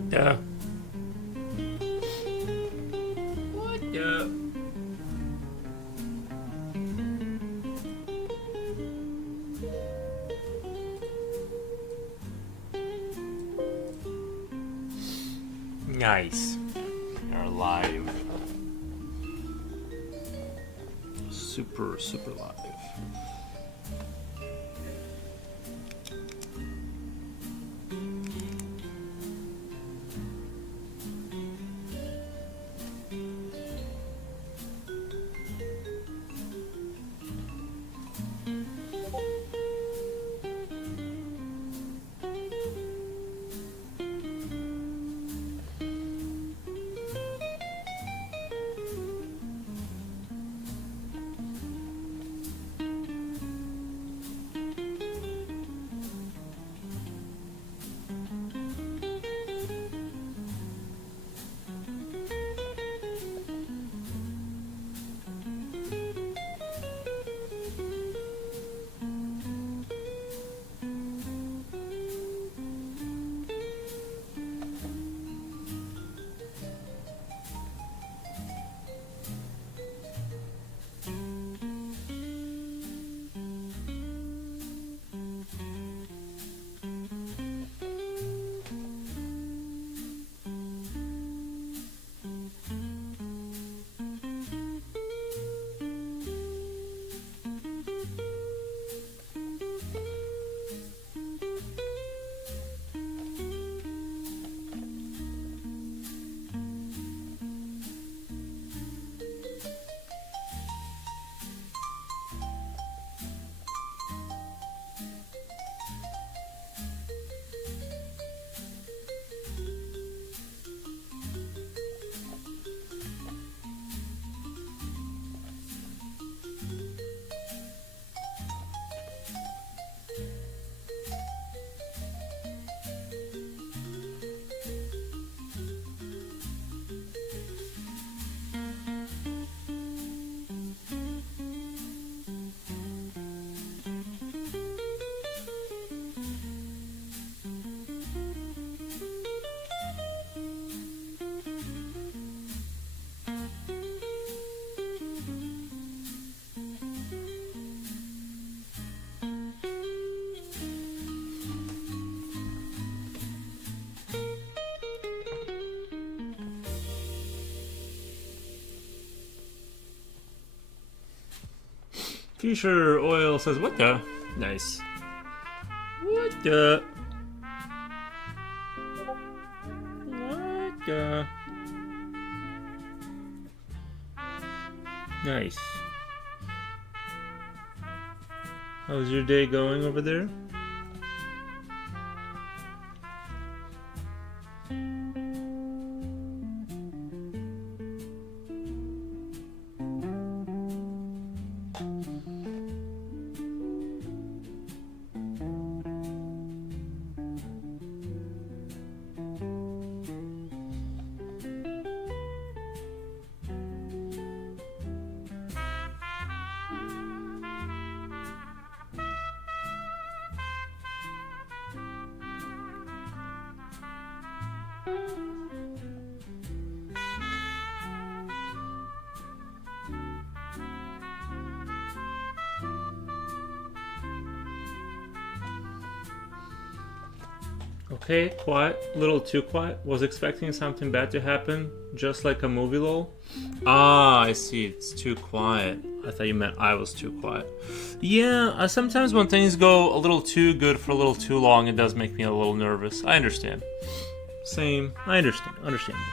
What the? What the? Nice. They're live. Super, super live. Future Oil says, what the? Nice. What the? What the? Nice. How's your day going over there? Okay, quiet. A little too quiet. Was expecting something bad to happen, just like a movie lol. Ah, I see. It's too quiet. I thought you meant I was too quiet. Yeah, sometimes when things go a little too good for a little too long, it does make me a little nervous. I understand. Same. I understand. Understandable.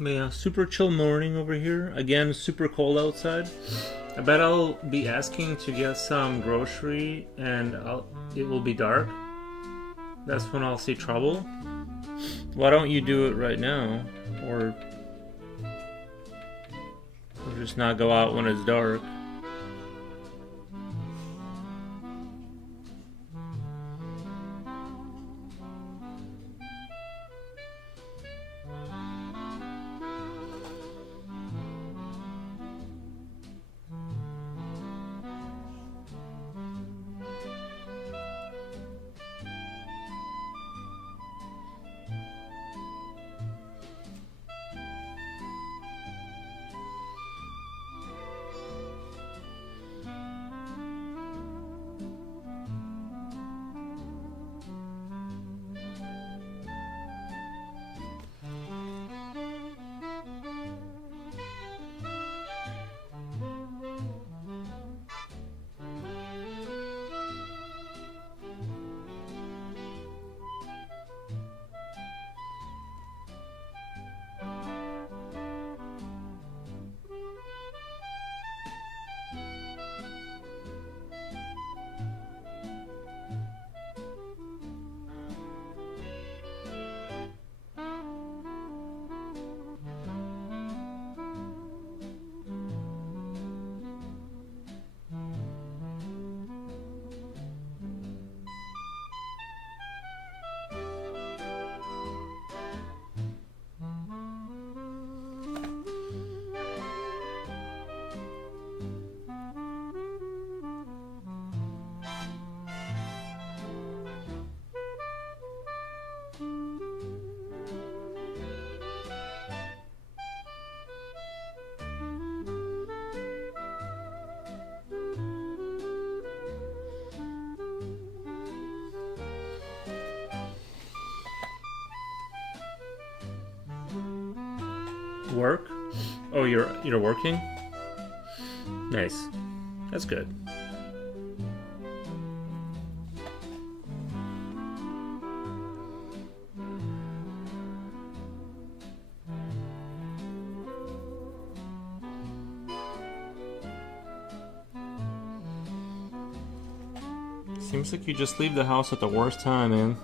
Yeah, super chill morning over here. Again, super cold outside. I bet I'll be asking to get some grocery and it will be dark. That's when I'll see trouble. Why don't you do it right now? Or just not go out when it's dark. Work? Oh, you're working? Nice. That's good. Seems like you just leave the house at the worst time, man.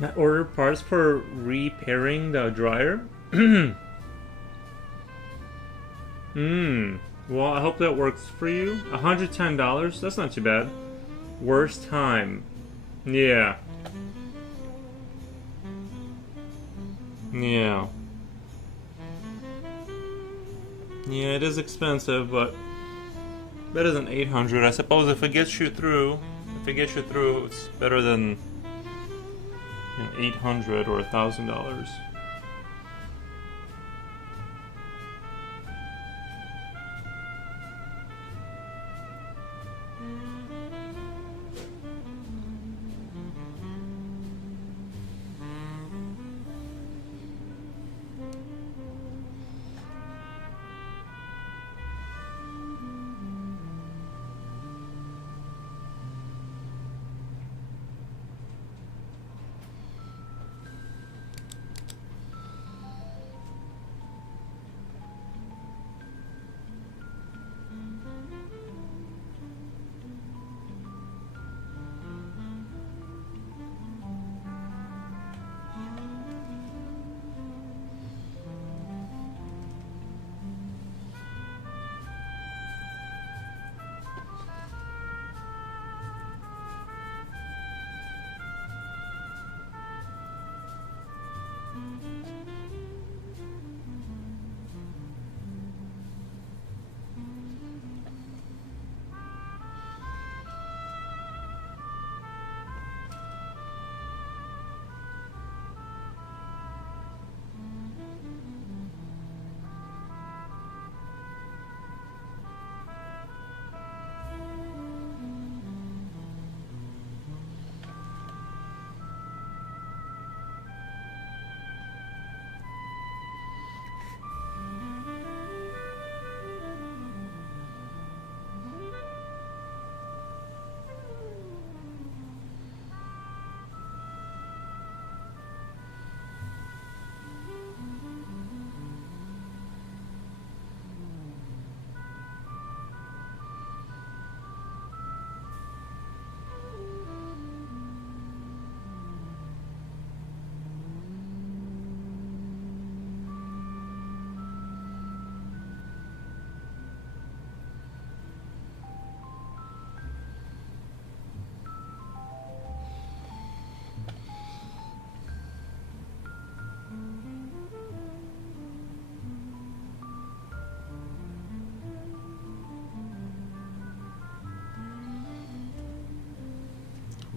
I ordered parts for repairing the dryer. Well, I hope that works for you. $110? That's not too bad. Worst time. Yeah. Yeah. Yeah, it is expensive, but better than 800. I suppose if it gets you through, it's better than 800 or $1,000.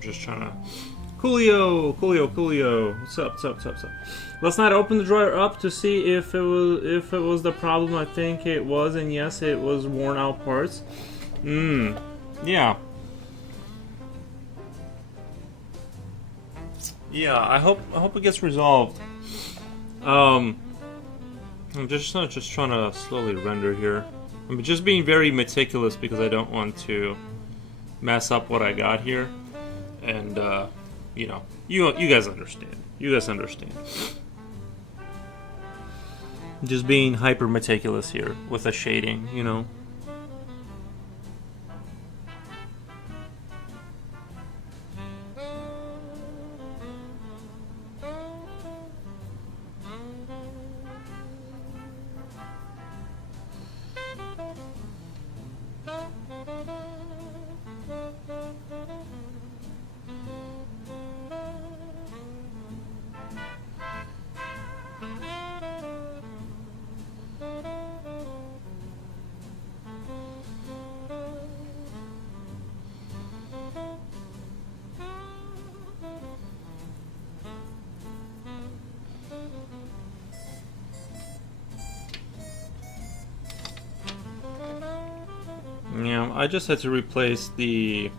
just trying to. Coolio. What's up? Last night I opened the dryer up to see if it was the problem I think it was, and yes, it was worn out parts. Yeah. Yeah, I hope it gets resolved. I'm just trying to slowly render here. I'm just being very meticulous because I don't want to mess up what I got here, and you know, you guys understand. You guys understand. Just being hyper meticulous here with the shading, you know. Yeah, I just had to replace the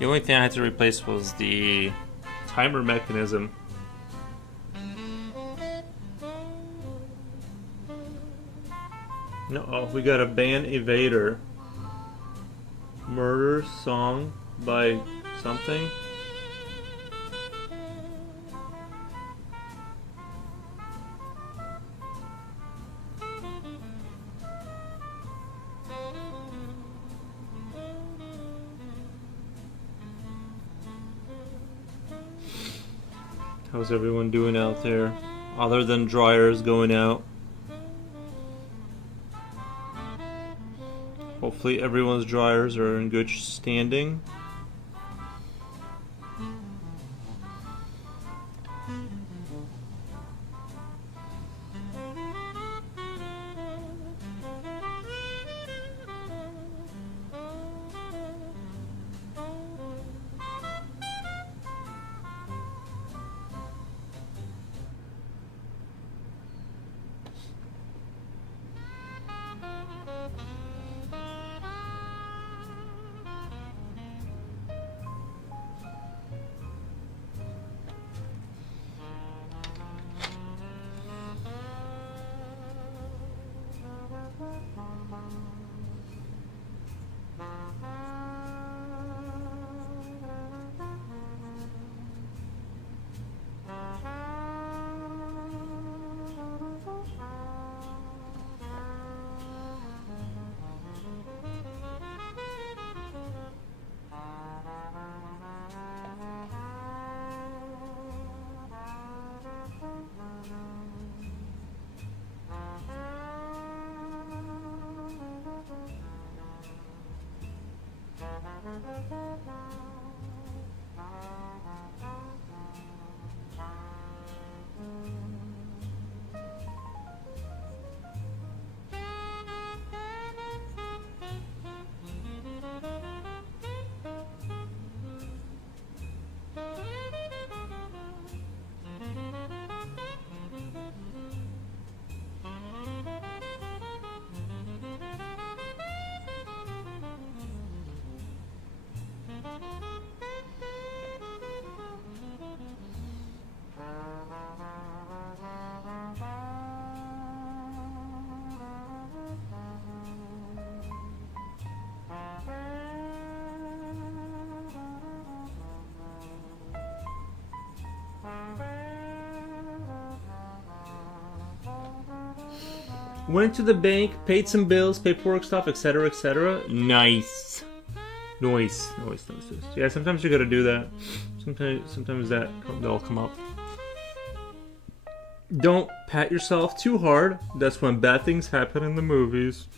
only thing I had to replace was the timer mechanism. No, we got a Band Evader Murder song by something. How's everyone doing out there? Other than dryers going out. Hopefully everyone's dryers are in good standing. Went to the bank, paid some bills, paperwork stuff, etc., etc. Nice. Nice. Yeah, sometimes you gotta do that. Sometimes that'll come up. Don't pat yourself too hard. That's when bad things happen in the movies.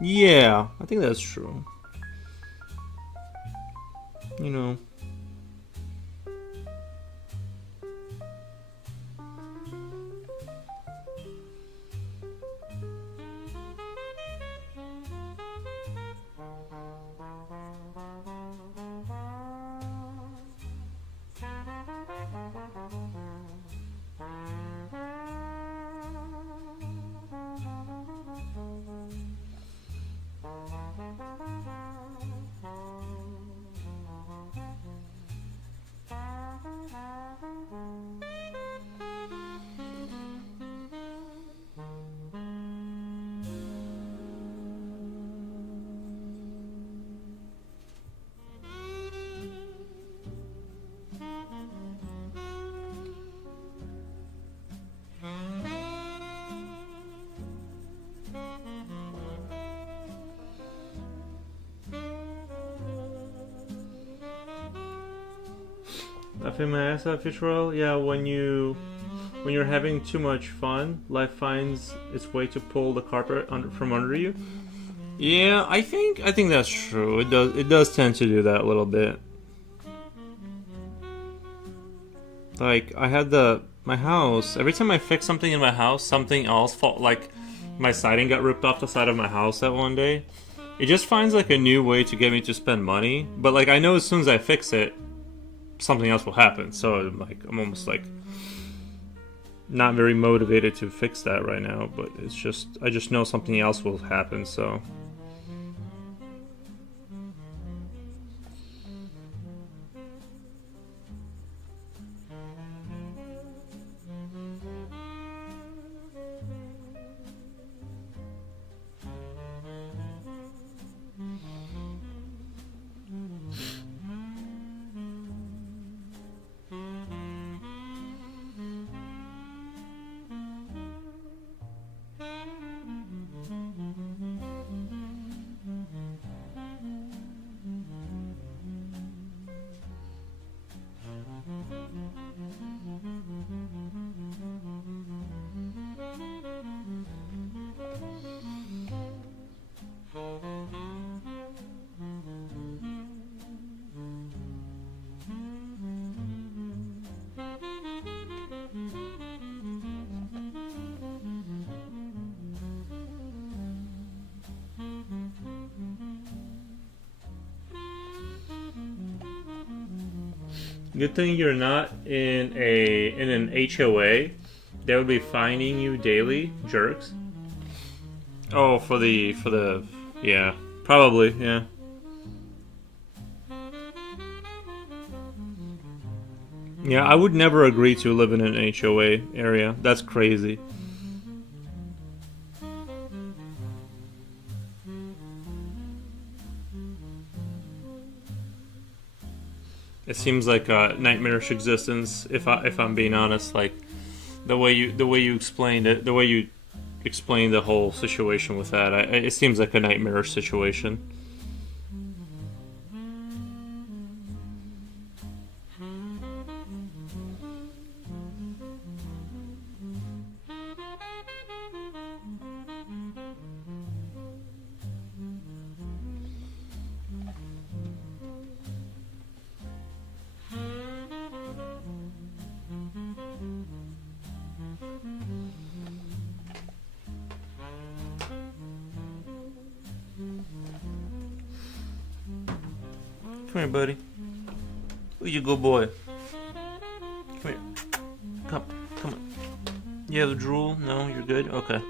Yeah, I think that's true. You know. Laughing my ass off, Fitzgerald. Yeah, when you're having too much fun, life finds its way to pull the carpet from under you. Yeah, I think that's true. It does tend to do that a little bit. Like I had my house. Every time I fix something in my house, something else fall. Like my siding got ripped off the side of my house that one day. It just finds like a new way to get me to spend money. But like I know as soon as I fix it, something else will happen. So I'm almost like not very motivated to fix that right now. But I just know something else will happen. So. Good thing you're not in an HOA. They would be fining you daily, jerks. Oh, for the yeah, probably, yeah. Yeah, I would never agree to live in an HOA area. That's crazy. It seems like a nightmarish existence. If I'm being honest, like the way you explained it, the way you explained the whole situation with that, it seems like a nightmarish situation. Come here, buddy. Who's your good boy? Come here. Come on. You have a drool? No, you're good? Okay.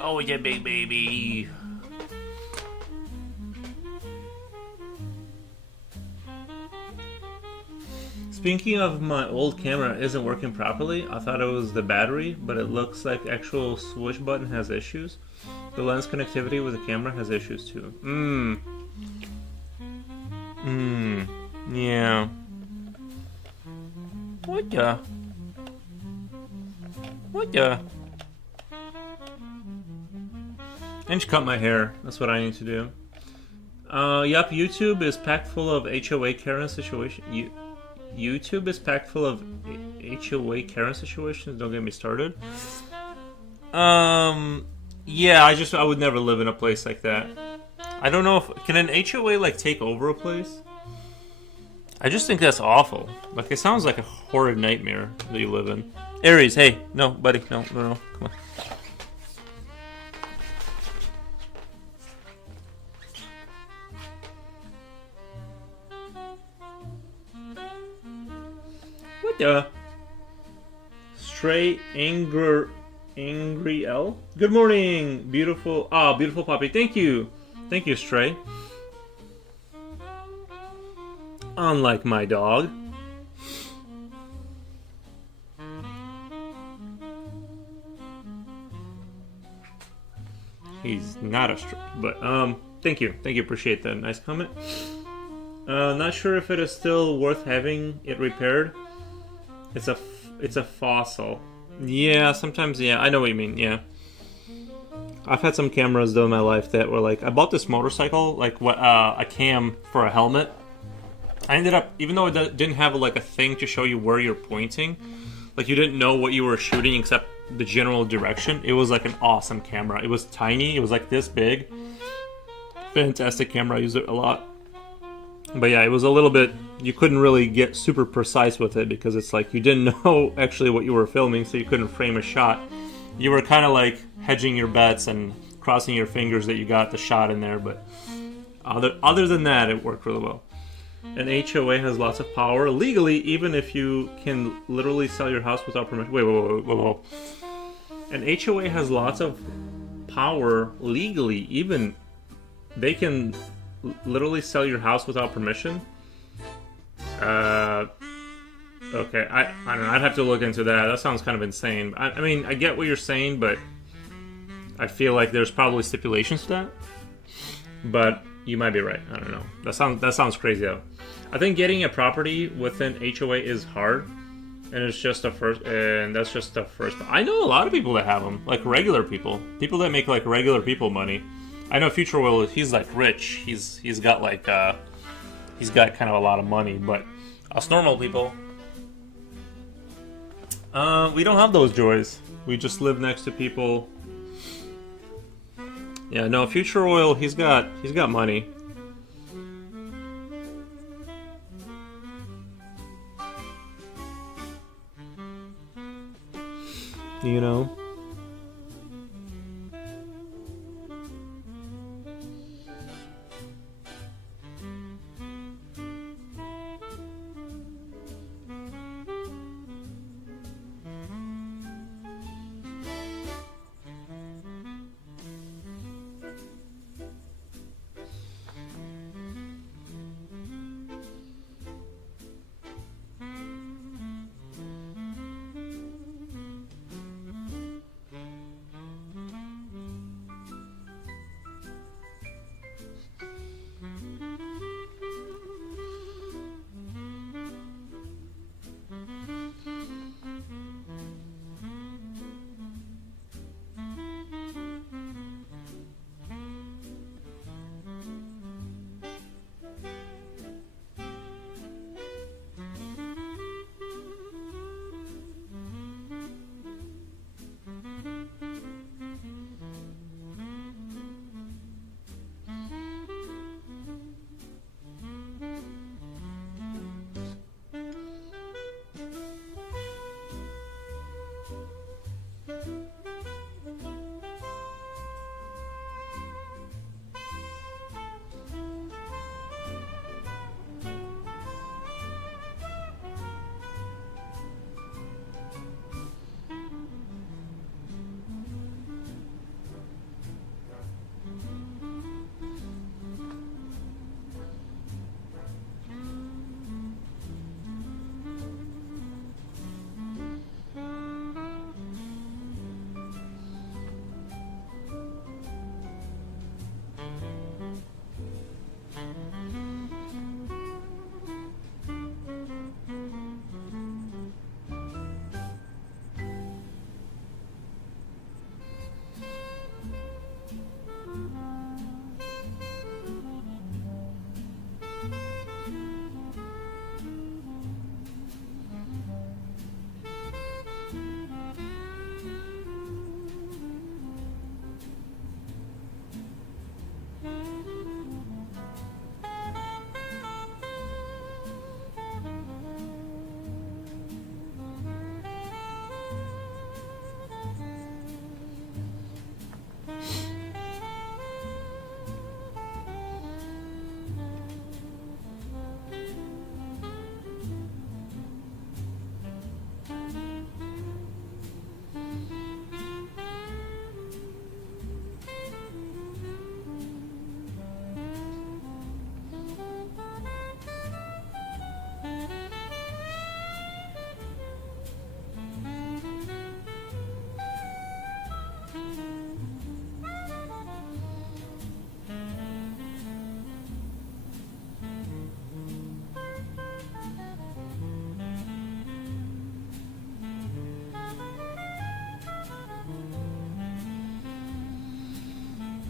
Oh, yeah, big baby. Speaking of, my old camera isn't working properly. I thought it was the battery, but it looks like actual switch button has issues. The lens connectivity with the camera has issues too. Yeah. What the? I need to cut my hair. That's what I need to do. Yup, YouTube is packed full of HOA Karen situation. YouTube is packed full of HOA Karen situations. Don't get me started. Yeah, I would never live in a place like that. I don't know can an HOA like take over a place? I just think that's awful. Like it sounds like a horrid nightmare that you live in. Aries, hey, no, buddy, no, come on. What the? Stray angry L. Good morning, beautiful. Beautiful puppy. Thank you, Stray. Unlike my dog. He's not a stray, but thank you, appreciate that nice comment. Not sure if it is still worth having it repaired. It's a fossil. Yeah, sometimes, yeah, I know what you mean, yeah. I've had some cameras though in my life that were like, I bought this motorcycle, like a cam for a helmet. I ended up, even though it didn't have like a thing to show you where you're pointing, like you didn't know what you were shooting except the general direction. It was like an awesome camera. It was tiny. It was like this big. Fantastic camera. I used it a lot. But yeah, it was a little bit, you couldn't really get super precise with it because it's like you didn't know actually what you were filming, so you couldn't frame a shot. You were kind of like hedging your bets and crossing your fingers that you got the shot in there, but other than that, it worked really well. An HOA has lots of power legally, even if you can literally sell your house without permission. Wait. An HOA has lots of power legally, even they can literally sell your house without permission. Okay, I don't know. I'd have to look into that. That sounds kind of insane. I mean, I get what you're saying, but I feel like there's probably stipulations to that. But you might be right. I don't know. That sounds crazy though. I think getting a property within HOA is hard, and it's just a first. And that's just the first. I know a lot of people that have them, like regular people that make like regular people money. I know Future Will. He's like rich. He's got like he's got kind of a lot of money, but us normal people, we don't have those joys. We just live next to people. Yeah, no, Future Oil, he's got money. You know?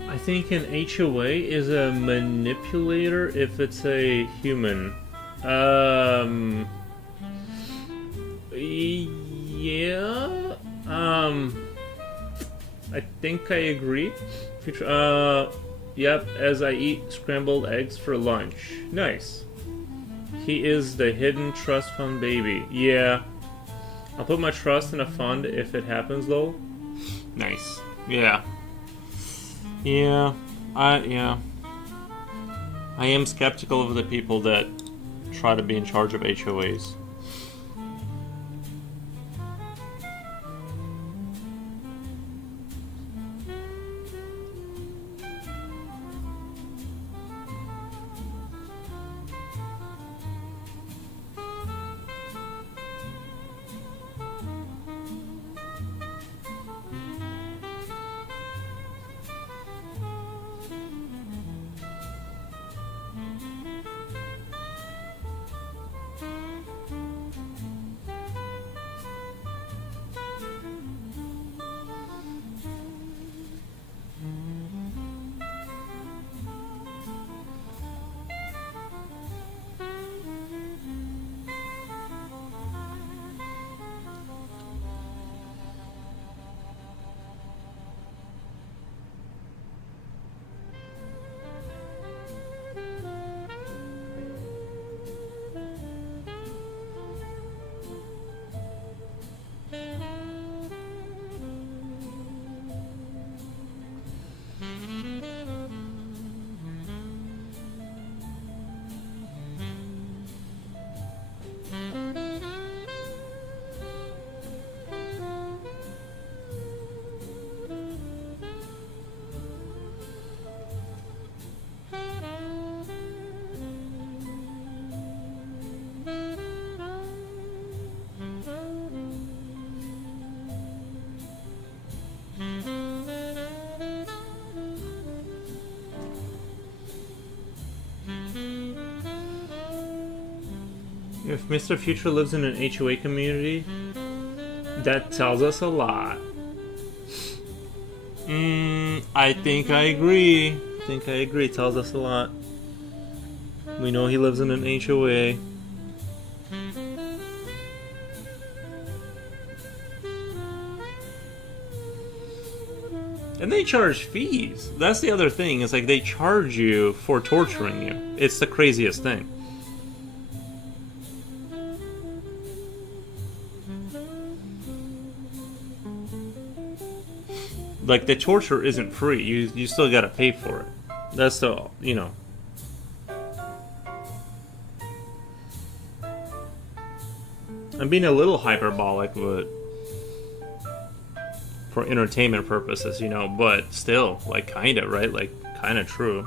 I think an HOA is a manipulator if it's a human. Um. Yeah. I think I agree. Yep. As I eat scrambled eggs for lunch. Nice. He is the hidden trust fund baby. Yeah. I'll put my trust in a fund if it happens, though. Nice. Yeah. Yeah. Yeah. I am skeptical of the people that try to be in charge of HOAs. If Mr. Future lives in an HOA community, that tells us a lot. I think I agree. Tells us a lot. We know he lives in an HOA. And they charge fees. That's the other thing. It's like they charge you for torturing you. It's the craziest thing. Like, the torture isn't free. You still gotta pay for it. That's the, you know. I'm being a little hyperbolic, but for entertainment purposes, you know, but still, like, kinda, right? Like, kinda true.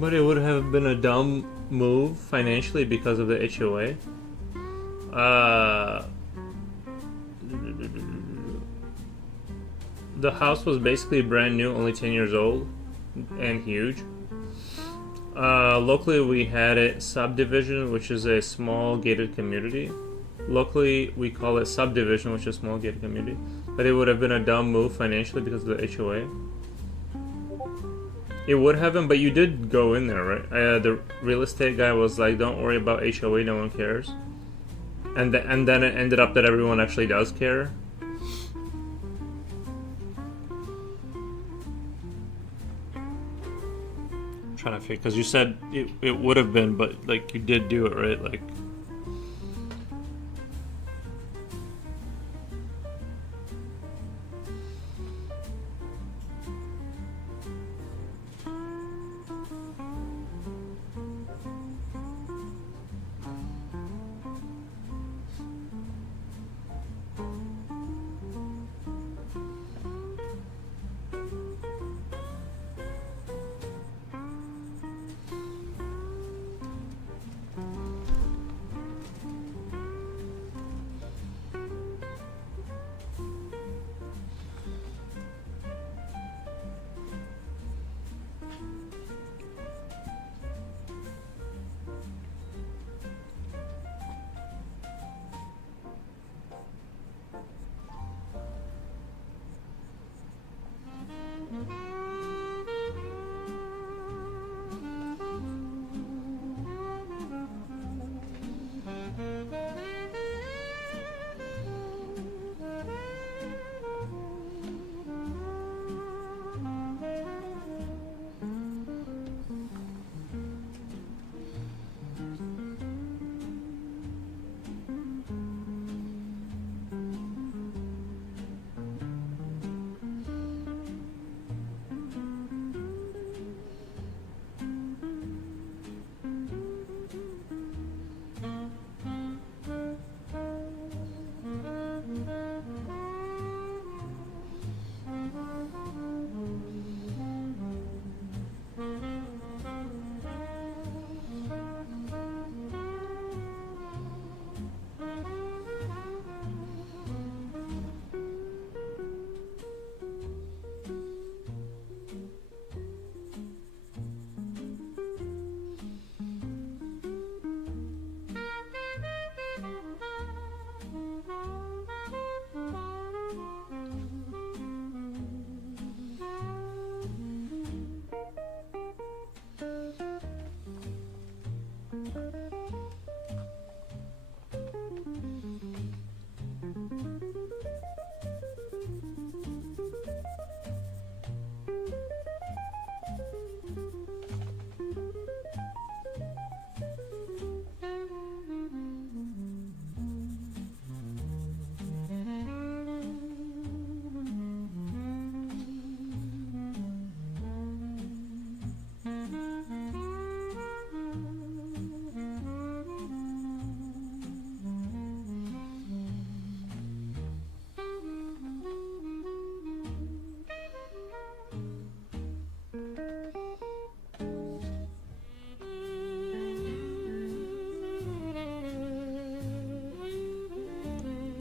But it would have been a dumb move financially because of the HOA. The house was basically brand new, only 10 years old, and huge. Locally, we had it subdivision, which is a small gated community. Locally, we call it subdivision, which is small gated community. But it would have been a dumb move financially because of the HOA. It would have been, but you did go in there, right? The real estate guy was like, "Don't worry about HOA, no one cares." And then it ended up that everyone actually does care. I'm trying to figure, because you said it would have been, but like you did do it, right? Like.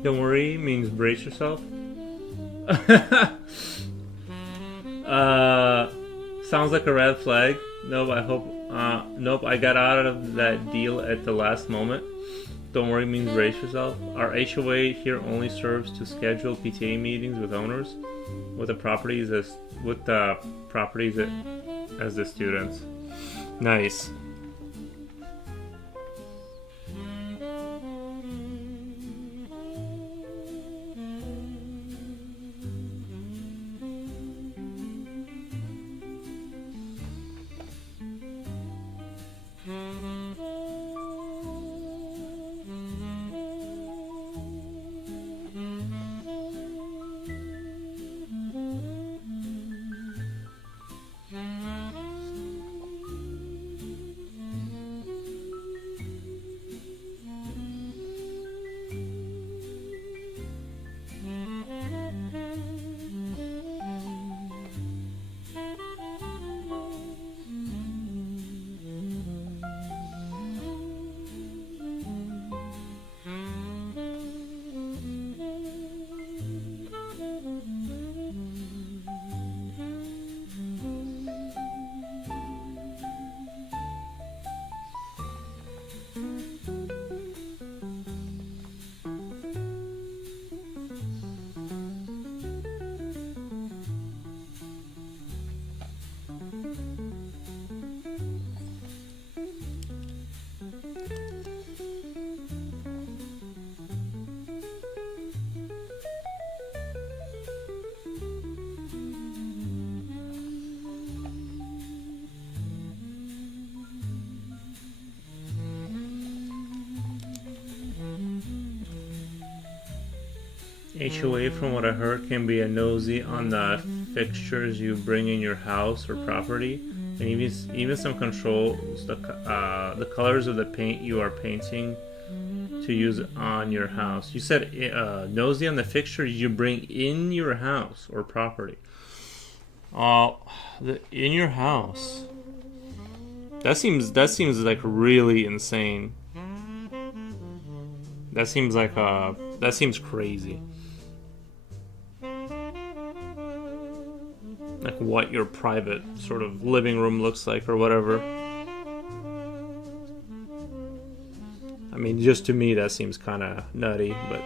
Don't worry means brace yourself. Sounds like a red flag. Nope, I hope. Nope, I got out of that deal at the last moment. Don't worry means brace yourself. Our HOA here only serves to schedule PTA meetings with owners, with the properties as the students. Nice. HOA, from what I heard, can be a nosy on the fixtures you bring in your house or property, and even some controls the colors of the paint you are painting to use on your house. You said nosy on the fixtures you bring in your house or property. In your house. That seems like really insane. That seems crazy. Like what your private sort of living room looks like or whatever. I mean, just to me that seems kind of nutty, but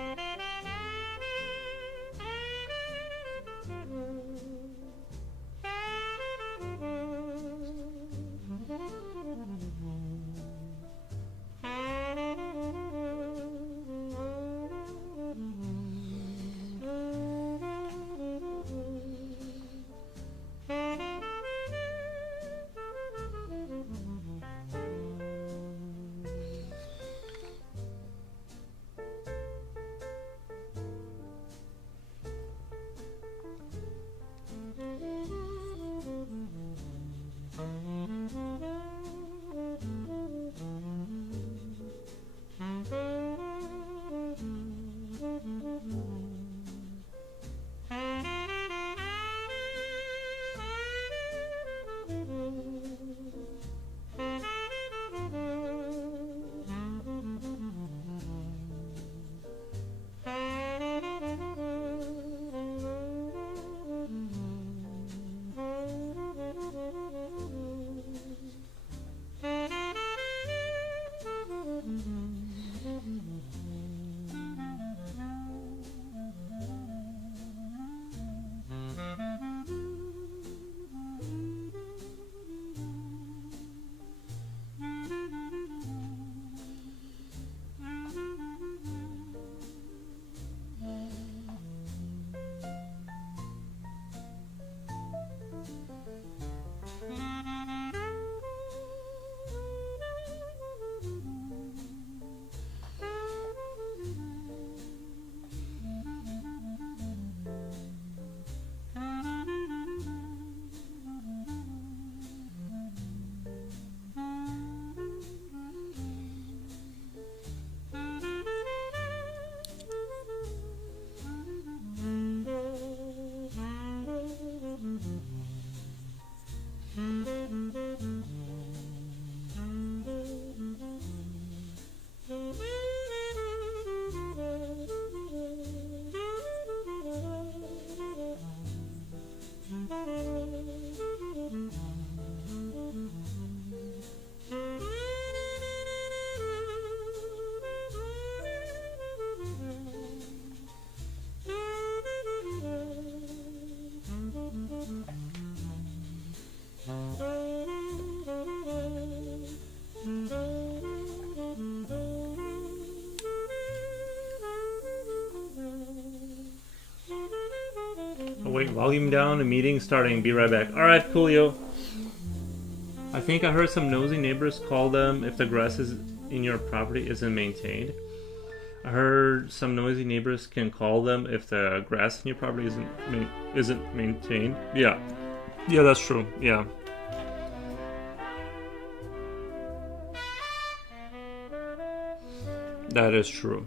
wait, volume down, a meeting starting, be right back. Alright, coolio. I think I heard some nosy neighbors call them if the grass is in your property isn't maintained. I heard some noisy neighbors can call them if the grass in your property isn't maintained. Yeah, that's true. Yeah. That is true.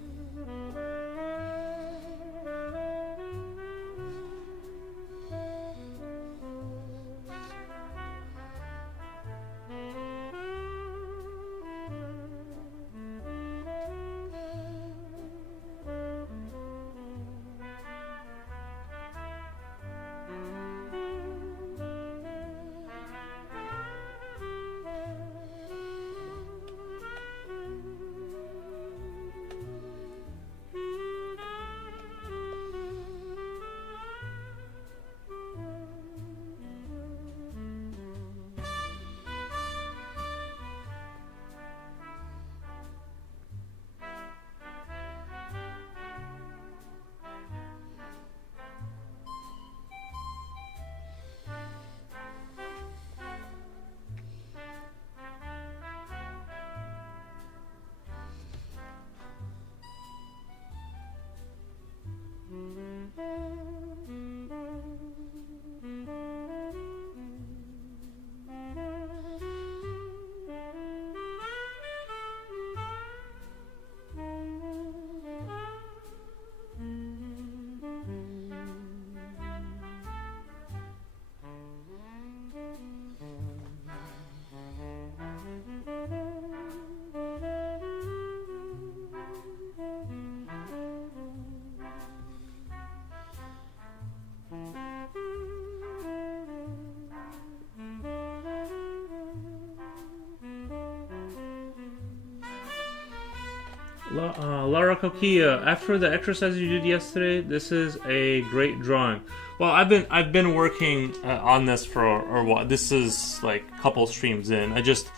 Lara Kokia, after the exercise you did yesterday, this is a great drawing. Well, I've been working on this for or what? This is like a couple streams in. I just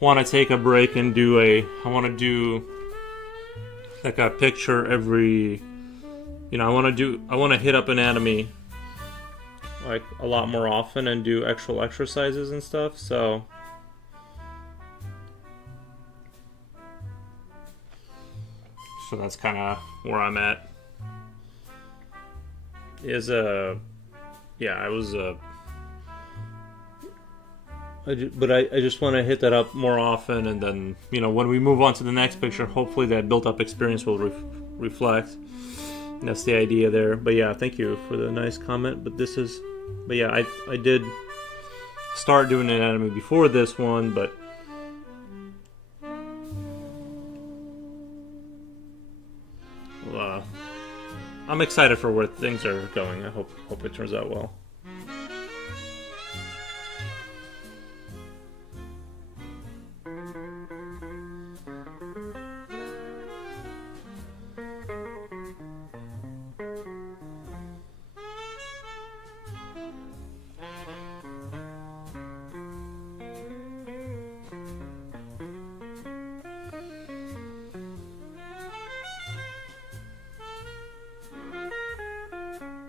want to take a break and I want to do like a picture every. I want to hit up anatomy like a lot more often and do actual exercises and stuff. So that's kind of where I'm at. But I just want to hit that up more often, and then when we move on to the next picture, hopefully that built up experience will reflect. And that's the idea there. But yeah, thank you for the nice comment. But yeah, I did start doing anatomy before this one, but I'm excited for where things are going. I hope it turns out well.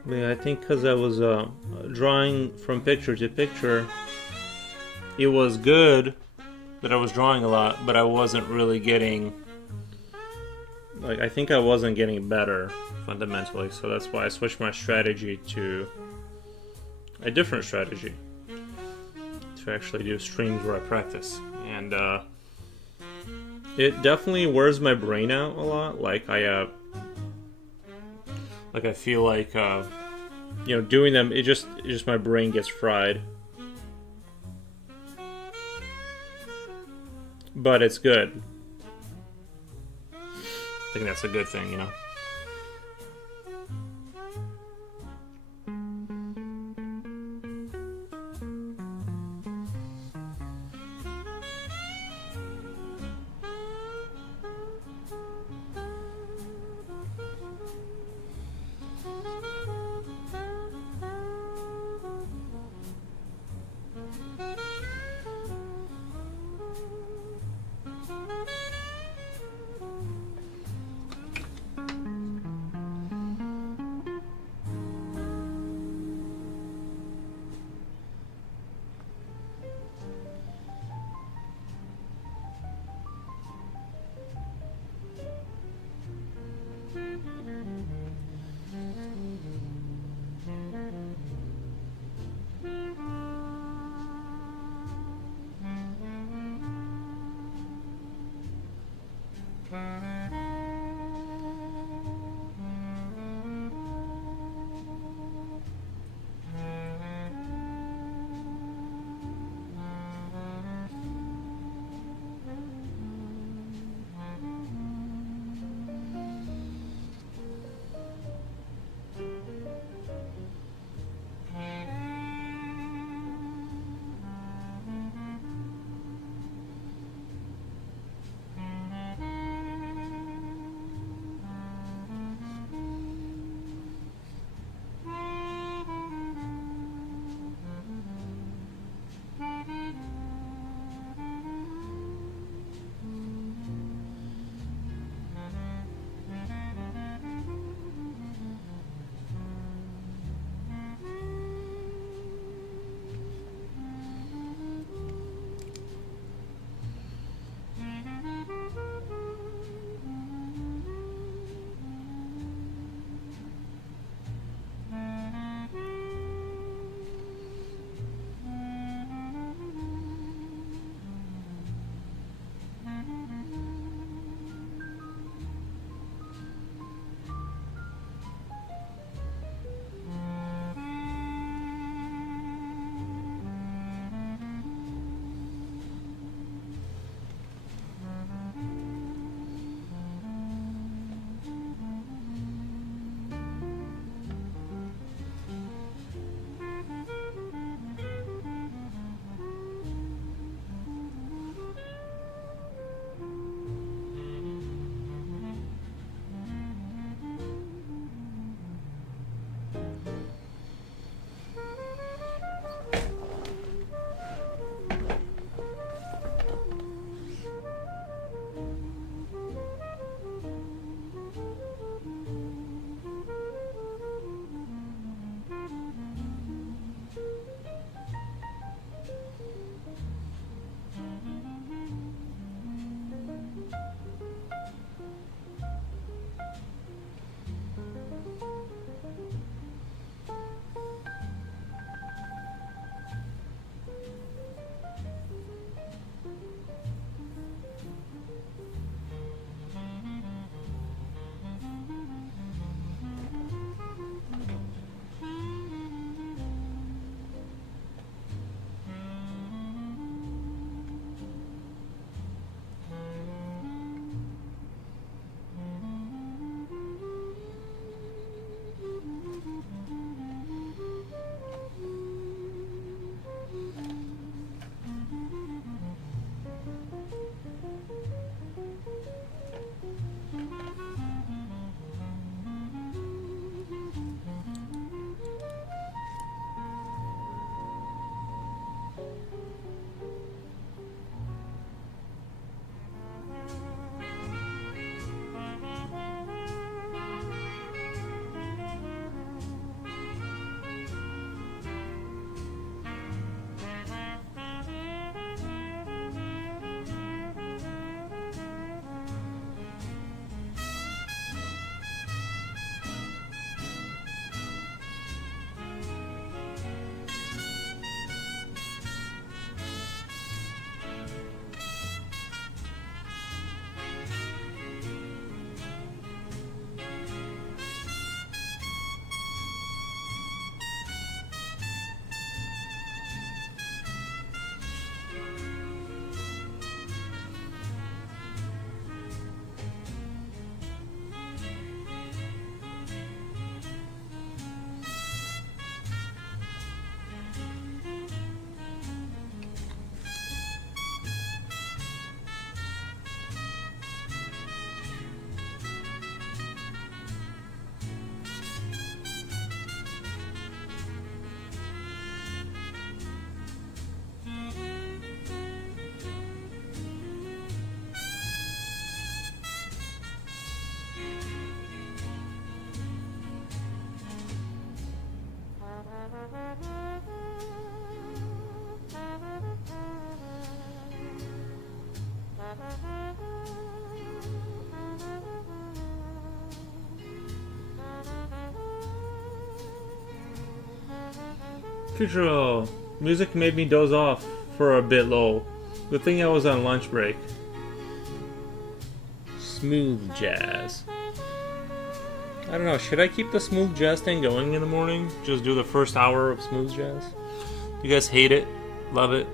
Yeah, I think because I was drawing from picture to picture, it was good that I was drawing a lot, but I wasn't really getting, I think I wasn't getting better fundamentally, so that's why I switched my strategy to a different strategy to actually do streams where I practice. And it definitely wears my brain out a lot. I feel like doing them, it just my brain gets fried. But it's good. I think that's a good thing, Future music made me doze off for a bit low. Good thing I was on lunch break. Smooth jazz. I don't know, should I keep the smooth jazz thing going in the morning? Just do the first hour of smooth jazz? You guys hate it? Love it?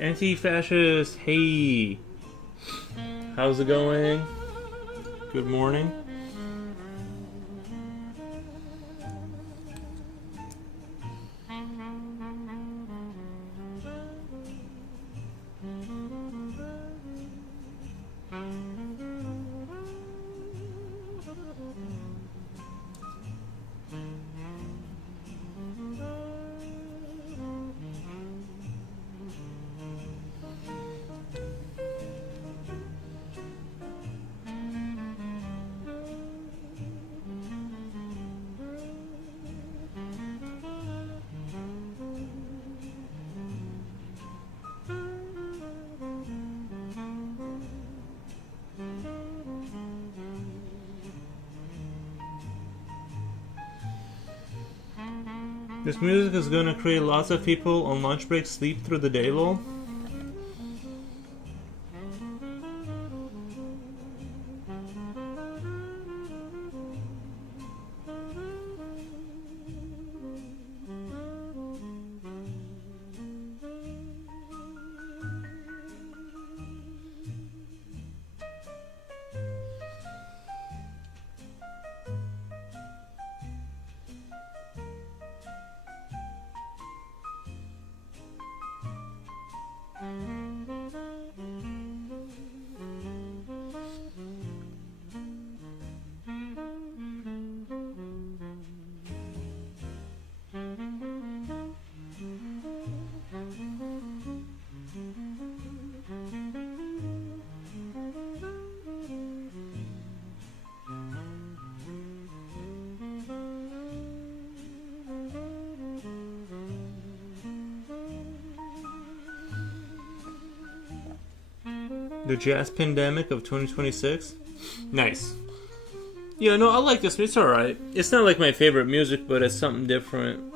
Anti-fascist, hey! How's it going? Good morning. This music is gonna create lots of people on lunch break sleep through the day, lol. The Jazz Pandemic of 2026. Nice. Yeah, no, I like this. It's alright. It's not like my favorite music, but it's something different.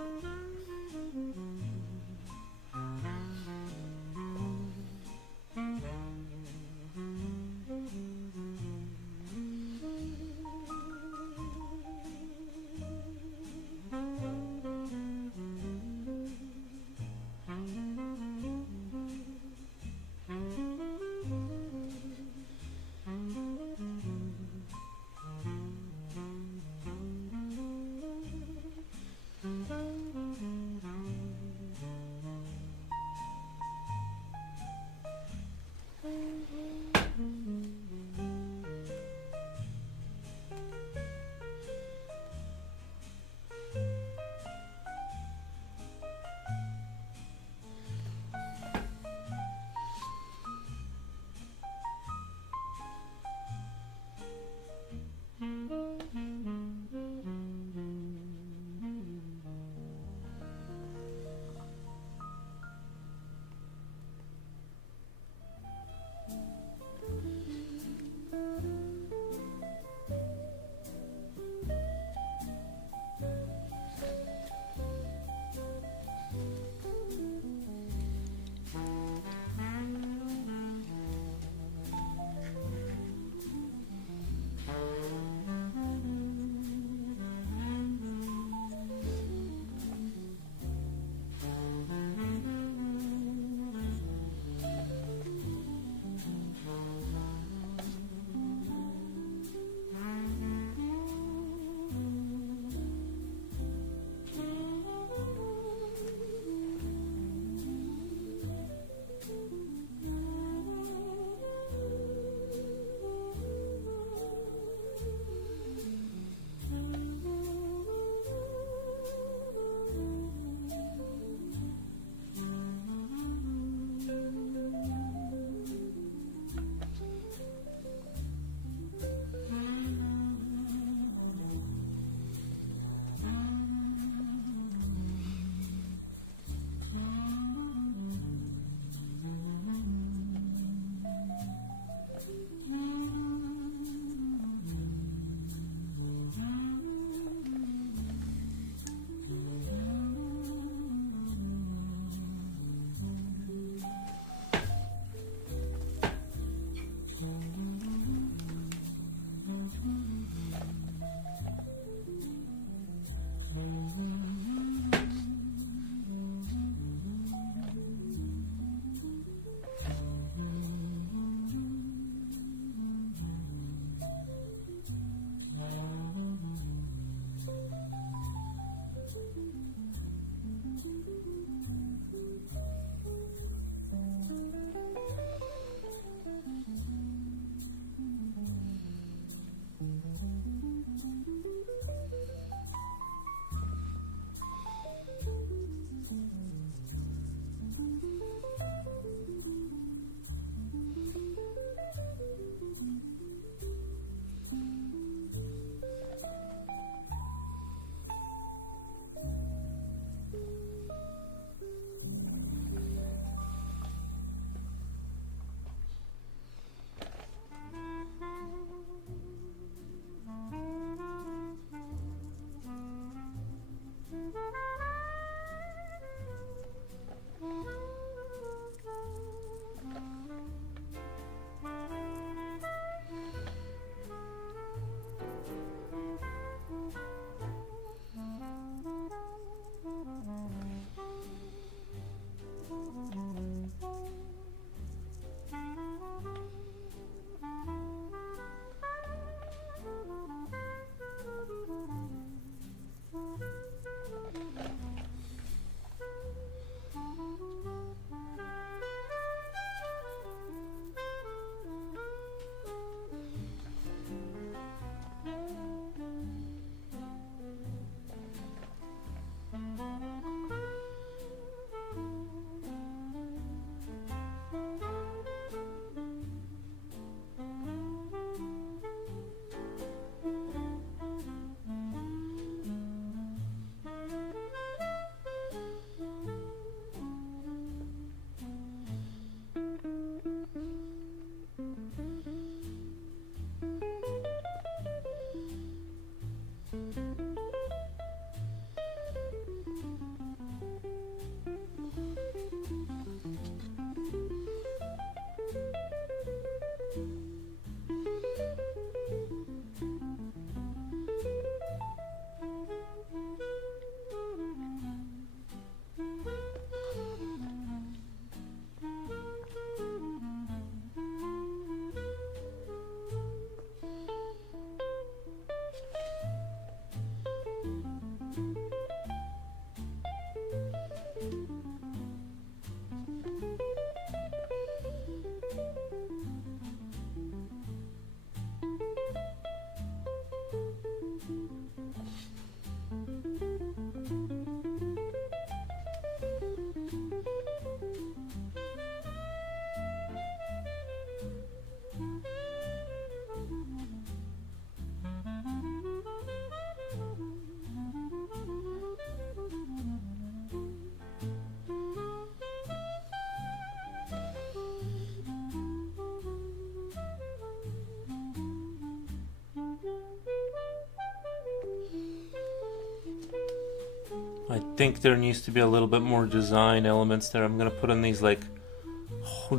I think there needs to be a little bit more design elements there. I'm gonna put in these like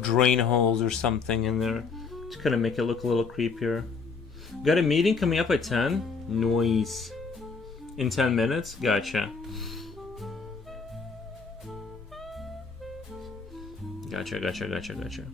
drain holes or something in there to kind of make it look a little creepier. Got a meeting coming up at 10? Nice. In 10 minutes? Gotcha. Gotcha.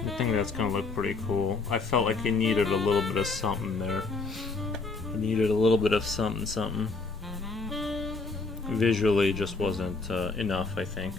I think that's gonna look pretty cool. I felt like it needed a little bit of something there. It needed a little bit of something. Visually just wasn't enough, I think.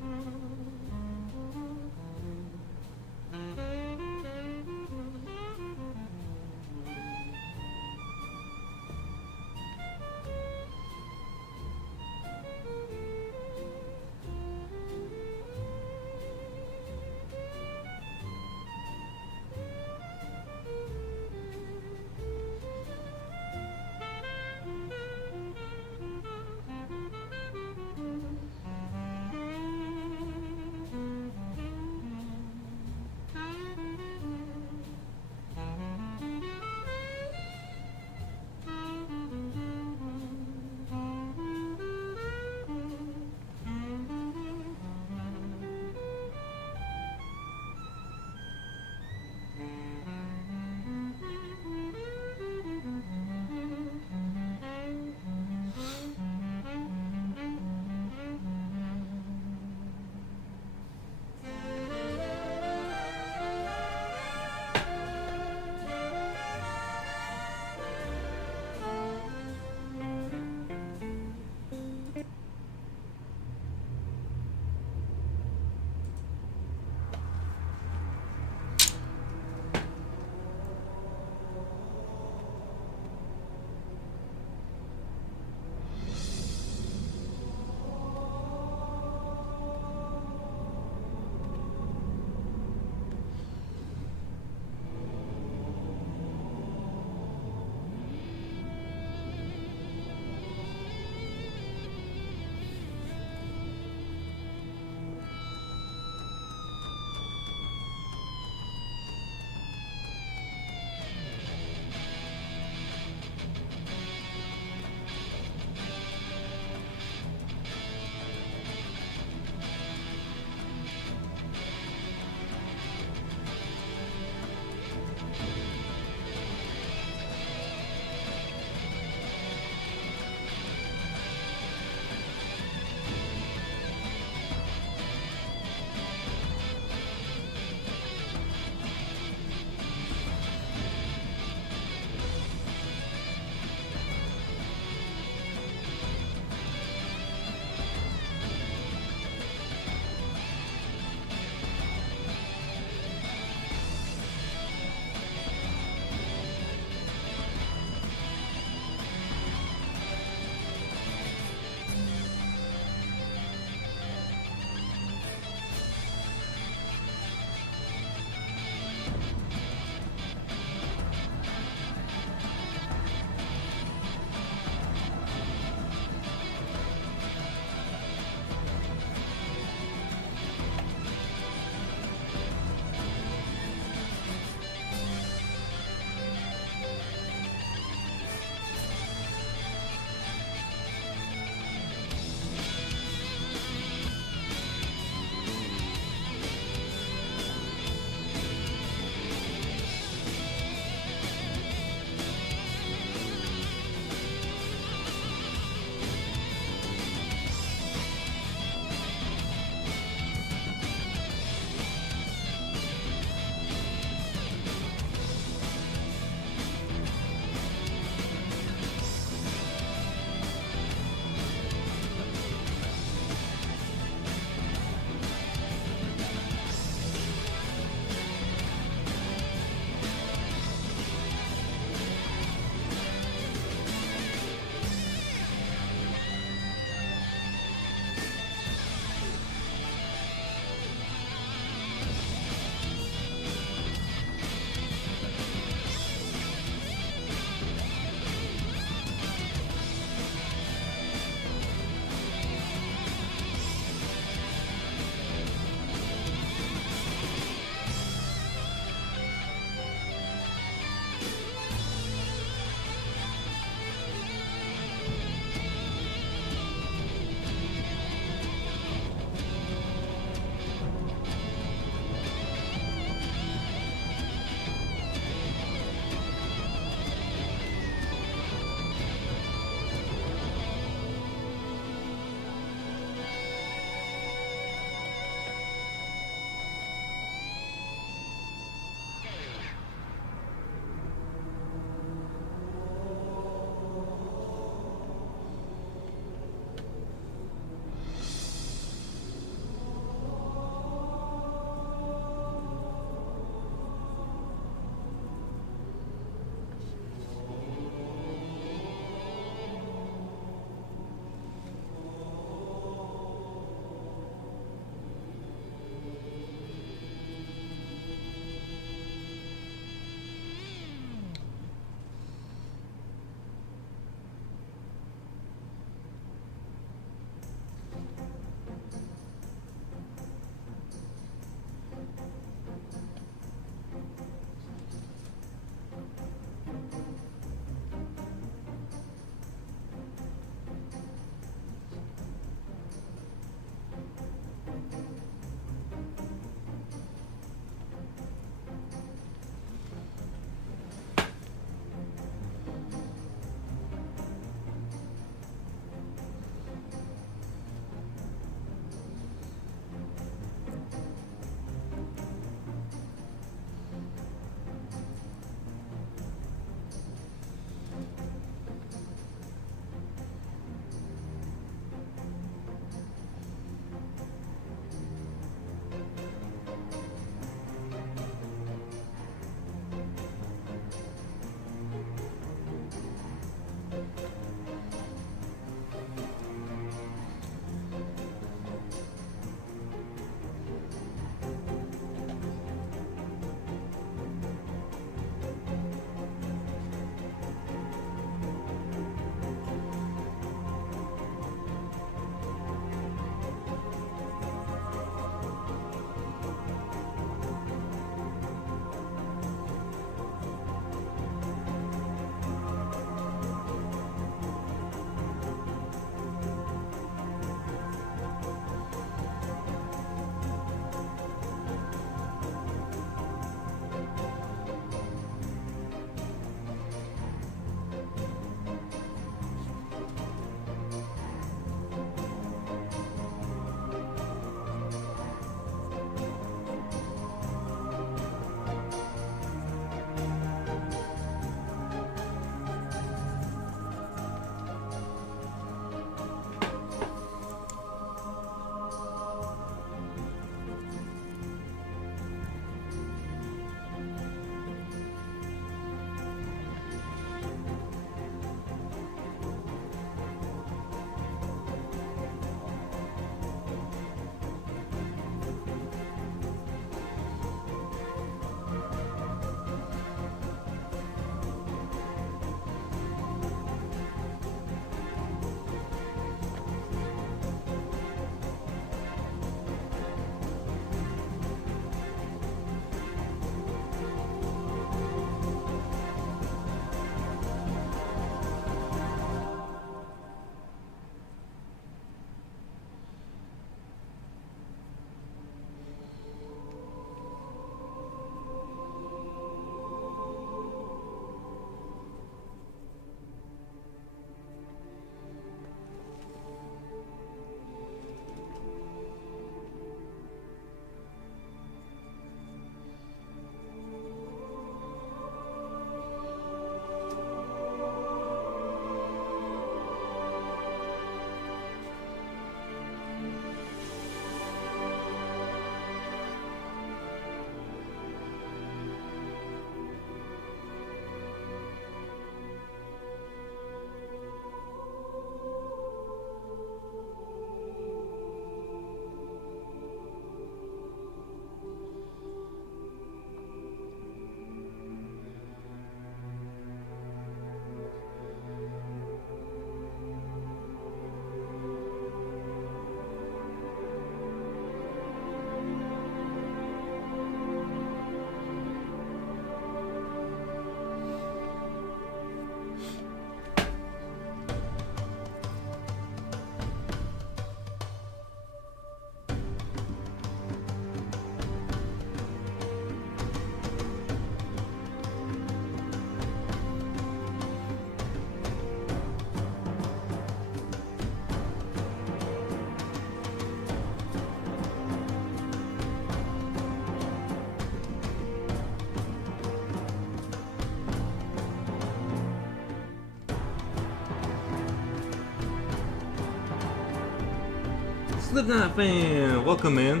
Slipknot fan! Welcome, man.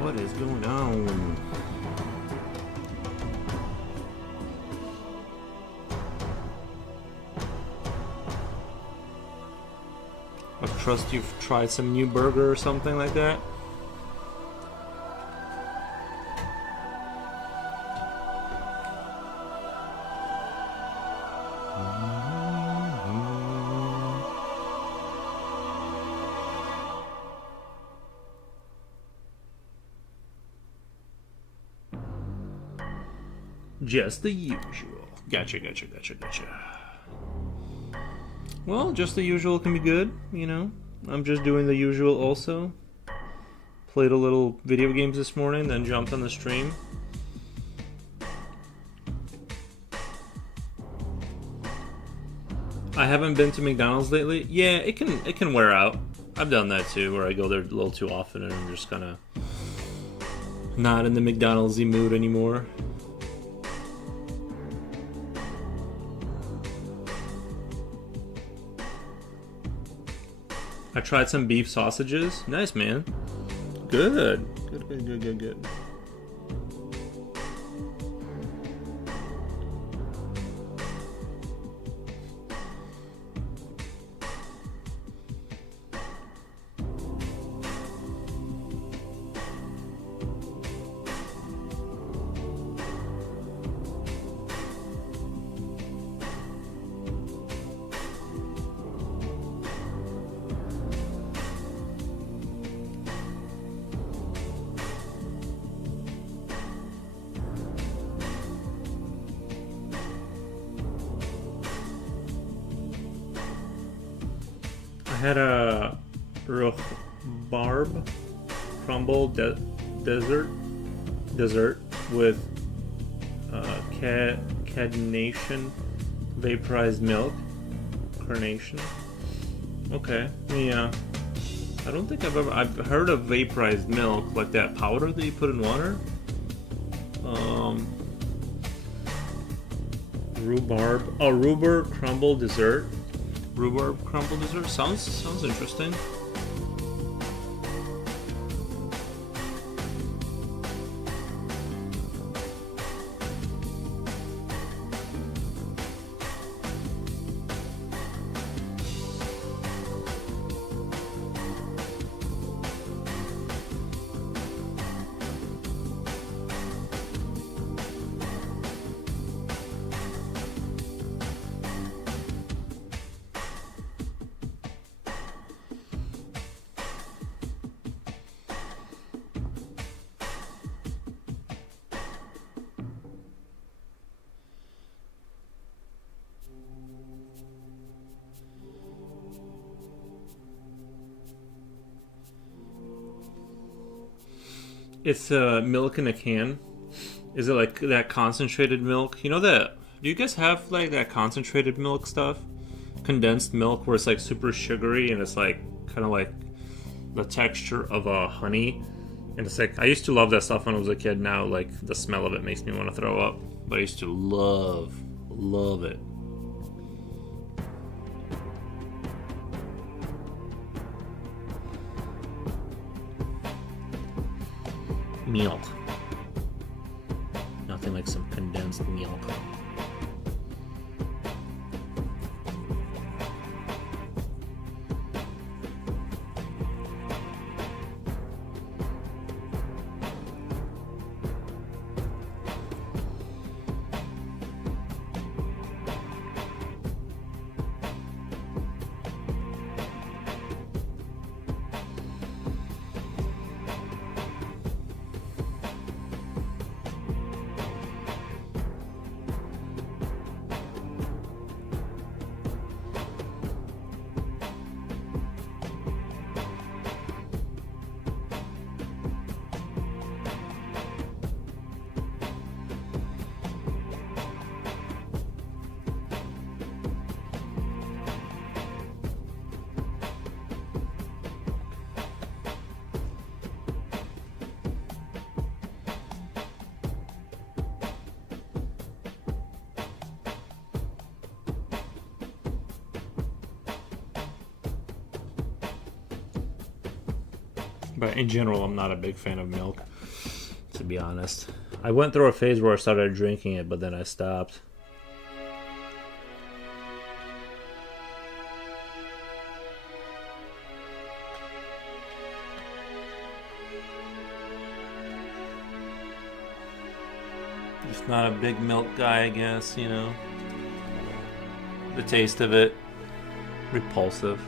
What is going on? I trust you've tried some new burger or something like that. Just the usual. Gotcha. Well, just the usual can be good, you know. I'm just doing the usual also. Played a little video games this morning, then jumped on the stream. I haven't been to McDonald's lately. Yeah, it can wear out. I've done that too, where I go there a little too often and I'm just kind of not in the McDonald's-y mood anymore. I tried some beef sausages. Nice, man. Good. Good. I had a rhubarb crumble dessert with carnation vaporized milk. Carnation. Okay. Yeah. I don't think I've heard of vaporized milk, like that powder that you put in water. Rhubarb crumble dessert. Rhubarb crumble dessert sounds interesting. It's milk in a can. Is it like that concentrated milk? You know that? Do you guys have like that concentrated milk stuff? Condensed milk where it's like super sugary and it's like kind of like the texture of a honey. And it's like, I used to love that stuff when I was a kid. Now like the smell of it makes me want to throw up. But I used to love it. Milk. Nothing like some condensed milk. But in general, I'm not a big fan of milk, to be honest. I went through a phase where I started drinking it, but then I stopped. Just not a big milk guy, I guess, you know. The taste of it, repulsive.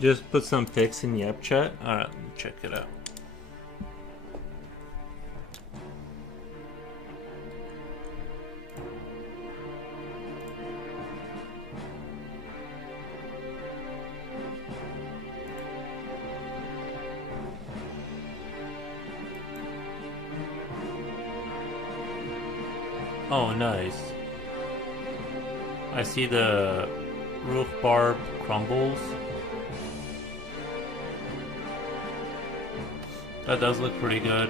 Just put some pics in Yep chat. Alright, check it out. Oh, nice. I see the roof barb crumbles. That does look pretty good.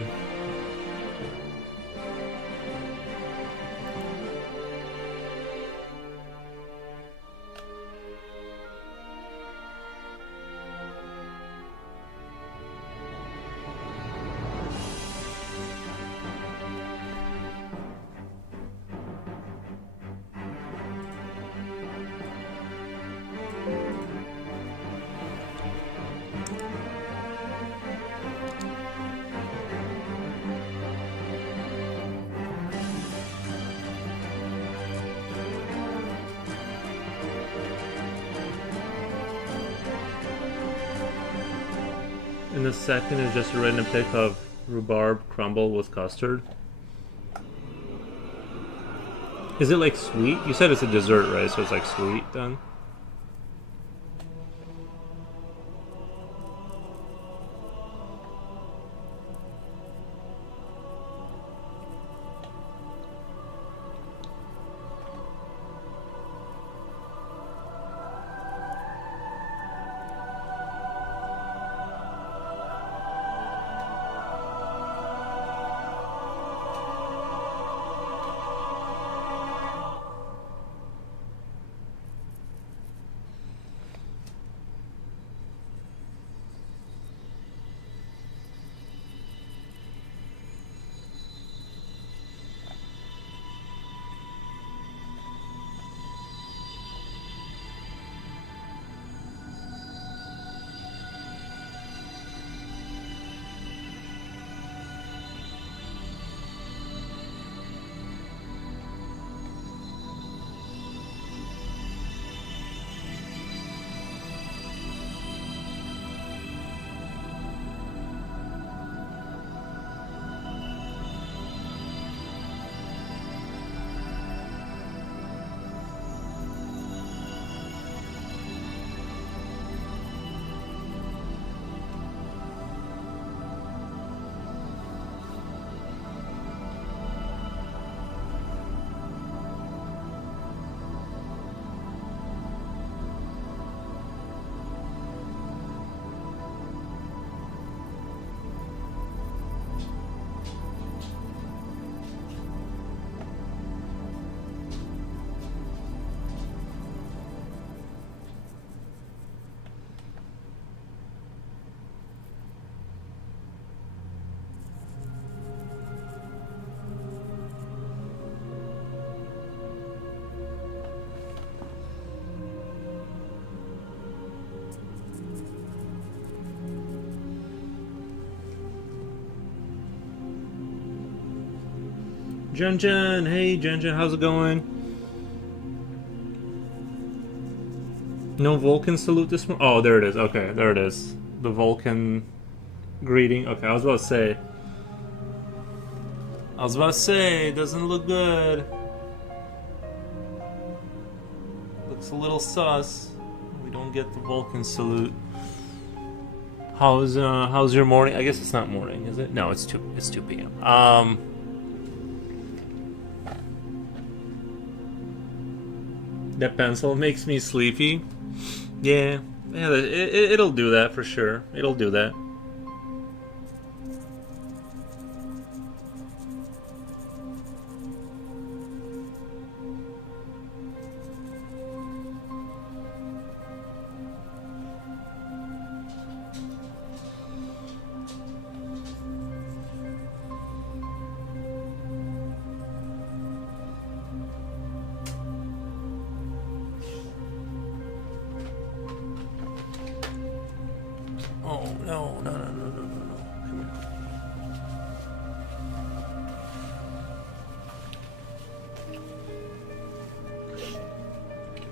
And the second is just a random pick of rhubarb crumble with custard. Is it like sweet? You said it's a dessert, right? So it's like sweet then? Jen, hey Jen, how's it going? No Vulcan salute this morning? Oh, there it is. Okay, there it is. The Vulcan greeting. Okay, I was about to say, it doesn't look good. Looks a little sus. We don't get the Vulcan salute. How's your morning? I guess it's not morning, is it? No, it's 2 p.m. That pencil makes me sleepy. Yeah, it'll do that for sure. It'll do that. Oh, no. Come here.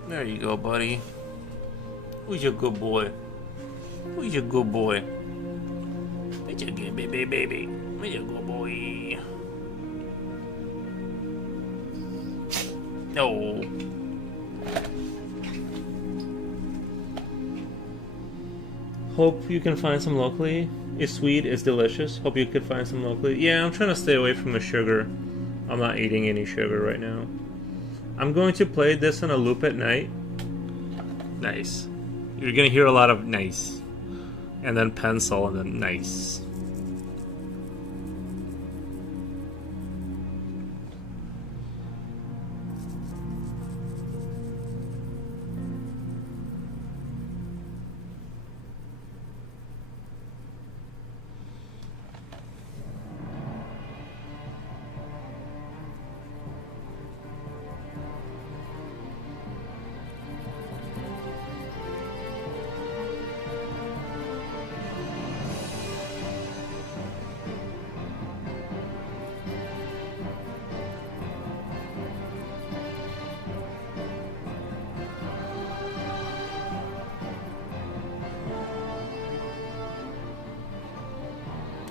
There you go, buddy. Who's your good boy? Who's your good boy? Who's your good baby? Who's your good boy? No. Hope you can find some locally. It's sweet, it's delicious. Hope you could find some locally. Yeah, I'm trying to stay away from the sugar. I'm not eating any sugar right now. I'm going to play this on a loop at night. Nice. You're gonna hear a lot of nice. And then pencil and then nice.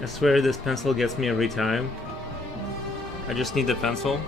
I swear this pencil gets me every time. I just need the pencil.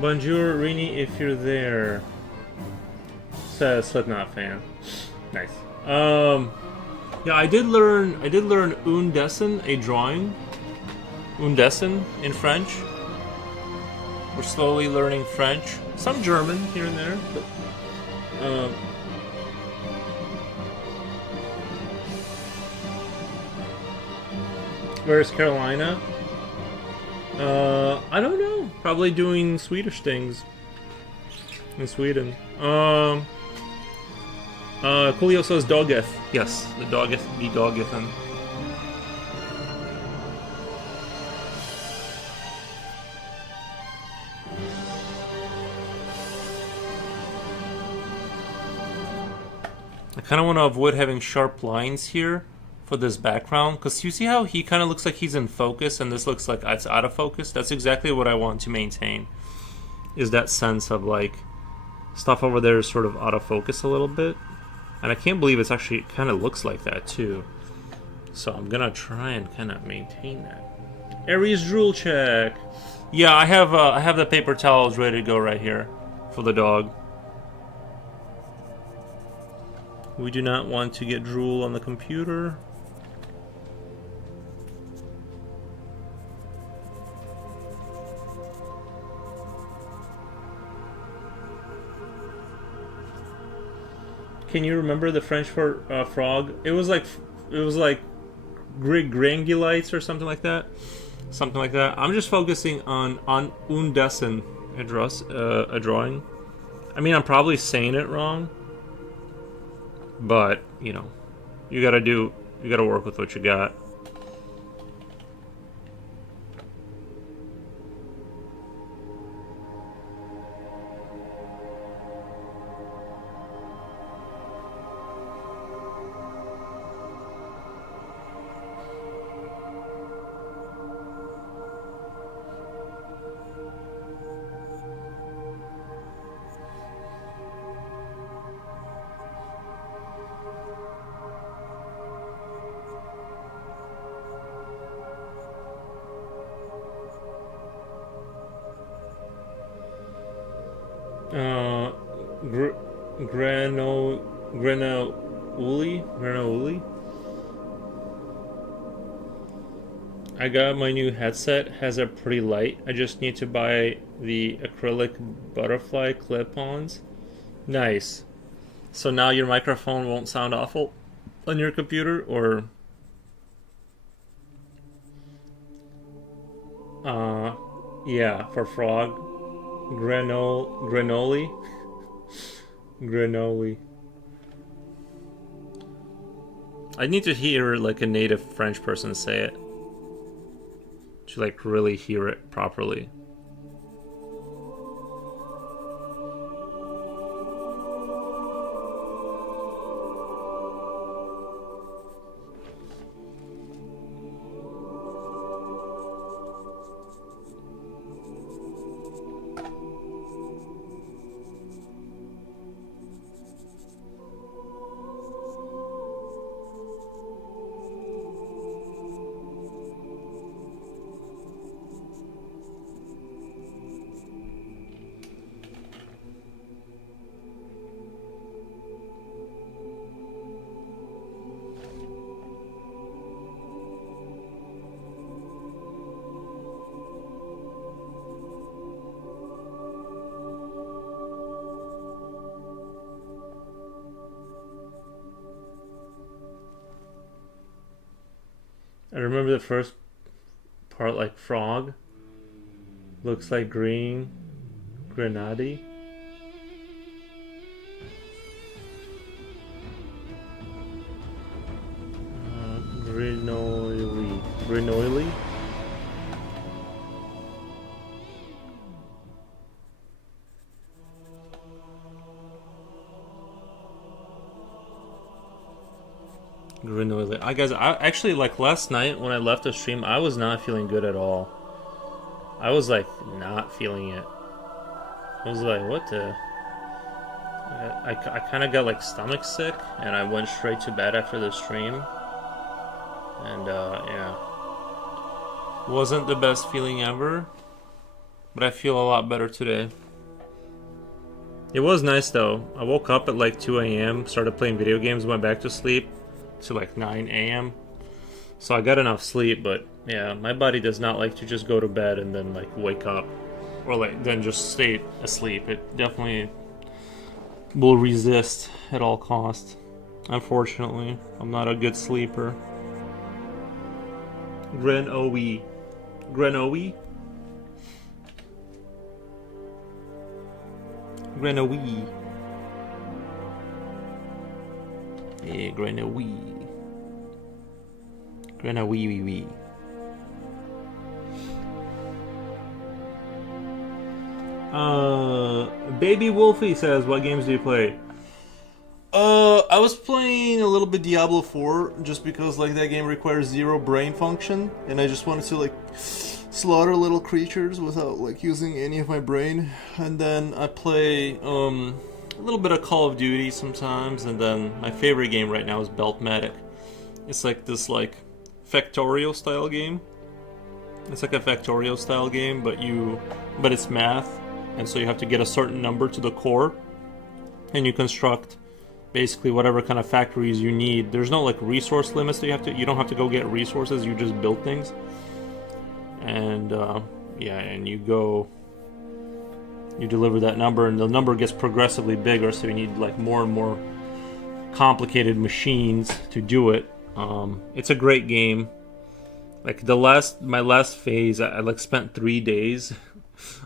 Bonjour, Rini, if you're there. Says Slipknot fan. Nice. Yeah, I did learn un dessin, a drawing. Un dessin in French. We're slowly learning French. Some German here and there, but where's Carolina? I don't know. Probably doing Swedish things in Sweden. Coolio says Dogeth. Yes, the Dogeth be Dogethen. I kind of want to avoid having sharp lines here for this background, because you see how he kind of looks like he's in focus and this looks like it's out of focus? That's exactly what I want to maintain, is that sense of like stuff over there is sort of out of focus a little bit. And I can't believe it's actually kind of looks like that too. So I'm gonna try and kind of maintain that. Aries drool check. Yeah, I have the paper towels ready to go right here for the dog. We do not want to get drool on the computer. Can you remember the French for frog? It was like grangulites or something like that. Something like that. I'm just focusing on un dessin, a drawing. I mean, I'm probably saying it wrong, but you know, you gotta work with what you got. Granouli. I got my new headset, has a pretty light. I just need to buy the acrylic butterfly clip-ons. Nice. So now your microphone won't sound awful on your computer, or yeah, for frog. Granoli. I need to hear like a native French person say it to like really hear it properly. I remember the first part, like frog. Looks like green grenade. Grenoily. Grenoily? Grenoily. I guys, I actually like last night when I left the stream, I was not feeling good at all. I was like not feeling it. I was like, what the? I kind of got like stomach sick, and I went straight to bed after the stream. And yeah, wasn't the best feeling ever, but I feel a lot better today. It was nice though. I woke up at like 2 a.m., started playing video games, went back to sleep to like 9 a.m. So I got enough sleep, but yeah, my body does not like to just go to bed and then like wake up or like then just stay asleep. It definitely will resist at all costs. Unfortunately, I'm not a good sleeper. Grenoille. Grenoille? Grenoille. Yeah, Grenoille. Grenoille. Baby Wolfie says, what games do you play? I was playing a little bit Diablo 4 just because like that game requires zero brain function, and I just wanted to like slaughter little creatures without like using any of my brain. And then I play a little bit of Call of Duty sometimes, and then my favorite game right now is Beltmedic. It's like this like Factorio style game. It's like a Factorio style game, but it's math, and so you have to get a certain number to the core, and you construct basically whatever kind of factories you need. There's no like resource limits that you don't have to go get resources, you just build things. And yeah, and you deliver that number, and the number gets progressively bigger, so you need like more and more complicated machines to do it. It's a great game. Like my last phase, I like spent 3 days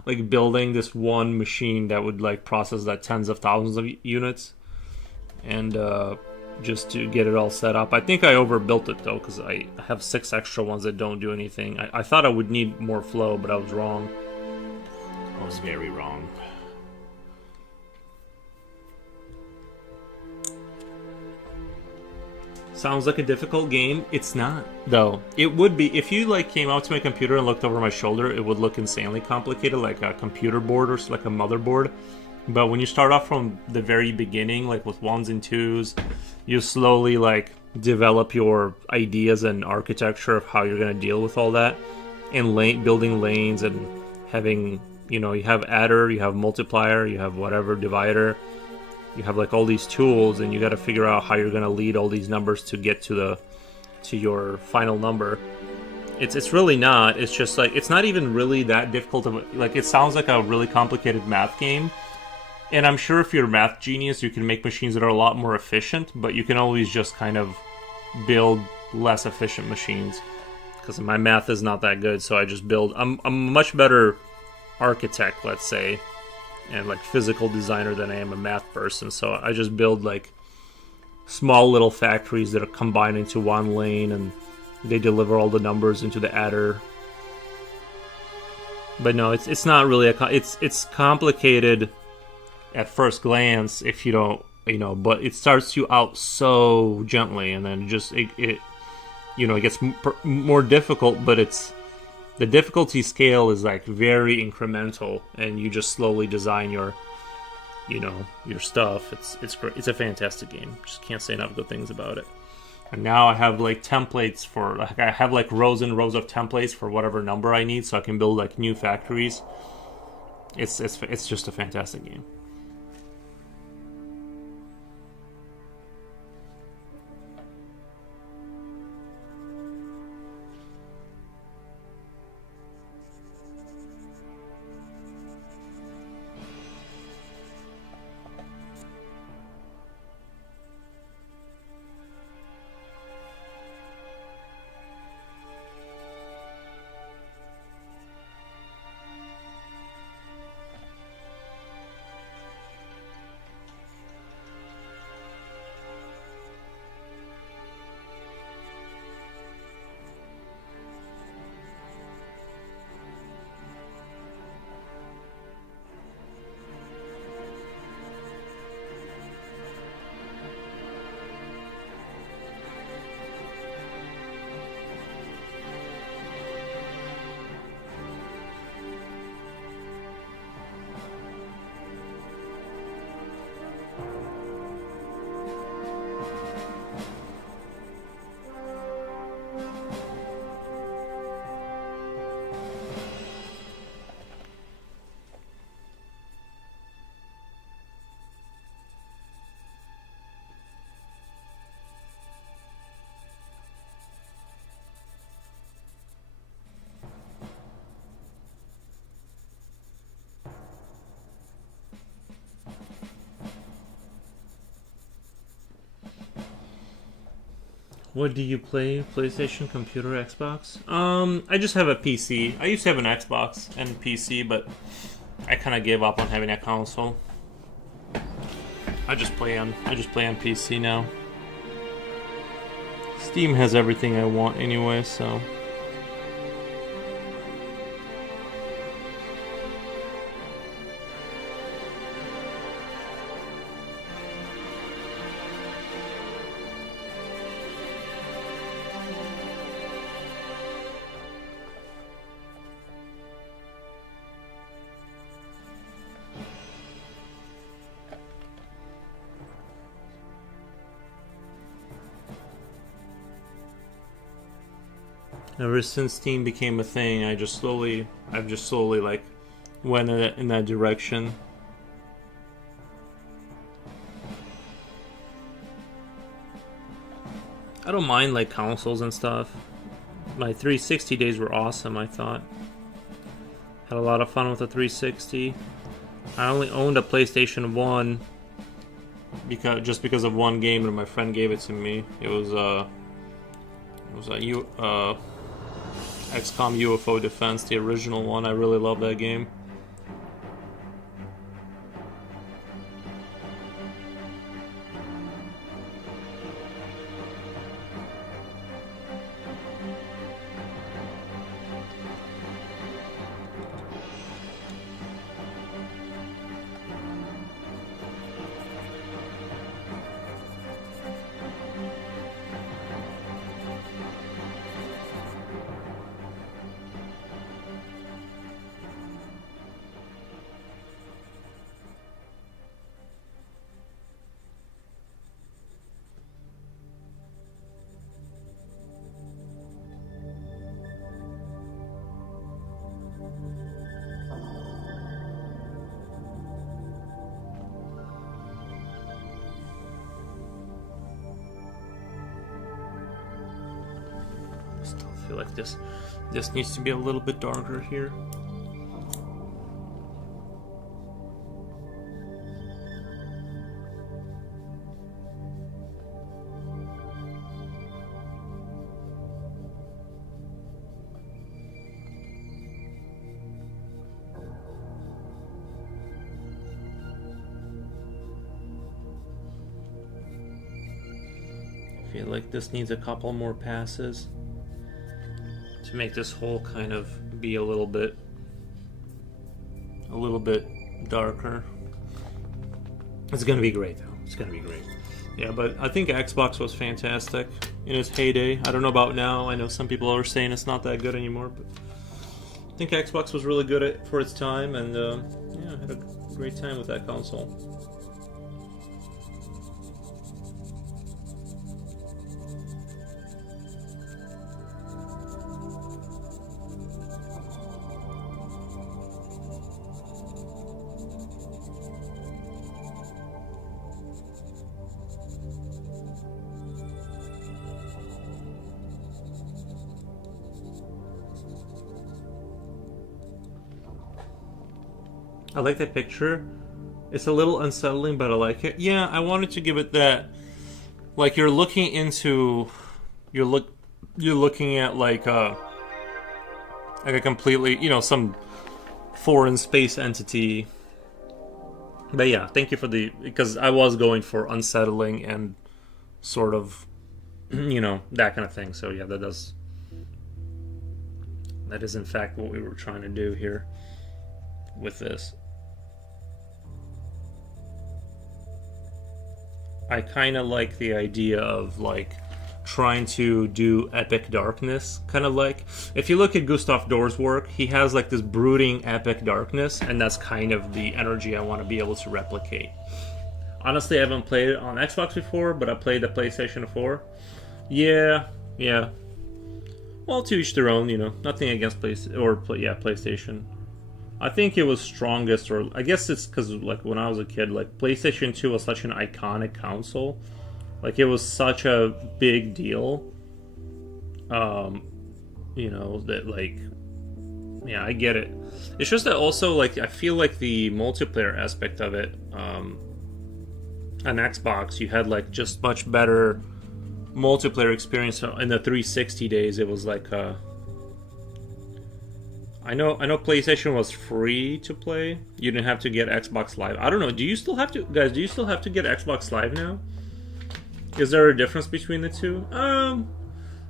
like building this one machine that would like process that tens of thousands of units, and just to get it all set up. I think I overbuilt it though, because I have 6 extra ones that don't do anything. I thought I would need more flow, but I was wrong. I was very wrong. Sounds like a difficult game. It's not, though. It would be if you like came out to my computer and looked over my shoulder. It would look insanely complicated, like a computer board or like a motherboard. But when you start off from the very beginning, like with 1s and 2s, you slowly like develop your ideas and architecture of how you're gonna deal with all that, and building lanes and having, you have adder, you have multiplier, you have whatever divider. You have like all these tools, and you got to figure out how you're gonna lead all these numbers to get to your final number. It's really not. It's just like it's not even really that difficult of like it sounds like a really complicated math game. And I'm sure if you're a math genius, you can make machines that are a lot more efficient, but you can always just kind of build less efficient machines. Because my math is not that good, so I just build. I'm a much better architect, let's say, and like physical designer than I am a math person. So I just build like small little factories that are combined into one lane, and they deliver all the numbers into the adder. But no, it's not really it's complicated at first glance if you don't, but it starts you out so gently, and then it gets more difficult, but the difficulty scale is like very incremental, and you just slowly design your stuff. It's great. It's a fantastic game. Just can't say enough good things about it. And now I have like templates I have like rows and rows of templates for whatever number I need, so I can build like new factories. It's just a fantastic game. What do you play? PlayStation, computer, Xbox? I just have a PC. I used to have an Xbox and PC, but I kind of gave up on having a console. I just play on PC now. Steam has everything I want anyway, so. Ever since Steam became a thing, I've just slowly like went in that direction. I don't mind like consoles and stuff. My 360 days were awesome, I thought. Had a lot of fun with the 360. I only owned a PlayStation 1 because of one game, and my friend gave it to me. It was XCOM UFO Defense, the original one. I really love that game. Still feel like this needs to be a little bit darker here. I feel like this needs a couple more passes to make this hole kind of be a little bit darker. It's gonna be great though. It's gonna be great. Yeah, but I think Xbox was fantastic in its heyday. I don't know about now. I know some people are saying it's not that good anymore, but I think Xbox was really good for its time, and yeah, I had a great time with that console. I like that picture. It's a little unsettling, but I like it. Yeah, I wanted to give it that, like you're looking at like a completely, some foreign space entity. But yeah, thank you for because I was going for unsettling and sort of, that kind of thing. So yeah, that is in fact what we were trying to do here with this. I kind of like the idea of like trying to do epic darkness, kind of like if you look at Gustav Dor's work, he has like this brooding epic darkness, and that's kind of the energy I want to be able to replicate. Honestly, I haven't played it on Xbox before, but I played the PlayStation 4. Yeah. Well, to each their own, nothing against PlayStation. I think it was strongest, or I guess it's because like when I was a kid, like PlayStation 2 was such an iconic console. Like it was such a big deal. That like, yeah, I get it. It's just that also like I feel like the multiplayer aspect of it, on Xbox, you had like just much better multiplayer experience in the 360 days. It was like I know PlayStation was free to play. You didn't have to get Xbox Live. I don't know. Do you still have to, guys? Do you still have to get Xbox Live now? Is there a difference between the two?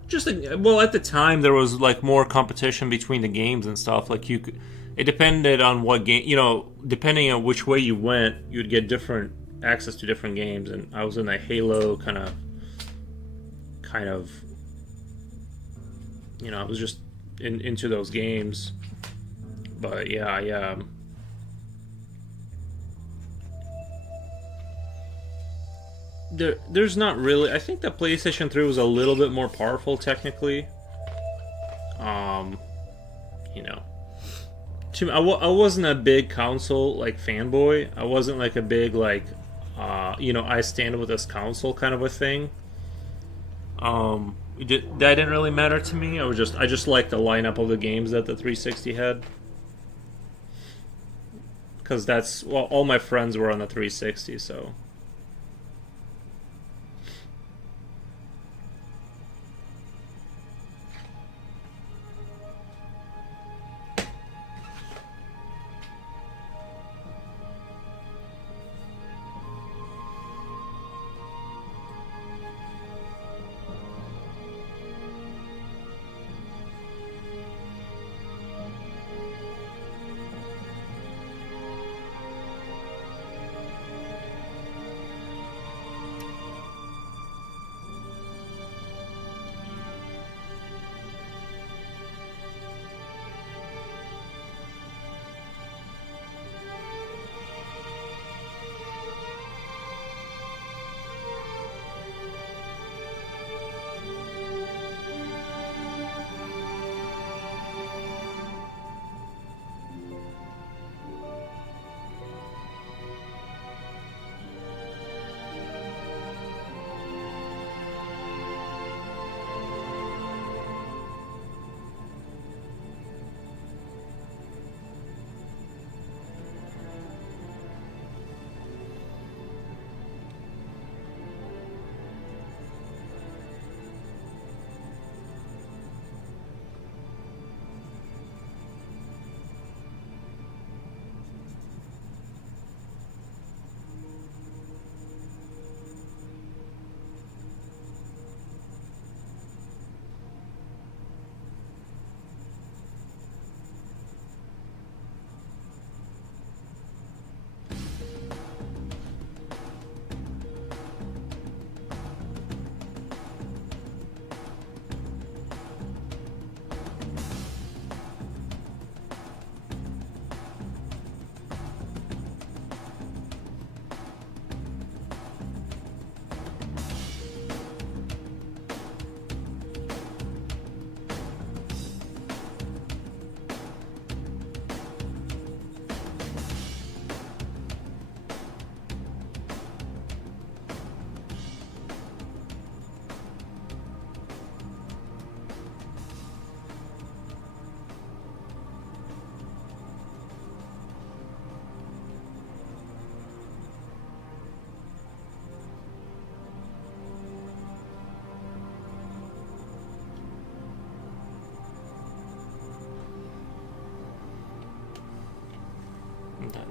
Just well, at the time there was like more competition between the games and stuff. Like you could, it depended on what game, depending on which way you went, you'd get different access to different games. And I was in the Halo kind of, I was just into those games. But yeah. There's not really. I think the PlayStation 3 was a little bit more powerful technically. I wasn't a big console like fanboy. I wasn't like a big like, I stand with this console kind of a thing. That didn't really matter to me. I just liked the lineup of the games that the 360 had. Because all my friends were on the 360, so.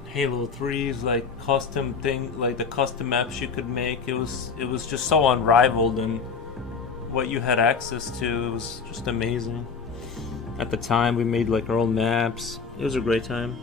Halo 3's like custom thing, like the custom maps you could make, it was just so unrivaled, and what you had access to, it was just amazing. At the time we made like our own maps. It was a great time.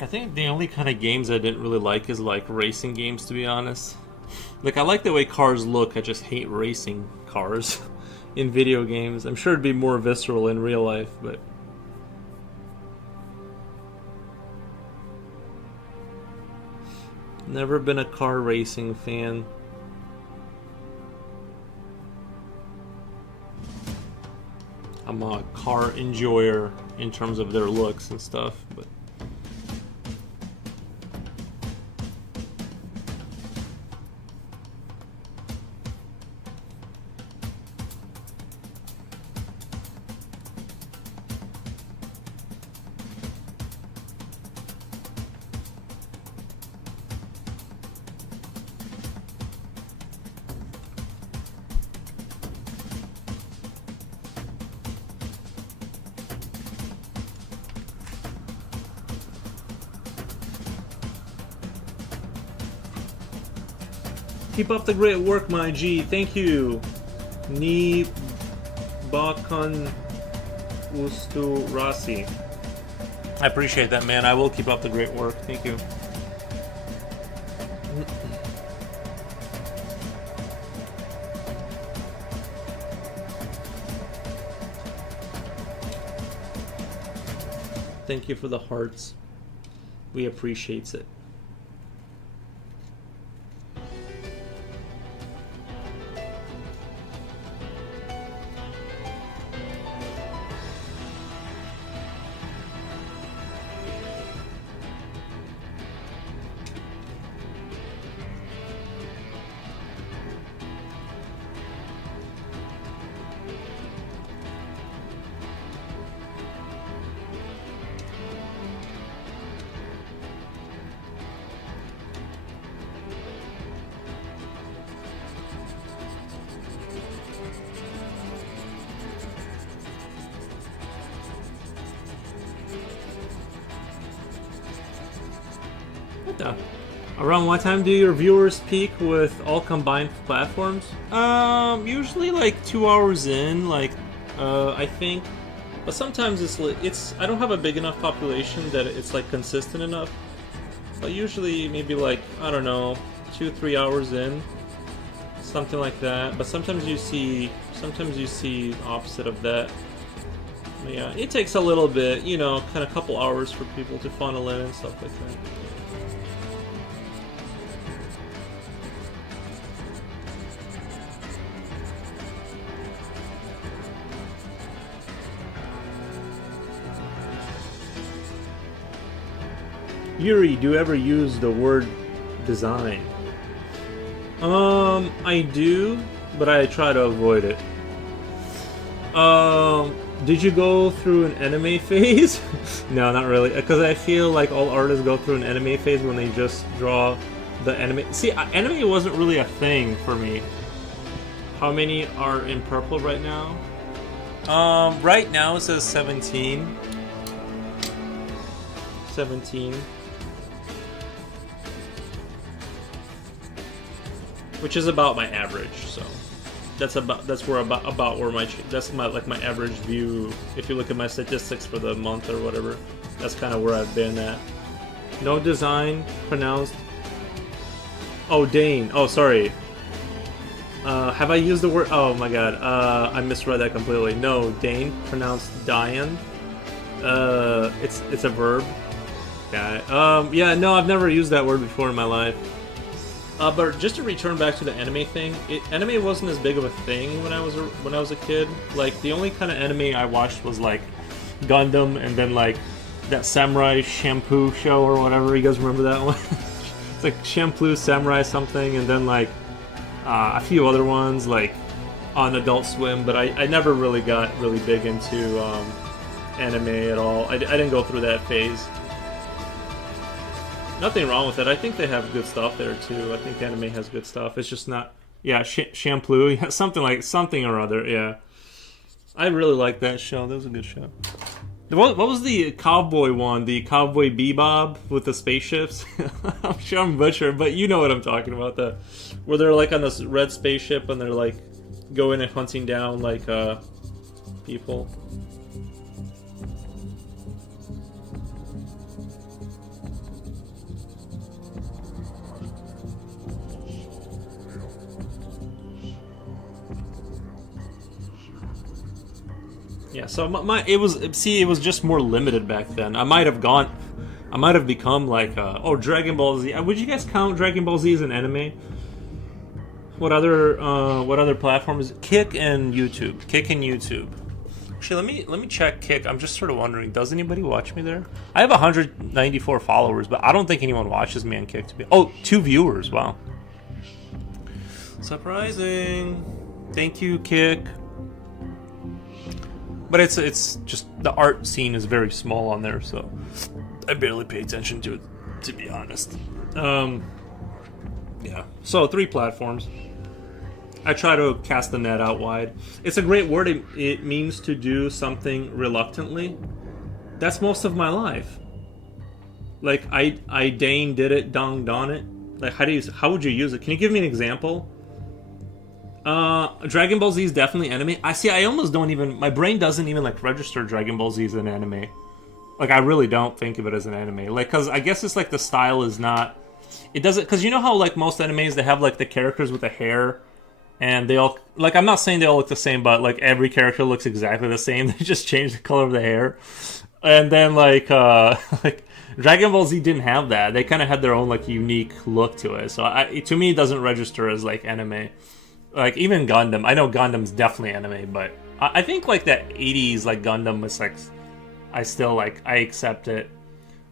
I think the only kind of games I didn't really like is like racing games, to be honest. Like, I like the way cars look, I just hate racing cars in video games. I'm sure it'd be more visceral in real life, but... Never been a car racing fan. I'm a car enjoyer in terms of their looks and stuff, but... Keep up the great work, my G. Thank you. Ni Bakan Ustu Rasi. I appreciate that, man. I will keep up the great work. Thank you. Thank you for the hearts. We appreciate it. Around what time do your viewers peak with all combined platforms? Usually like 2 hours in, like, I think. But sometimes it's I don't have a big enough population that it's like consistent enough. But usually maybe like, I don't know, 2-3 hours in, something like that. But sometimes you see opposite of that. But yeah, it takes a little bit, you know, kind of couple hours for people to funnel in and stuff like that. Yuri, do you ever use the word design? I do, but I try to avoid it. Did you go through an anime phase? No, not really, because I feel like all artists go through an anime phase when they just draw the anime. See, anime wasn't really a thing for me. How many are in purple right now? Right now it says 17. 17. Which is about my average, so that's where my average view. If you look at my statistics for the month or whatever, that's kind of where I've been at. No design pronounced. Oh, Dane. Oh, sorry. Have I used the word? Oh my god. I misread that completely. No, Dane pronounced Diane. It's a verb. Yeah. Yeah. No, I've never used that word before in my life. But just to return back to the anime thing, anime wasn't as big of a thing when I was a kid. Like, the only kind of anime I watched was like Gundam, and then like that Samurai Champloo show or whatever. You guys remember that one? It's like Champloo Samurai something, and then like a few other ones like on Adult Swim. But I never really got really big into anime at all. I didn't go through that phase. Nothing wrong with it. I think they have good stuff there too. I think anime has good stuff. It's just not, yeah, Champloo, yeah, something or other. Yeah, I really like that show. That was a good show. What was the cowboy one? The Cowboy Bebop with the spaceships? I'm sure I'm butchering, but you know what I'm talking about. Where they're like on this red spaceship and they're like going and hunting down like people. Yeah, so it was just more limited back then. I might have become like Dragon Ball Z. Would you guys count Dragon Ball Z as an anime? What other platforms? Kick and YouTube. Actually, let me check Kick. I'm just sort of wondering, does anybody watch me there? I have 194 followers, but I don't think anyone watches me on Kick. 2 viewers. Wow. Surprising. Thank you, Kick. But it's just the art scene is very small on there, so I barely pay attention to it, to be honest. Yeah. So 3 platforms. I try to cast the net out wide. It's a great word. It means to do something reluctantly. That's most of my life. Like I dang did it, dong don it. Like how would you use it? Can you give me an example? Dragon Ball Z is definitely anime. I almost don't even, my brain doesn't even like register Dragon Ball Z as an anime. Like I really don't think of it as an anime. Like, cause I guess it's like the style is not, it doesn't, cause you know how like most animes, they have like the characters with the hair and they all, like I'm not saying they all look the same, but like every character looks exactly the same. They just change the color of the hair. And then like like Dragon Ball Z didn't have that. They kind of had their own like unique look to it. So to me it doesn't register as like anime. Like even Gundam, I know Gundam's definitely anime, but I think like that 80s like Gundam was like, I still like, I accept it.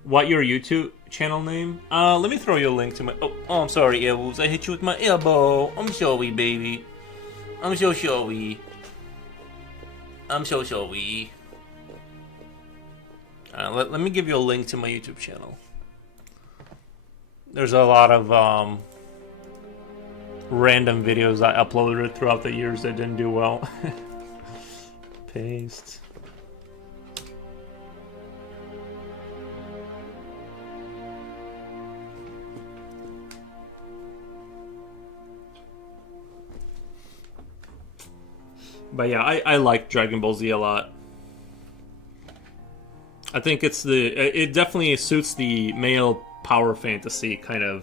What your YouTube channel name? Let me throw you a link to my. Oh, I'm sorry, Ewoos. I hit you with my elbow. I'm sorry, baby. I'm so sorry. I'm so sorry. Let me give you a link to my YouTube channel. There's a lot of random videos I uploaded throughout the years that didn't do well. Paste. But yeah, I like Dragon Ball Z a lot. I think it definitely suits the male power fantasy kind of.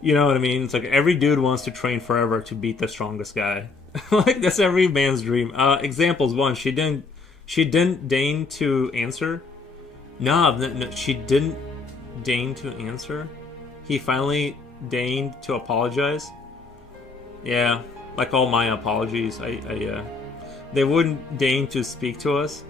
You know what I mean? It's like every dude wants to train forever to beat the strongest guy. Like that's every man's dream. Examples: 1, she didn't deign to answer. No, she didn't deign to answer. He finally deigned to apologize. Yeah, like all my apologies, they wouldn't deign to speak to us.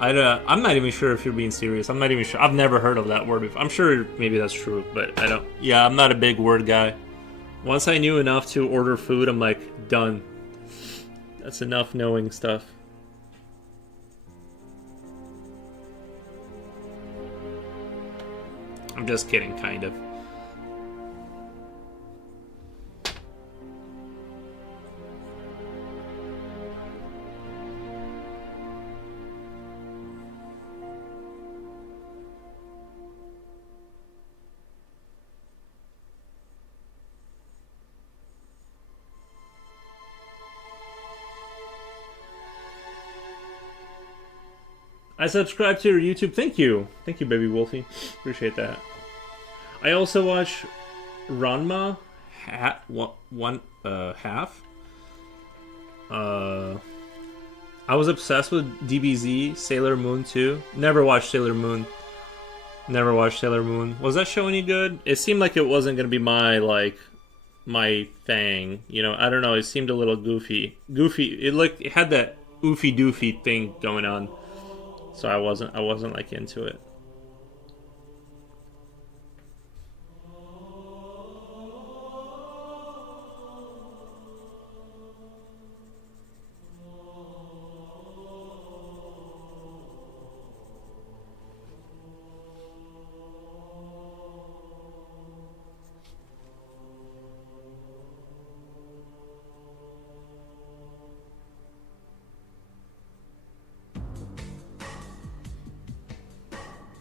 I'm not even sure if you're being serious. I'm not even sure. I've never heard of that word before. I'm sure maybe that's true, but I don't. Yeah, I'm not a big word guy. Once I knew enough to order food, I'm like, done. That's enough knowing stuff. I'm just kidding, kind of. I subscribe to your YouTube. Thank you, baby Wolfie. Appreciate that. I also watch Ranma half. I was obsessed with DBZ, Sailor Moon 2. Never watched Sailor Moon. Was that show any good? It seemed like it wasn't gonna be my thing. You know, I don't know. It seemed a little goofy. It had that oofy doofy thing going on. So I wasn't like into it.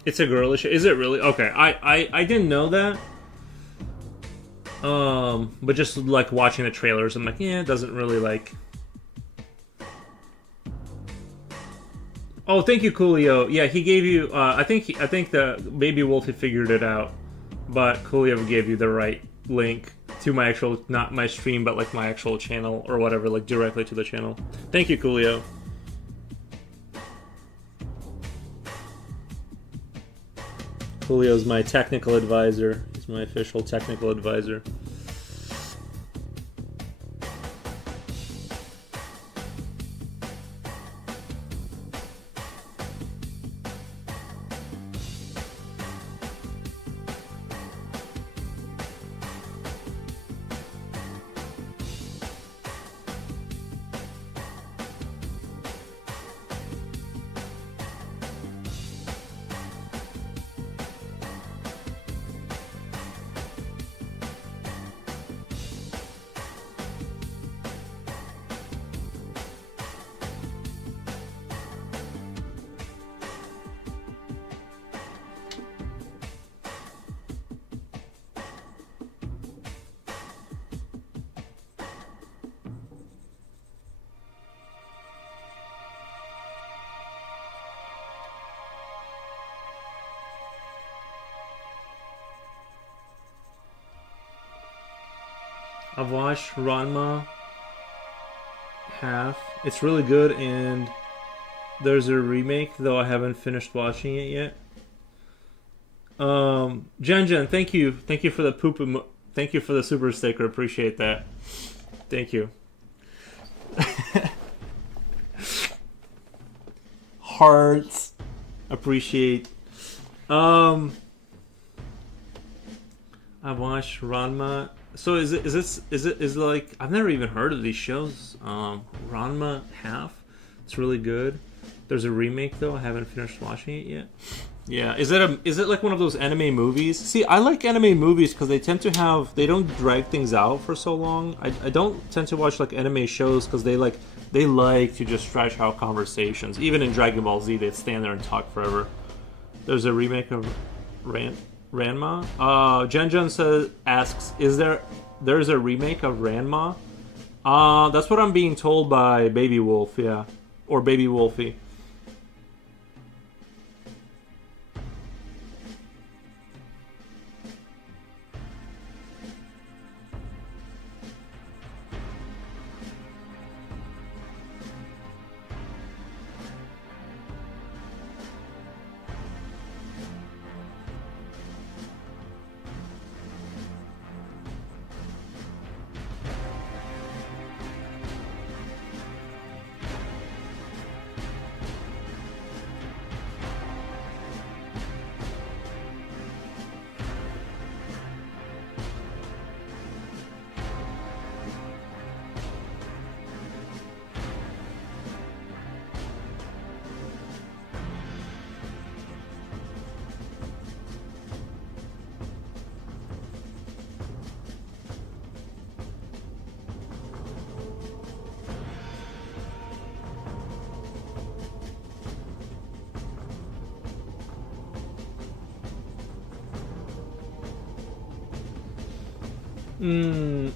It's a girlish. Is it really? Okay, I didn't know that. But just like watching the trailers, I'm like, yeah, it doesn't really like. Oh, thank you, Coolio. Yeah, he gave you. I think the baby Wolfie figured it out, but Coolio gave you the right link. to my actual, not my stream, but like my actual channel or whatever, like directly to the channel. Thank you, Coolio. Coolio's my technical advisor. He's my official technical advisor. I've watched Ranma half. It's really good, and there's a remake, though I haven't finished watching it yet. Jen, thank you for the thank you for the super sticker. Appreciate that. Thank you. Hearts. Appreciate. I watched Ranma. So is it like, I've never even heard of these shows. Ranma half. It's really good. There's a remake though. I haven't finished watching it yet. Yeah, is it like one of those anime movies? See, I like anime movies because they don't drag things out for so long. I don't tend to watch like anime shows because they like to just stretch out conversations. Even in Dragon Ball Z, they'd stand there and talk forever. There's a remake of Ranma. Jen asks, there's a remake of Ranma? That's what I'm being told by Baby Wolf, yeah. Or Baby Wolfie.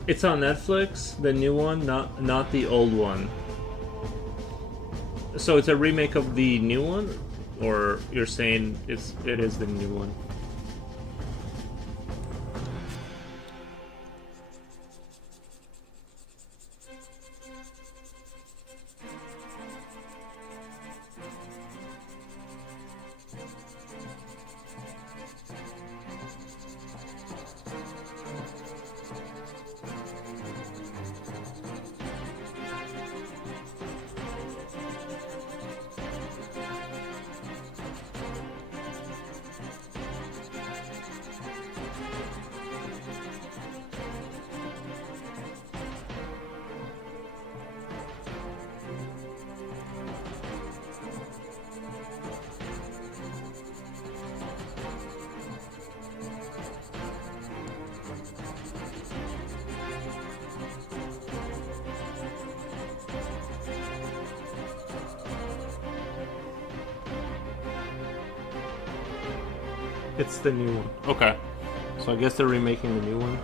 It's on Netflix, the new one, not the old one. So it's a remake of the new one, or you're saying it is the new one? It's the new one. Okay. So I guess they're remaking the new one.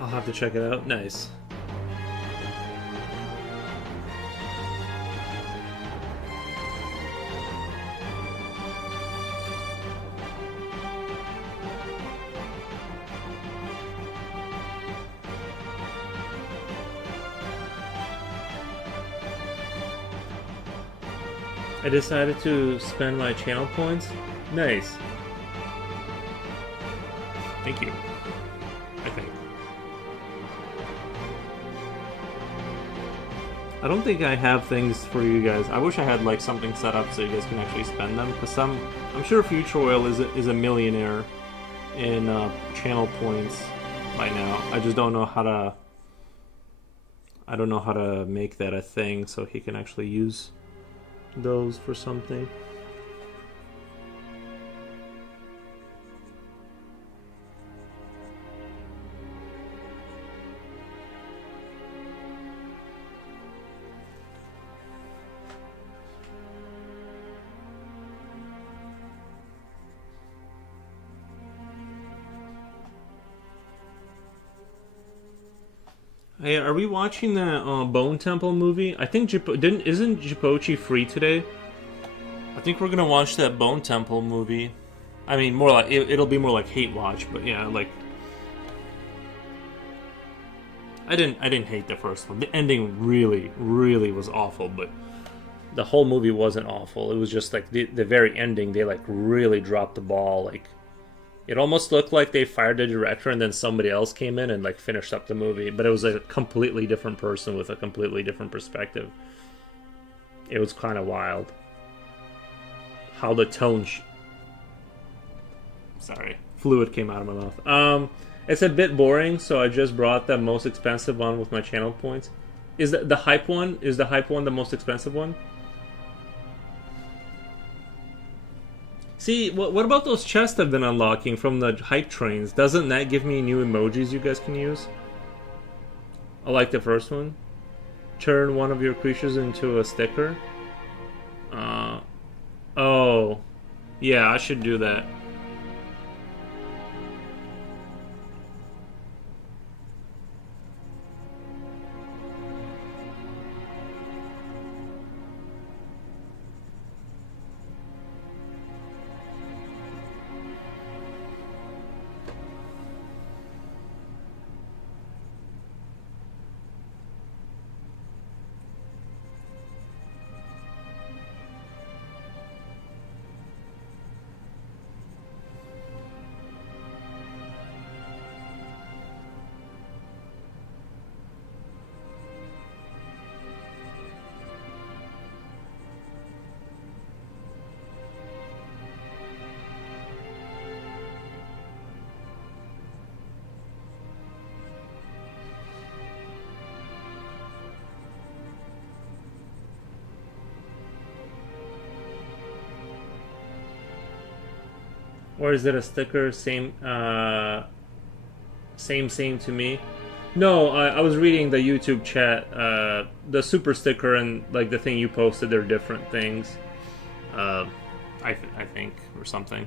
I'll have to check it out. Nice. I decided to spend my channel points. Nice. Thank you. I think. I don't think I have things for you guys. I wish I had like something set up so you guys can actually spend them. Because I'm sure Future Oil is a millionaire in channel points by now. I just don't know how to. I don't know how to make that a thing so he can actually use those for something. Hey, are we watching the Bone Temple movie? I think isn't Jipochi free today? I think we're gonna watch that Bone Temple movie. I mean, more like it'll be more like hate watch, but yeah, like I didn't hate the first one. The ending really was awful, but the whole movie wasn't awful. It was just like the very ending, they like really dropped the ball. Like it almost looked like they fired the director and then somebody else came in and like finished up the movie, but it was a completely different person with a completely different perspective. It was kind of wild. How the tone sorry, fluid came out of my mouth. It's a bit boring, so I just brought the most expensive one with my channel points. Is the hype one? Is the hype one the most expensive one? See, what about those chests I've been unlocking from the hype trains? Doesn't that give me new emojis you guys can use? I like the first one. Turn one of your creatures into a sticker. Oh. Yeah, I should do that. Or is it a sticker? Same to me. No, I was reading the YouTube chat. The super sticker and like the thing you posted, they're different things. I think, or something.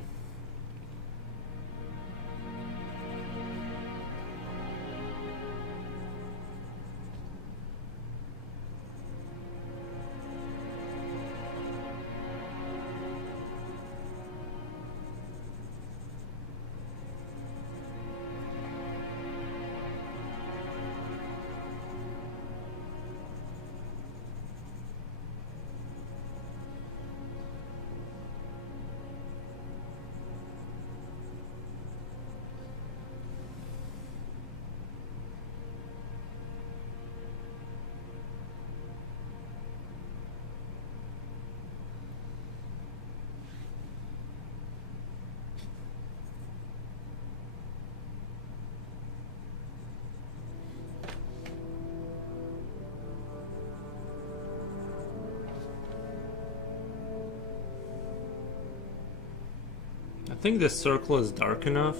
I think this circle is dark enough.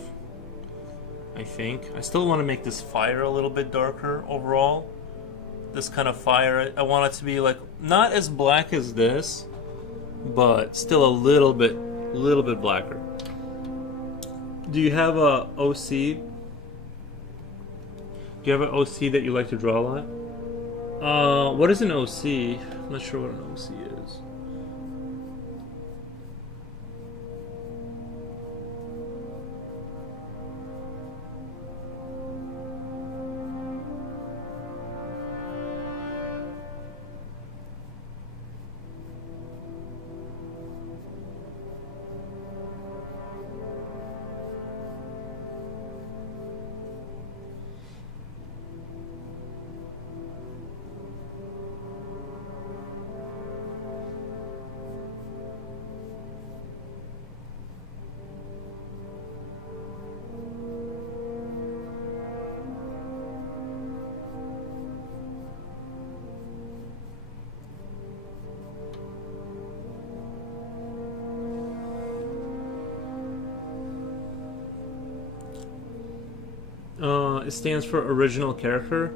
I think. I still want to make this fire a little bit darker overall. This kind of fire, I want it to be like not as black as this, but still a little bit blacker. Do you have a OC? Do you have an OC that you like to draw a lot? What is an OC? I'm not sure what an OC is. It stands for original character.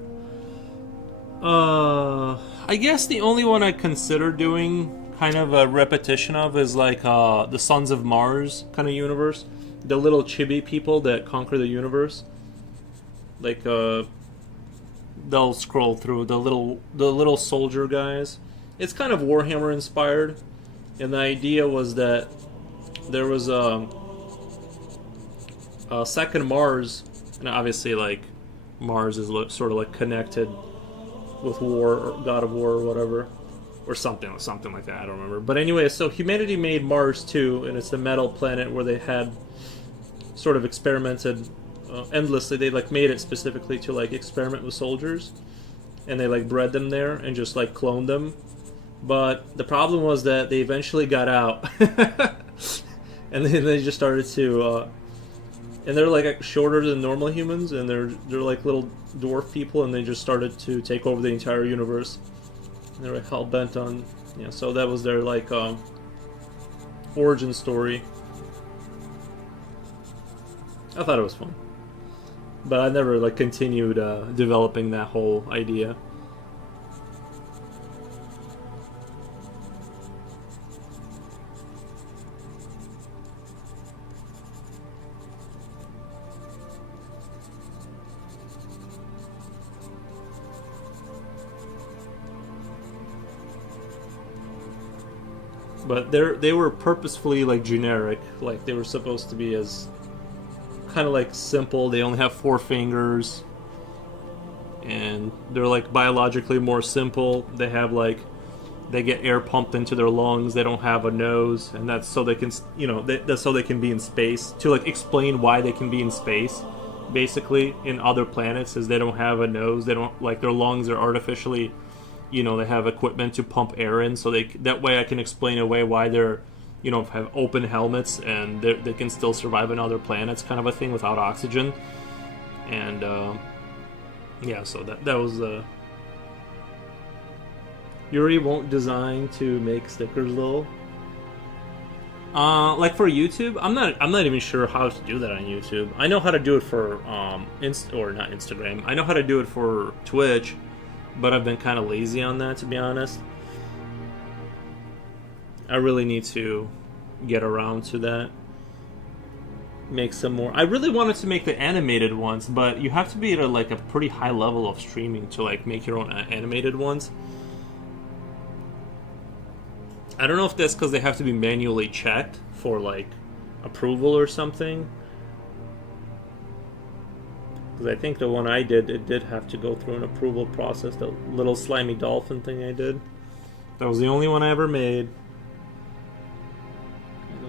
I guess the only one I consider doing kind of a repetition of is like the Sons of Mars kind of universe. The little chibi people that conquer the universe. Like they'll scroll through the little soldier guys. It's kind of Warhammer inspired, and the idea was that there was a second Mars, and obviously like Mars is sort of like connected with war or God of War or whatever, or something like that. I don't remember. But anyway, so humanity made Mars too, and it's the metal planet where they had sort of experimented endlessly. They like made it specifically to like experiment with soldiers, and they like bred them there and just like cloned them. But the problem was that they eventually got out, and then they just started to. And they're like shorter than normal humans, and they're like little dwarf people, and they just started to take over the entire universe. And they're like hell bent on, yeah. So that was their like origin story. I thought it was fun, but I never like continued developing that whole idea. But they were purposefully like generic, like they were supposed to be as kind of like simple. They only have 4 fingers, and they're like biologically more simple. They have like they get air pumped into their lungs. They don't have a nose, and that's so they can that's so they can be in space. To like explain why they can be in space, basically in other planets, is they don't have a nose. They don't like their lungs are artificially. They have equipment to pump air in, so that way I can explain away why they're, have open helmets and they can still survive on other planets, kind of a thing, without oxygen. And yeah, so that was Yuri won't design to make stickers though. Like for YouTube, I'm not even sure how to do that on YouTube. I know how to do it for not Instagram. I know how to do it for Twitch. But I've been kind of lazy on that, to be honest. I really need to get around to that. Make some more. I really wanted to make the animated ones, but you have to be at a pretty high level of streaming to like make your own animated ones. I don't know if that's because they have to be manually checked for like approval or something. Because I think the one I did, it did have to go through an approval process. The little slimy dolphin thing I did. That was the only one I ever made.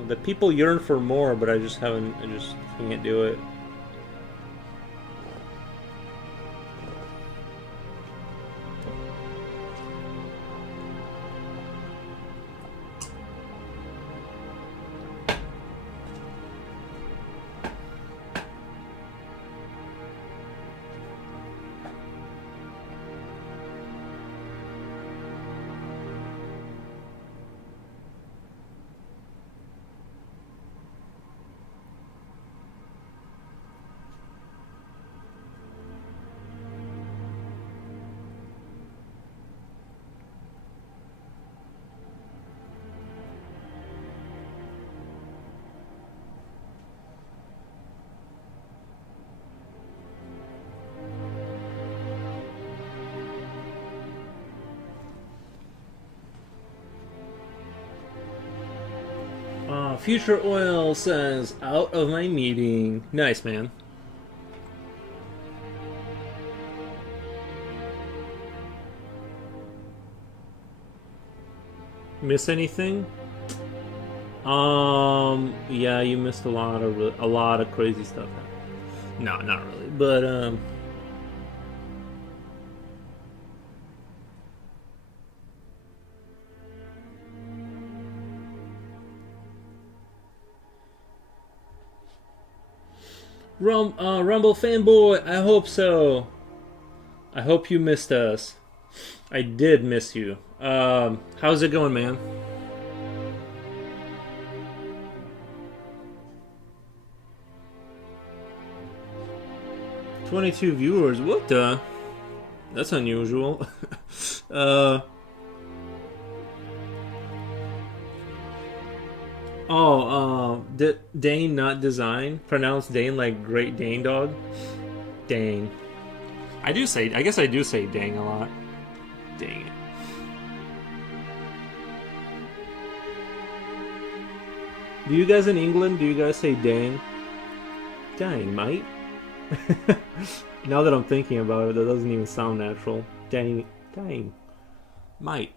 The people yearn for more, but I just can't do it. Future Oil says, out of my meeting. Nice, man. Miss anything? Yeah, you missed a lot of crazy stuff. No, not really, but Rumble fanboy, I hope so. I hope you missed us. I did miss you. How's it going, man? $22 viewers. What the? That's unusual. Dane, not design. Pronounced Dane like Great Dane dog. Dane. I guess I do say dang a lot. Dang it. Do you guys in England, do you guys say dang? Dang, mate. Now that I'm thinking about it, that doesn't even sound natural. Dang, mate.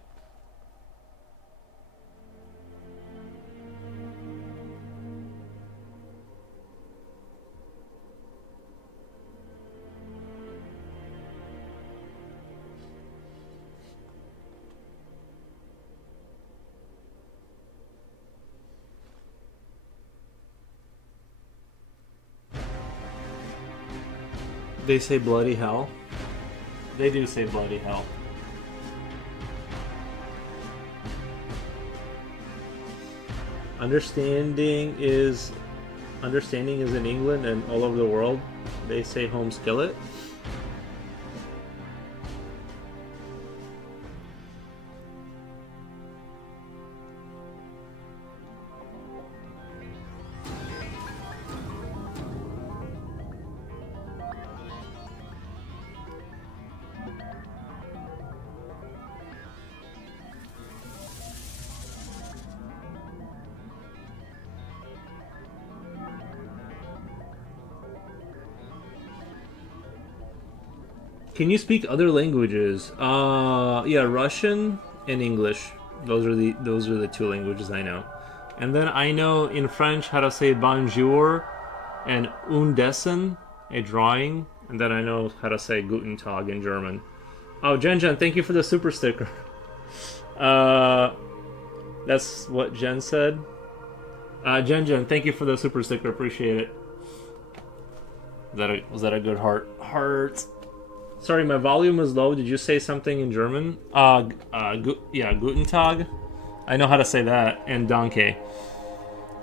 They say bloody hell. They do say bloody hell. Understanding is in England and all over the world. They say home skillet. Can you speak other languages? Yeah, Russian and English. Those are the two languages I know. And then I know in French how to say bonjour and un dessin, a drawing. And then I know how to say guten Tag in German. Oh, Jen, thank you for the super sticker. That's what Jen said. Jen, thank you for the super sticker. Appreciate it. Was that a good heart? Heart. Sorry, my volume was low. Did you say something in German? Yeah, Guten Tag. I know how to say that, and Danke.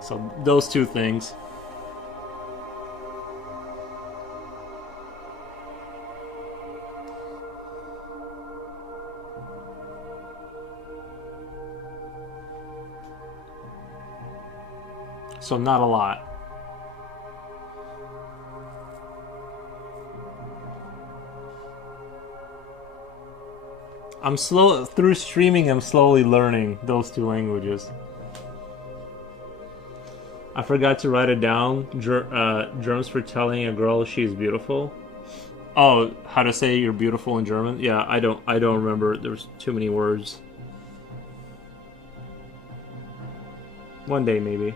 So those two things. So not a lot. Through streaming, I'm slowly learning those two languages. I forgot to write it down. Germs for telling a girl she's beautiful. Oh, how to say you're beautiful in German? Yeah, I don't remember. There's too many words. One day, maybe.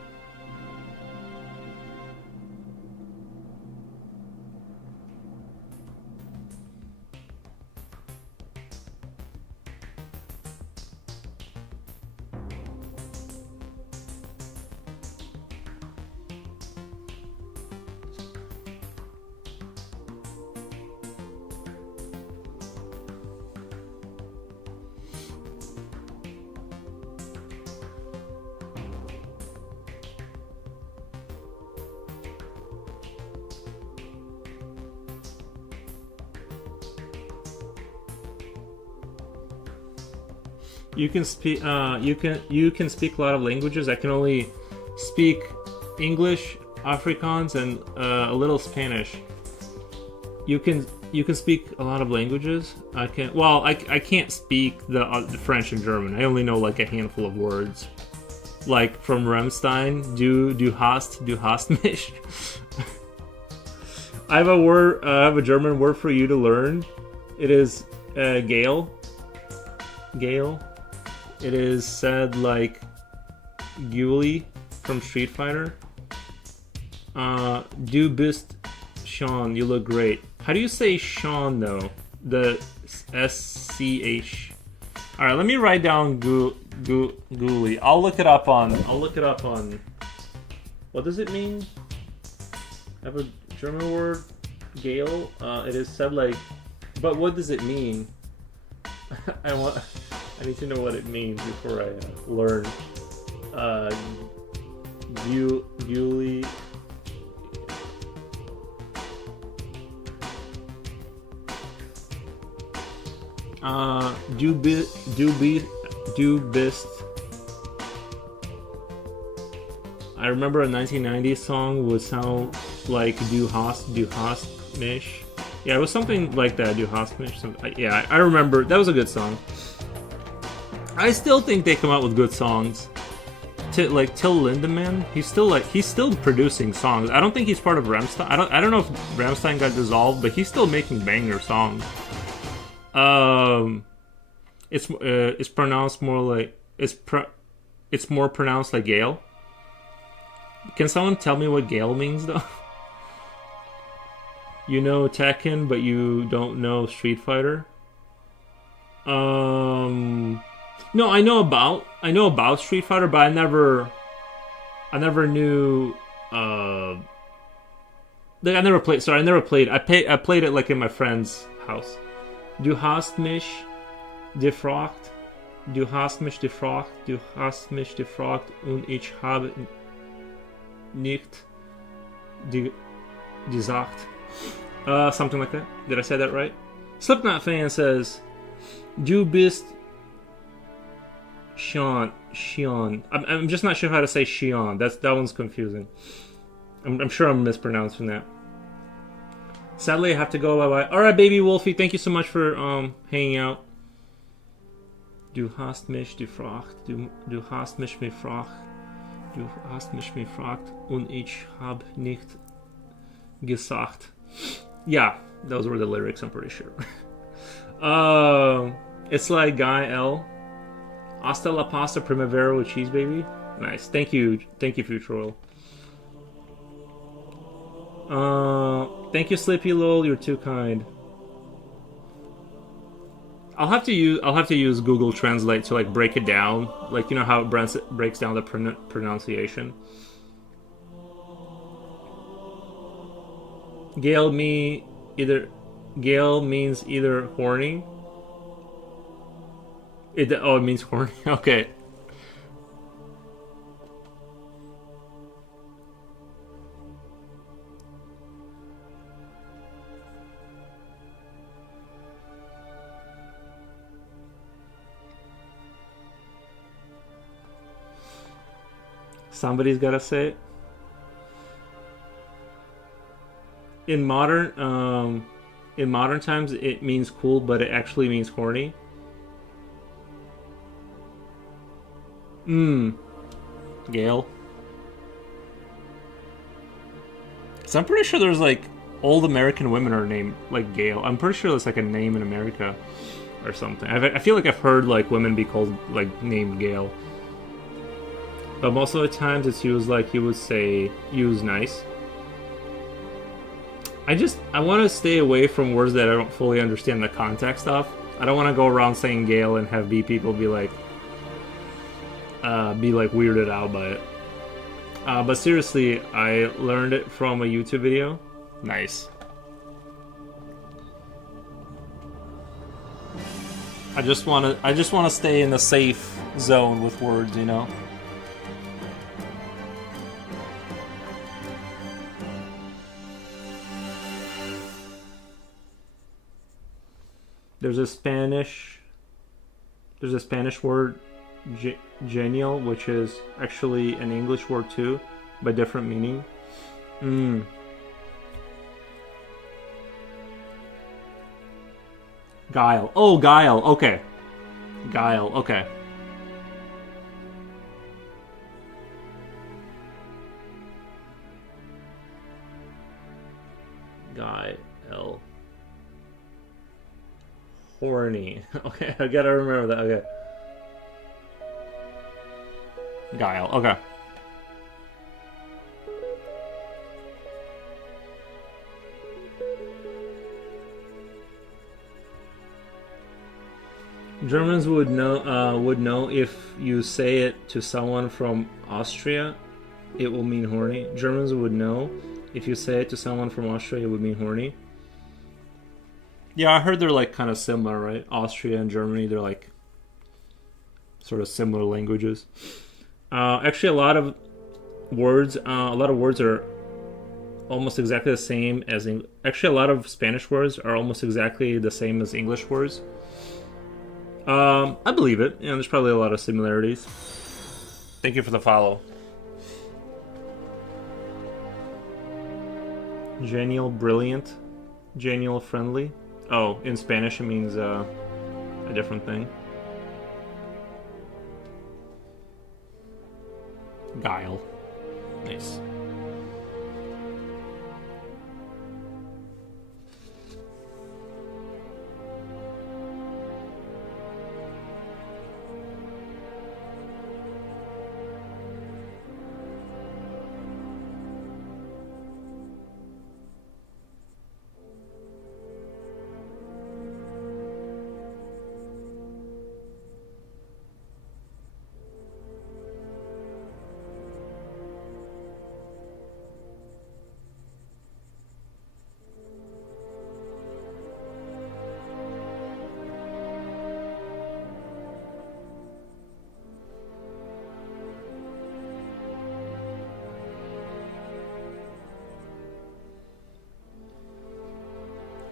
You can speak. You can speak a lot of languages. I can only speak English, Afrikaans, and a little Spanish. You can speak a lot of languages. I can. Well, I can't speak the French and German. I only know like a handful of words. like from Rammstein. Du hast mich. I have a German word for you to learn. It is Gale. Gale. It is said like Guli from Street Fighter. Du bist Sean. You look great. How do you say Sean though? The SCH. All right, let me write down Guli. I'll look it up on. What does it mean? I have a German word, Gale. It is said like, but what does it mean? I need to know what it means before I learn. Guli. Du bist. I remember a 1990s song would sound like Du hast mich. Yeah, it was something like that. Du hast mich. Yeah, I remember. That was a good song. I still think they come out with good songs. Like Till Lindemann, he's still producing songs. I don't think he's part of Rammstein. I don't know if Rammstein got dissolved, but he's still making banger songs. It's pronounced more like it's more pronounced like Gale. Can someone tell me what Gale means though? You know Tekken, but you don't know Street Fighter. No, I know about Street Fighter, but I never knew. Like I never played. Sorry, I never played. I played it like in my friend's house. Du hast mich gefragt. Du hast mich gefragt. Du hast mich gefragt und ich habe nicht gesagt. Something like that. Did I say that right? Slipknot fan says, "Du bist Sean." I'm just not sure how to say Sean. That one's confusing. I'm sure I'm mispronouncing that. Sadly, I have to go. Bye-bye. All right, baby Wolfie. Thank you so much for hanging out. Du hast mich gefragt. Du hast mich gefragt. Du hast mich gefragt und ich habe nicht gesagt. Yeah, those were the lyrics. I'm pretty sure. It's like Guy L. Hasta la pasta primavera with cheese, baby. Nice. Thank you, Future Oil. Thank you, Slippy Lol. You're too kind. I'll have to use Google Translate to like break it down, like you know how it breaks down the pronunciation. Gale means either horny. It means horny. Okay. Somebody's gotta say it. In modern times, it means cool, but it actually means horny. Gale. So I'm pretty sure there's like old American women are named like Gale. I'm pretty sure that's like a name in America or something. I feel like I've heard like women be called like named Gale. But most of the times it's used like you would say use nice. I want to stay away from words that I don't fully understand the context of. I don't want to go around saying Gale and have people be like weirded out by it. But seriously, I learned it from a YouTube video. Nice. I just want to stay in the safe zone with words, you know. There's a Spanish word, genial, which is actually an English word too, but different meaning. Guile. Oh, guile. Okay. Guile. Okay. Guy L. Horny. Okay, I gotta remember that. Okay. Guile. Okay. Germans would know if you say it to someone from Austria, it will mean horny. Germans would know if you say it to someone from Austria, it would mean horny. Yeah, I heard they're like kind of similar, right? Austria and Germany, they're like sort of similar languages. Actually, a lot of words are almost exactly the same as actually a lot of Spanish words are almost exactly the same as English words. I believe it. There's probably a lot of similarities. Thank you for the follow. Genial, brilliant, genial, friendly. Oh, in Spanish it means a different thing. Guile. Nice.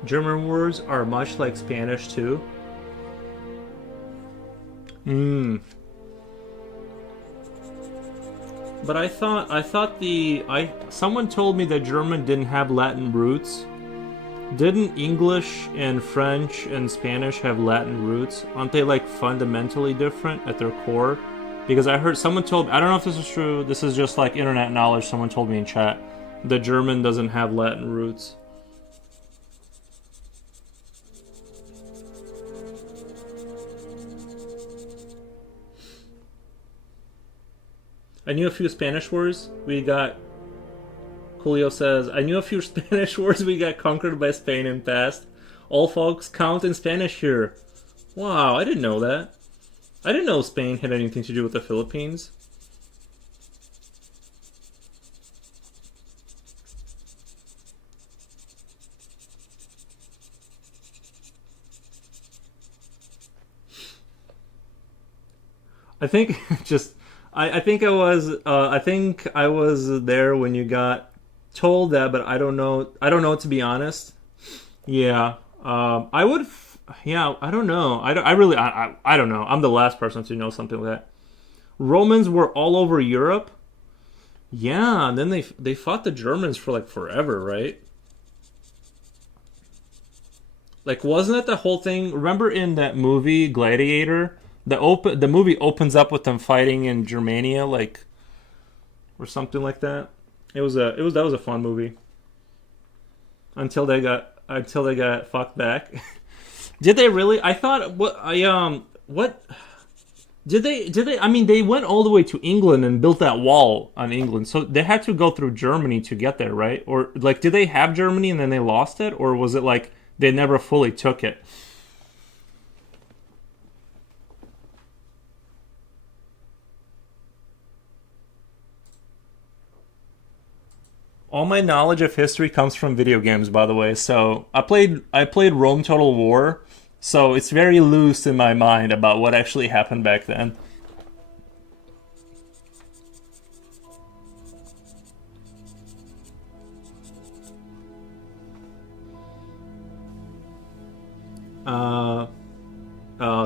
German words are much like Spanish too. But I thought someone told me that German didn't have Latin roots. Didn't English and French and Spanish have Latin roots? Aren't they like fundamentally different at their core? Because I heard someone told, I don't know if this is true, this is just like internet knowledge, someone told me in chat, that German doesn't have Latin roots. I knew a few Spanish words. We got... Julio says, I knew a few Spanish words we got conquered by Spain in past. All folks count in Spanish here. Wow, I didn't know that. I didn't know Spain had anything to do with the Philippines. I think just... I think I was there when you got told that, but I don't know to be honest. Yeah. I would I don't know. I don't know. I'm the last person to know something like that. Romans were all over Europe. Yeah, and then they fought the Germans for like forever, right? Like, wasn't it the whole thing? Remember in that movie Gladiator? The movie opens up with them fighting in Germania, like, or something like that. That was a fun movie. Until they got fucked back. Did they really? I thought what did they? I mean, they went all the way to England and built that wall on England, so they had to go through Germany to get there, right? Or like, did they have Germany and then they lost it, or was it like they never fully took it? All my knowledge of history comes from video games, by the way. So I played Rome Total War, so it's very loose in my mind about what actually happened back then.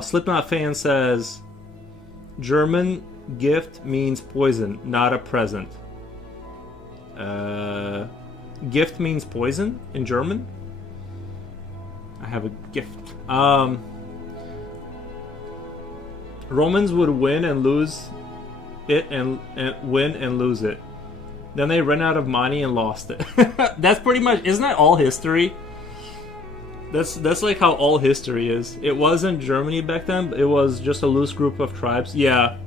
Slipknot fan says, German gift means poison, not a present. Gift means poison in German? I have a gift. Romans would win and lose it and win and lose it. Then they ran out of money and lost it. That's pretty much, isn't that all history? That's like how all history is. It wasn't Germany back then, but it was just a loose group of tribes. Yeah.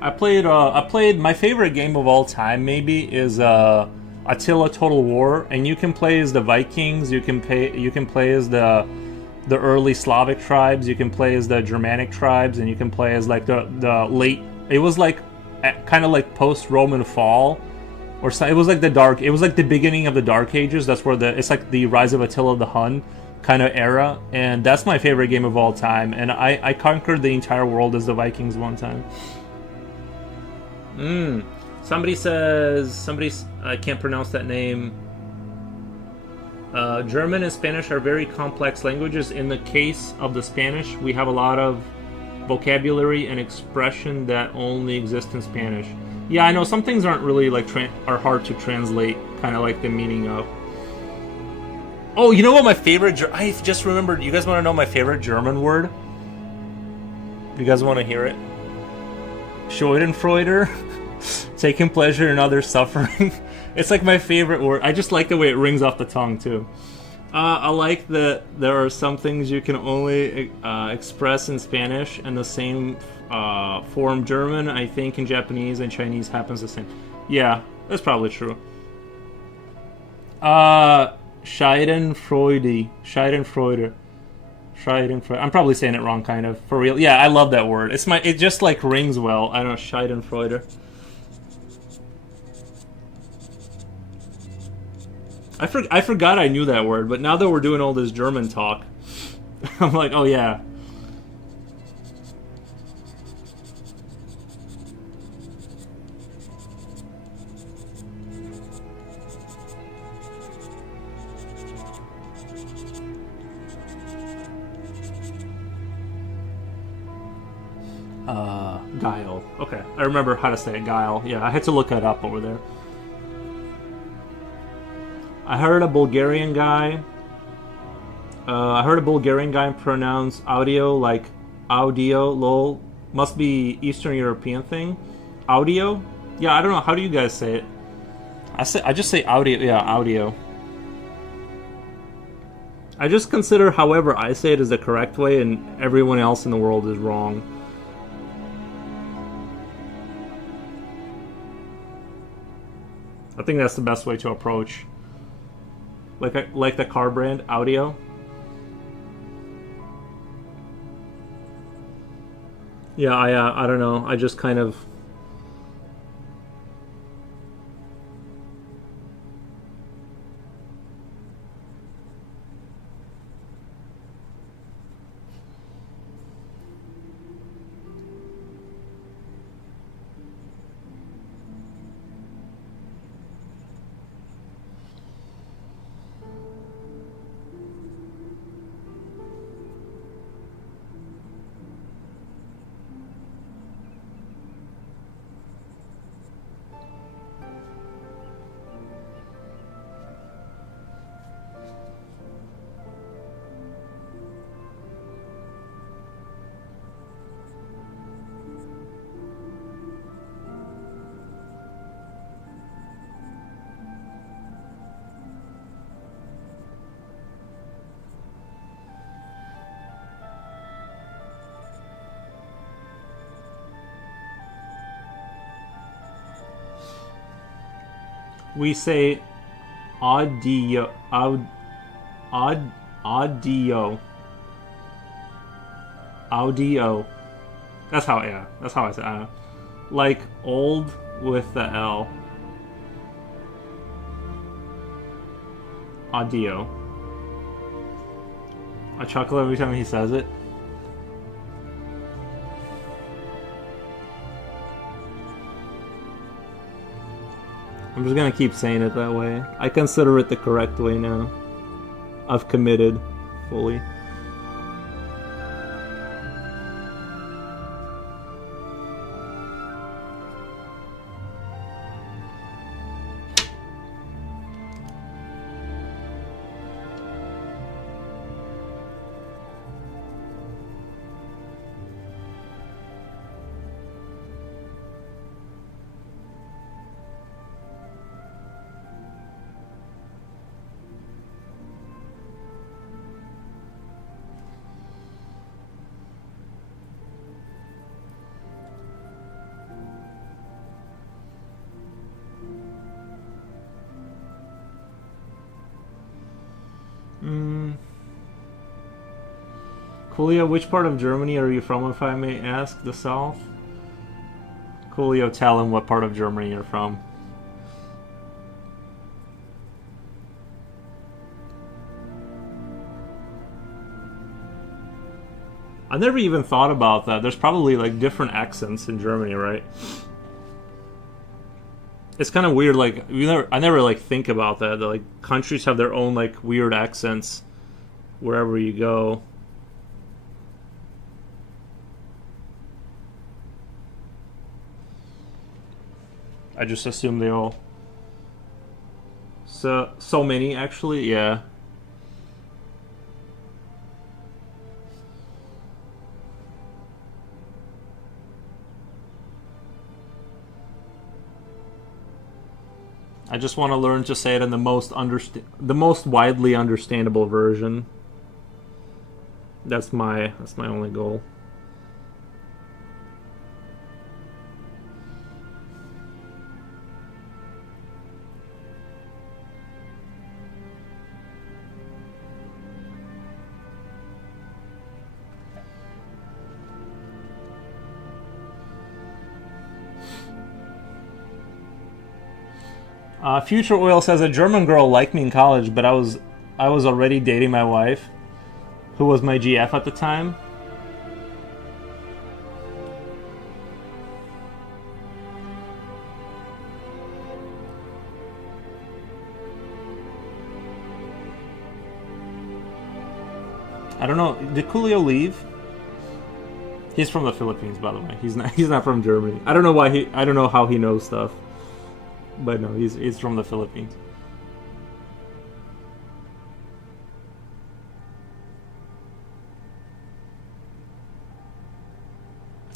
I played my favorite game of all time maybe is Attila Total War, and you can play as the Vikings, you can play as the early Slavic tribes, you can play as the Germanic tribes, and you can play as like the late, it was like kind of like post-Roman fall, or so, it was like the beginning of the Dark Ages. That's where it's like the rise of Attila the Hun kind of era, and that's my favorite game of all time. And I conquered the entire world as the Vikings one time. Somebody says, I can't pronounce that name. German and Spanish are very complex languages. In the case of the Spanish, we have a lot of vocabulary and expression that only exist in Spanish. Yeah, I know some things aren't really like are hard to translate, kind of like the meaning of. Oh, you know what my favorite? I just remembered. You guys want to know my favorite German word? You guys want to hear it? Schadenfreude, taking pleasure in others' suffering. It's like my favorite word. I just like the way it rings off the tongue too. I like that there are some things you can only express in Spanish, and the same form German. I think in Japanese and Chinese happens the same. Yeah, that's probably true. Schadenfreude. I'm probably saying it wrong, kind of. For real. Yeah, I love that word. It just like rings well. I don't know, Schadenfreude. I forgot I knew that word, but now that we're doing all this German talk, I'm like, oh yeah. Guile. Okay, I remember how to say it, Guile. Yeah, I had to look that up over there. I heard a Bulgarian guy pronounce audio like audio, lol. Must be Eastern European thing. Audio? Yeah, I don't know. How do you guys say it? I just say audio. Yeah, audio. I just consider however I say it is the correct way, and everyone else in the world is wrong. I think that's the best way to approach. Like the car brand, Audio. Yeah, I don't know. I just kind of... We say audio, audio. That's how I say it. Like old with the L. Audio. I chuckle every time he says it. I'm just gonna keep saying it that way. I consider it the correct way now. I've committed fully. Coolio, which part of Germany are you from, if I may ask? The south? Coolio, tell him what part of Germany you're from. I never even thought about that. There's probably like different accents in Germany, right? It's kind of weird. Like I never like think about that. Like countries have their own like weird accents wherever you go. I just assume they all. So many actually, yeah. I just want to learn to say it in the most widely understandable version. That's my only goal. Future Oil says a German girl liked me in college, but I was already dating my wife, who was my GF at the time. I don't know. Did Coolio leave? He's from the Philippines, by the way. He's not from Germany. I don't know how he knows stuff. But no, he's from the Philippines.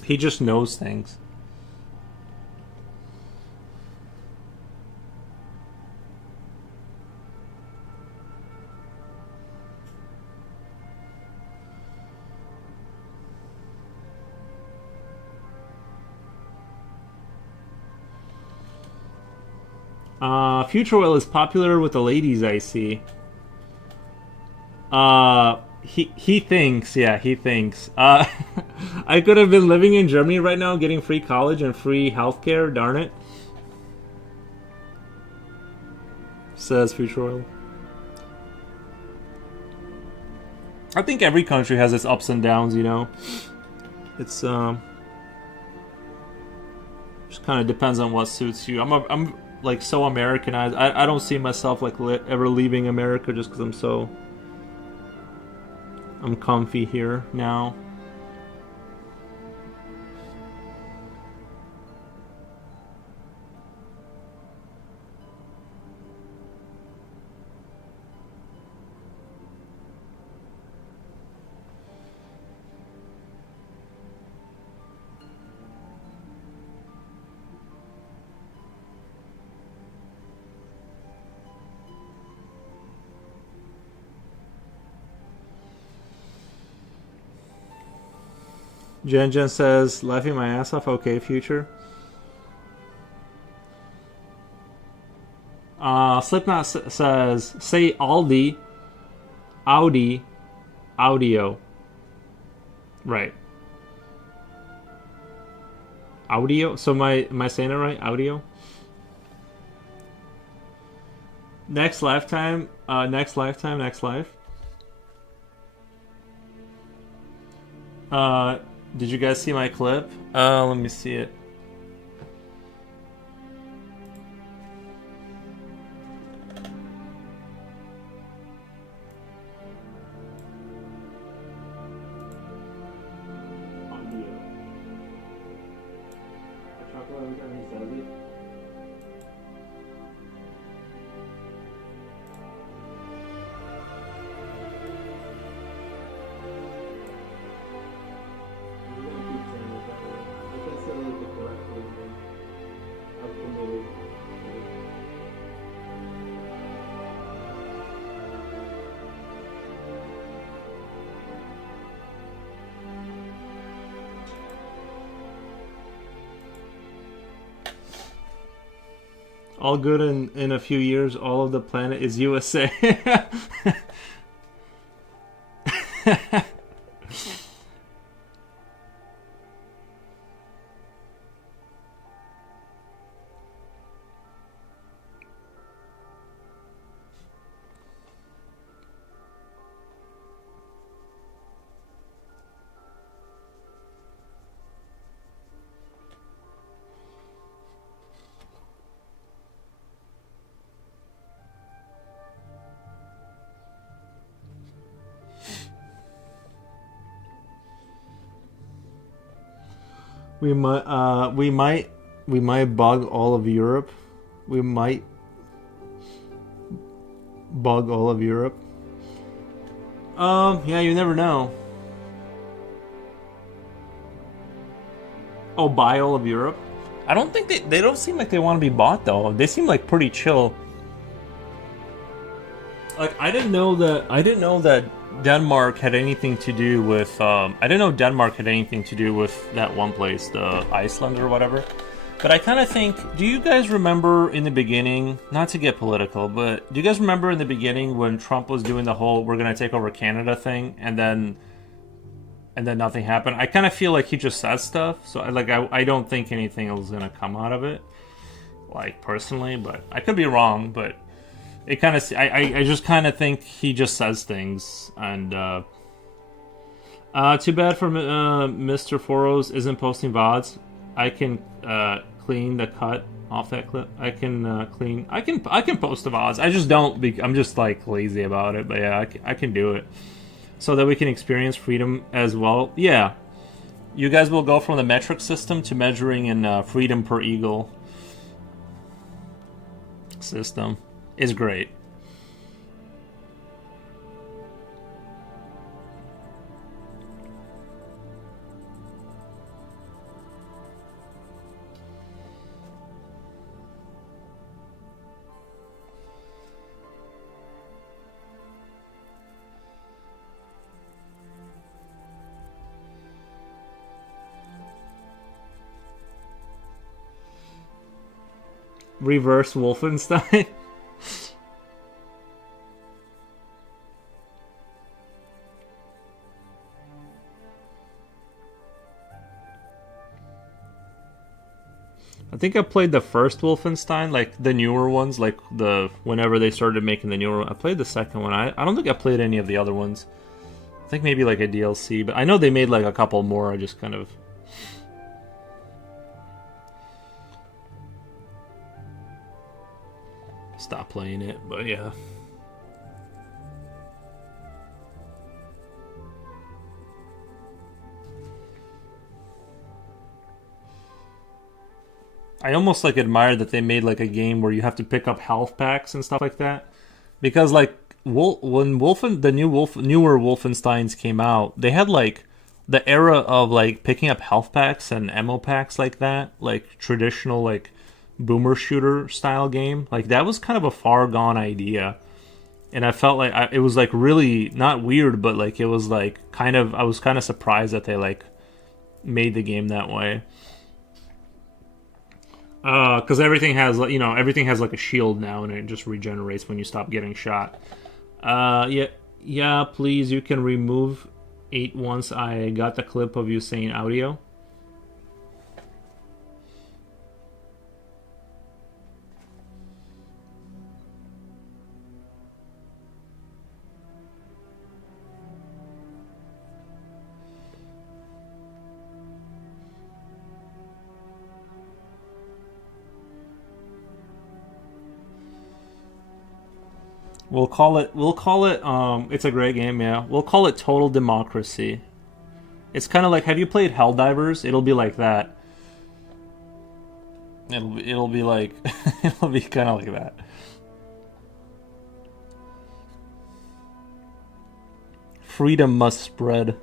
He just knows things. Future Oil is popular with the ladies, I see. He thinks, yeah, he thinks. I could have been living in Germany right now, getting free college and free healthcare. Darn it. Says Future Oil. I think every country has its ups and downs, you know. It's just kind of depends on what suits you. I'm like so Americanized. I don't see myself like ever leaving America just because I'm comfy here now. Jen says, laughing my ass off. Okay, Future. Slipknot says, say Aldi, Audi, audio. Right. Audio? So am I saying it right? Audio? Next lifetime, next life. Did you guys see my clip? Let me see it. All good in a few years. All of the planet is USA. We might bug all of Europe. We might bug all of Europe. Yeah, you never know. Oh, buy all of Europe? I don't think they don't seem like they want to be bought though. They seem like pretty chill. Like I didn't know that Denmark had anything to do with I didn't know Denmark had anything to do with that one place, the Iceland or whatever. But I kind of think, do you guys remember in the beginning, not to get political, but do you guys remember in the beginning when Trump was doing the whole we're going to take over Canada thing and then nothing happened? I kind of feel like he just said stuff. So I don't think anything is going to come out of it. Like personally, but I could be wrong, but it kind of I just kind of think he just says things and too bad for Mr. Foros isn't posting VODs. I can clean the cut off that clip. I can clean. I can post the VODs. I just don't. I'm just like lazy about it. But yeah, I can do it so that we can experience freedom as well. Yeah, you guys will go from the metric system to measuring in freedom per eagle system. Is great. Reverse Wolfenstein. I think I played the first Wolfenstein, like the newer ones, like the whenever they started making the newer one. I played the second one. I don't think I played any of the other ones. I think maybe like a DLC, but I know they made like a couple more. I just kind of stopped playing it, but yeah. I almost like admire that they made like a game where you have to pick up health packs and stuff like that, because like when newer Wolfensteins came out, they had like the era of like picking up health packs and ammo packs like that, like traditional like boomer shooter style game. Like that was kind of a far gone idea, and I felt like it was like really not weird, but like it was like kind of I was kind of surprised that they like made the game that way. Because everything has like a shield now, and it just regenerates when you stop getting shot. Yeah, yeah. Please, you can remove 8 once I got the clip of you saying audio. We'll call it. We'll call it. It's a great game. Yeah. We'll call it Total Democracy. It's kind of like. Have you played Helldivers? It'll be like that. It'll be like. It'll be kind of like that. Freedom must spread.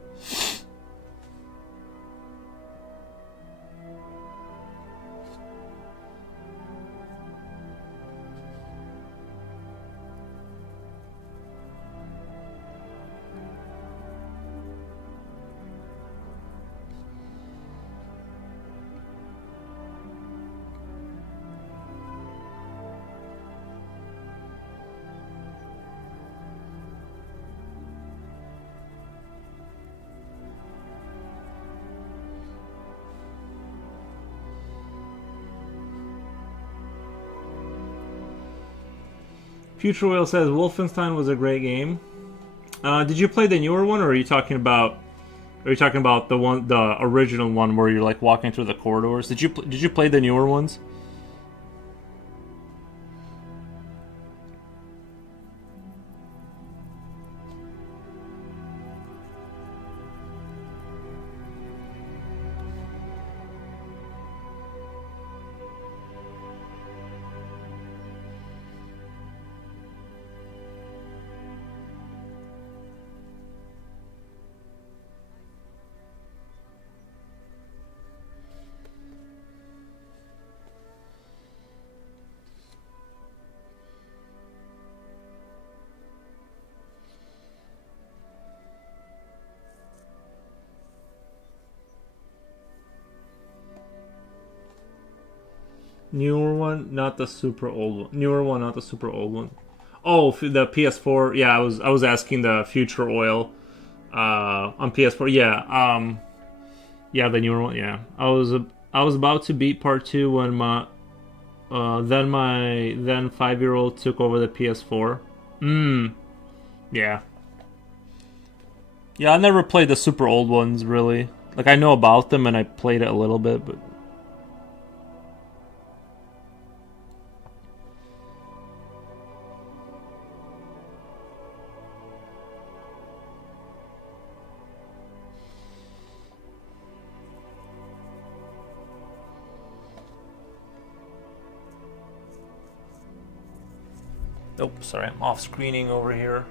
Future Whale says Wolfenstein was a great game. Did you play the newer one, or are you talking about? Are you talking about the original one where you're like walking through the corridors? Did you play the newer ones? Newer one, not the super old one. Newer one, not the super old one. Oh, the PS4. Yeah, I was asking the future oil on PS4. Yeah, yeah, the newer one. Yeah, I was about to beat part two when my then 5-year-old took over the PS4. Yeah. Yeah, I never played the super old ones really. Like I know about them and I played it a little bit, but oh, sorry, I'm off screening over here.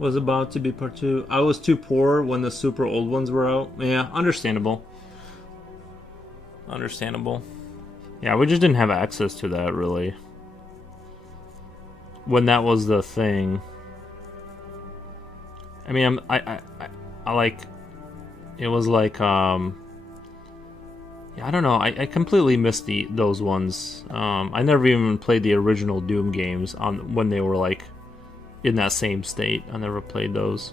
Was about to be part two. I was too poor when the super old ones were out. Yeah, understandable. Understandable. Yeah, we just didn't have access to that really. When that was the thing. I mean, I like. It was like yeah, I don't know. I completely missed those ones. I never even played the original Doom games on when they were like in that same state. I never played those.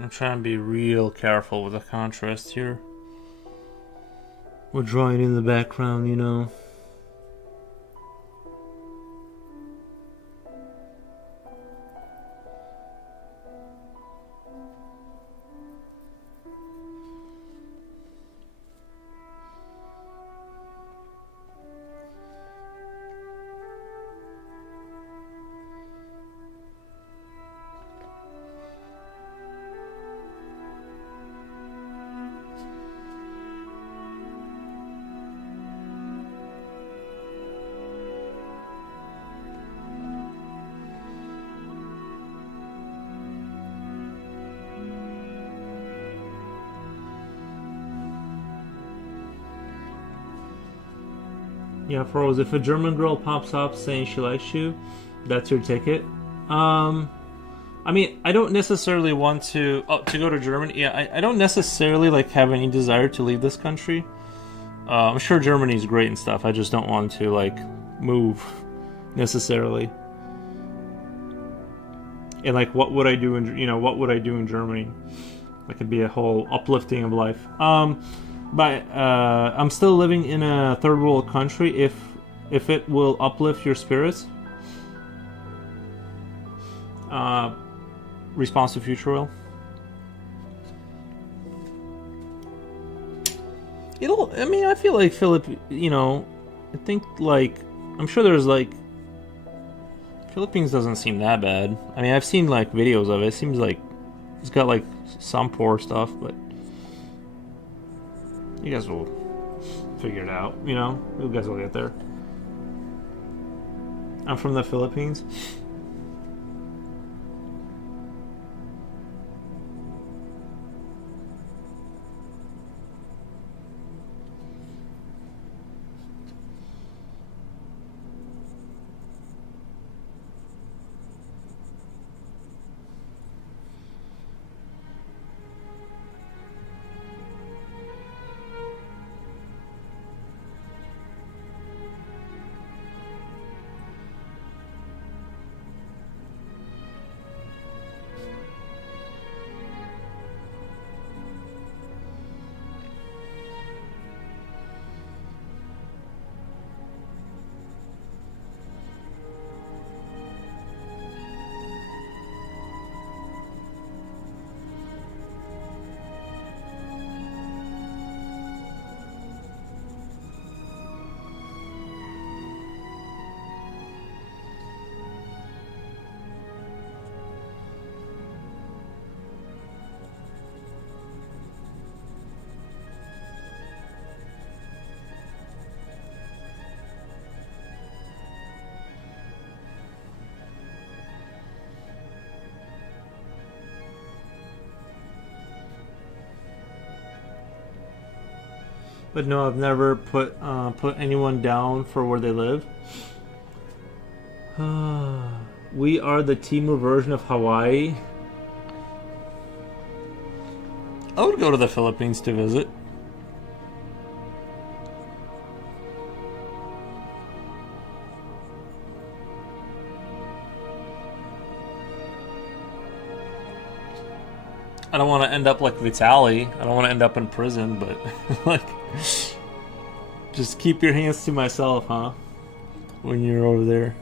I'm trying to be real careful with the contrast here. We're drawing in the background, you know. Yeah, Froze, if a German girl pops up saying she likes you, that's your ticket. Um, I mean, I don't necessarily want to go to Germany. Yeah, I don't necessarily like have any desire to leave this country. I'm sure Germany's great and stuff. I just don't want to like move necessarily. And like, what would I do in what would I do in Germany? That could be a whole uplifting of life. But I'm still living in a third world country. If it will uplift your spirits. Response to Future Will. I mean, I feel like Philip. I think like I'm sure there's like Philippines doesn't seem that bad. I mean, I've seen like videos of it. It seems like it's got like some poor stuff, but you guys will figure it out. You guys will get there. I'm from the Philippines. But no, I've never put anyone down for where they live. We are the Temu version of Hawaii. I would go to the Philippines to visit. I don't want to end up like Vitaly. I don't want to end up in prison, but like, just keep your hands to myself, huh? When you're over there.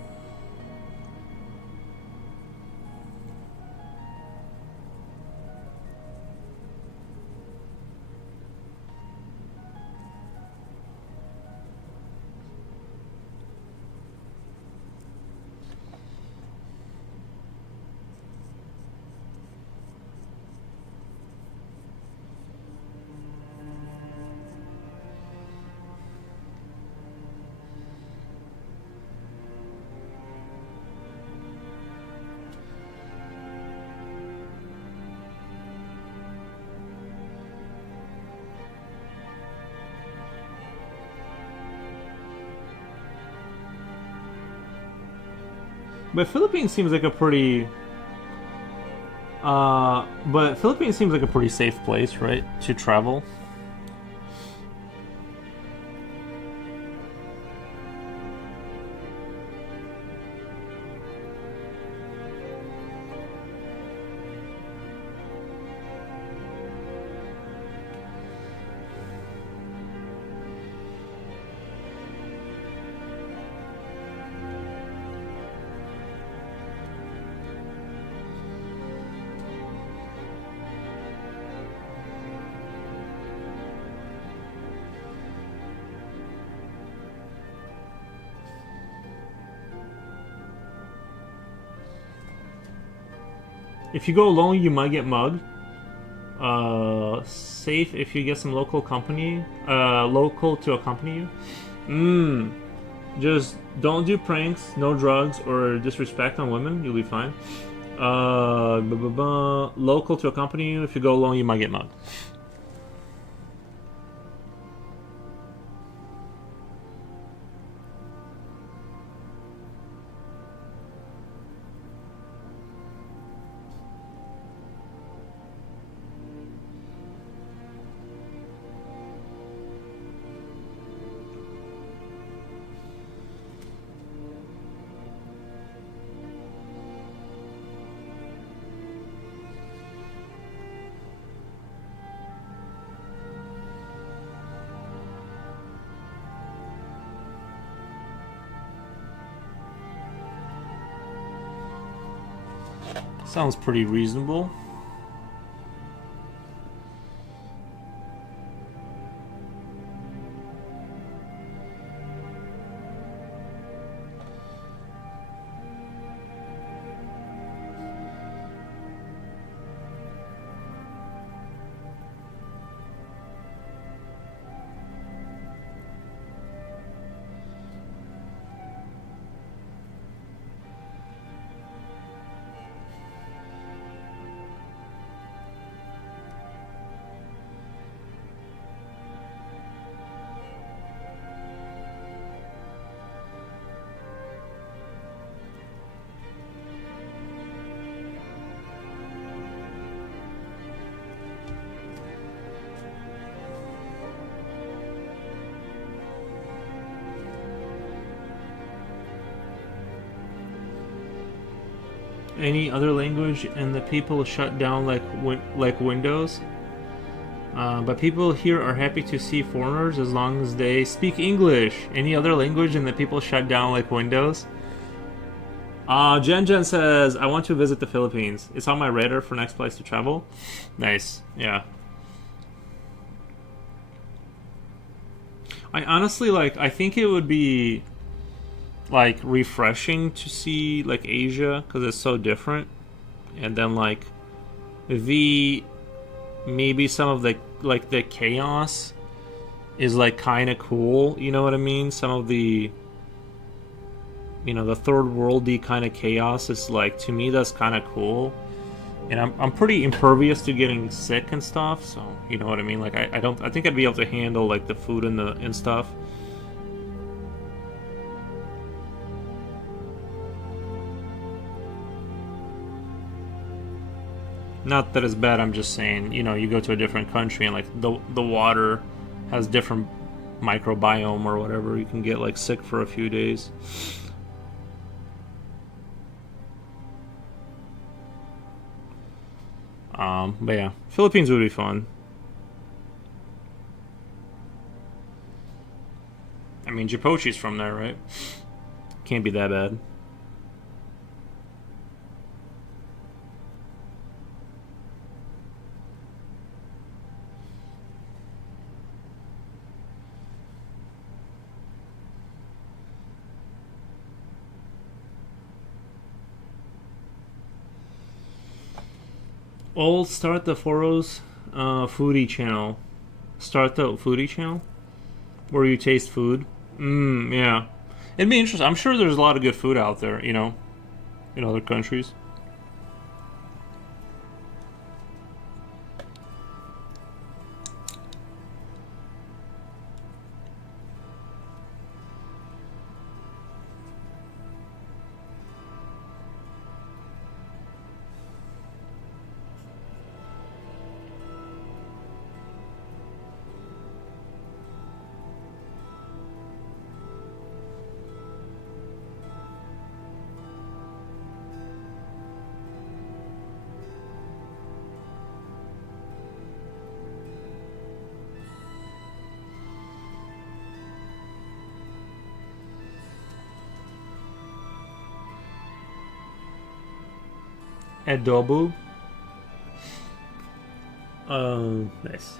But Philippines seems like a pretty safe place, right? To travel. If you go alone, you might get mugged. Safe if you get some local to accompany you. Just don't do pranks, no drugs, or disrespect on women. You'll be fine. Local to accompany you. If you go alone, you might get mugged. Sounds pretty reasonable. Any other language and the people shut down like Windows. But people here are happy to see foreigners as long as they speak English. Any other language and the people shut down like Windows. Jen Jen says, I want to visit the Philippines. It's on my radar for next place to travel. Nice, yeah. I honestly, like, I think it would be, like, refreshing to see, like, Asia, because it's so different. And then, like, maybe some of the, like, the chaos is, like, kind of cool, you know what I mean? Some of the, you know, the third worldy kind of chaos is, like, to me, that's kind of cool. And I'm pretty impervious to getting sick and stuff, so you know what I mean. Like I think I'd be able to handle like the food and stuff. Not that it's bad. I'm just saying, you know, you go to a different country and like the water has different microbiome or whatever. You can get like sick for a few days. But yeah, Philippines would be fun. I mean, Japochi's from there, right? Can't be that bad. I'll start the Foros foodie channel. Start the foodie channel where you taste food. Yeah. It'd be interesting. I'm sure there's a lot of good food out there, you know, in other countries. Adobo. Nice.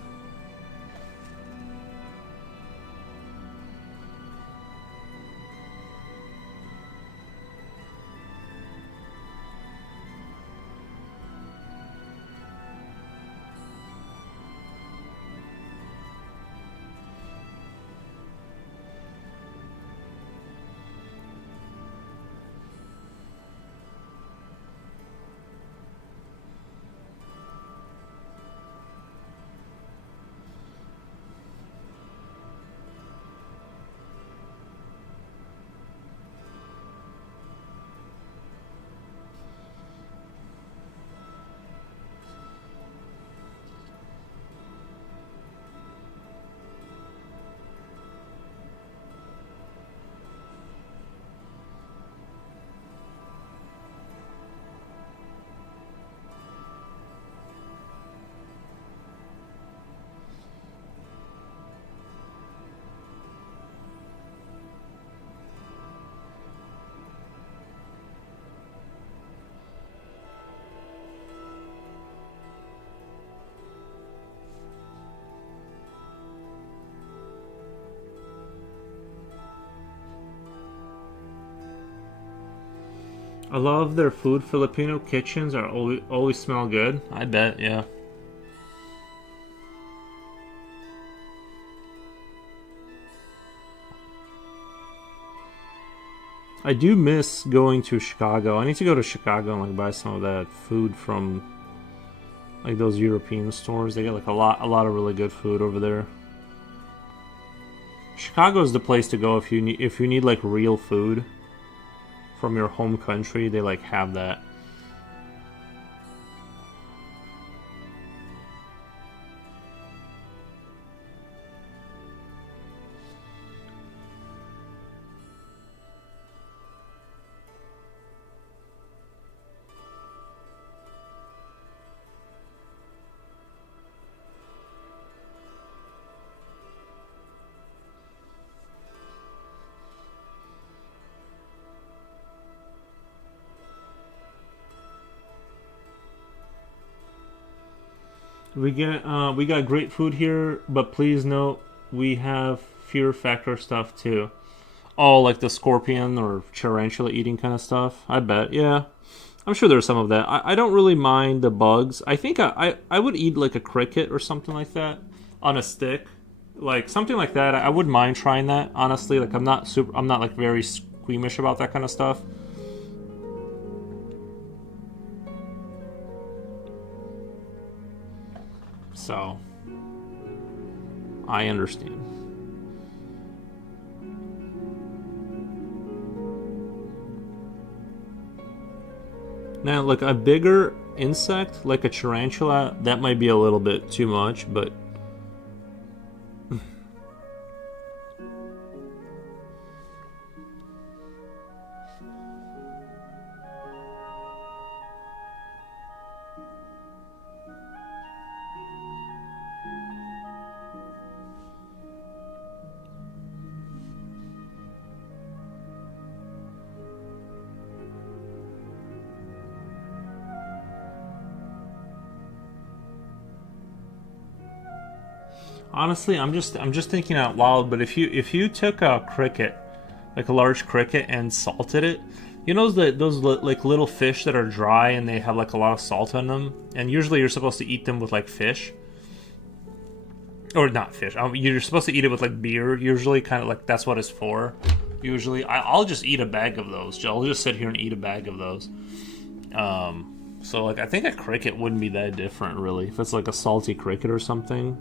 I love their food. Filipino kitchens are always smell good. I bet, yeah. I do miss going to Chicago. I need to go to Chicago and like buy some of that food from like those European stores. They get like a lot of really good food over there. Chicago is the place to go if you need like real food from your home country. They like have that. We got great food here, but please note we have fear factor stuff too. Oh, like the scorpion or tarantula eating kind of stuff. I bet, yeah. I'm sure there's some of that. I don't really mind the bugs. I think I would eat like a cricket or something like that on a stick, like something like that. I wouldn't mind trying that. Honestly, like I'm not like very squeamish about that kind of stuff. So I understand. Now, like a bigger insect, like a tarantula, that might be a little bit too much, but honestly, I'm just thinking out loud. But if you took a cricket, like a large cricket, and salted it, you know like little fish that are dry and they have like a lot of salt in them, and usually you're supposed to eat them with like fish or not fish. You're supposed to eat it with like beer. Usually, kind of like that's what it's for. Usually, I'll just eat a bag of those. I'll just sit here and eat a bag of those. So like I think a cricket wouldn't be that different really if it's like a salty cricket or something.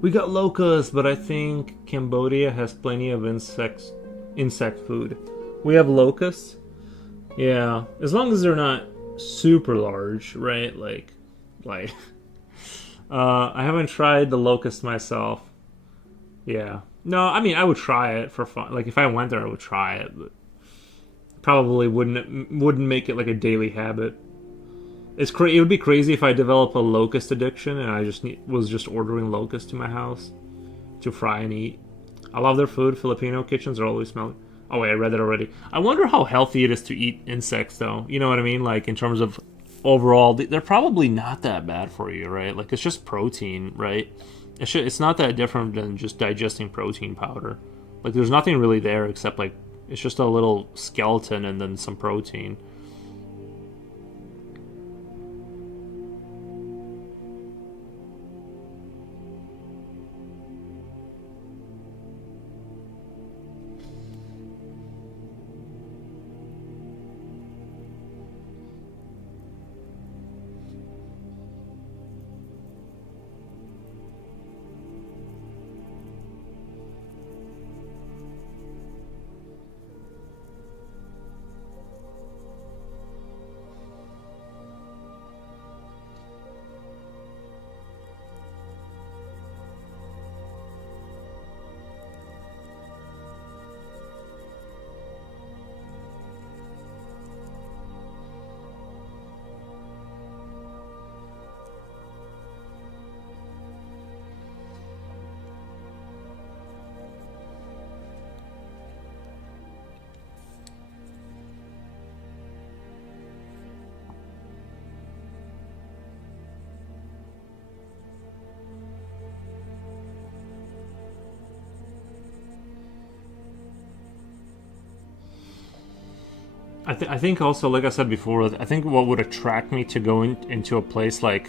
We got locusts, but I think Cambodia has plenty of insect food. We have locusts. Yeah, as long as they're not super large, right? Like I haven't tried the locust myself. Yeah. No, I mean I would try it for fun. Like if I went there I would try it, but probably wouldn't make it like a daily habit. It would be crazy if I develop a locust addiction and I was just ordering locusts to my house to fry and eat. I love their food. Filipino kitchens are always smelling. Oh wait, I read that already. I wonder how healthy it is to eat insects, though. You know what I mean? Like in terms of overall, they're probably not that bad for you, right? Like it's just protein, right? It's not that different than just digesting protein powder. Like there's nothing really there except like it's just a little skeleton and then some protein. I think also, like I said before, I think what would attract me to go into a place like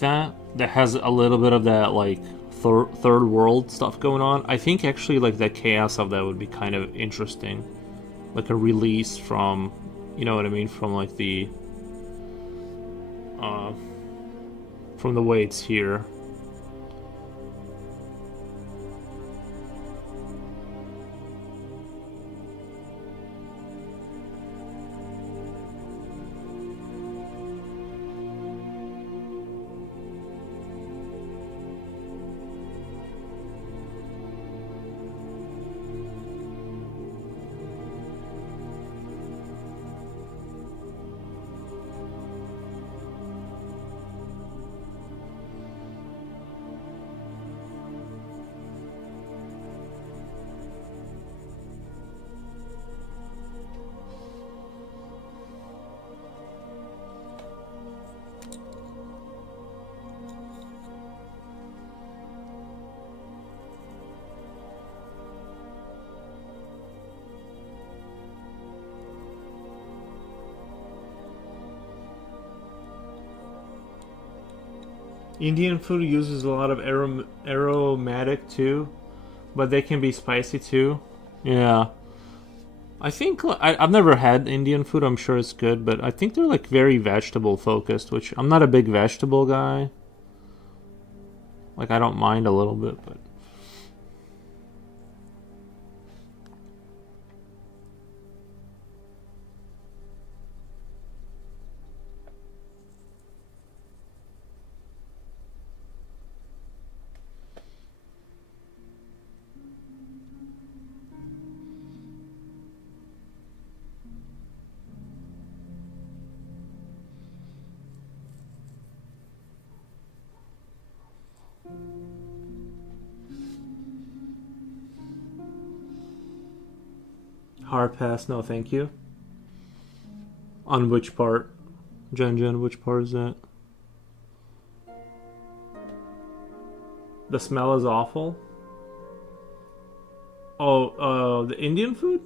that has a little bit of that like third world stuff going on. I think actually like the chaos of that would be kind of interesting, like a release from, you know what I mean, from like the uh, from the way it's here. Indian food uses a lot of aromatic too, but they can be spicy too. Yeah. I think I've never had Indian food. I'm sure it's good, but I think they're like very vegetable focused, which I'm not a big vegetable guy. Like I don't mind a little bit, but hard pass. No, thank you. On which part, Jen? Which part is that? The smell is awful. Oh, the Indian food.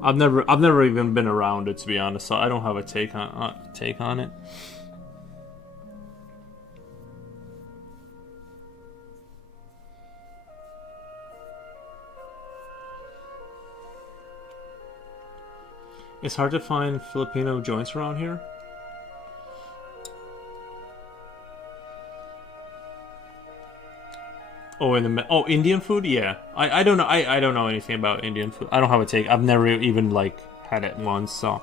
I've never even been around it, to be honest, so I don't have a take on it. It's hard to find Filipino joints around here. Oh, Indian food. Yeah, I don't know. I don't know anything about Indian food. I don't have a take. I've never even like had it once, so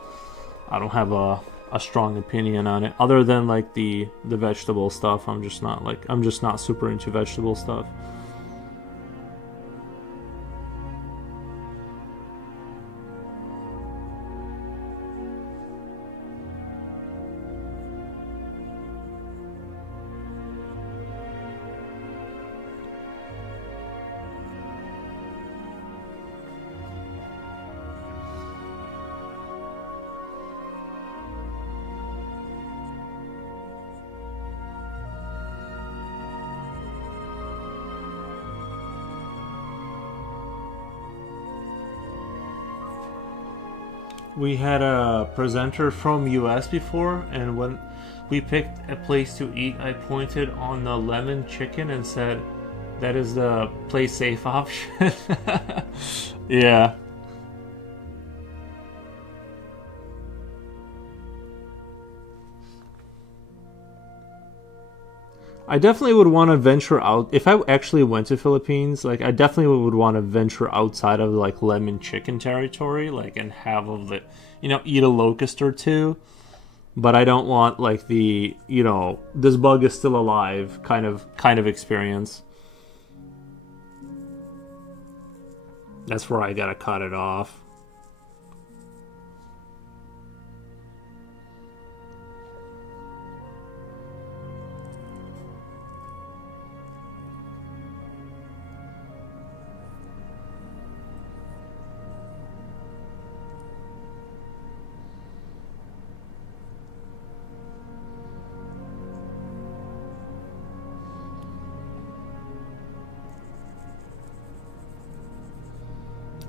I don't have a strong opinion on it. Other than like the vegetable stuff, I'm just not super into vegetable stuff. We had a presenter from US before, and when we picked a place to eat, I pointed on the lemon chicken and said, "That is the play safe option." Yeah. I definitely would want to venture out if I actually went to Philippines. Like, I definitely would want to venture outside of like lemon chicken territory, like, and have of the, eat a locust or two. But I don't want like the, this bug is still alive kind of experience. That's where I gotta cut it off.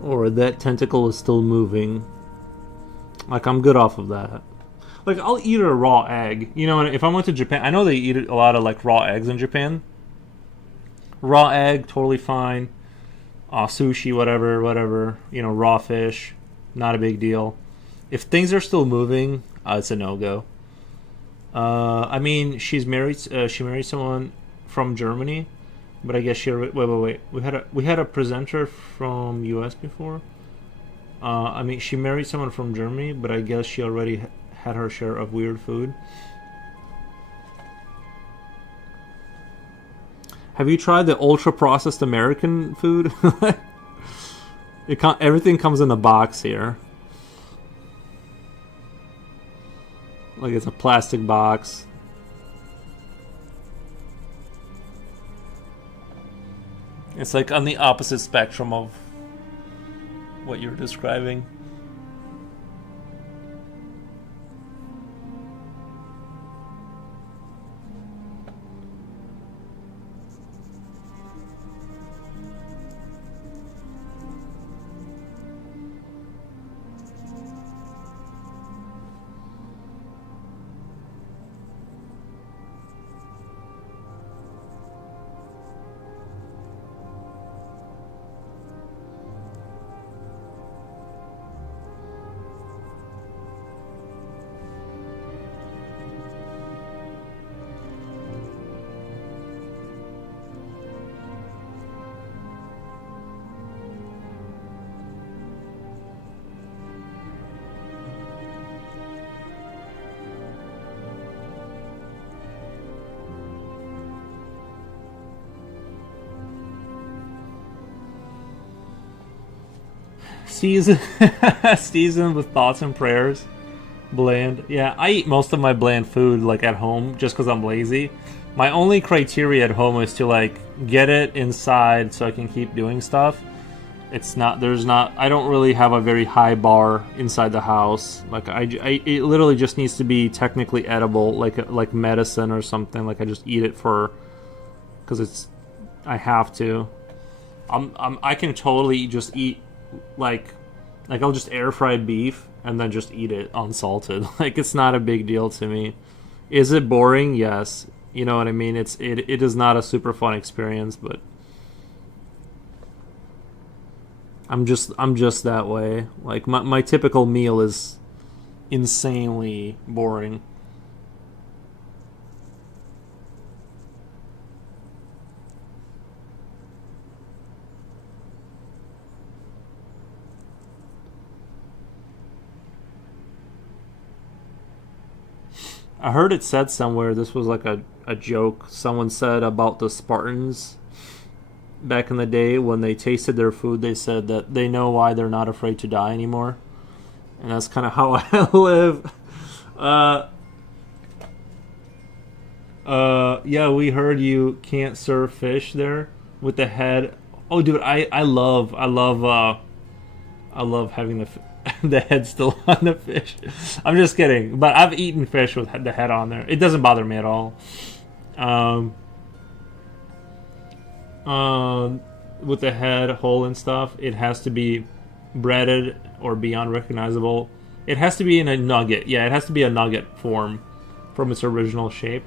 or that tentacle is still moving. Like, I'm good off of that. Like, I'll eat a raw egg. You know, if I went to Japan, I know they eat a lot of, like, raw eggs in Japan. Raw egg, totally fine. Sushi, whatever. You know, raw fish, not a big deal. If things are still moving, it's a no-go. I mean, she married someone from Germany, but I guess she... Wait. We had a presenter from US before. I mean, she married someone from Germany, but I guess she already had her share of weird food. Have you tried the ultra-processed American food? Everything comes in a box here. Like, it's a plastic box. It's like on the opposite spectrum of what you're describing. Seasoned with thoughts and prayers. Bland. Yeah, I eat most of my bland food like at home just because I'm lazy. My only criteria at home is to like get it inside so I can keep doing stuff. I don't really have a very high bar inside the house. Like it literally just needs to be technically edible, like medicine or something. Like I just eat it because I have to. I can totally just eat like I'll just air fry beef and then just eat it unsalted. Like, it's not a big deal to me. Is it boring? Yes. You know what I mean? It is not a super fun experience, but I'm just that way. Like, my typical meal is insanely boring. I heard it said somewhere, this was like a joke, someone said about the Spartans back in the day when they tasted their food, they said that they know why they're not afraid to die anymore. And that's kind of how I live. Yeah, we heard you can't serve fish there with the head. Oh, dude, I love having the head still on the fish. I'm just kidding, but I've eaten fish with the head on there. It doesn't bother me at all. With the head whole and stuff, it has to be breaded or beyond recognizable. It has to be in a nugget. Yeah, it has to be a nugget form from its original shape.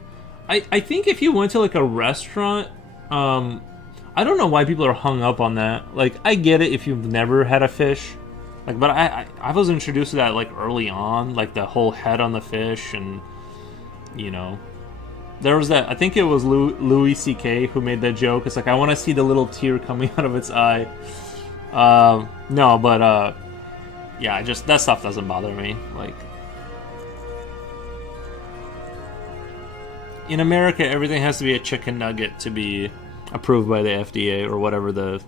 I think if you went to like a restaurant, I don't know why people are hung up on that. Like, I get it if you've never had a fish. Like, but I was introduced to that like early on, like the whole head on the fish, and you know, there was that. I think it was Louis C.K. who made that joke. It's like, I want to see the little tear coming out of its eye. No, but yeah, that stuff doesn't bother me. Like, in America, everything has to be a chicken nugget to be approved by the FDA or whatever the.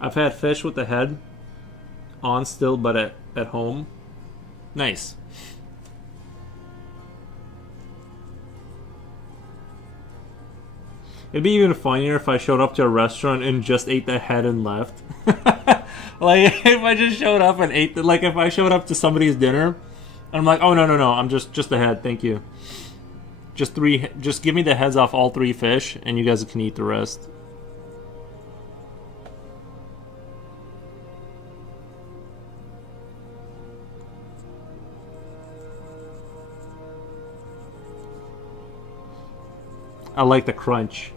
I've had fish with the head on still, but at home. Nice. It'd be even funnier if I showed up to a restaurant and just ate the head and left. Like if I just showed up and ate, like if I showed up to somebody's dinner, and I'm like, oh no, I'm just the head, thank you. Just give me the heads off all 3 fish, and you guys can eat the rest. I like the crunch.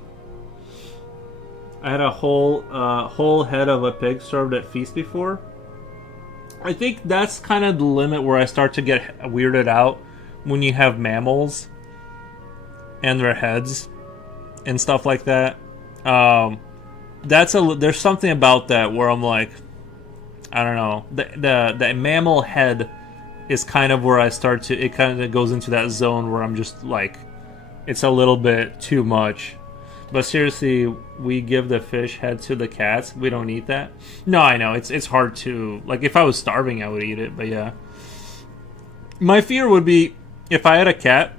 I had a whole head of a pig served at Feast before. I think that's kind of the limit where I start to get weirded out when you have mammals and their heads and stuff like that. There's something about that where I'm like, I don't know. The mammal head is kind of where I start to. It kind of goes into that zone where I'm just like, it's a little bit too much. But seriously, we give the fish head to the cats. We don't eat that. No, I know it's hard to, like, if I was starving, I would eat it. But yeah, my fear would be if I had a cat.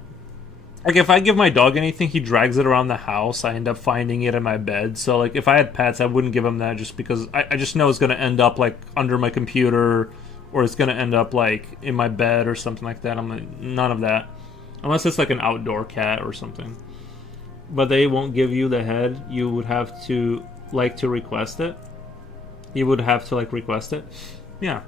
Like if I give my dog anything, he drags it around the house. I end up finding it in my bed. So like if I had pets, I wouldn't give him that just because I just know it's gonna end up like under my computer, or it's gonna end up like in my bed or something like that. I'm like, none of that. Unless it's like an outdoor cat or something. But they won't give you the head. You would have to request it. You would have to request it. Yeah.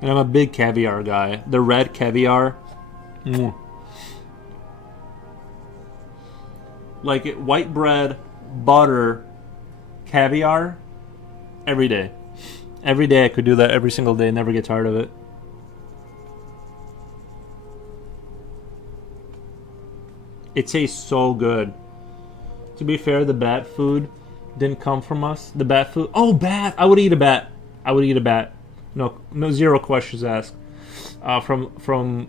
And I'm a big caviar guy. The red caviar. Mm. Like white bread, butter, caviar, every day. Every day I could do that every single day, never get tired of it. It tastes so good. To be fair, the bat food didn't come from us. The bat food. Oh, bat! I would eat a bat. I would eat a bat. No, zero questions asked. From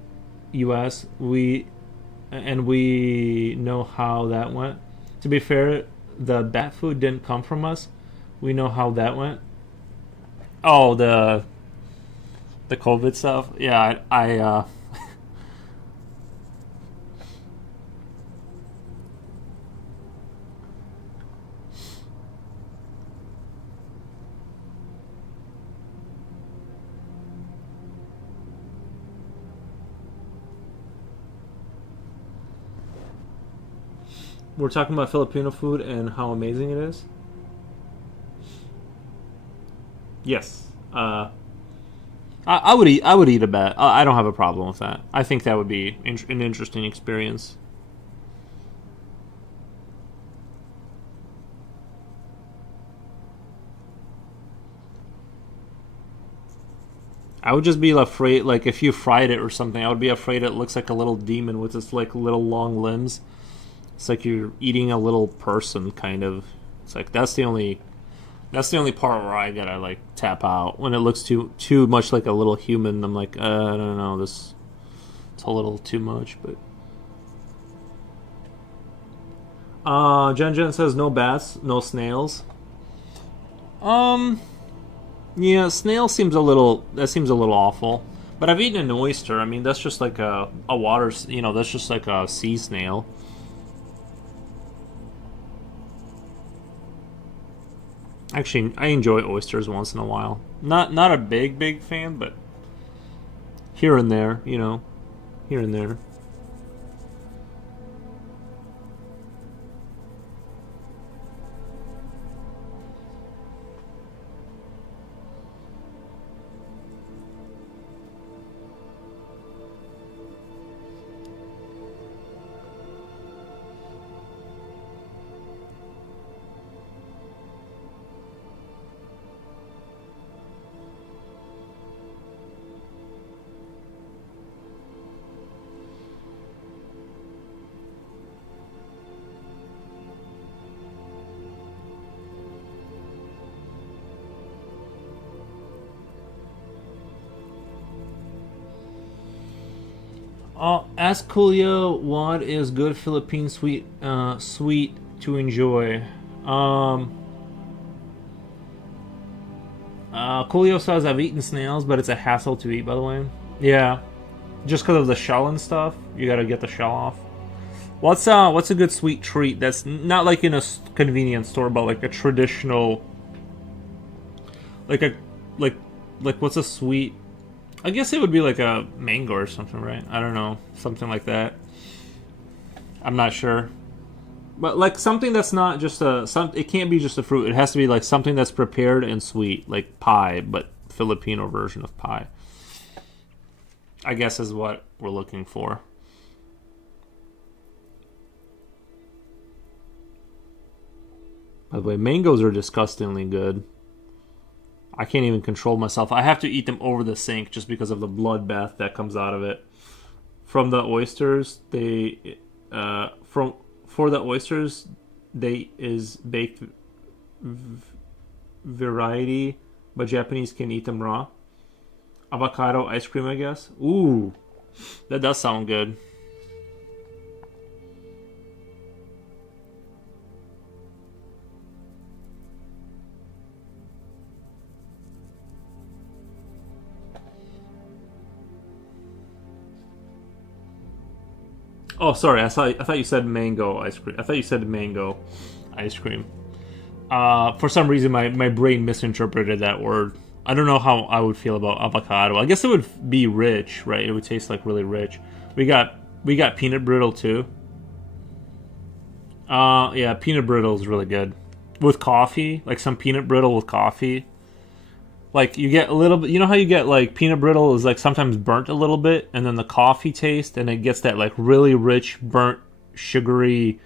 U.S. We know how that went. To be fair, the bat food didn't come from us. We know how that went. Oh, the COVID stuff. Yeah, I we're talking about Filipino food and how amazing it is. Yes. I would eat. I would eat a bat. I don't have a problem with that. I think that would be an interesting experience. I would just be afraid, like if you fried it or something. I would be afraid it looks like a little demon with its little long limbs. It's like you're eating a little person, kind of. It's like that's the only part where I gotta tap out when it looks too much like a little human. I'm like, I don't know, it's a little too much. But Jen says no bats, no snails. Yeah, snail seems a little awful. But I've eaten an oyster. I mean, that's just like a water, that's just like a sea snail. Actually, I enjoy oysters once in a while. Not a big fan, but here and there, here and there. Ask Coolio what is good Philippine sweet to enjoy. Coolio says I've eaten snails, but it's a hassle to eat. By the way, yeah. Just because of the shell and stuff, you gotta get the shell off. What's a good sweet treat that's not like in a convenience store, but like a traditional, like a like like what's a sweet? I guess it would be like a mango or something, right? I don't know, something like that. I'm not sure, but like something that's not just it can't be just a fruit. It has to be like something that's prepared and sweet, like pie, but Filipino version of pie. I guess is what we're looking for. By the way, mangoes are disgustingly good. I can't even control myself. I have to eat them over the sink just because of the bloodbath that comes out of it. From the oysters, for the oysters, they is baked variety, but Japanese can eat them raw. Avocado ice cream, I guess. Ooh, that does sound good. Oh, sorry. I thought you said mango ice cream. I thought you said mango ice cream. For some reason, my brain misinterpreted that word. I don't know how I would feel about avocado. I guess it would be rich, right? It would taste like really rich. We got peanut brittle too. Yeah, peanut brittle is really good with coffee. Like some peanut brittle with coffee. Like you get a little bit. You know how you get like peanut brittle is like sometimes burnt a little bit, and then the coffee taste, and it gets that like really rich, burnt, sugary,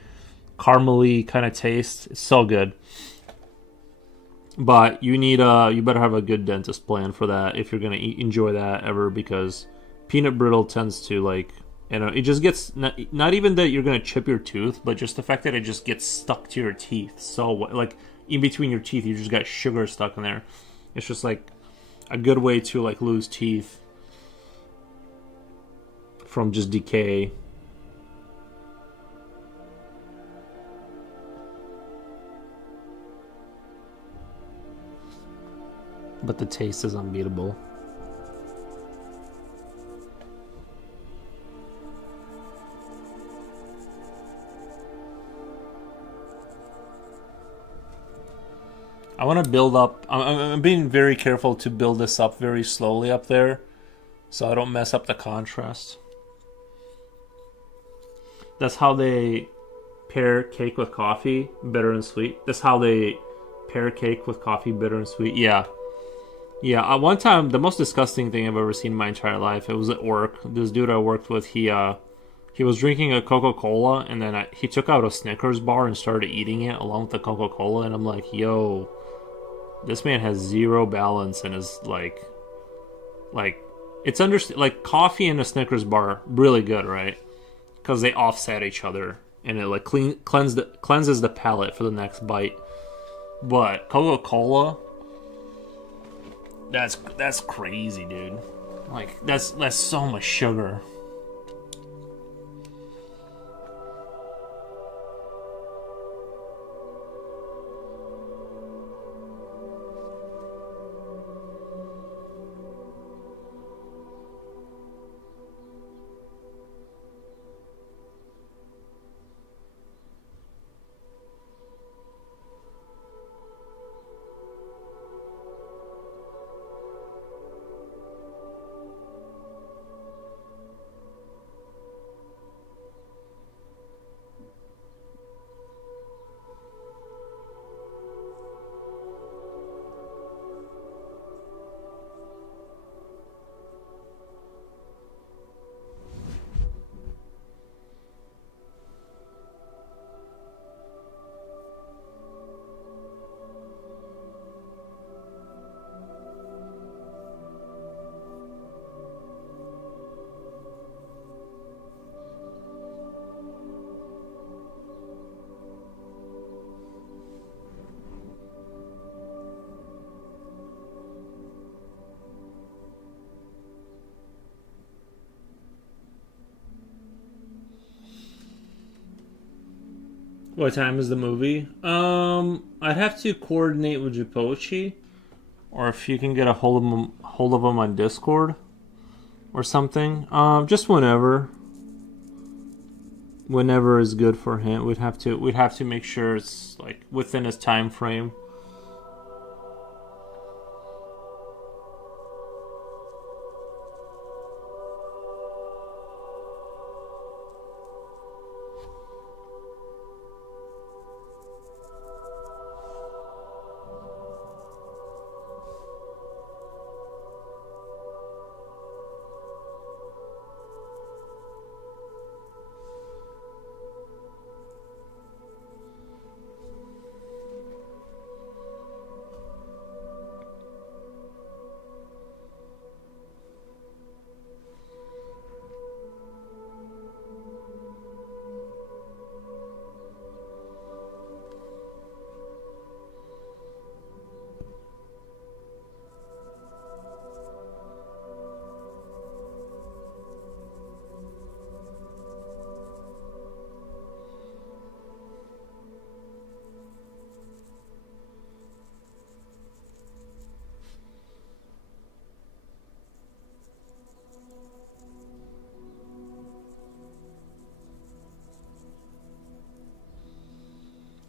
caramely kind of taste. It's so good. But you better have a good dentist plan for that if you're gonna enjoy that ever, because peanut brittle tends to like, it just gets not even that you're gonna chip your tooth, but just the fact that it just gets stuck to your teeth. So like in between your teeth, you just got sugar stuck in there. It's just like a good way to like lose teeth from just decay. But the taste is unbeatable. I want to build up. I'm being very careful to build this up very slowly up there, so I don't mess up the contrast. That's how they pair cake with coffee, bitter and sweet. That's how they pair cake with coffee, bitter and sweet. Yeah, yeah. One time, the most disgusting thing I've ever seen in my entire life. It was at work. This dude I worked with, he was drinking a Coca-Cola, and then he took out a Snickers bar and started eating it along with the Coca-Cola, and I'm like, yo, this man has zero balance and is like it's like coffee and a Snickers bar, really good, right? Because they offset each other, and it like cleanses the palate for the next bite. But Coca-Cola, that's crazy, dude. Like that's so much sugar. What time is the movie? I'd have to coordinate with Jipochi, or if you can get a hold of him on Discord. or something. Just whenever is good for him. We'd have to make sure it's like within his time frame.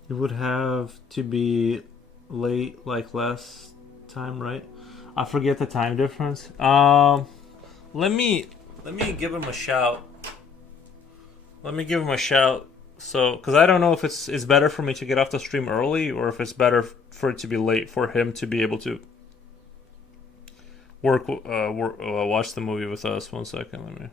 It would have to be late, like last time, right? I forget the time difference. Let me give him a shout. Let me give him a shout. So, because I don't know if it's better for me to get off the stream early or if it's better for it to be late for him to be able to watch the movie with us. 1 second, let me.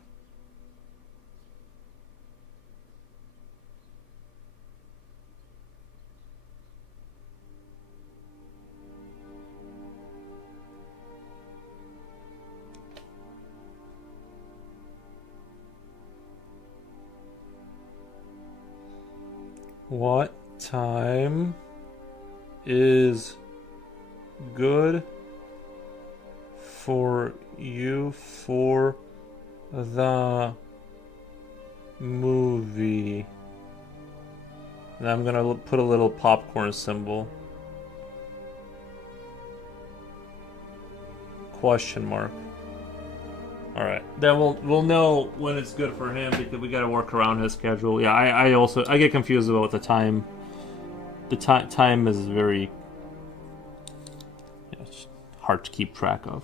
What time is good for you for the movie? And I'm gonna put a little popcorn symbol. Question mark. All right, then we'll know when it's good for him because we got to work around his schedule. Yeah, I get confused about the time. The time is very it's hard to keep track of.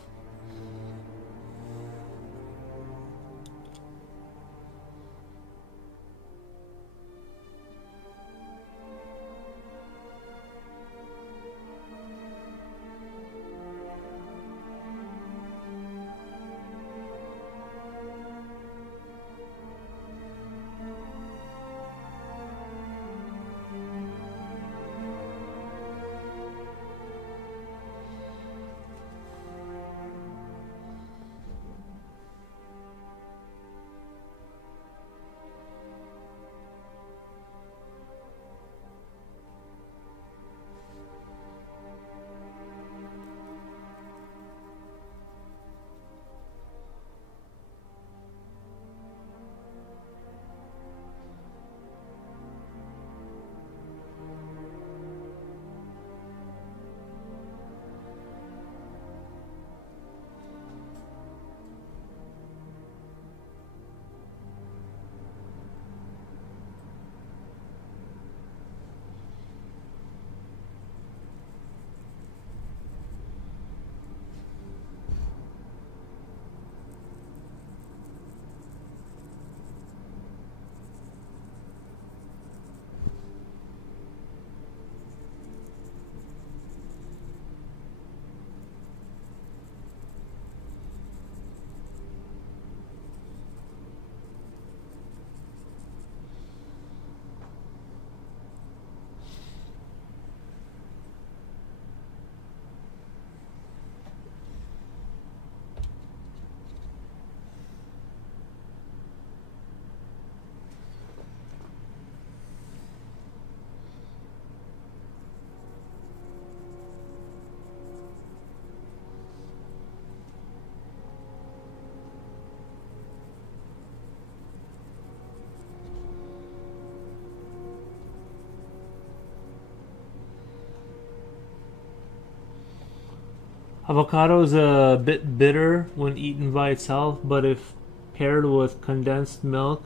Avocado is a bit bitter when eaten by itself, but if paired with condensed milk,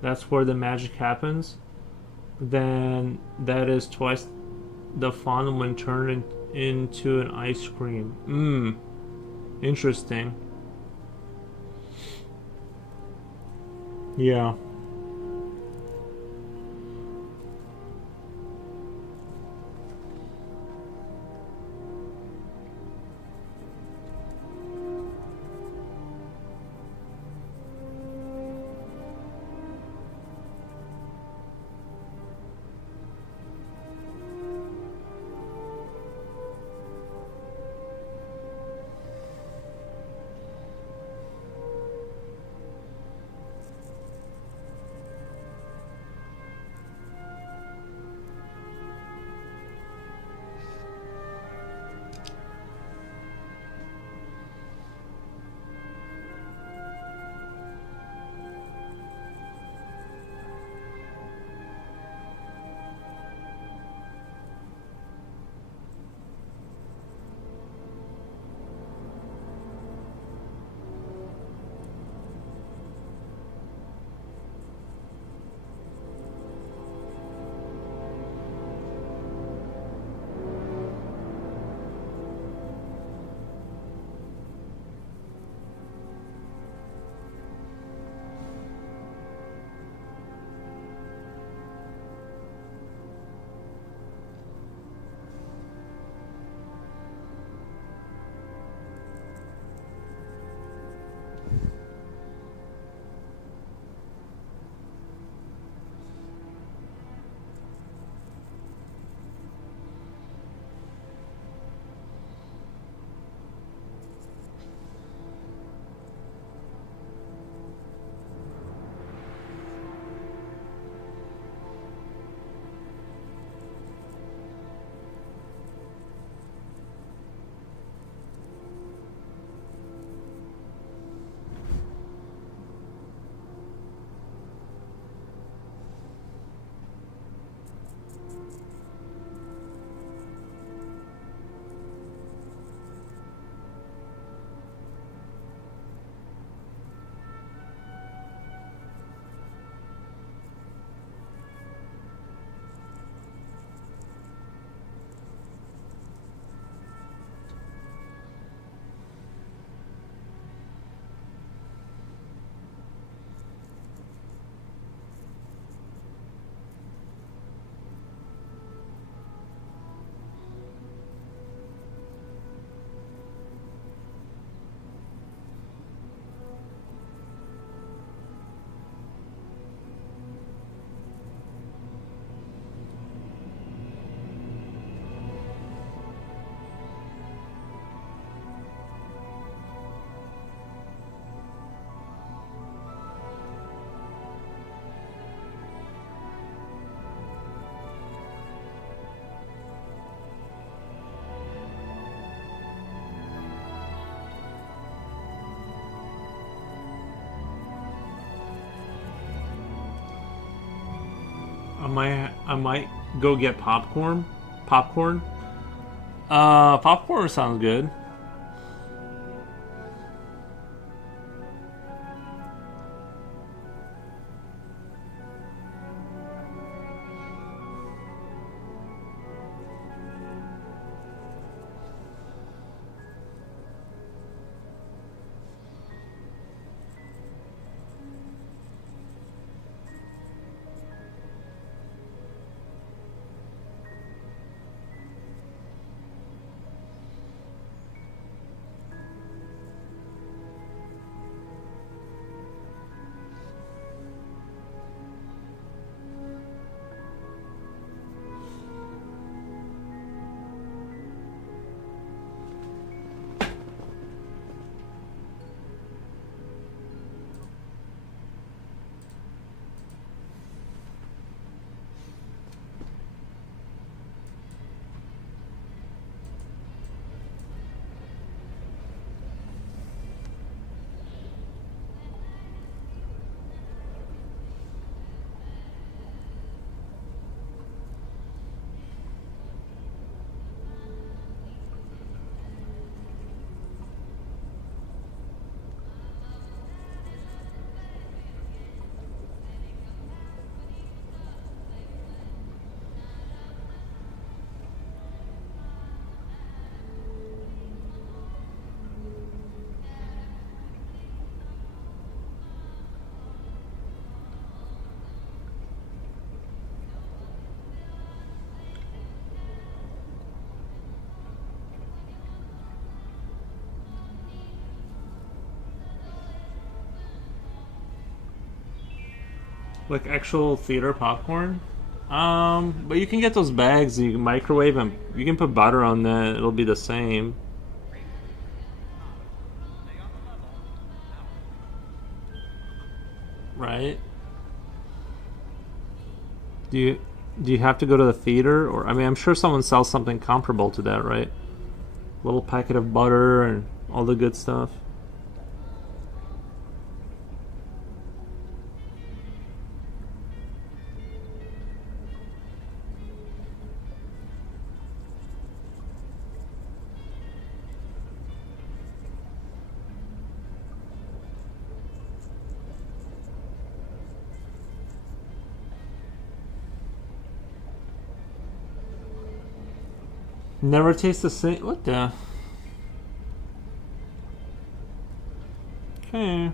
that's where the magic happens. Then that is twice the fun when turned into an ice cream. Mmm, interesting. Yeah. I might go get popcorn. Popcorn. Popcorn sounds good. Like actual theater popcorn. But you can get those bags. You can microwave and you can put butter on that. It'll be the same, right? Do you do you have to go to the theater, or I mean, I'm sure someone sells something comparable to that, right? Little packet of butter and all the good stuff. Never taste the same. What the? Okay.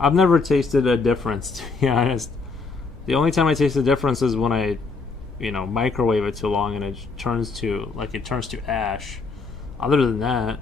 I've never tasted a difference, to be honest. The only time I taste a difference is when I, microwave it too long and it turns to ash. Other than that,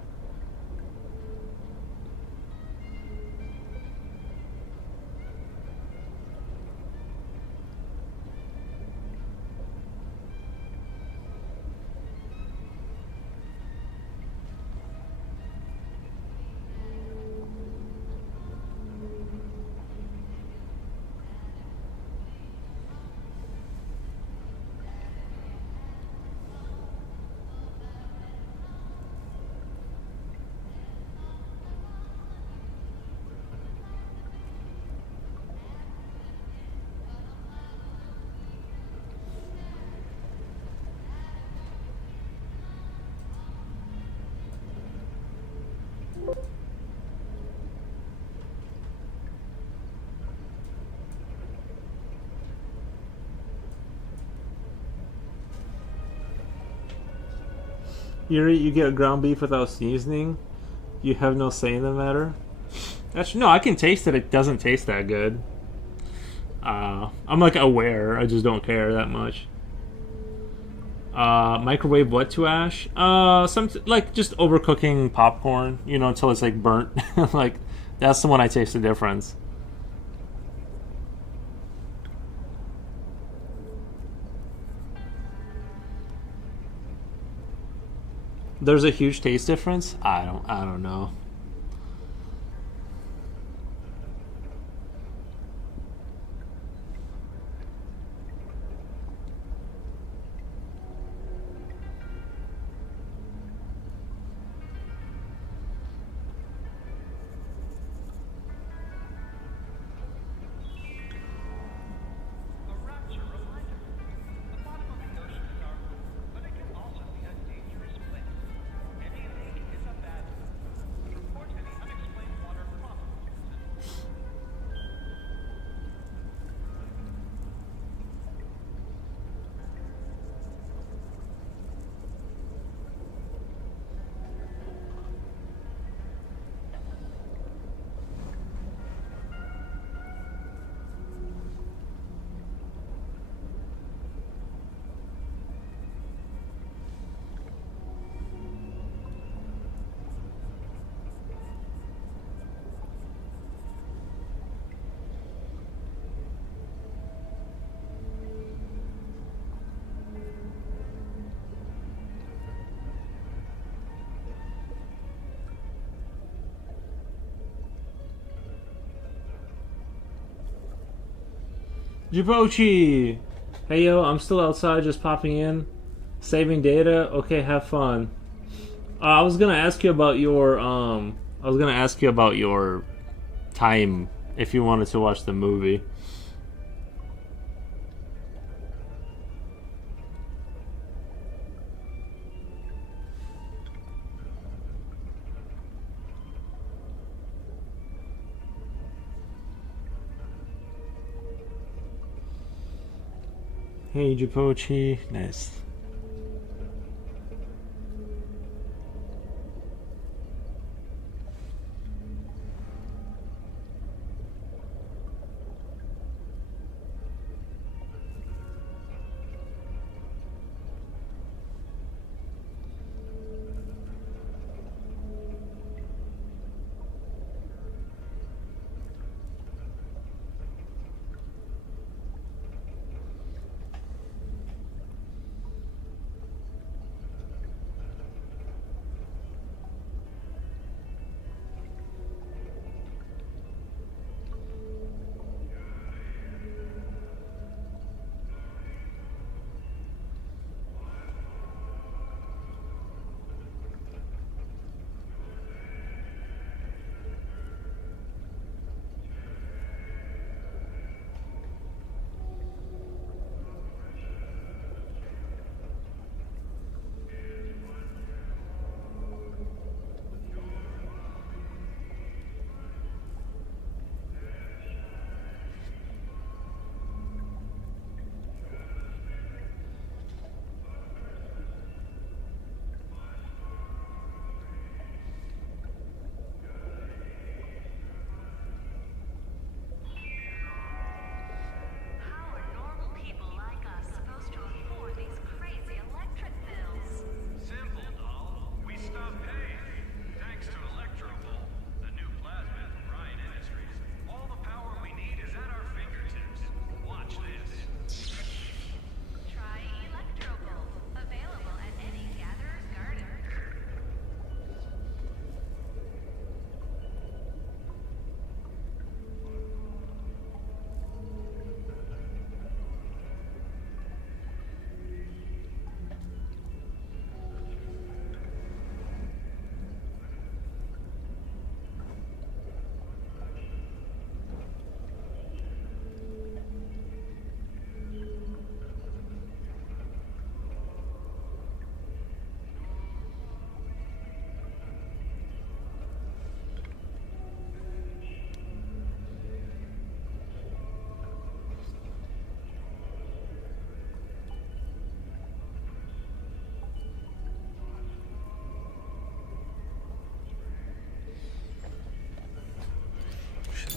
you get ground beef without seasoning. You have no say in the matter. Actually, no, I can taste it. It doesn't taste that good. I'm like aware. I just don't care that much. Microwave what to ash? Some like just overcooking popcorn. Until it's like burnt. Like that's the one I taste the difference. There's a huge taste difference. I don't know. Jibochi! Hey yo, I'm still outside just popping in. Saving data? Okay, have fun. I was gonna ask you about your time if you wanted to watch the movie. Hey Jibochi. Nice.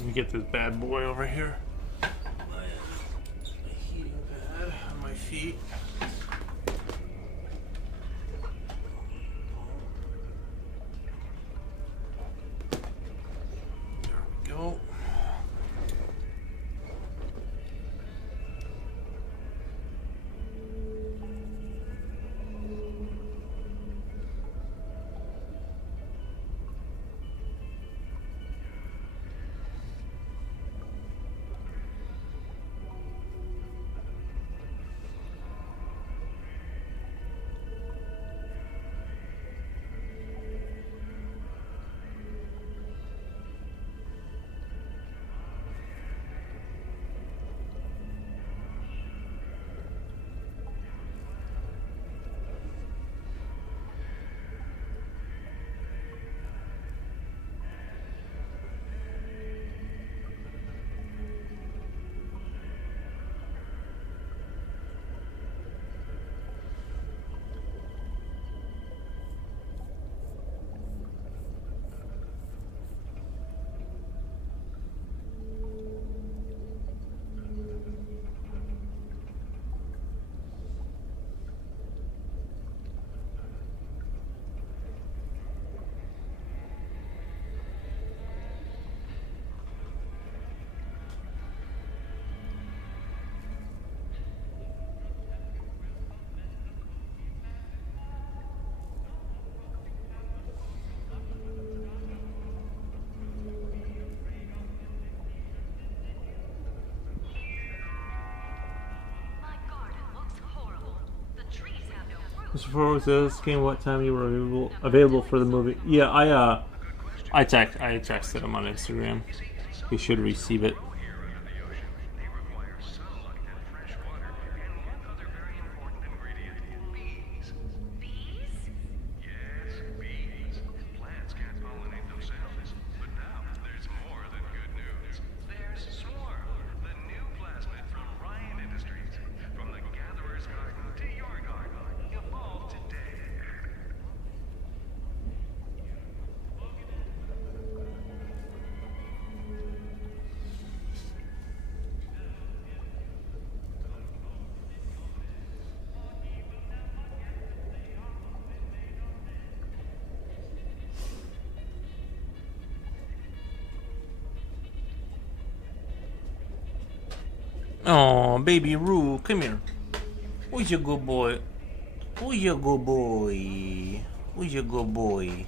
me get this bad boy over here. My heating pad on my feet. There we go. Mr. Forward says, asking what time you were available for the movie. Yeah, I texted him on Instagram. He should receive it. Oh, baby Roo, come here. Who's your good boy? Who's your good boy? Who's your good boy?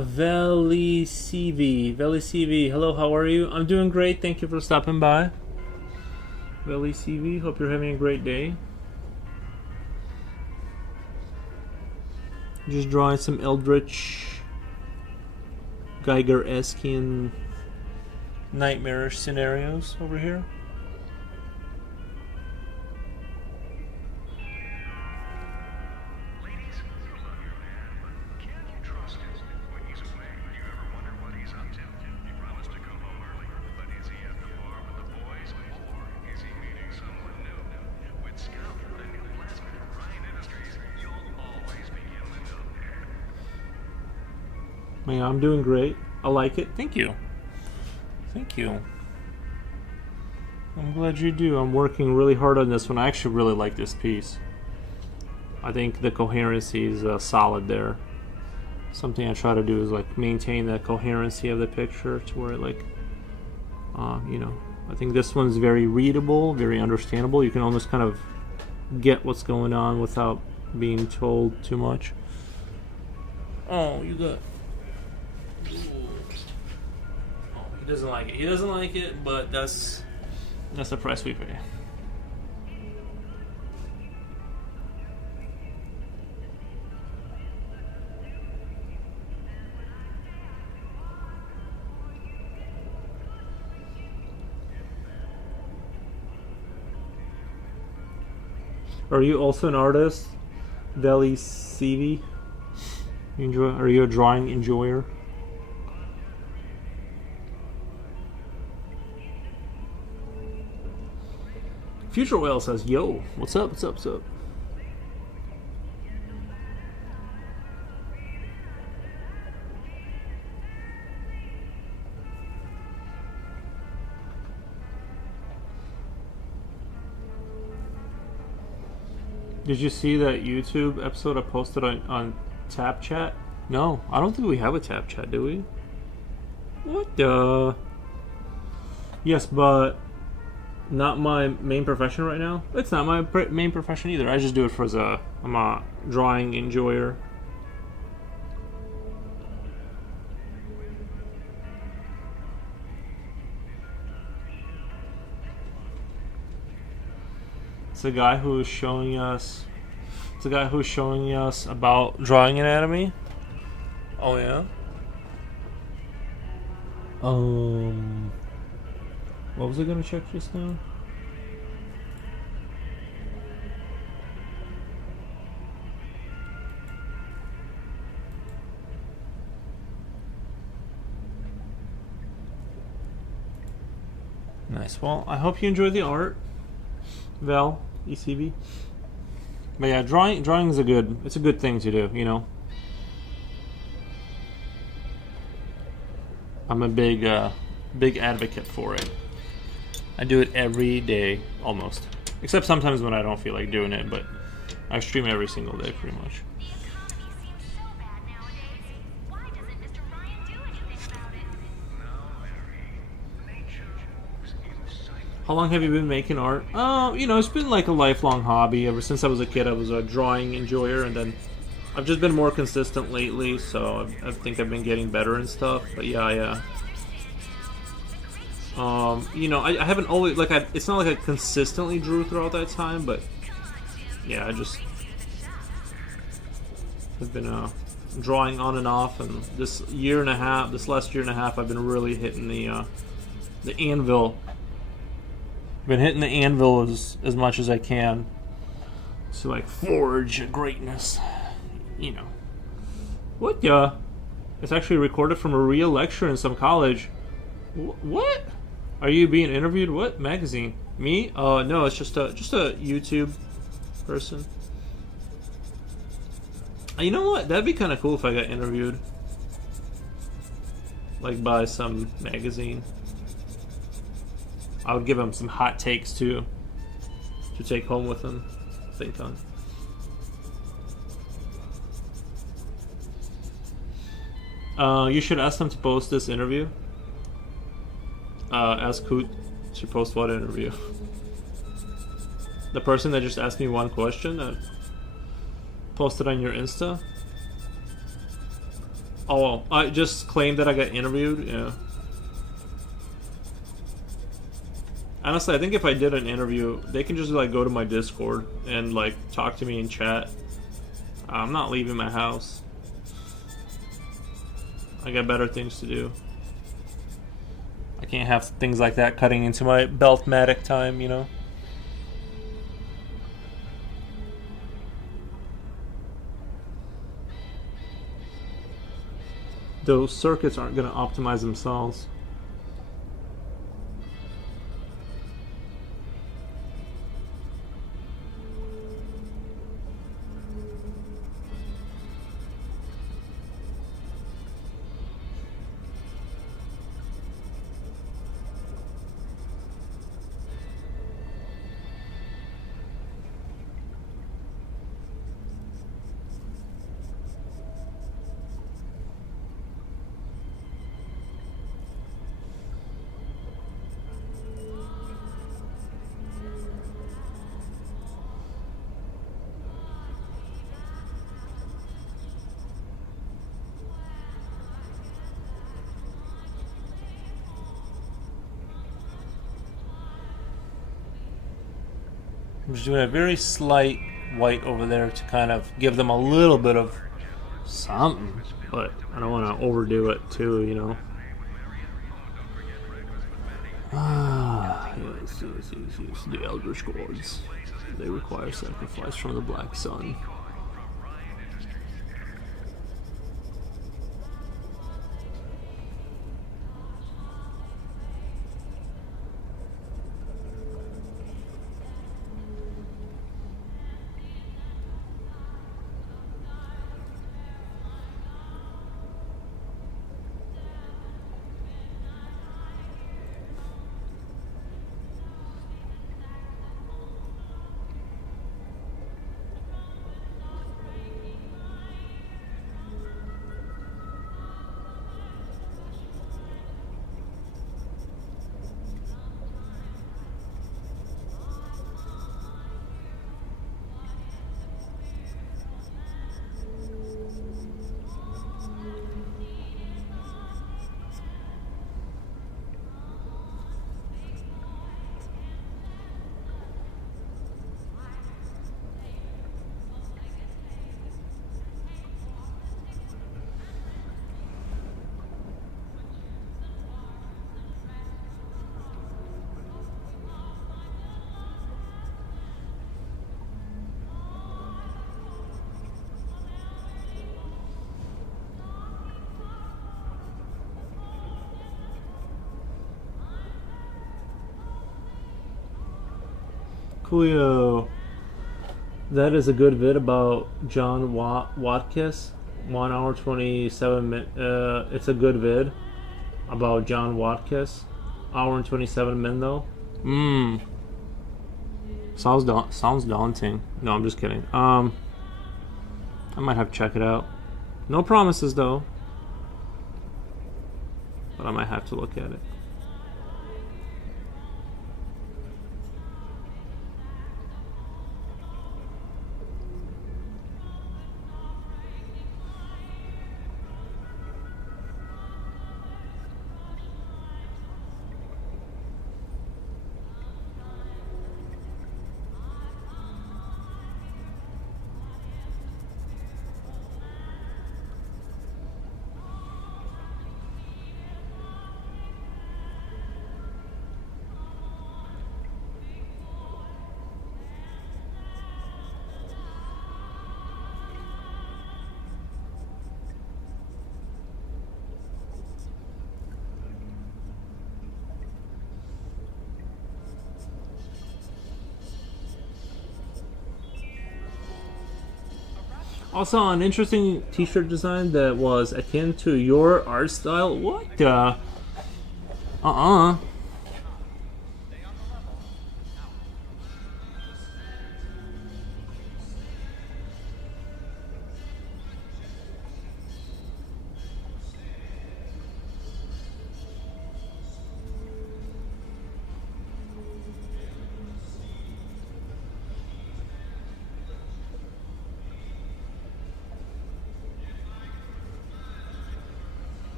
Veli CV, hello, how are you? I'm doing great, thank you for stopping by. Veli CV, hope you're having a great day. Just drawing some Eldritch Geiger-esque nightmarish scenarios over here. Man, I'm doing great. I like it. Thank you. Thank you. I'm glad you do. I'm working really hard on this one. I actually really like this piece. I think the coherency is solid there. Something I try to do is like maintain the coherency of the picture to where it like, I think this one's very readable, very understandable. You can almost kind of get what's going on without being told too much. Oh, you got... Oh, he doesn't like it. He doesn't like it, but that's the price we pay. Are you also an artist, Veli CV? Are you a drawing enjoyer? Future Whale says, "Yo, what's up? What's up? What's up?" Did you see that YouTube episode I posted on Tap Chat? No, I don't think we have a Tap Chat, do we? What the? Yes, but not my main profession right now. It's not my main profession either. I just do it for I'm a drawing enjoyer. It's a guy who's showing us. It's a guy who's showing us about drawing anatomy. Oh yeah. What was I gonna check just now? Nice. Well, I hope you enjoyed the art, Val, ECB. But yeah, drawing is it's a good thing to do, you know. I'm a big advocate for it. I do it every day, almost. Except sometimes when I don't feel like doing it, but I stream every single day, pretty much. How long have you been making art? It's been like a lifelong hobby. Ever since I was a kid, I was a drawing enjoyer, and then I've just been more consistent lately, so I think I've been getting better and stuff. But yeah. I haven't always, it's not like I consistently drew throughout that time, but yeah, I've been drawing on and off, and this last year and a half, I've been really hitting the anvil. Been hitting the anvil as much as I can to like forge greatness, you know. What? It's actually recorded from a real lecture in some college. What? Are you being interviewed? What magazine? Me? No, it's just a YouTube person. You know what? That'd be kind of cool if I got interviewed, like by some magazine. I would give him some hot takes too, to take home with him, think on. You should ask them to post this interview. Ask who to post what interview. The person that just asked me one question that posted on your Insta. Oh, I just claimed that I got interviewed. Yeah. Honestly, I think if I did an interview, they can just like go to my Discord and like talk to me in chat. I'm not leaving my house. I got better things to do. I can't have things like that cutting into my Beltmatic time, you know? Those circuits aren't going to optimize themselves. I'm just doing a very slight white over there to kind of give them a little bit of something, but I don't want to overdo it too, you know. Yes. The Elder Scrolls. They require sacrifice from the Black Sun. Coolio. That is a good vid about John Watkiss. 1 hour 27 minutes. It's a good vid about John Watkiss. Hour and 27 minutes though. Sounds daunting. No, I'm just kidding. I might have to check it out. No promises though. But I might have to look at it. Also, an interesting t-shirt design that was akin to your art style. What the?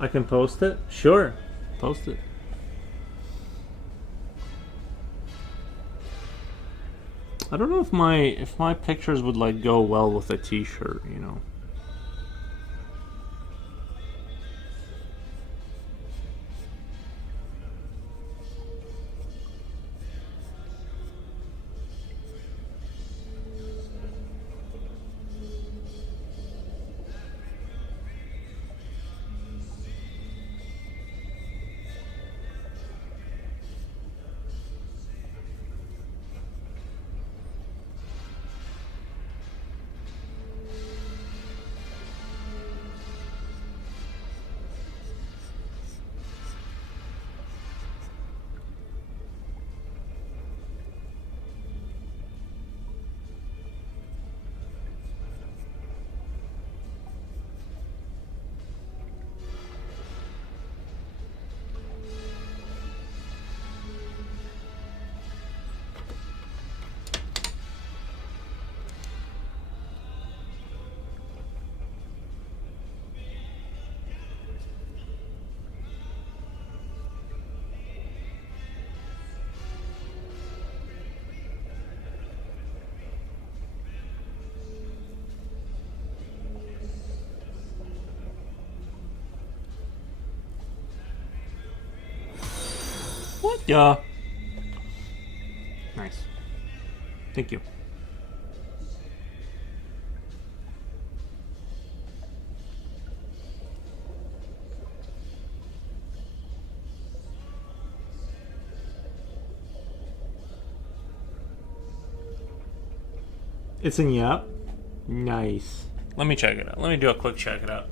I can post it? Sure. Post it. I don't know if my pictures would like go well with a t-shirt, you know. Yeah. Nice. Thank you. It's in Yup. Nice. Let me check it out. Let me do a quick check it out.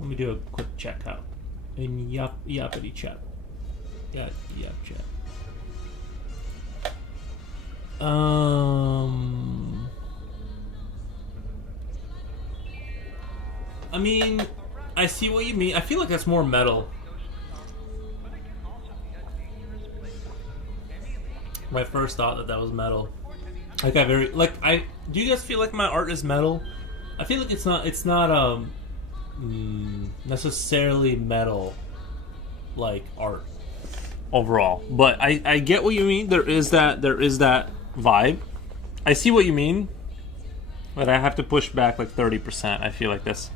Let me do a quick check out. In Yuppity chat. Yeah, Yup chat. I mean, I see what you mean. I feel like that's more metal. My first thought that was metal. Like do you guys feel like my art is metal? I feel like it's not necessarily metal like art overall. But I get what you mean. There is that vibe. I see what you mean. But I have to push back like 30%. I feel like that's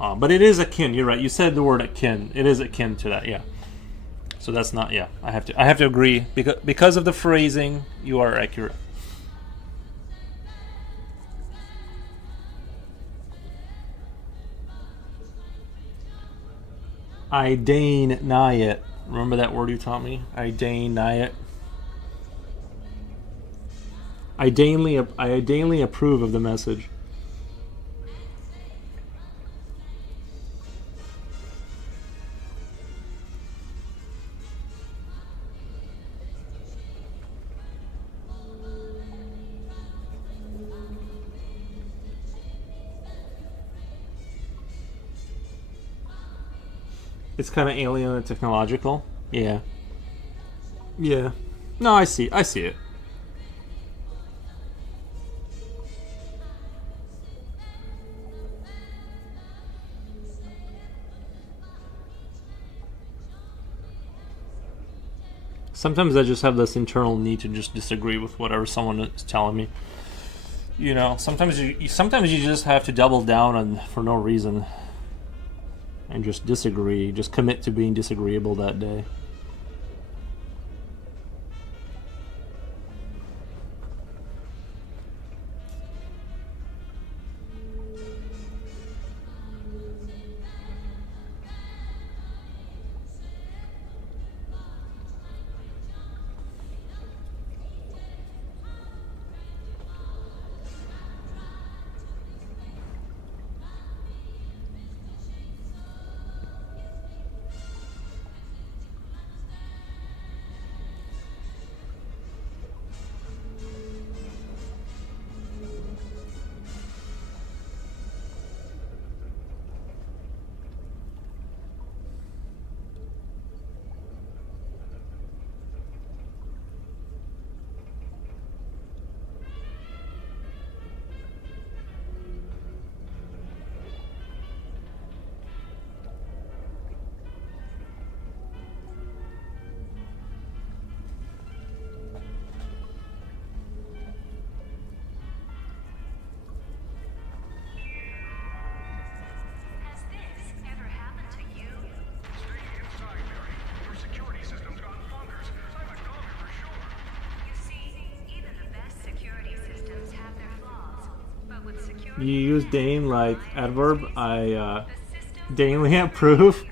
but it is akin, you're right. You said the word akin. It is akin to that, yeah. So that's not, yeah. I have to agree because of the phrasing. You are accurate. I deign nigh it. Remember that word you taught me? I deign nigh it. I daily approve of the message. It's kind of alien and technological. Yeah. Yeah. No, I see it. Sometimes I just have this internal need to just disagree with whatever someone is telling me. You know, sometimes you just have to double down on for no reason and just disagree, just commit to being disagreeable that day. You use deign like adverb. I daily approve.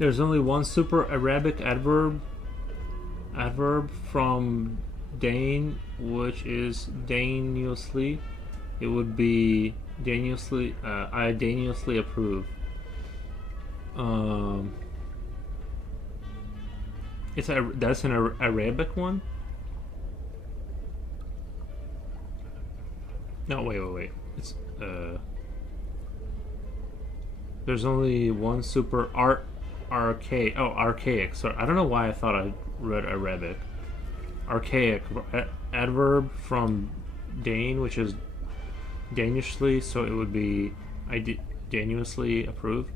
There's only one super Arabic adverb from Dane, which is dangerously. It would be dangerously. I dangerously approve. That's an Arabic one. No, wait. It's there's only one super archaic. Oh, archaic. Sorry, I don't know why I thought I read Arabic. Archaic adverb from Dane, which is dangerously. So it would be dangerously approve.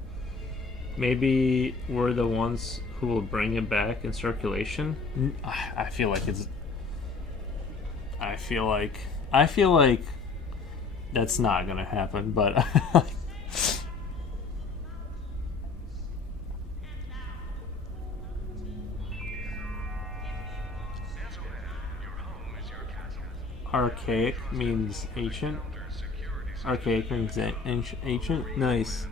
Maybe we're the ones who will bring it back in circulation. I feel like that's not gonna happen, but archaic means ancient. Archaic means ancient. Nice.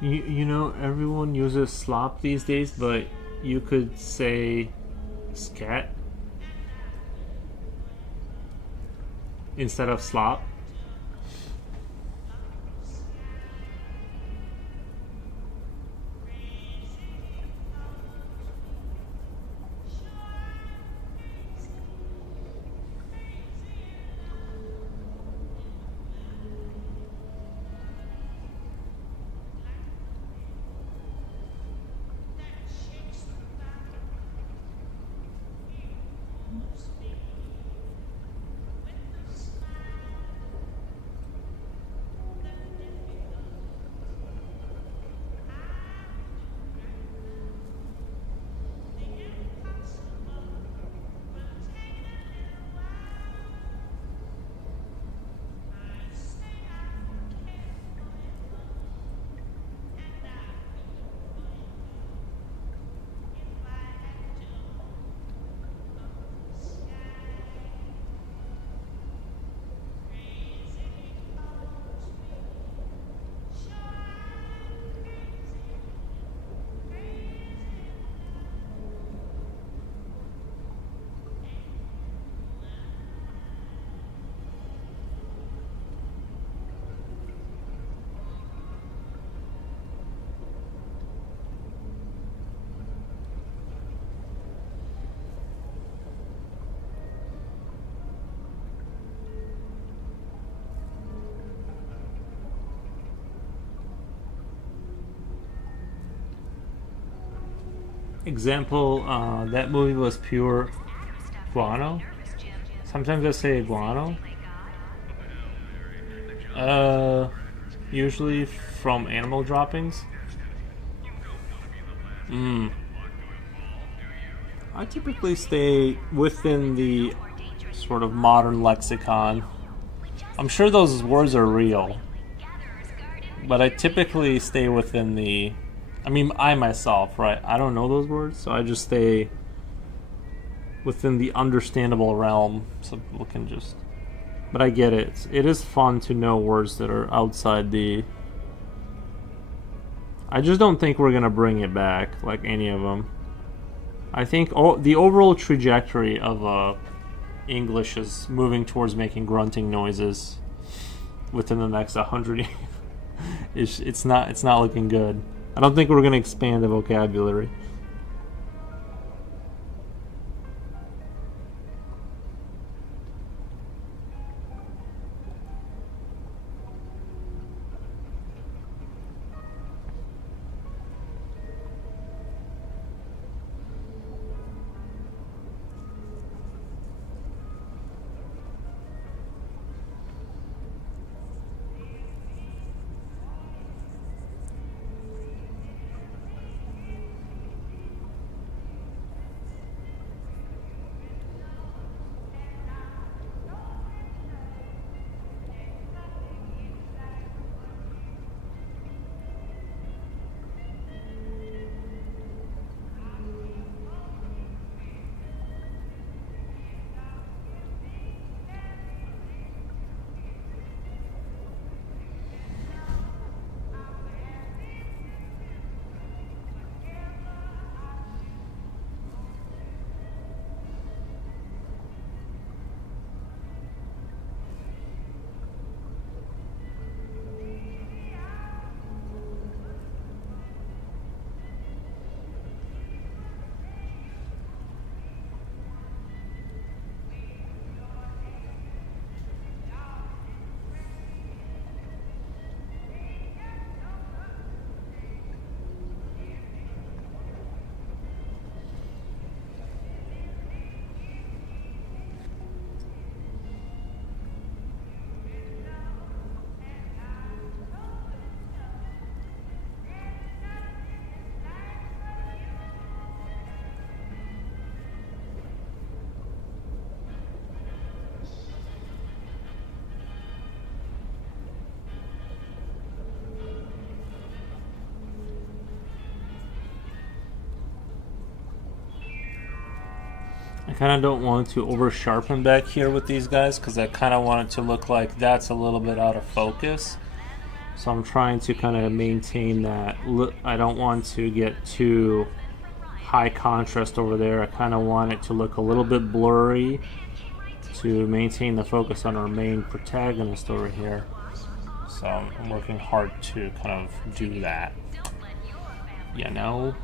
You know, everyone uses slop these days, but you could say scat instead of slop. Example, that movie was pure guano. Sometimes I say guano. Usually from animal droppings. I typically stay within the sort of modern lexicon. I'm sure those words are real, but I typically stay within the... I mean, I myself, right? I don't know those words, so I just stay within the understandable realm, so people can just... But I get it. It is fun to know words that are outside the... I just don't think we're gonna bring it back, like any of them. I think the overall trajectory of English is moving towards making grunting noises within the next 100 years. It's not looking good. I don't think we're going to expand the vocabulary. I kind of don't want to over sharpen back here with these guys because I kind of want it to look like that's a little bit out of focus. So I'm trying to kind of maintain that. I don't want to get too high contrast over there. I kind of want it to look a little bit blurry to maintain the focus on our main protagonist over here. So I'm working hard to kind of do that. You know?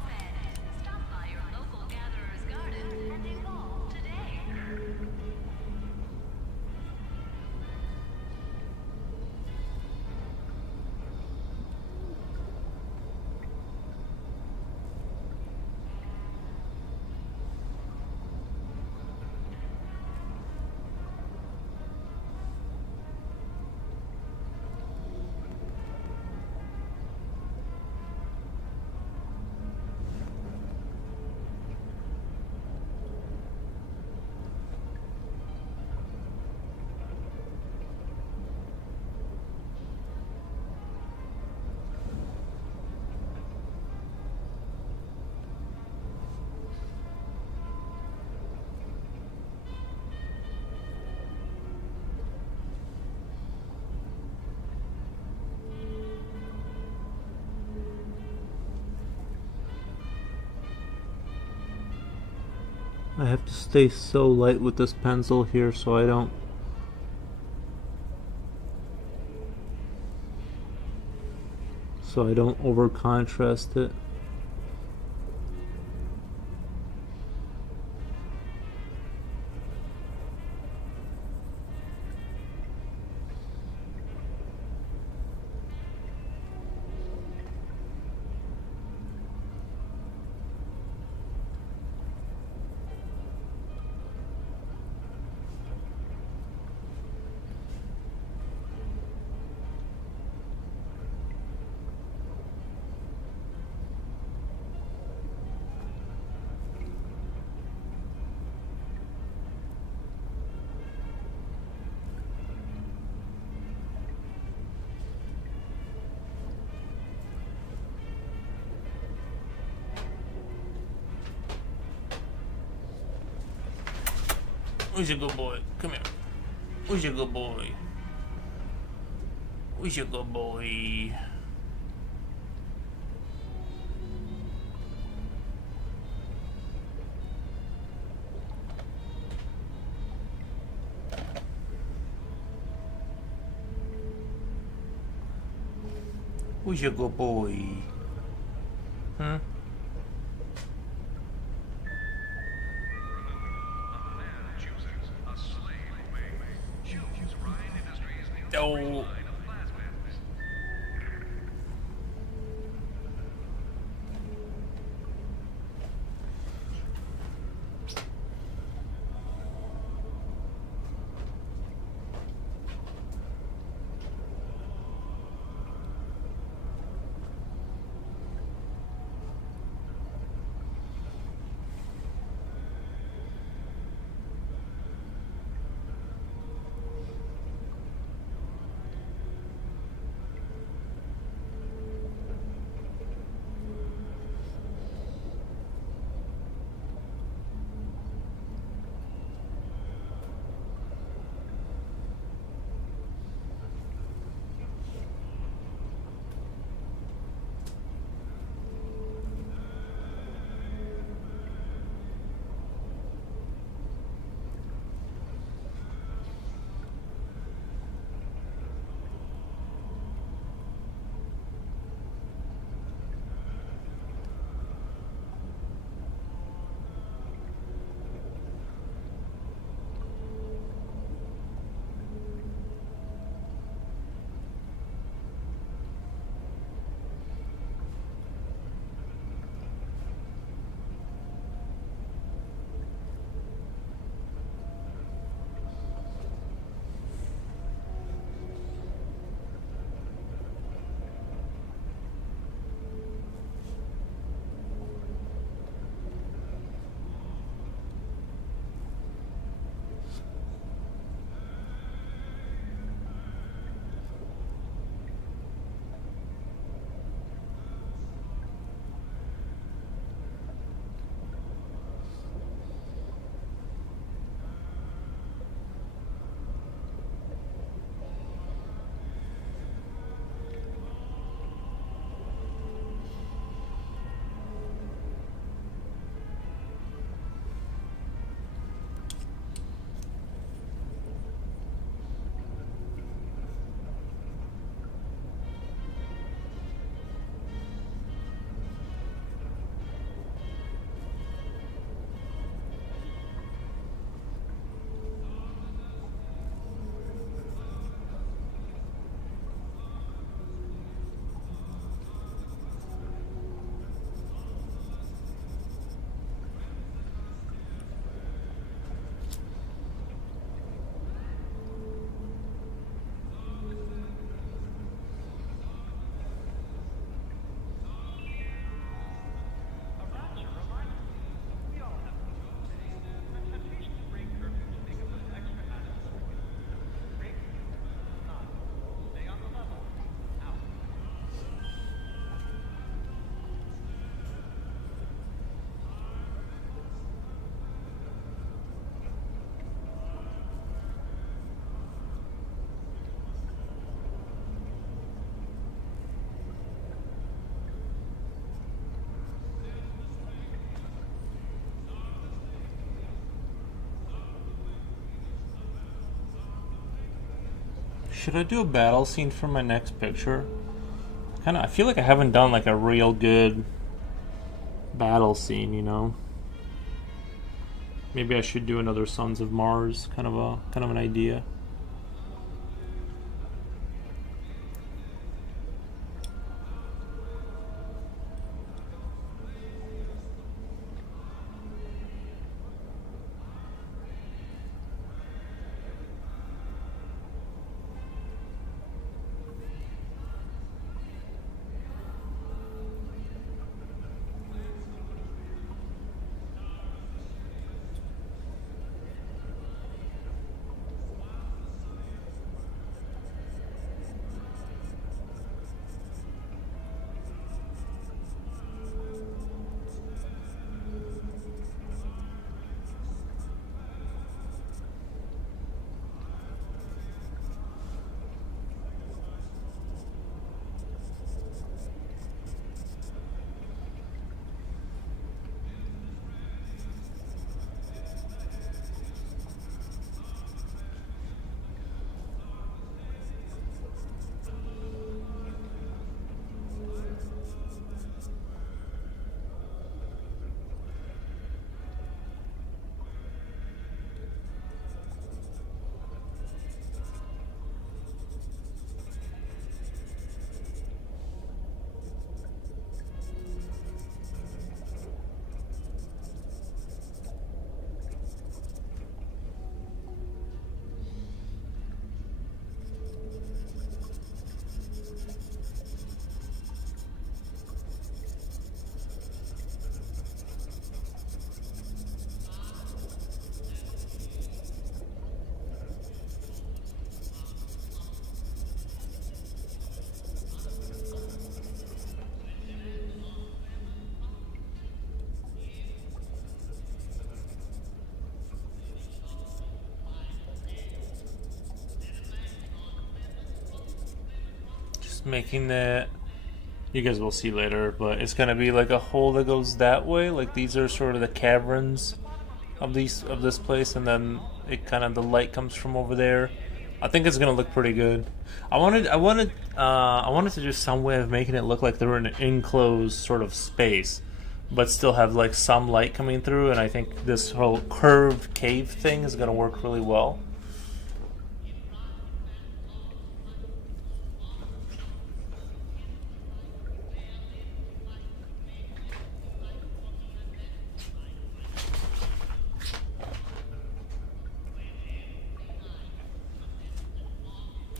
I have to stay so light with this pencil here so I don't over contrast it. Who's your good boy? Come here. Who's your good boy? Who's your good boy? Who's your good boy? Hmm. Oh. Should I do a battle scene for my next picture? I feel like I haven't done like a real good battle scene, you know? Maybe I should do another Sons of Mars, kind of an idea. just making it. You guys will see later, but it's gonna be like a hole that goes that way. Like these are sort of the caverns of this place, and then it kind of the light comes from over there. I think it's gonna look pretty good. I wanted to do some way of making it look like they were in an enclosed sort of space, but still have like some light coming through. And I think this whole curved cave thing is gonna work really well.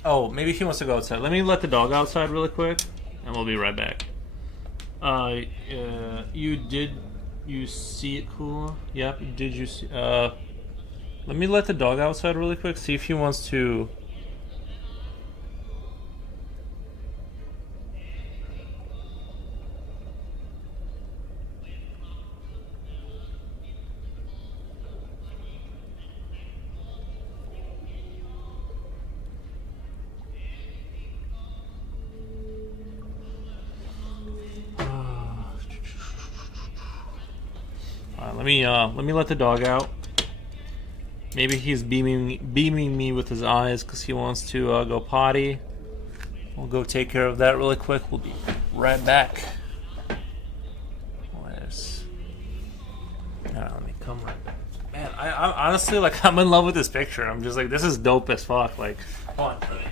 Oh, maybe he wants to go outside. Let me let the dog outside really quick, and we'll be right back. You did you see it cool? Yep. Did you see? Let me let the dog outside really quick. See if he wants to. Let me let the dog out. Maybe he's beaming me with his eyes because he wants to go potty. We'll go take care of that really quick. We'll be right back. Let me come right back. Man, I'm honestly like I'm in love with this picture. I'm just like, this is dope as fuck. Like, come on, buddy.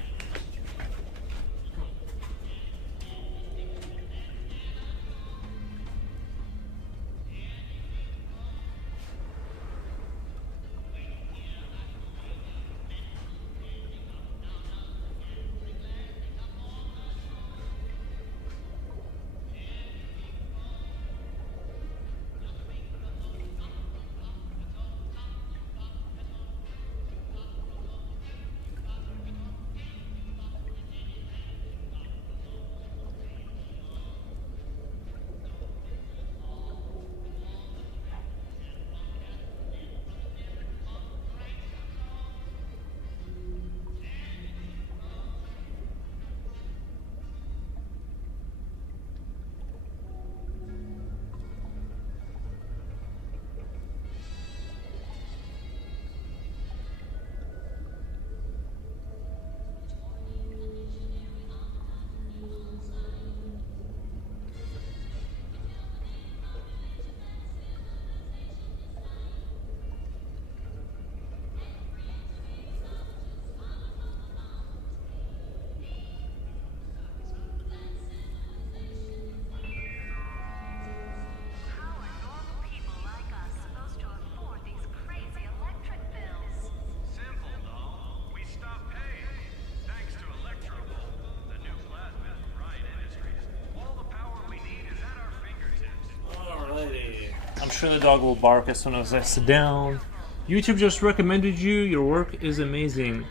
I'm sure the dog will bark as soon as I sit down. YouTube just recommended you. Your work is amazing.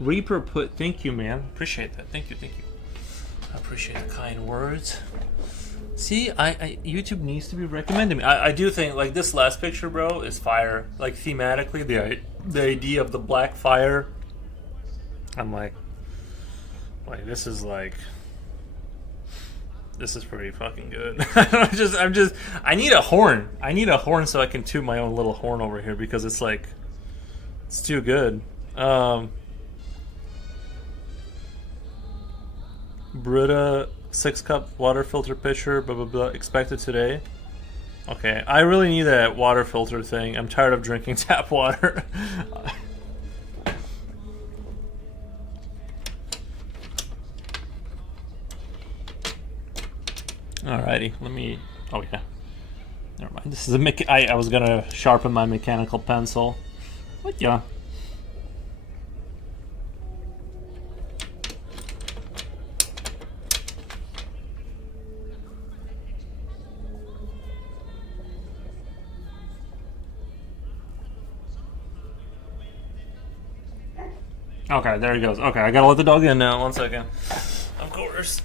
Reaper put, thank you, man. Appreciate that. Thank you. I appreciate the kind words. See, YouTube needs to be recommending me. I do think like this last picture, bro, is fire. Like thematically, the idea of the black fire. I'm like this is like. This is pretty fucking good. I need a horn. I need a horn so I can toot my own little horn over here because it's like, it's too good. Brita 6-cup water filter pitcher, blah blah blah, expected today. Okay, I really need that water filter thing. I'm tired of drinking tap water. Alrighty, let me. Oh yeah, never mind. This is a I was gonna sharpen my mechanical pencil. What yeah? Okay, there he goes. Okay, I gotta let the dog in now. 1 second. Of course.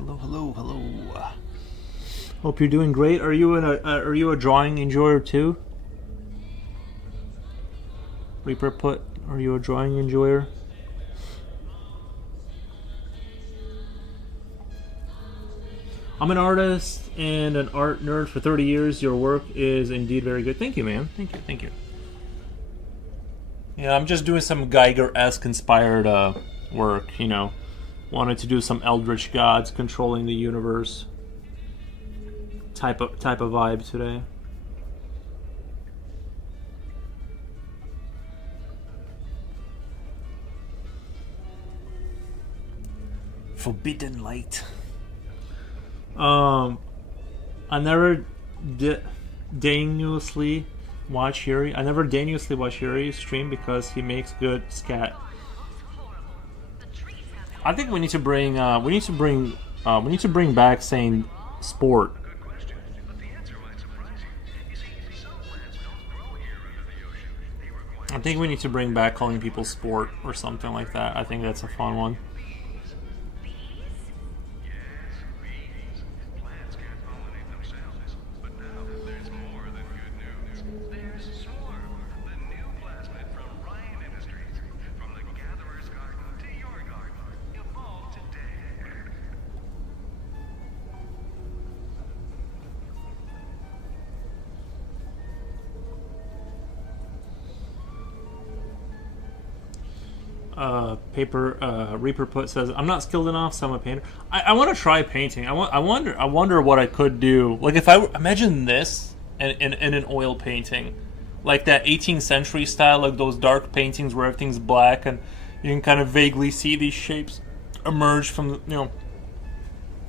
Hello, hello, hello. Hope you're doing great. Are you a drawing enjoyer too? Reaper put, are you a drawing enjoyer? I'm an artist and an art nerd for 30 years. Your work is indeed very good. Thank you, man. Thank you, thank you. Yeah, I'm just doing some Geiger-esque inspired work, you know. Wanted to do some Eldritch Gods controlling the universe type of vibe today. Forbidden Light. I never dangerously watch Yuri. I never dangerously watch Yuri stream because he makes good scat. I think we need to bring back saying sport. I think we need to bring back calling people sport or something like that. I think that's a fun one. Reaper put says, I'm not skilled enough, so I'm a painter. I want to try painting. I wonder what I could do. Like if I imagine this in an oil painting, like that 18th century style, like those dark paintings where everything's black and you can kind of vaguely see these shapes emerge from, you know.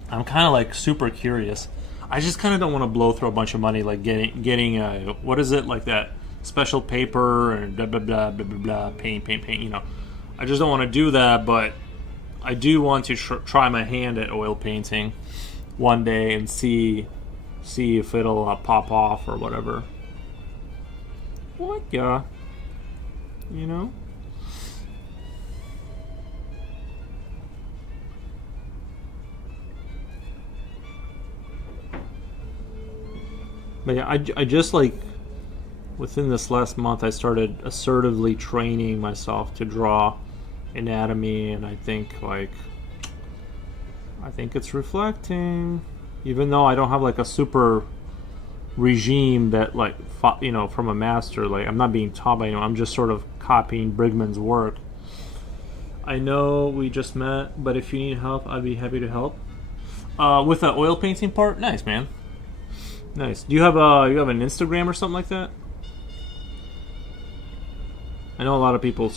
I'm kind of like super curious. I just kind of don't want to blow through a bunch of money, like getting what is it, like that special paper and blah blah blah blah blah blah paint, you know. I just don't want to do that, but I do want to try my hand at oil painting one day and see if it'll pop off or whatever. What, yeah, you know. But yeah, I just like within this last month I started assertively training myself to draw anatomy, and I think it's reflecting, even though I don't have like a super regime that like, you know, from a master. Like I'm not being taught by anyone. I'm just sort of copying Brigman's work. I know we just met, but if you need help, I'd be happy to help. With the oil painting part, nice, man. Nice. Do you have an Instagram or something like that? I know a lot of people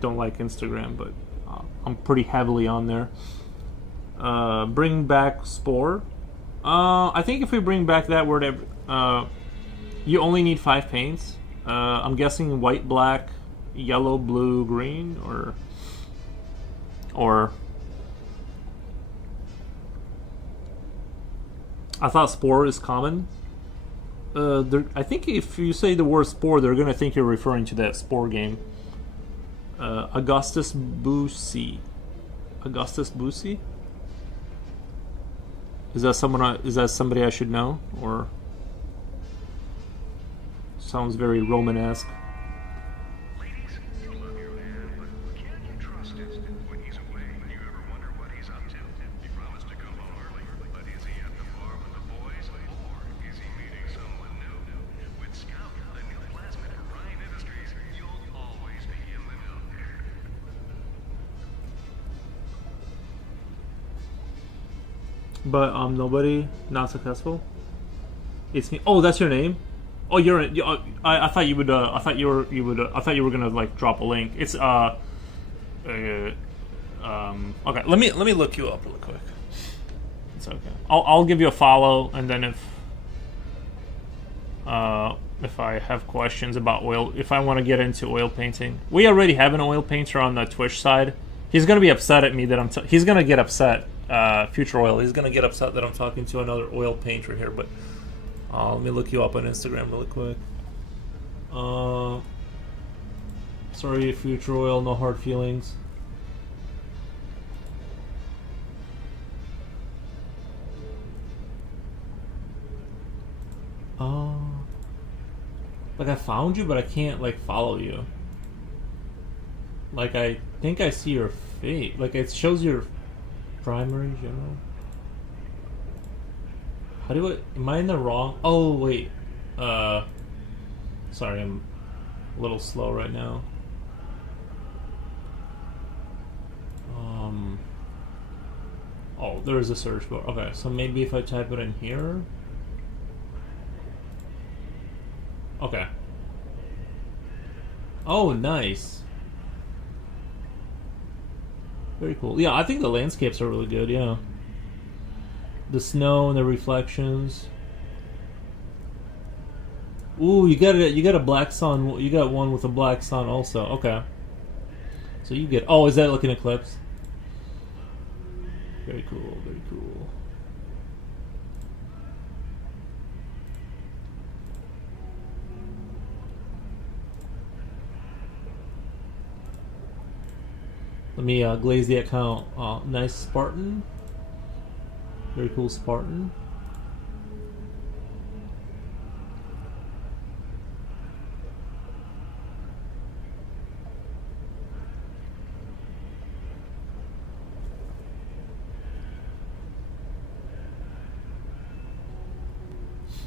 don't like Instagram, but I'm pretty heavily on there. Bring back Spore. I think if we bring back that word, you only need 5 paints. I'm guessing white, black, yellow, blue, green, or I thought Spore is common. I think if you say the word Spore, they're gonna think you're referring to that Spore game. Augustus Boosie. Augustus Boosie? Is that somebody I should know, or sounds very Romanesque? But nobody, not successful. It's me. Oh, that's your name. Oh, I thought you would. I thought you were gonna like drop a link. It's okay. Let me look you up real quick. It's okay. I'll give you a follow, and then if I have questions about oil, if I want to get into oil painting, we already have an oil painter on the Twitch side. He's gonna be upset at me that he's gonna get upset. Future Oil. He's gonna get upset that I'm talking to another oil painter here, but let me look you up on Instagram really quick. Sorry, Future Oil, no hard feelings. Oh. Like I found you, but I can't like follow you. Like I think I see your face. Like it shows your primary general. How do I? Am I in the wrong? Oh wait. Uh. Sorry, I'm a little slow right now. Oh, there is a search bar. Okay, so maybe if I type it in here. Okay. Oh, nice. Very cool. Yeah, I think the landscapes are really good. Yeah. The snow and the reflections. Ooh, you got a black sun. You got one with a black sun also. Okay. So you get. Oh, is that like an eclipse? Very cool. Very cool. Let me glaze the account. Nice Spartan. Very cool Spartan.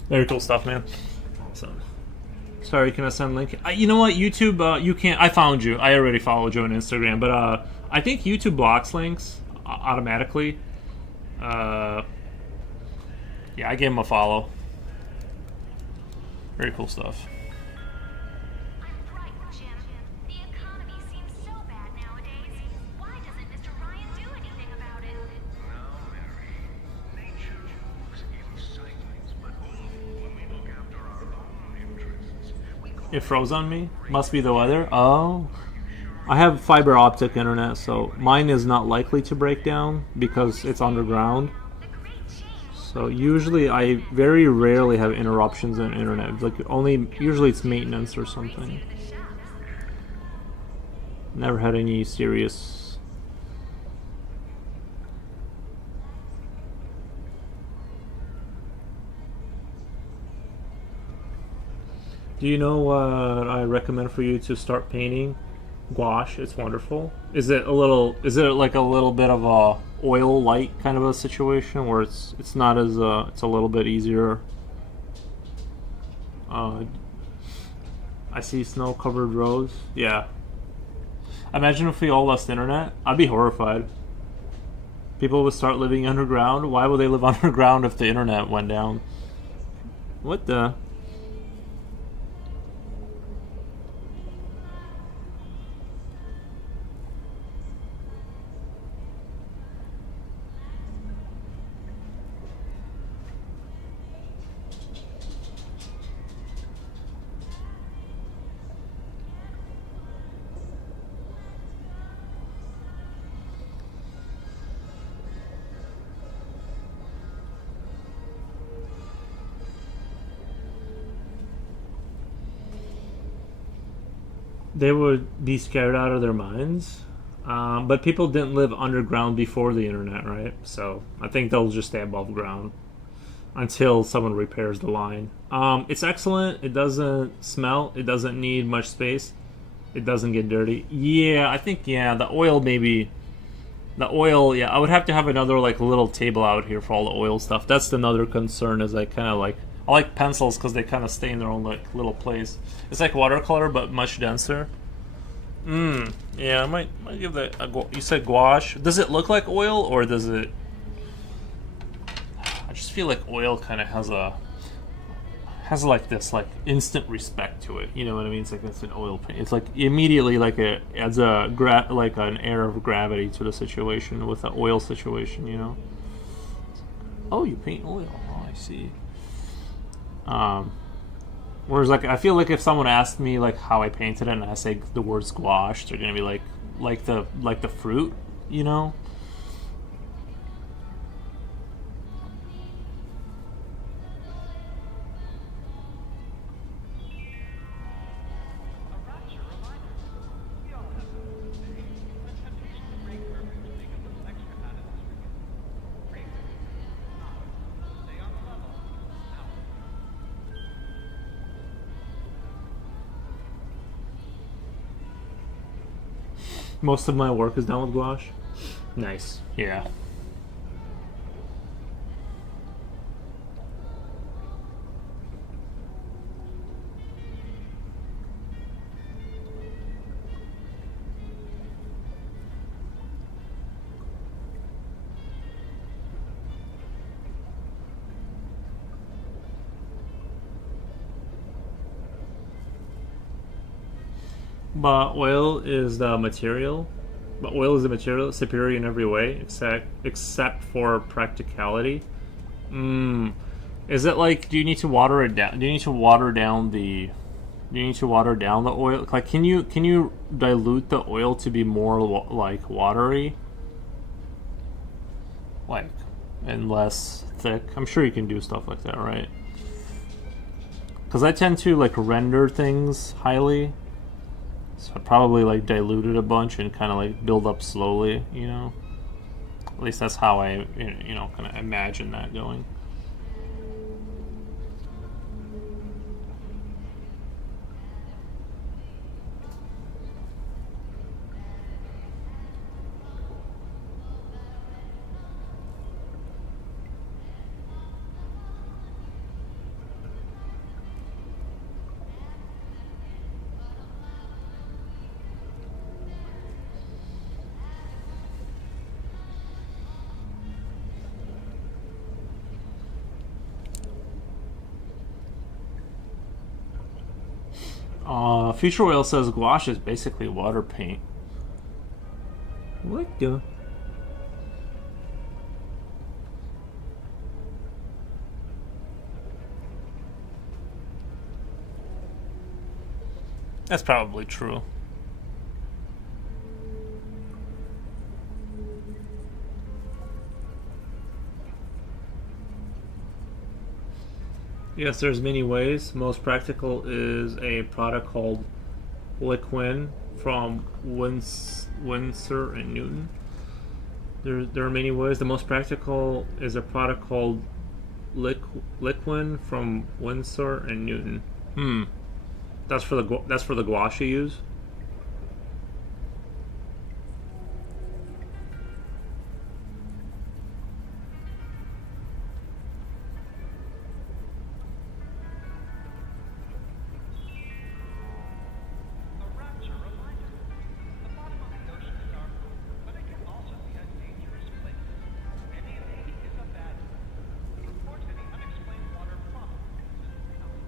Very cool stuff, man. So, sorry, can I send a link? You know what, YouTube, you can't. I found you. I already followed you on Instagram, but I think YouTube blocks links automatically. Yeah, I gave him a follow. Very cool stuff. I'm right, Jim. The economy seems so bad nowadays. Why doesn't Mr. Ryan do anything about it? Now, Mary, nature moves in silence, but only when we look after our own interests. It froze on me. Must be the weather. Oh. I have fiber optic internet, so mine is not likely to break down because it's underground. The great change. So usually I very rarely have interruptions in internet. Like usually it's maintenance or something. To the shops. Never had any serious. Do you know what I recommend for you to start painting? Gouache. It's wonderful. Is it like a little bit of a oil light kind of a situation where it's not as it's a little bit easier. I see snow covered roads. Yeah. Imagine if we all lost internet. I'd be horrified. People would start living underground. Why would they live underground if the internet went down? What the? They would be scared out of their minds. But people didn't live underground before the internet, right? So I think they'll just stay above ground until someone repairs the line. It's excellent. It doesn't smell. It doesn't need much space. It doesn't get dirty. Yeah, I think, yeah, the oil maybe. The oil, yeah, I would have to have another like little table out here for all the oil stuff. That's another concern is I kind of like, I like pencils because they kind of stay in their own like little place. It's like watercolor but much denser. Yeah, I might give that a go. You said gouache. Does it look like oil or does it? I just feel like oil kind of has like this like instant respect to it. You know what I mean? It's like it's an oil paint. It's like immediately like it adds like an air of gravity to the situation with the oil situation. You know? Oh, you paint oil. Oh, I see. Whereas like I feel like if someone asked me like how I painted it and I say the word squash, they're gonna be like the fruit, you know? Most of my work is done with gouache. Nice. Yeah. But oil is the material. But oil is the material superior in every way, except for practicality. Is it like? Do you need to water it down? Do you need to water down the? Do you need to water down the oil? Like, can you dilute the oil to be more like watery, like, and less thick? I'm sure you can do stuff like that, right? Because I tend to like render things highly. So I probably like dilute it a bunch and kind of like build up slowly, you know. At least that's how I, kind of imagine that going. Future Whale says gouache is basically water paint. What the? That's probably true. Yes, there's many ways. Most practical is a product called Liquin from Winsor and Newton. There are many ways. The most practical is a product called Liquin from Winsor and Newton. That's for the gouache you use. The rats are reminded. The bottom of the ocean is our home, but it can also be a dangerous place. Any need is a bad one. Report any unexplained water problems to the council.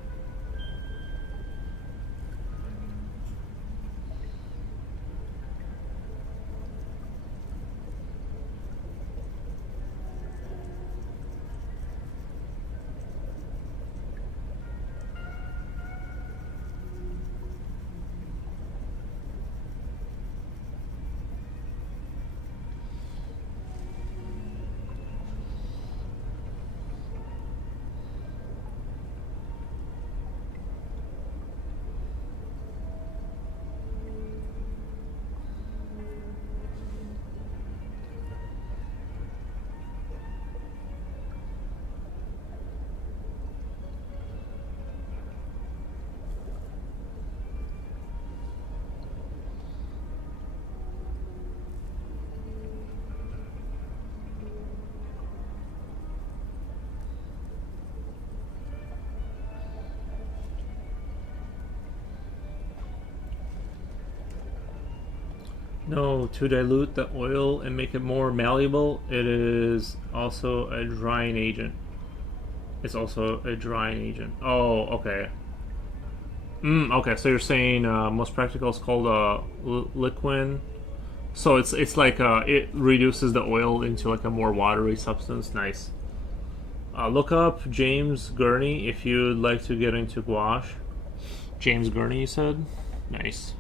No, to dilute the oil and make it more malleable, it is also a drying agent. It's also a drying agent. Oh, okay. Okay, so you're saying most practical is called Liquin. So it's like it reduces the oil into like a more watery substance. Nice. Look up James Gurney if you'd like to get into gouache. James Gurney, you said? Nice.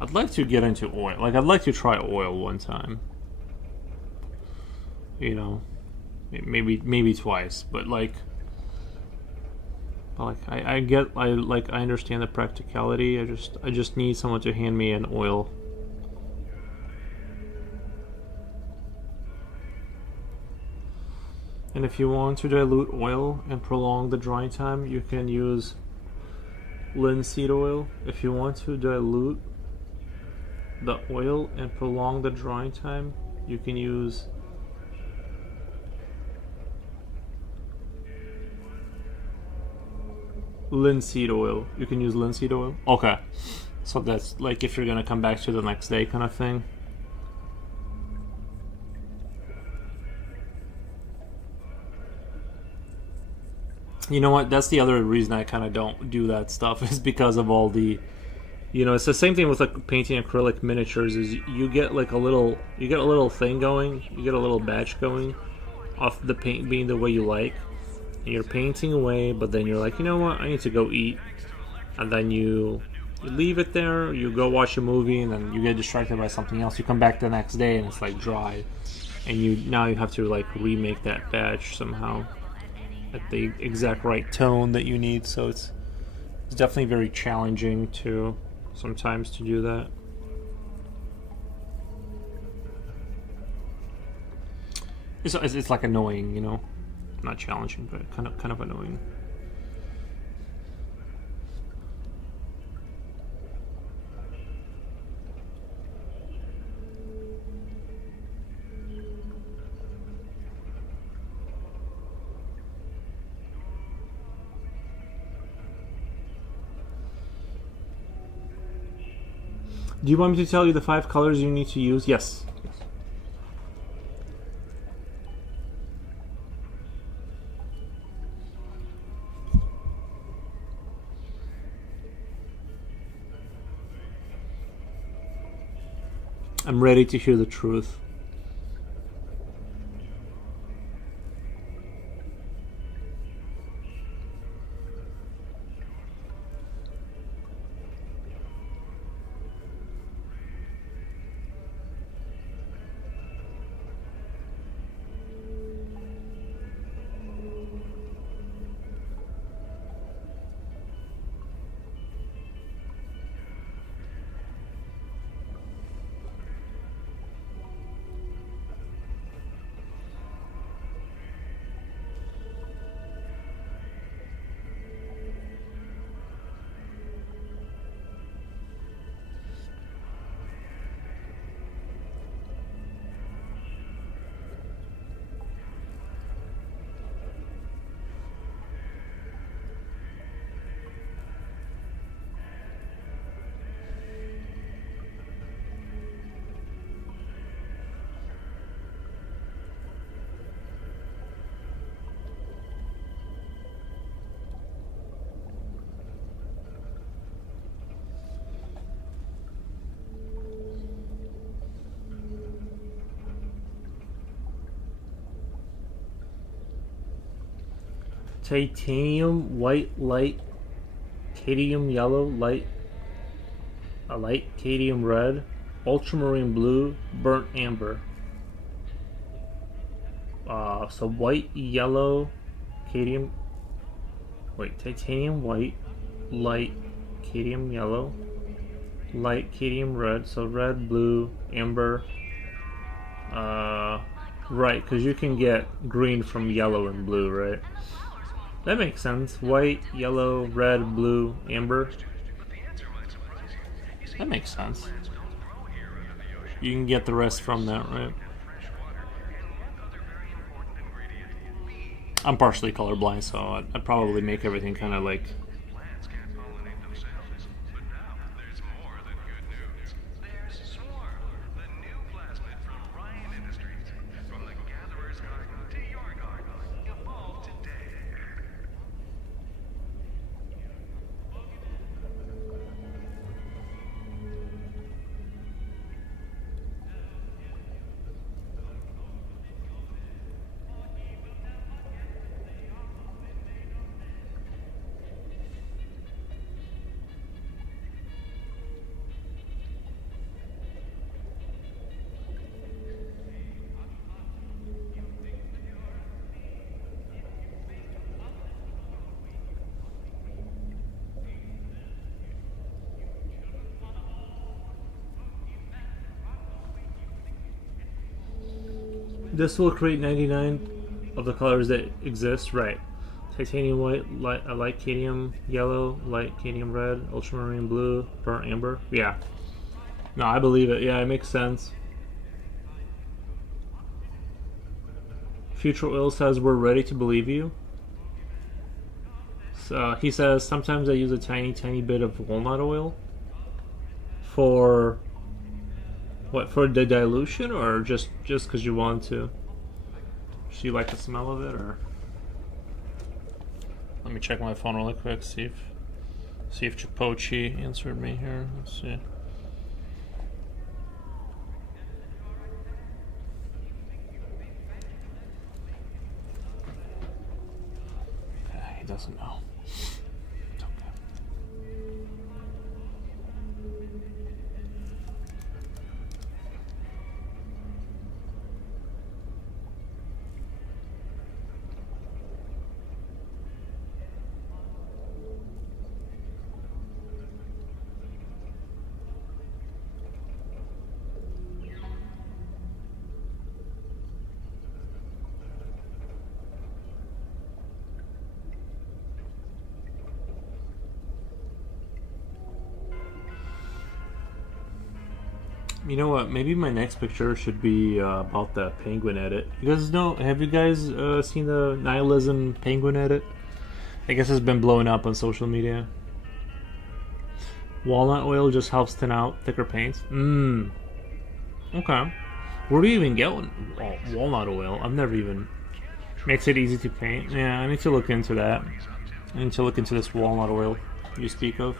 I'd like to get into oil. Like, I'd like to try oil one time. You know, maybe twice, but like I understand the practicality. I just need someone to hand me an oil. And if you want to dilute oil and prolong the drying time, you can use linseed oil. If you want to dilute the oil and prolong the drying time, you can use linseed oil. You can use linseed oil. Okay. So that's like if you're gonna come back to the next day kind of thing. You know what? That's the other reason I kind of don't do that stuff is because of all the, it's the same thing with like painting acrylic miniatures. Is you get like you get a little thing going, you get a little batch going, off the paint being the way you like, and you're painting away. But then you're like, you know what? I need to go eat, and then you leave it there. You go watch a movie, and then you get distracted by something else. You come back the next day, and it's like dry, and now you have to like remake that batch somehow at the exact right tone that you need. So it's definitely very challenging to sometimes to do that. It's like annoying, not challenging, but kind of annoying. Do you want me to tell you the 5 colors you need to use? Yes. I'm ready to hear the truth. Titanium white light, cadmium yellow light, a light cadmium red, ultramarine blue, burnt amber. So white, yellow, cadmium. Wait, titanium white, light, cadmium yellow, light cadmium red. So red, blue, amber. Right, because you can get green from yellow and blue, right? That makes sense. White, yellow, red, blue, amber. That makes sense. You can get the rest from that, right? I'm partially colorblind, so I'd probably make everything kind of like... Plants can't pollinate themselves, but now there's more than good news. There's Swarm, the new plasmid from Ryan Industries. From the gatherer's garden to your garden, evolve today. This will create 99 of the colors that exist, right? Titanium white, light cadmium yellow, light cadmium red, ultramarine blue, burnt amber. Yeah. No, I believe it. Yeah, it makes sense. Future Oil says, we're ready to believe you. So he says, sometimes I use a tiny bit of walnut oil. For what? For the dilution, or just because you want to? Do you like the smell of it, or? Let me check my phone really quick. See if Chipotle answered me here. Let's see. Okay, he doesn't know. It's okay. You know what? Maybe my next picture should be about the penguin edit. You guys know? Have you guys seen the nihilism penguin edit? I guess it's been blowing up on social media. Walnut oil just helps thin out thicker paints. Okay. Where do you even get walnut oil? I've never even. Makes it easy to paint. Yeah, I need to look into that. I need to look into this walnut oil you speak of.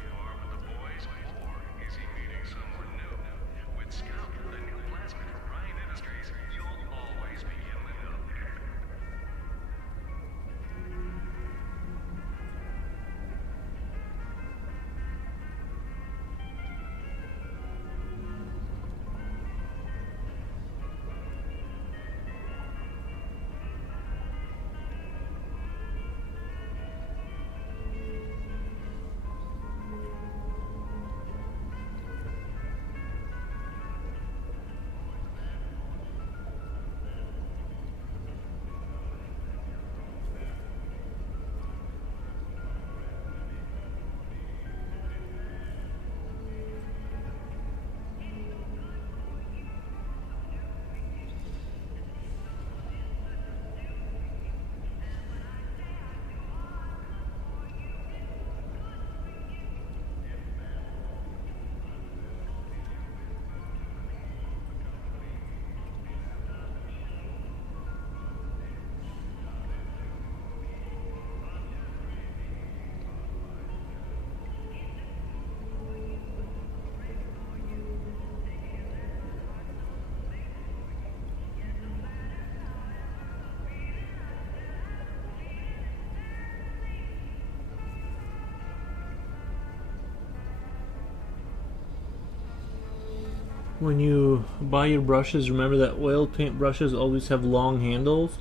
When you buy your brushes, remember that oil paint brushes always have long handles.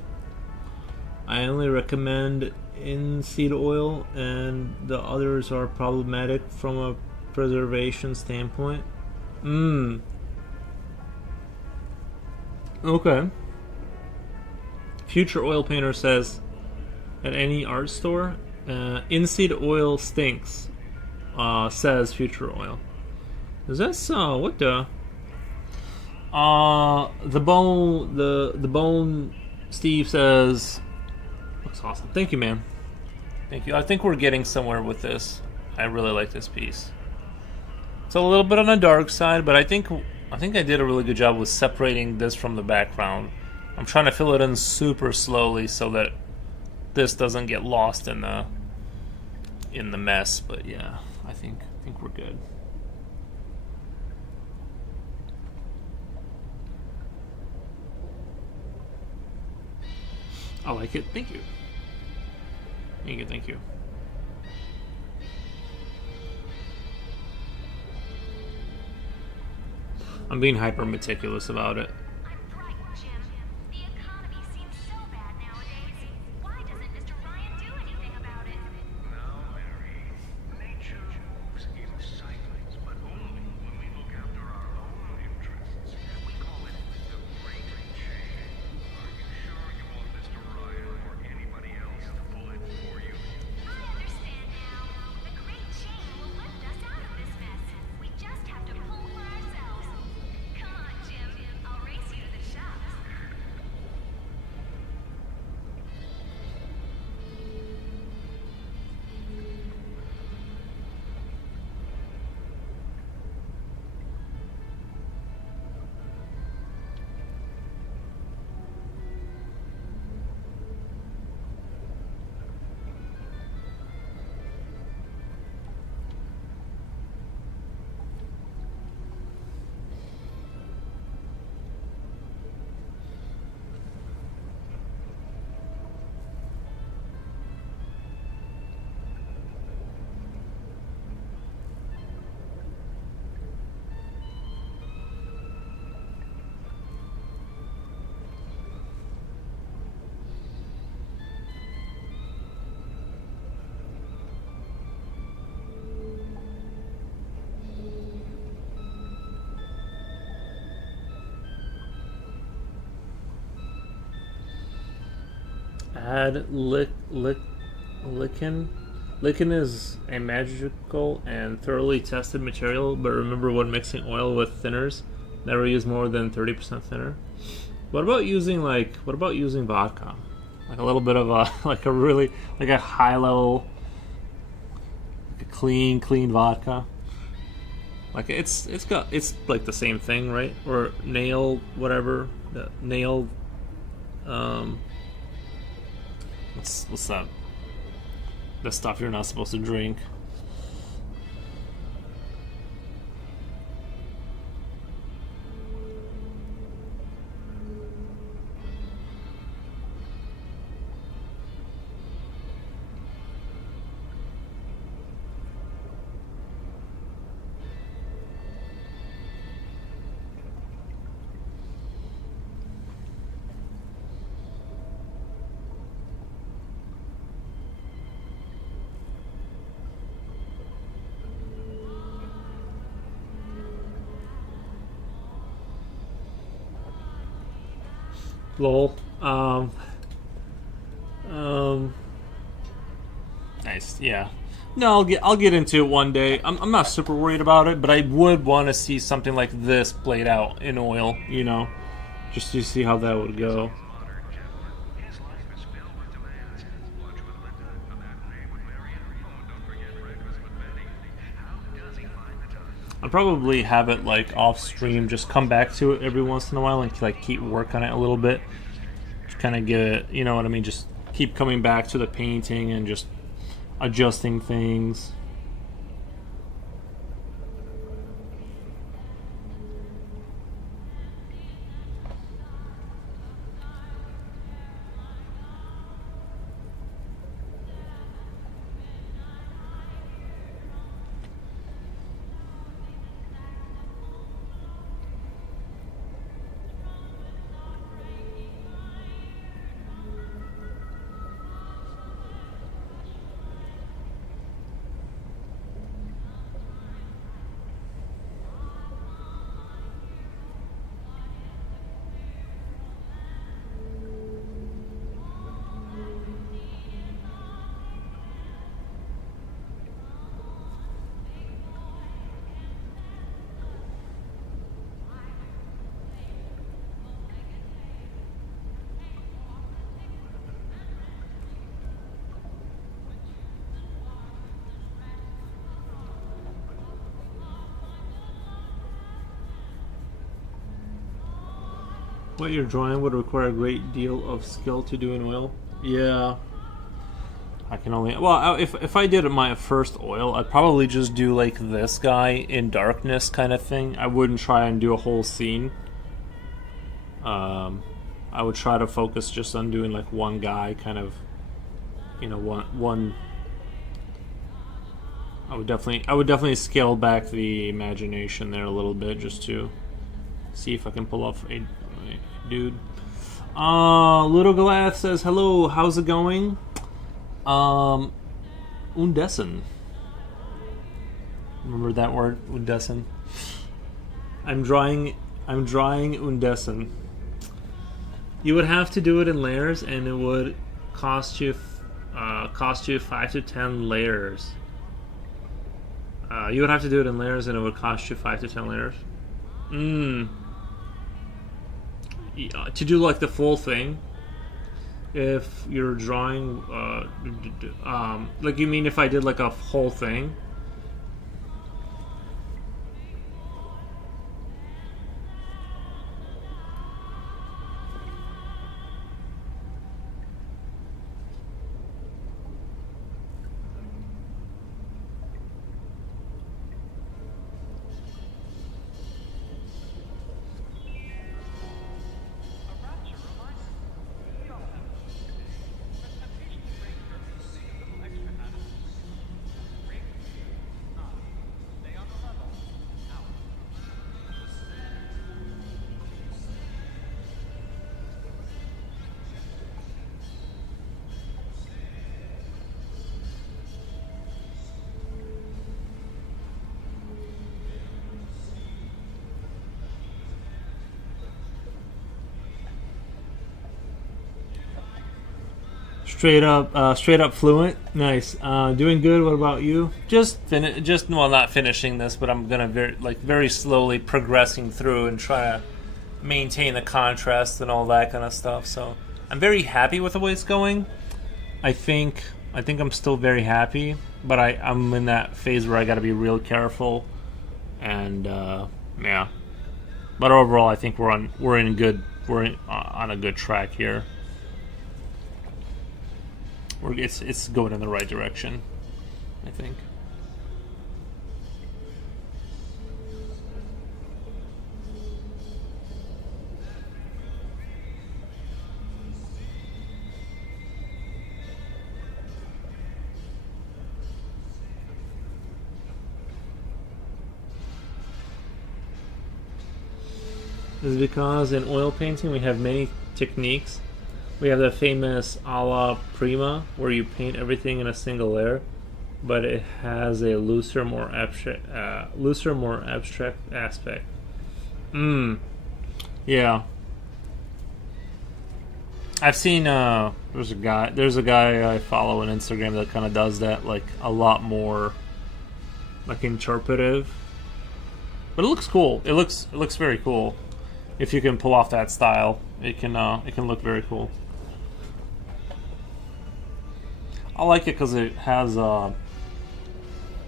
I only recommend in-seed oil, and the others are problematic from a preservation standpoint. Okay. Future Oil Painter says, at any art store, in-seed oil stinks, says Future Oil. Is that so? What the? The bone Steve says, looks awesome. Thank you, man. Thank you. I think we're getting somewhere with this. I really like this piece. It's a little bit on the dark side, but I think I did a really good job with separating this from the background. I'm trying to fill it in super slowly so that this doesn't get lost in the mess. But yeah, I think we're good. I like it. Thank you. Thank you. I'm being hyper meticulous about it. I'm right, Jim. The economy seems so bad nowadays. Why doesn't Mr. Ryan do anything about it? Now, Mary, nature moves in cycles, but only when we look after our own interests. We call it the Great Chain. Are you sure you want Mr. Ryan Add lichen. Lichen is a magical and thoroughly tested material, but remember when mixing oil with thinners, never use more than 30% thinner. What about using vodka? Like a little bit of a like a really like a high level, like a clean vodka. Like it's like the same thing, right? Or nail whatever the nail. What's that? The stuff you're not supposed to drink. Lol. Nice. Yeah. No, I'll get into it one day. I'm not super worried about it, but I would want to see something like this played out in oil. You know, just to see how that would go. Modern gentleman. His life is filled with demands. Lunch with Linda, a matinee with Marion. Oh, don't forget breakfast with Betty. How does he find the time? I'll probably have it like off stream, just come back to it every once in a while and like keep work on it a little bit. Just kind of get it, you know what I mean? Just keep coming back to the painting and just adjusting things. What you're drawing would require a great deal of skill to do in oil. Yeah. I can only... Well, if I did my first oil, I'd probably just do like this guy in darkness kind of thing. I wouldn't try and do a whole scene. I would try to focus just on doing like one guy kind of... You know, one... I would definitely scale back the imagination there a little bit just to see if I can pull off a dude. Little Goliath says, hello, how's it going? Undessen. Remember that word? Undessen. I'm drawing Undessen. You would have to do it in layers and it would cost you 5 to 10 layers. You would have to do it in layers and it would cost you 5 to 10 layers. To do like the full thing, if you're drawing, like you mean if I did like a whole thing? Straight up fluent. Nice. Doing good. What about you? Well, not finishing this, but I'm gonna very slowly progressing through and try to maintain the contrast and all that kind of stuff. So I'm very happy with the way it's going. I think I'm still very happy, but I'm in that phase where I got to be real careful, and yeah. But overall, I think we're on a good track here. It's going in the right direction, I think. This is because in oil painting we have many techniques. We have the famous alla prima, where you paint everything in a single layer, but it has a looser, more abstract aspect. Yeah. I've seen there's a guy I follow on Instagram that kind of does that, like a lot more like interpretive. But it looks cool. It looks very cool. If you can pull off that style, it can look very cool. I like it because it has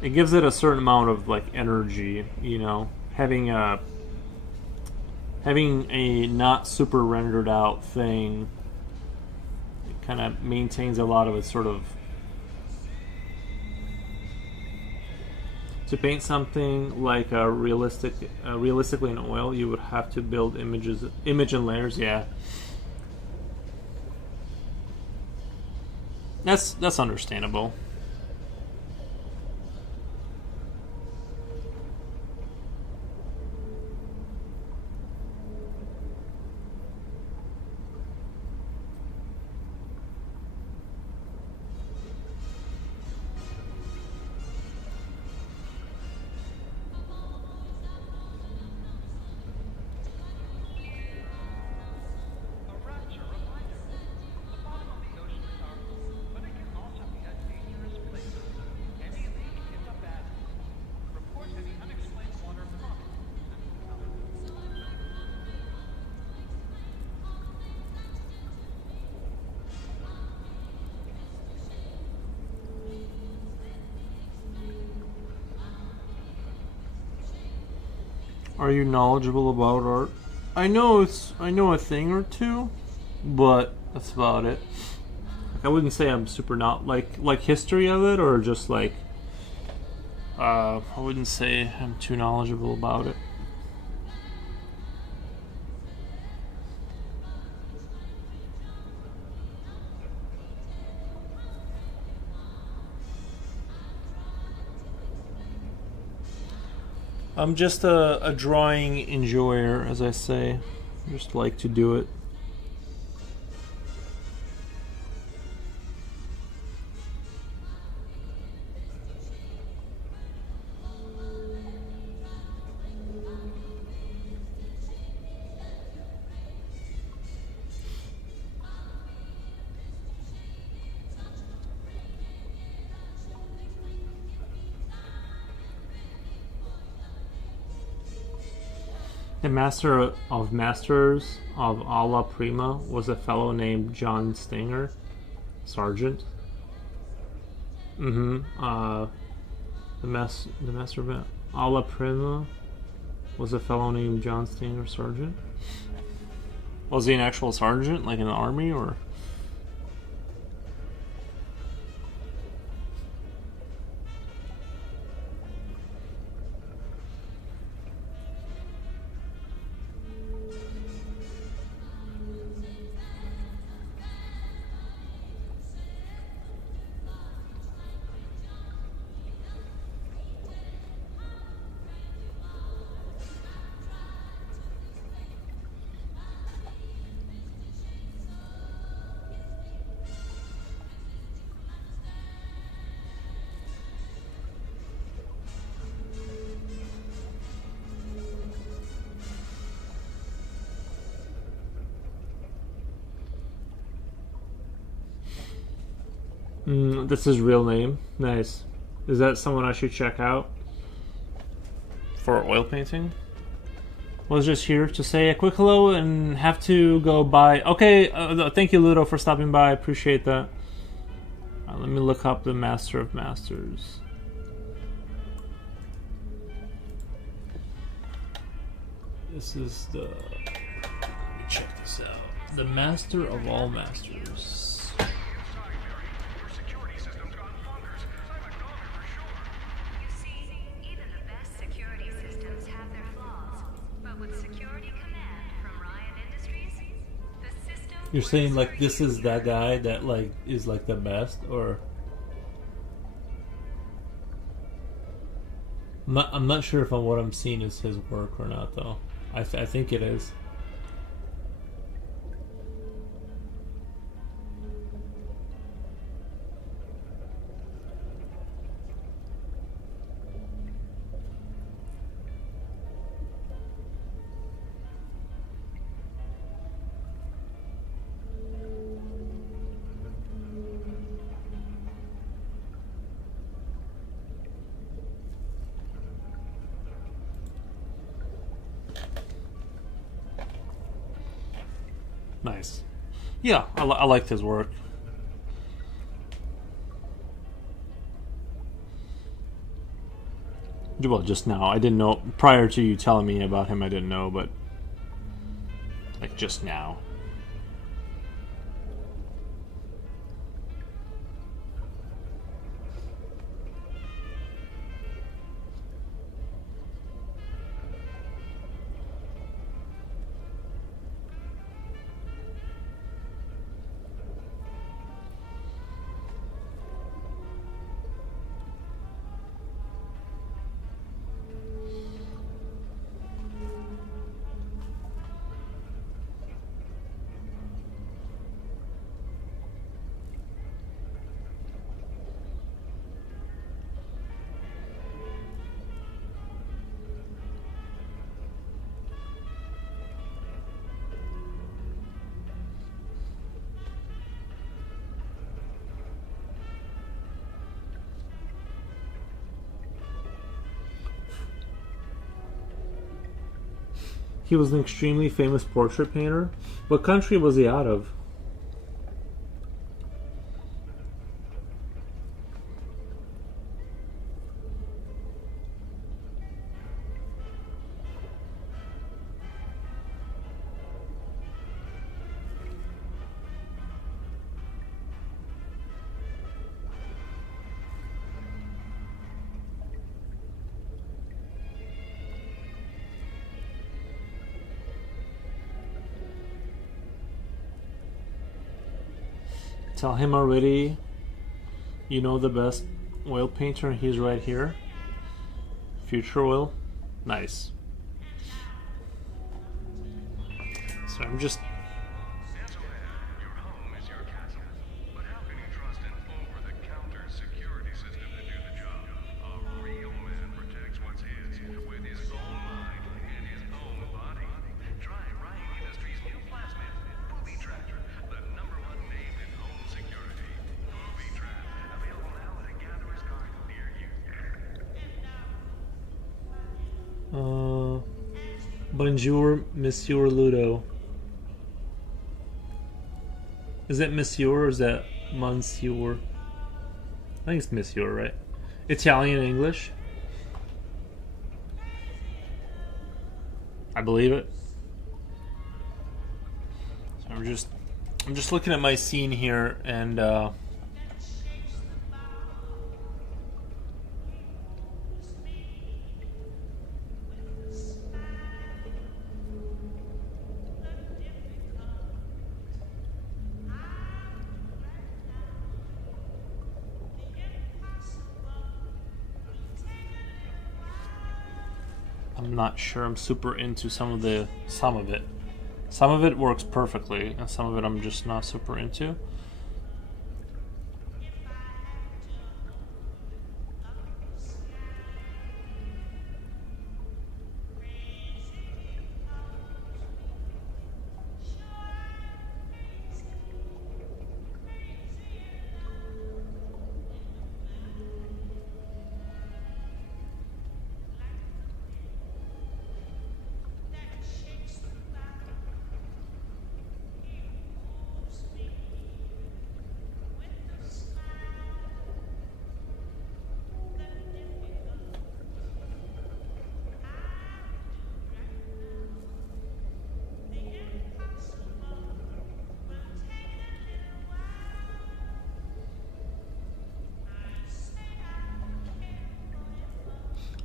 it gives it a certain amount of like energy, you know, having a not super rendered out thing. It kind of maintains a lot of its sort of. To paint something like realistically in oil, you would have to build image and layers. Yeah, that's understandable. A rapture reminder. The bottom of the ocean is our home, but it can also be a dangerous place. Any leak is a bad one. Report any unexplained water promptly. Are you knowledgeable about art? I know a thing or two, but that's about it. Like, I wouldn't say I'm super not like history of it, or just like I wouldn't say I'm too knowledgeable about it. I'm just a drawing enjoyer, as I say. Just like to do it. The master of masters of Alla Prima was a fellow named John Stinger, Sargent. The master of Alla Prima was a fellow named John Stinger, Sargent. Was he an actual sergeant, like in the army, or? That's his real name. Nice. Is that someone I should check out for oil painting? Was just here to say a quick hello and have to go by. Okay, thank you, Ludo, for stopping by. I appreciate that. Let me look up the Master of Masters. This is the. Let me check this out. The Master of all Masters. You see, even the best security systems have their flaws. But with Security Command from Ryan Industries, the system. You're saying like this is that guy that like is like the best, or I'm not sure if what I'm seeing is his work or not, though. I think it is. Nice. Yeah, I liked his work. Well, just now. I didn't know. Prior to you telling me about him, I didn't know, but like just now. He was an extremely famous portrait painter. What country was he out of? Tell him already. You know the best oil painter. He's right here. Future Oil. Nice. So I'm just. Your home is your castle. But how can you trust an over-the-counter security system to do the job? A real man protects what's his with his own mind and his own body. Try Ryan Industries' new plasmid, Booby Trap, the #1 name in home security. Booby Trap, available now at a Gatherer's Garden near you. Bonjour, Monsieur Ludo. Is that Monsieur or is that Monsieur? I think it's Monsieur, right? Italian, English. I believe it. So I'm just looking at my scene here, and I'm not sure I'm super into some of it. Some of it works perfectly, and some of it I'm just not super into.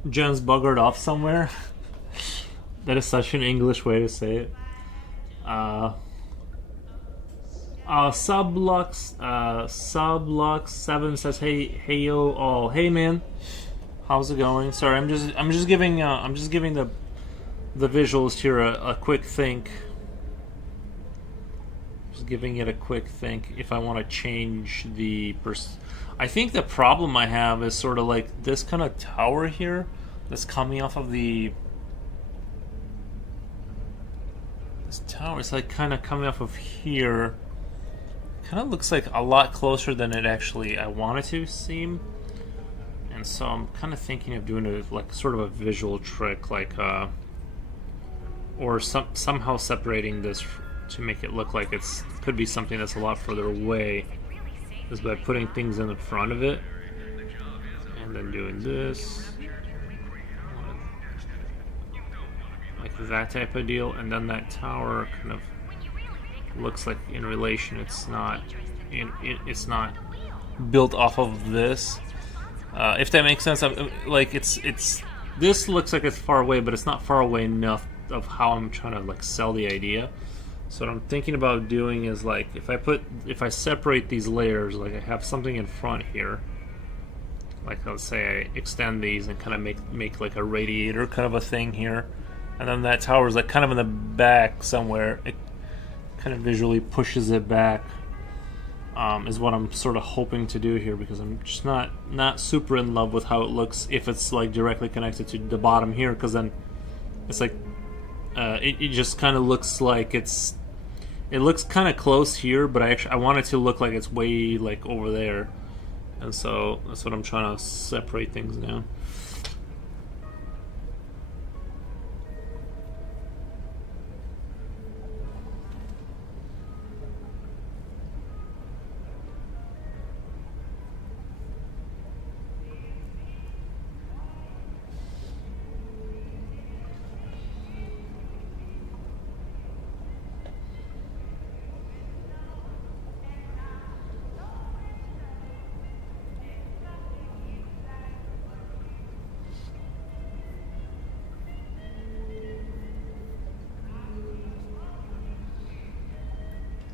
Jen's buggered off somewhere. That is such an English way to say it. Sublux7 says, hey yo all. Hey man. How's it going? Sorry, I'm just giving the visuals here a quick think. Just giving it a quick think if I want to change the I think the problem I have is sort of like this kind of tower here that's coming off of this tower. It's like kind of coming off of here. Kind of looks like a lot closer than it actually I want it to seem. And so I'm kind of thinking of doing a like sort of a visual trick, like or somehow separating this to make it look like it's could be something that's a lot further away, is by putting things in the front of it and then doing this, like that type of deal, and then that tower kind of looks like in relation. It's not built off of this. If that makes sense, like it's this looks like it's far away, but it's not far away enough of how I'm trying to like sell the idea. So what I'm thinking about doing is like if I separate these layers, like I have something in front here, like let's say I extend these and kind of make like a radiator kind of a thing here, and then that tower is like kind of in the back somewhere. It kind of visually pushes it back. Is what I'm sort of hoping to do here, because I'm just not super in love with how it looks if it's like directly connected to the bottom here, because then it's like it just kind of looks like it looks kind of close here, but I want it to look like it's way like over there, and so that's what I'm trying to separate things now.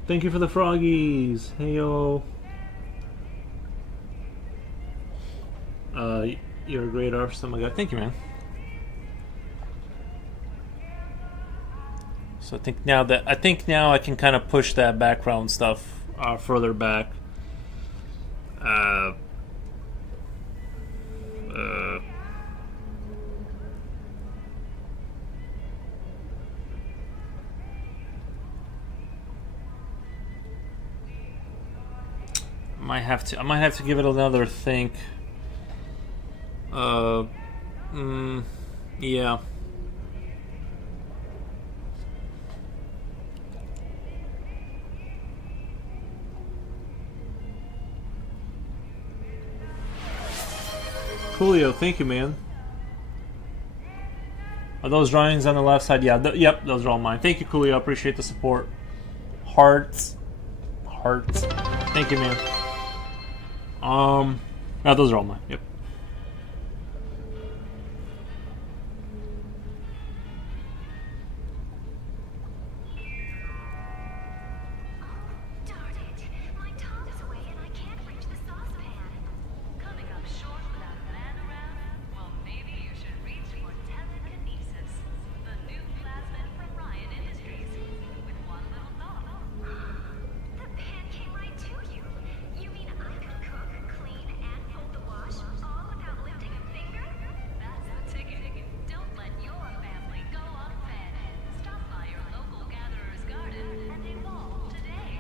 Thank you for the froggies. Hey yo. You're a great artist. Oh my god, thank you, man. So I think now I can kind of push that background stuff further back. I might have to give it another think. Yeah. Coolio, thank you, man. Are those drawings on the left side? Yeah, yep, those are all mine. Thank you, Coolio. Appreciate the support. Hearts. Thank you, man. Yeah, those are all mine. Yep. Darn it! My tongue is away and I can't reach the saucepan. Coming up short without a man around? Well, maybe you should reach for telekinesis, the new plasmid from Ryan Industries. With one little thought. The pan came right to you. You mean I could cook, clean, and fold the wash all without lifting a finger? That's the ticket. Don't let your family go unfed. Stop by your local gatherer's garden and evolve today.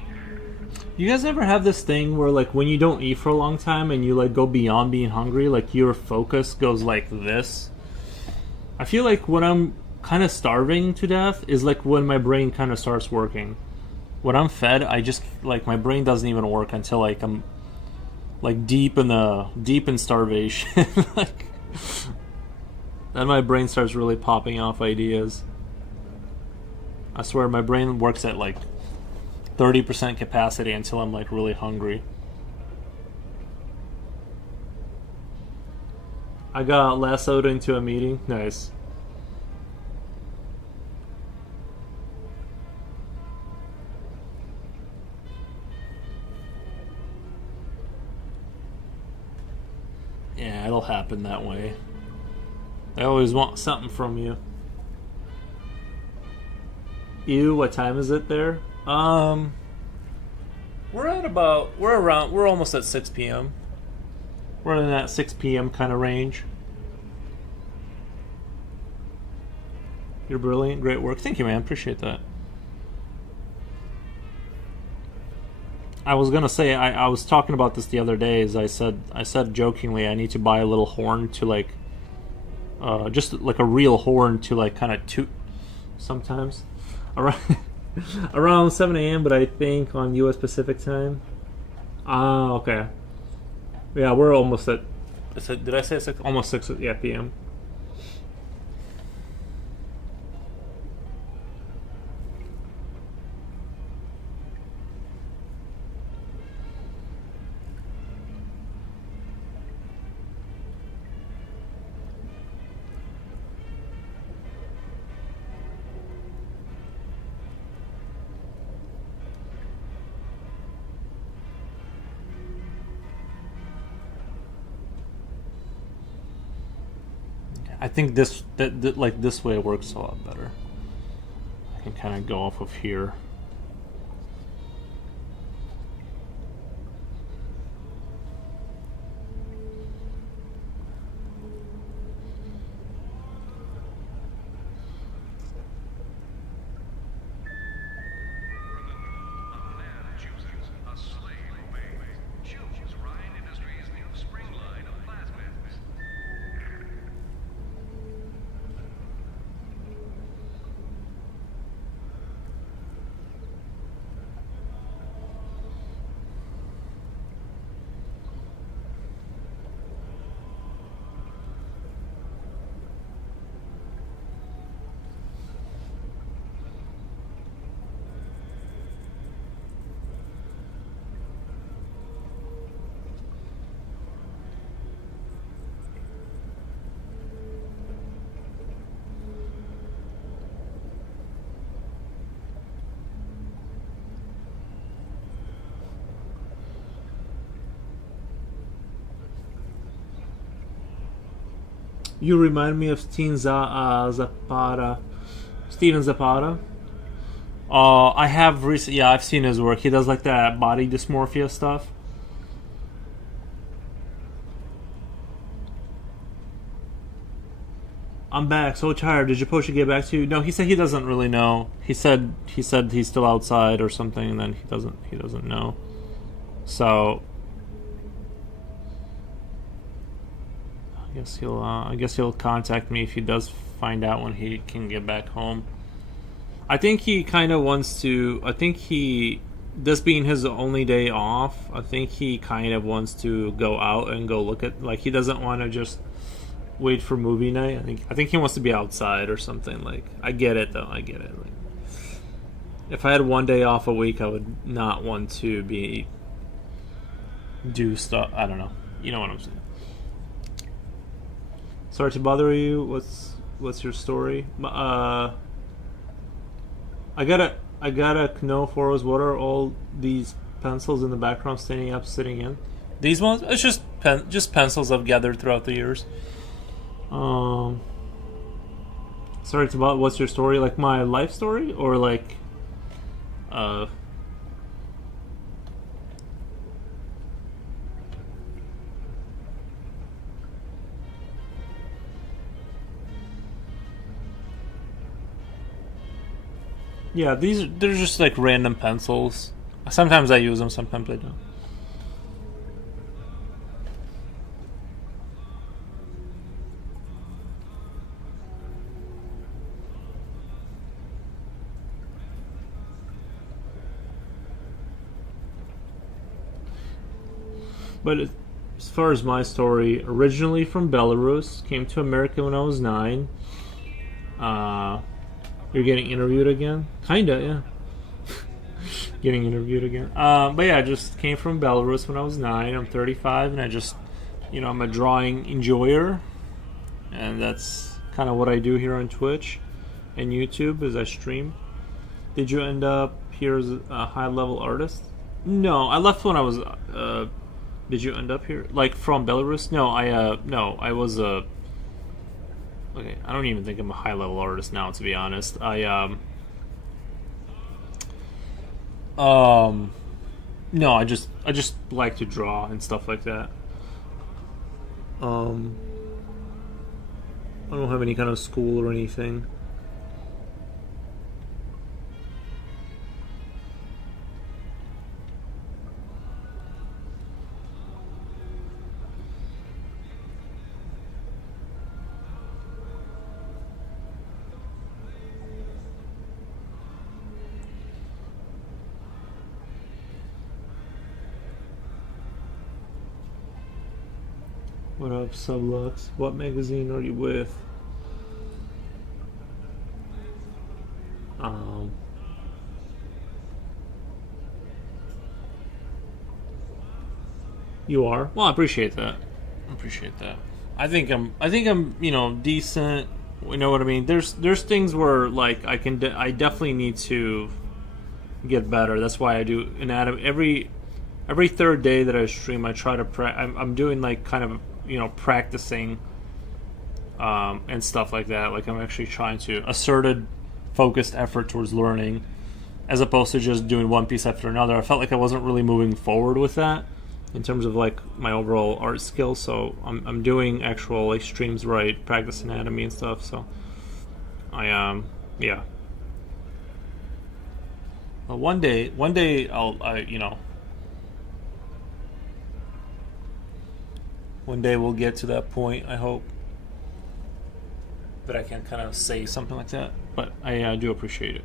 You guys ever have this thing where like when you don't eat for a long time and you like go beyond being hungry, like your focus goes like this? I feel like when I'm kind of starving to death is like when my brain kind of starts working. When I'm fed, I just like my brain doesn't even work until like I'm like deep in starvation. Like then my brain starts really popping off ideas. I swear my brain works at like 30% capacity until I'm like really hungry. I got lassoed into a meeting. Nice. Yeah, it'll happen that way. I always want something from you. Ew, what time is it there? We're almost at 6 p.m. We're in that 6 p.m. kind of range. You're brilliant, great work. Thank you, man. Appreciate that. I was gonna say I was talking about this the other day. As I said jokingly, I need to buy a little horn to like, just like a real horn to like kind of toot sometimes around around 7 a.m. But I think on U.S. Pacific time. Ah, okay. Yeah, we're almost at. Did I say 6? Almost 6. Yeah, p.m. I think that like this way works a lot better. I can kind of go off of here. A man chooses a slave obeys. Choose Ryan Industries' new spring line of plasmids. You remind me of Zapata. Steven Zapata. I have recently. Yeah, I've seen his work. He does like that body dysmorphia stuff. I'm back. So tired. Did Japoshi get back to you? No, he said he doesn't really know. He said he's still outside or something, and then he doesn't know. So I guess he'll contact me if he does find out when he can get back home. I think he kind of wants to. I think this being his only day off, I think he kind of wants to go out and go look at. Like he doesn't want to just wait for movie night. I think he wants to be outside or something. Like I get it though. I get it. Like, if I had one day off a week, I would not want to do stuff. I don't know. You know what I'm saying. Sorry to bother you. What's your story? I gotta know for us, what are all these pencils in the background standing up, sitting in? These ones? It's just pencils I've gathered throughout the years. Sorry to bother. What's your story? Like my life story, or like, yeah, they're just like random pencils. Sometimes I use them, sometimes I don't. But as far as my story, originally from Belarus, came to America when I was 9. You're getting interviewed again? Kinda, yeah. Getting interviewed again. But yeah, I just came from Belarus when I was 9. I'm 35, and I'm a drawing enjoyer. and that's kind of what I do here on Twitch and YouTube is I stream. Did you end up here as a high-level artist? No, I left when I was. Did you end up here, like from Belarus? No, I was a. Okay, I don't even think I'm a high-level artist now, to be honest. No, I just like to draw and stuff like that. I don't have any kind of school or anything. What up, Sublux? What magazine are you with? You are? Well, I appreciate that. I think I'm, decent. You know what I mean? There's things where like I definitely need to get better. That's why I do anatomy every third day that I stream. I try to I'm doing like kind of practicing and stuff like that. Like I'm actually trying to asserted, focused effort towards learning, as opposed to just doing one piece after another. I felt like I wasn't really moving forward with that in terms of like my overall art skills. So I'm doing actual like streams where I practice anatomy and stuff. So yeah. Well, one day one day we'll get to that point, I hope, that I can kind of say something like that. But I do appreciate it.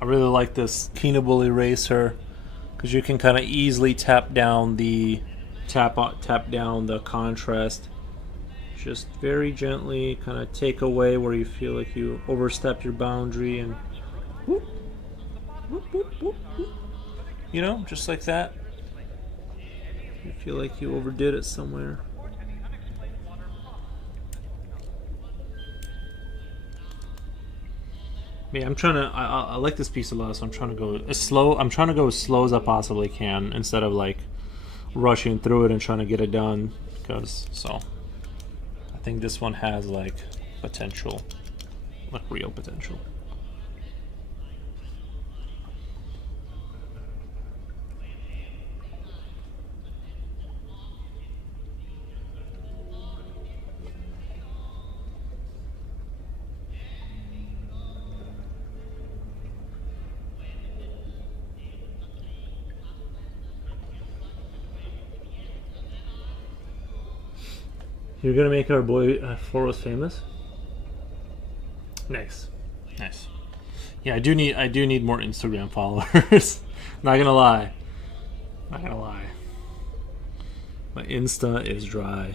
I really like this Keenable eraser because you can kind of easily tap down the contrast. Just very gently kind of take away where you feel like you overstepped your boundary and whoop, whoop, whoop, whoop, whoop. Just like that. You feel like you overdid it somewhere. Yeah, I'm trying to. I like this piece a lot, so I'm trying to go as slow. I'm trying to go as slow as I possibly can instead of like rushing through it and trying to get it done. I think this one has like potential, like real potential. You're gonna make our boy Forrest famous. Nice. Yeah, I do need more Instagram followers. Not gonna lie. My Insta is dry.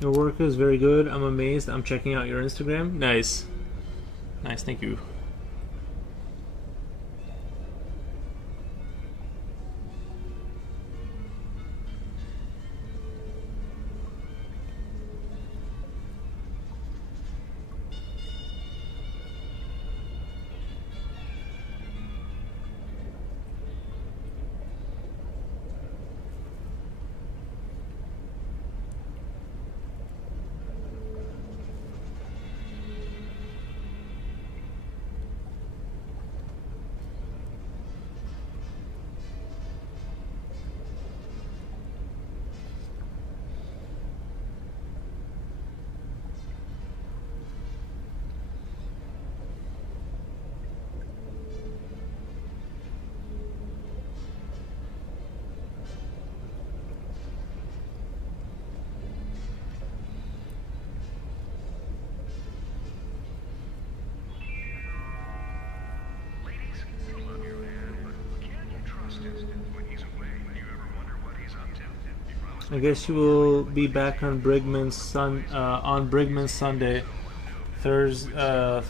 Your work is very good. I'm amazed. I'm checking out your Instagram. Nice. Nice, thank you. Ladies, you love your man, but can you trust him when he's away? You ever wonder what he's up to? He promised I guess you will be back on Brigman's Sunday. Thursday,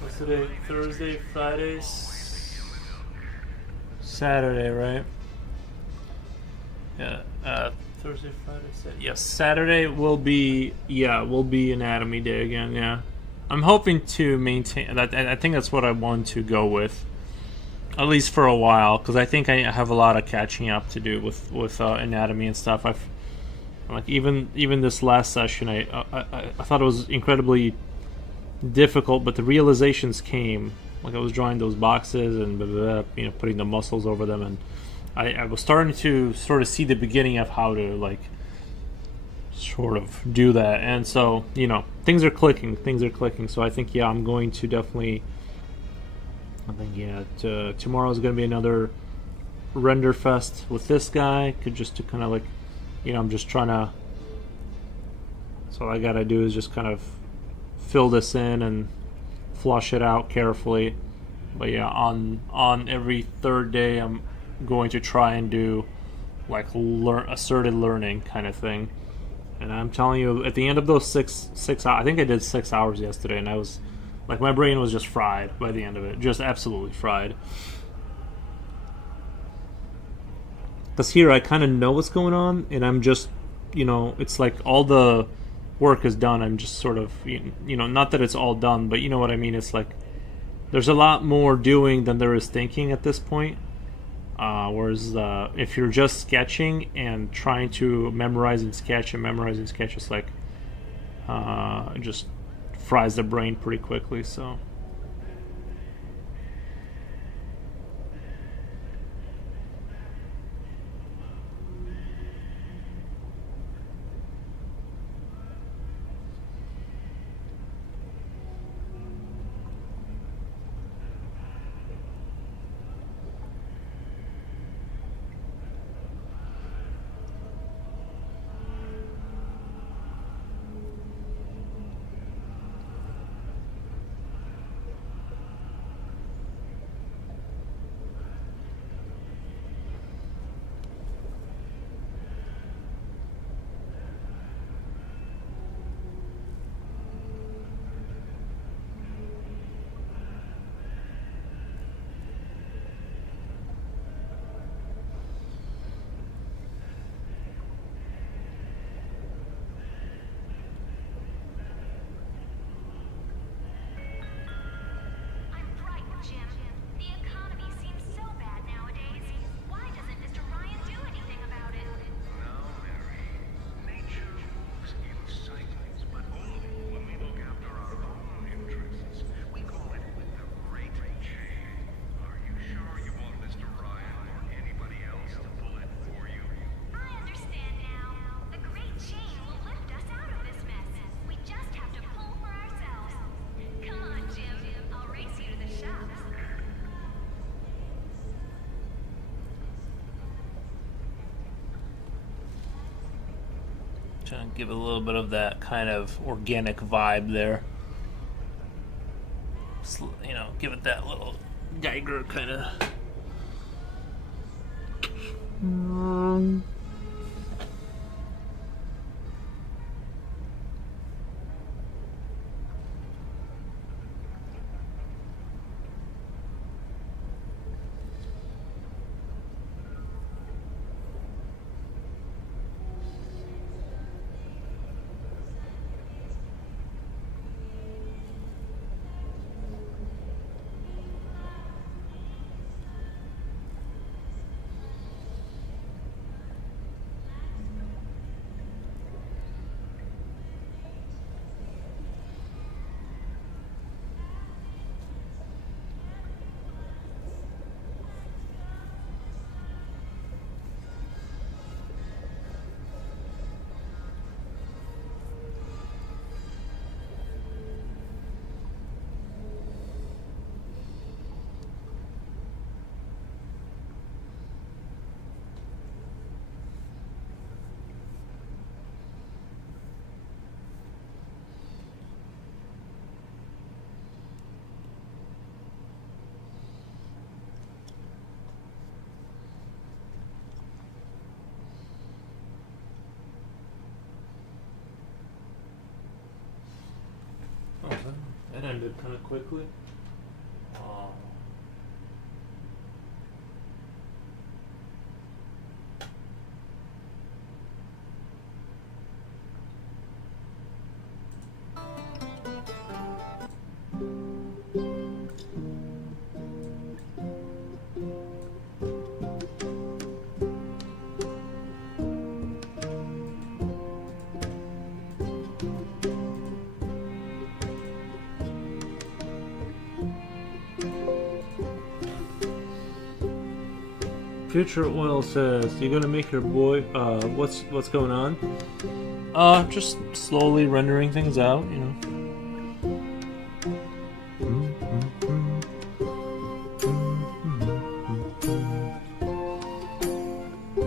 what's today? Thursday, Friday, Saturday, right? Yeah. Thursday, Friday, Saturday. Yes, Saturday will be Anatomy Day again. Yeah, I'm hoping to maintain that. I think that's what I want to go with, at least for a while, because I think I have a lot of catching up to do with anatomy and stuff. Like even this last session, I thought it was incredibly difficult, but the realizations came. Like I was drawing those boxes and blah, blah, blah, putting the muscles over them, and I was starting to sort of see the beginning of how to like sort of do that. And so things are clicking. So I think I'm going to definitely. I think tomorrow is going to be another render fest with this guy. Just to kind of like, I'm just trying to. So all I gotta do is just kind of fill this in and flush it out carefully. But on every third day, I'm going to try and do like asserted learning kind of thing. And I'm telling you, at the end of those six hours, I think I did 6 hours yesterday, and I was like, my brain was just fried by the end of it, just absolutely fried. Because here I kind of know what's going on, and I'm just, it's like all the work is done. I'm just sort of, not that it's all done, but you know what I mean. It's like there's a lot more doing than there is thinking at this point. Whereas if you're just sketching and trying to memorize and sketch, it's like it just fries the brain pretty quickly. So. I'm frightened, Jim. The economy seems so bad nowadays. Why doesn't Mr. Ryan do anything about it? No, Mary. Nature moves in cycles, but only when we look after our own interests. We call it the Great Chain. Are you sure you want Mr. Ryan or anybody else to pull it for you? I understand now. The Great Chain will lift us out of this mess. We just have to pull for ourselves. Come on, Jim. I'll race you to the shops. Trying to give it a little bit of that kind of organic vibe there. Give it that little Geiger kind of. ended kind of quickly. Oh. Future Oil says, "You gonna make your boy? What's going on? Just slowly rendering things out, you know."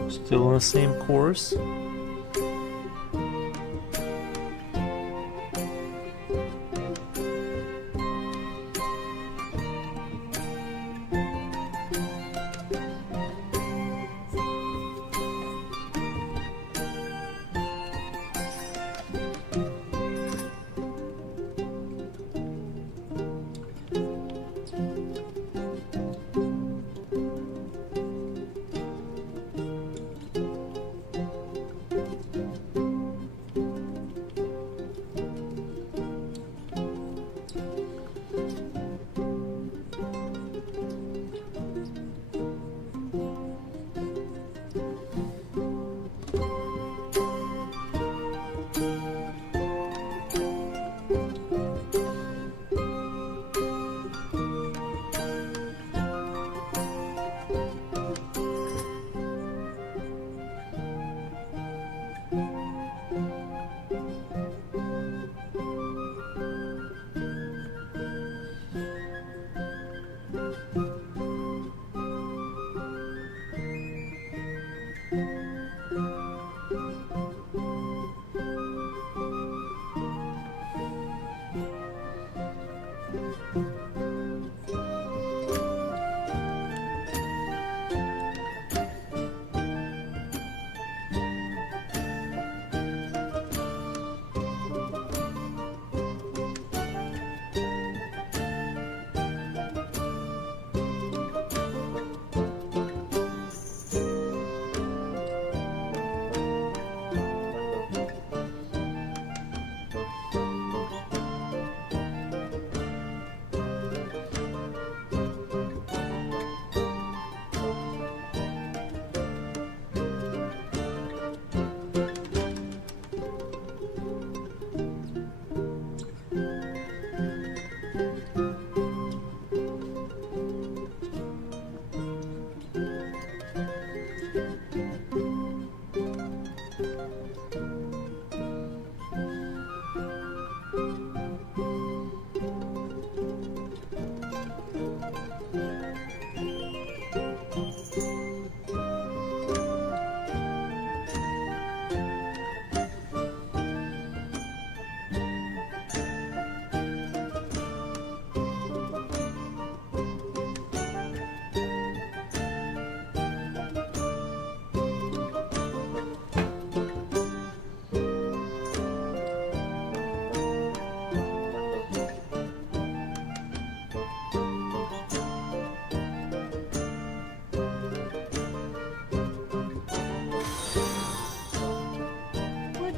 Still on the same course.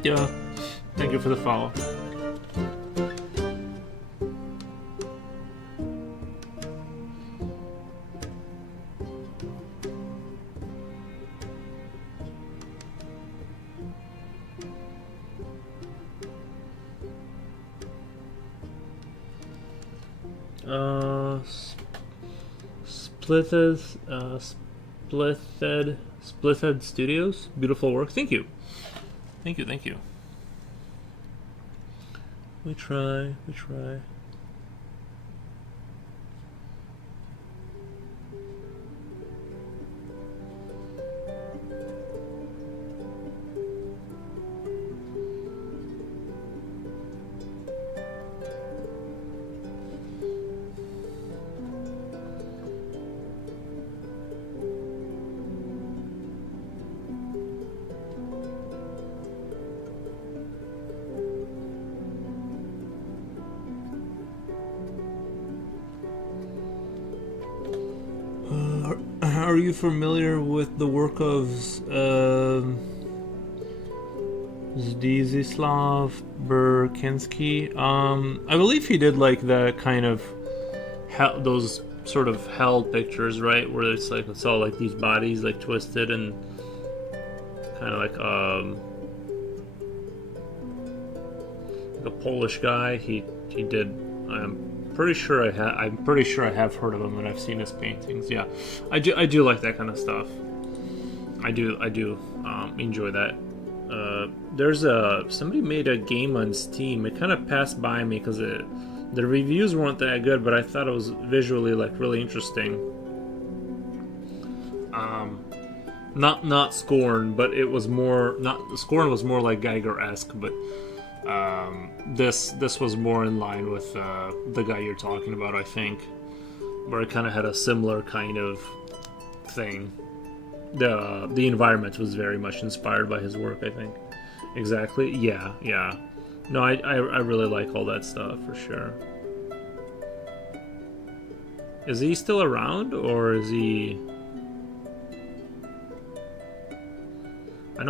Yeah. Thank you for the follow. Splithead Studios. Beautiful work. Thank you. Thank you, thank you. We try, we try. are you familiar with the work of Zdzislaw Berkinski? I believe he did like the kind of those sort of hell pictures, right? Where it's like it's all like these bodies like twisted and kind of like the Polish guy. He did. I'm pretty sure I have heard of him and I've seen his paintings. Yeah, I do like that kind of stuff. I do enjoy that. There's somebody made a game on Steam. It kind of passed by me because the reviews weren't that good, but I thought it was visually like really interesting. Not Scorn, but it was more not Scorn was more like Geiger-esque, but this was more in line with the guy you're talking about, I think, where it kind of had a similar kind of thing. The environment was very much inspired by his work, I think. Exactly. Yeah. No, I really like all that stuff for sure. Is he still around, or is he? I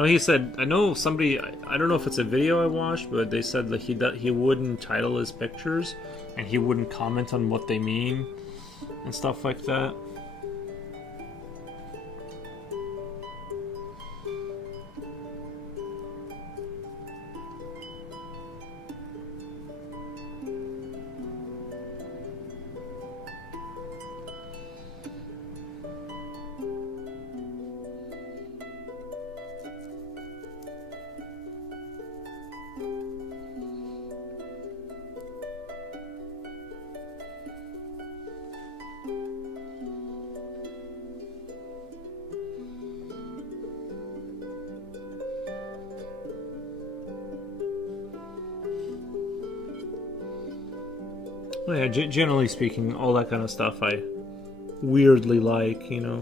know somebody. I don't know if it's a video I watched, but they said that he wouldn't title his pictures, and he wouldn't comment on what they mean, and stuff like that. Well, yeah, generally speaking, all that kind of stuff I weirdly like, you know.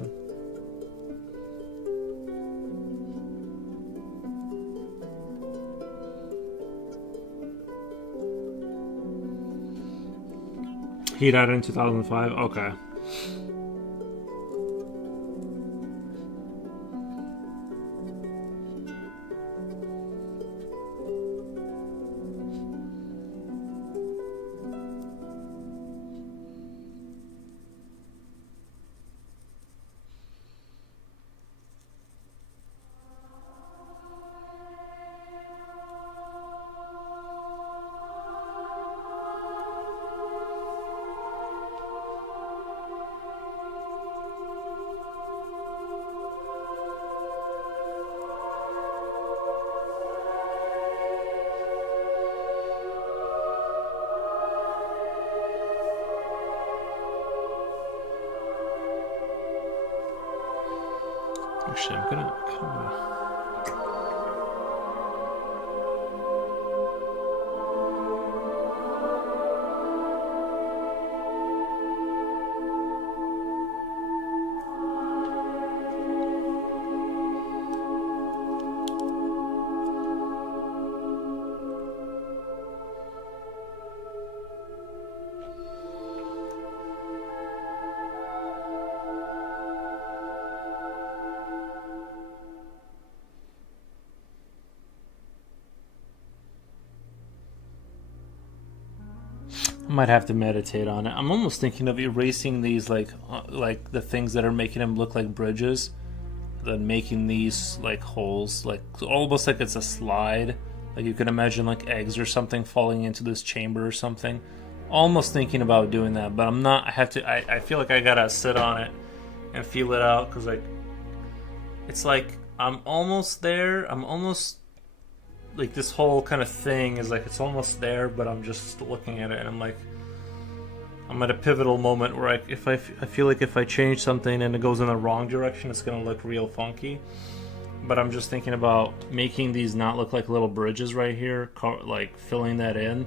He died in 2005? Okay. Actually, I'm gonna kind of... I might have to meditate on it. I'm almost thinking of erasing these, like the things that are making them look like bridges, then making these like holes, like almost like it's a slide. Like you could imagine like eggs or something falling into this chamber or something. Almost thinking about doing that, but I'm not. I feel like I gotta sit on it and feel it out, because like it's like I'm almost there. I'm almost like this whole kind of thing is like it's almost there, but I'm just looking at it and I'm like, I'm at a pivotal moment where I feel like if I change something and it goes in the wrong direction, it's gonna look real funky. But I'm just thinking about making these not look like little bridges right here, like filling that in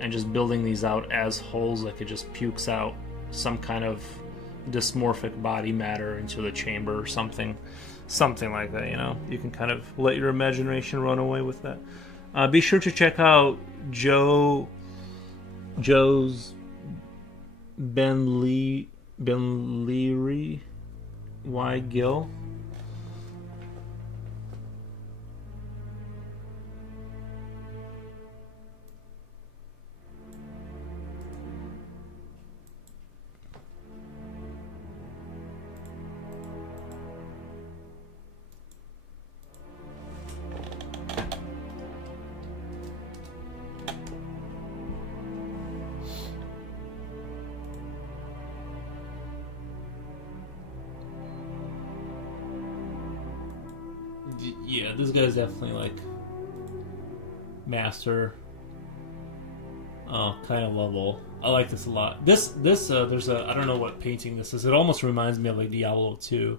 and just building these out as holes, like it just pukes out some kind of dysmorphic body matter into the chamber or something like that, you know. You can kind of let your imagination run away with that. Be sure to check out Joe's Ben Leary Why Gil? Yeah, this guy's definitely like master kind of level. I like this a lot. There's a, I don't know what painting this is. It almost reminds me of like Diablo 2.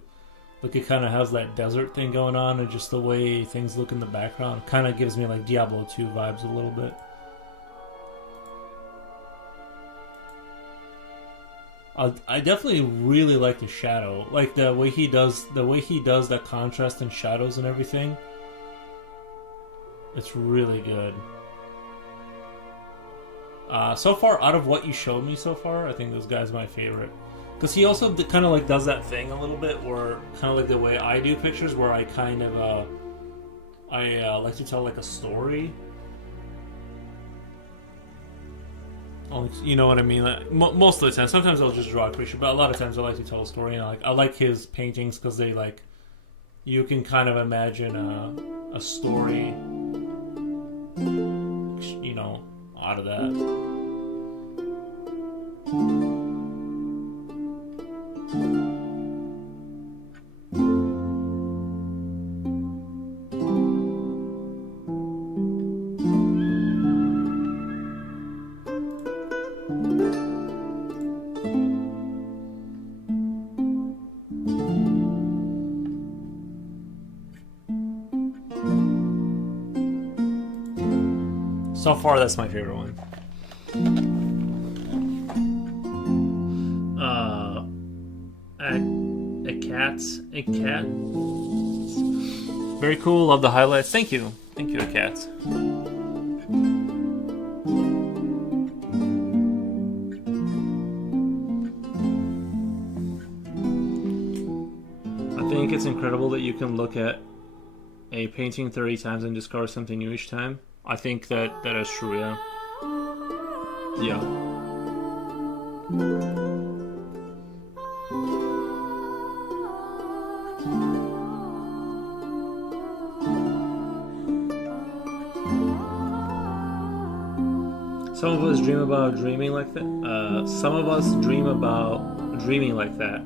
Like it kind of has that desert thing going on, and just the way things look in the background kind of gives me like Diablo 2 vibes a little bit. I definitely really like the shadow, like the way he does that contrast and shadows and everything. It's really good. So far, out of what you showed me so far, I think this guy's my favorite. Because he also kind of like does that thing a little bit, where kind of like the way I do pictures, where I kind of I like to tell like a story. You know what I mean? Like, most of the time, sometimes I'll just draw a picture, but a lot of times I like to tell a story. And I like his paintings because they like, you can kind of imagine a story, you know, out of that. So far, that's my favorite one. A cat. Very cool. Love the highlights. Thank you, a cat. I think it's incredible that you can look at a painting 30 times and discover something new each time. I think that is true, yeah. Yeah. Some of us dream about dreaming like that. Some of us dream about dreaming like that.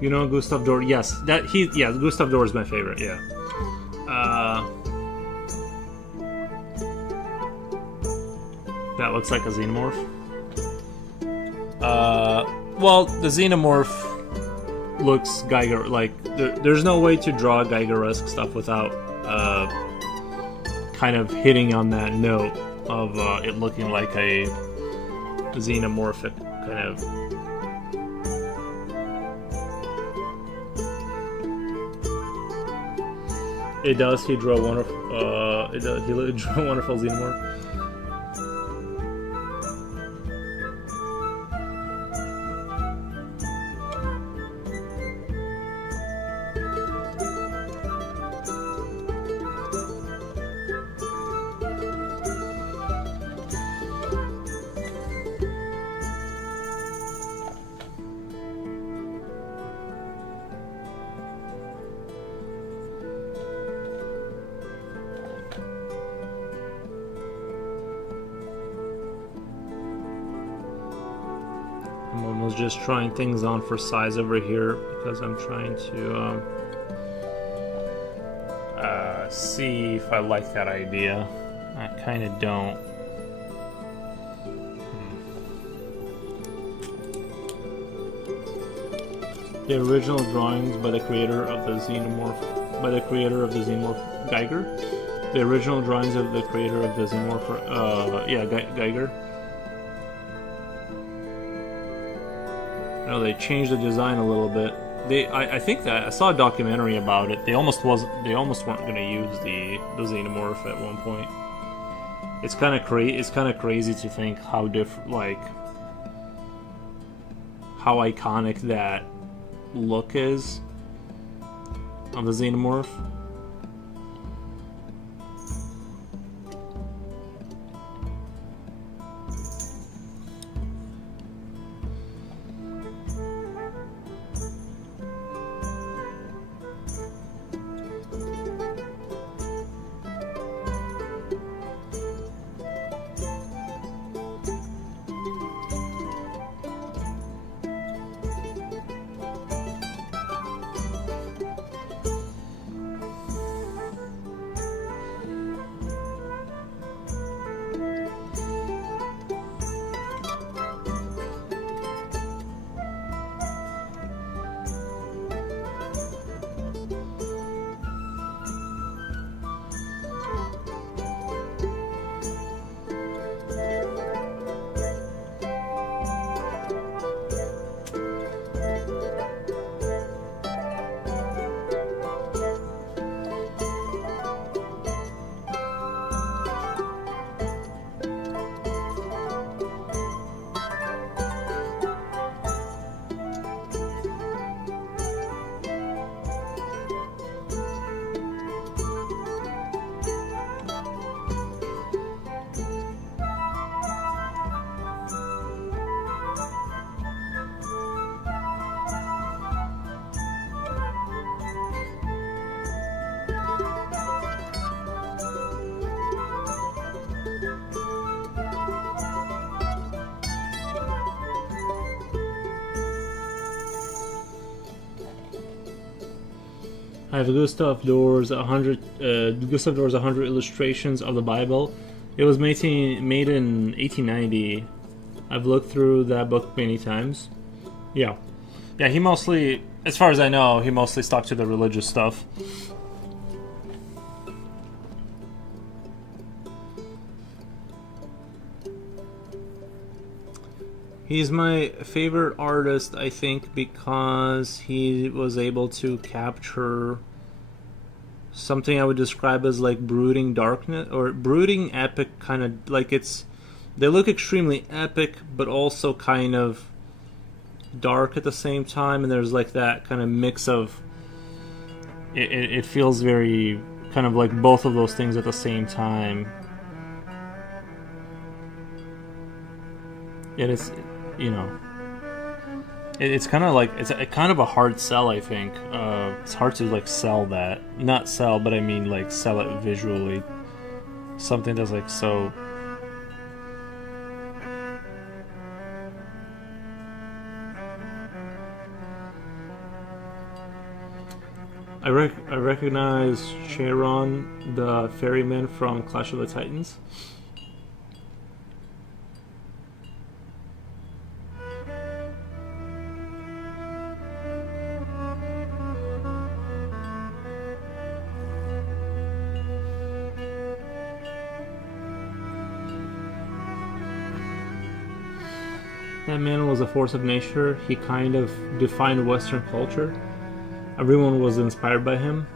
You know Gustav Dor? Yes, Gustav Dor is my favorite. Yeah. That looks like a xenomorph. Well, the xenomorph looks Geiger like. There's no way to draw Geiger-esque stuff without kind of hitting on that note of it looking like a xenomorphic kind of. It does. He drew a wonderful. It does. He drew a wonderful xenomorph. I'm almost just trying things on for size over here because I'm trying to see if I like that idea. I kind of don't. The original drawings by the creator of the xenomorph, Geiger. The original drawings of the creator of the xenomorph, Geiger. No, they changed the design a little bit. I think that I saw a documentary about it. They almost weren't going to use the xenomorph at one point. It's kind of crazy to think how different, like how iconic that look is on the xenomorph. I have Gustav Dor's 100 illustrations of the Bible. It was made in 1890. I've looked through that book many times. Yeah, he mostly, as far as I know, he mostly stuck to the religious stuff. He's my favorite artist, I think, because he was able to capture something I would describe as like brooding darkness or brooding epic, kind of like they look extremely epic but also kind of dark at the same time, and there's like that kind of mix of it feels very kind of like both of those things at the same time. And it's, you know, it's kind of like it's kind of a hard sell, I think. It's hard to like sell that, not sell, but I mean like sell it visually. Something that's like so. I recognize Charon, the ferryman from Clash of the Titans. That man was a force of nature. He kind of defined Western culture. Everyone was inspired by him.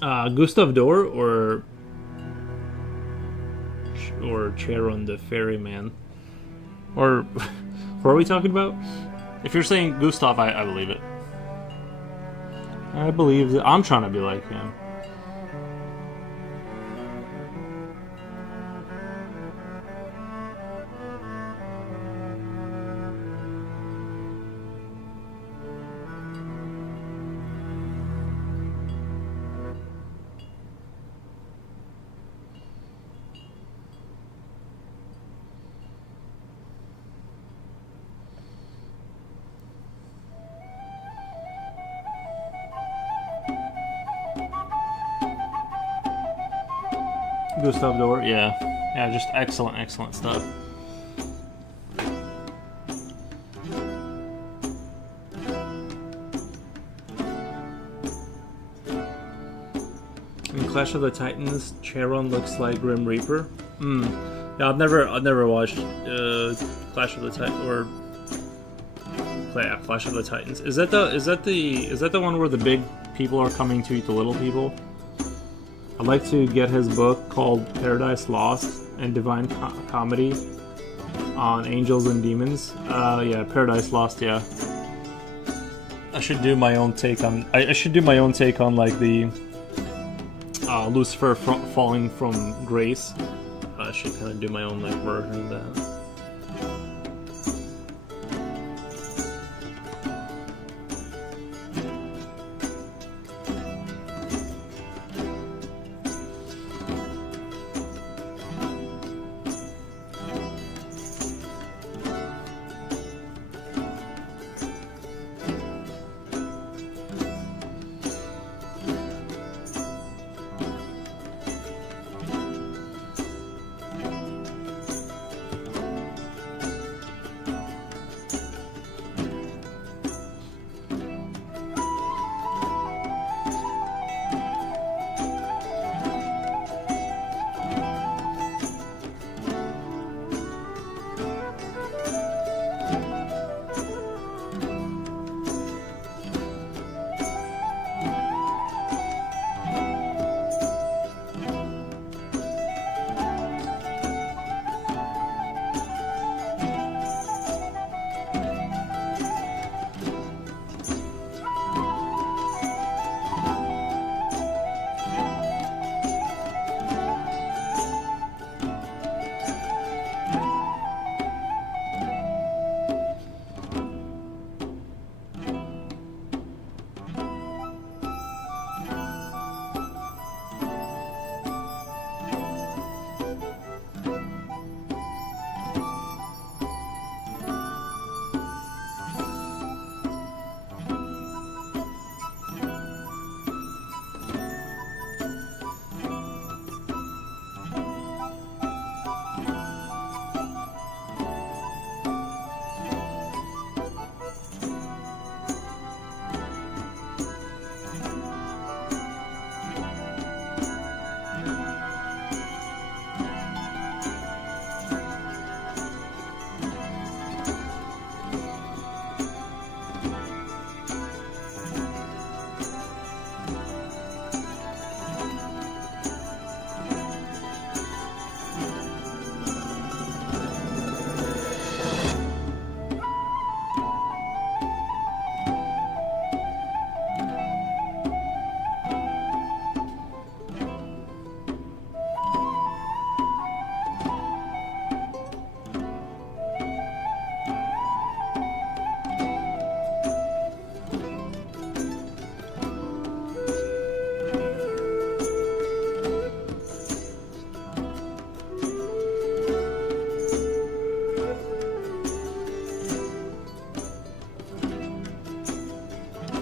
Gustav Dor or Charon the Ferryman, or what are we talking about? If you're saying Gustav, I believe it. I believe that I'm trying to be like him. Gustav Dor, yeah. Yeah, just excellent stuff. In Clash of the Titans, Charon looks like Grim Reaper. Yeah, I've never watched Clash of the Titans or Clash of the Titans. Is that the one where the big people are coming to eat the little people? I'd like to get his book called Paradise Lost and Divine Comedy on Angels and Demons. Yeah, Paradise Lost. Yeah, I should do my own take on. I should do my own take on like the Lucifer falling from grace. I should kind of do my own like version of that.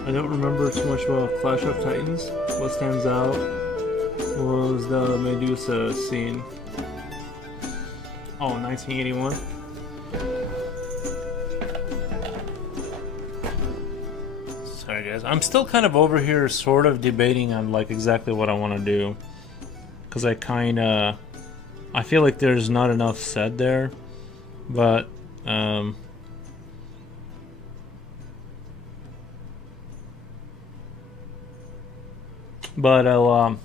I don't remember too much about Clash of Titans. What stands out was the Medusa scene. Oh, 1981. Sorry guys, I'm still kind of over here sort of debating on like exactly what I want to do. Because I feel like there's not enough said there. But, But I'll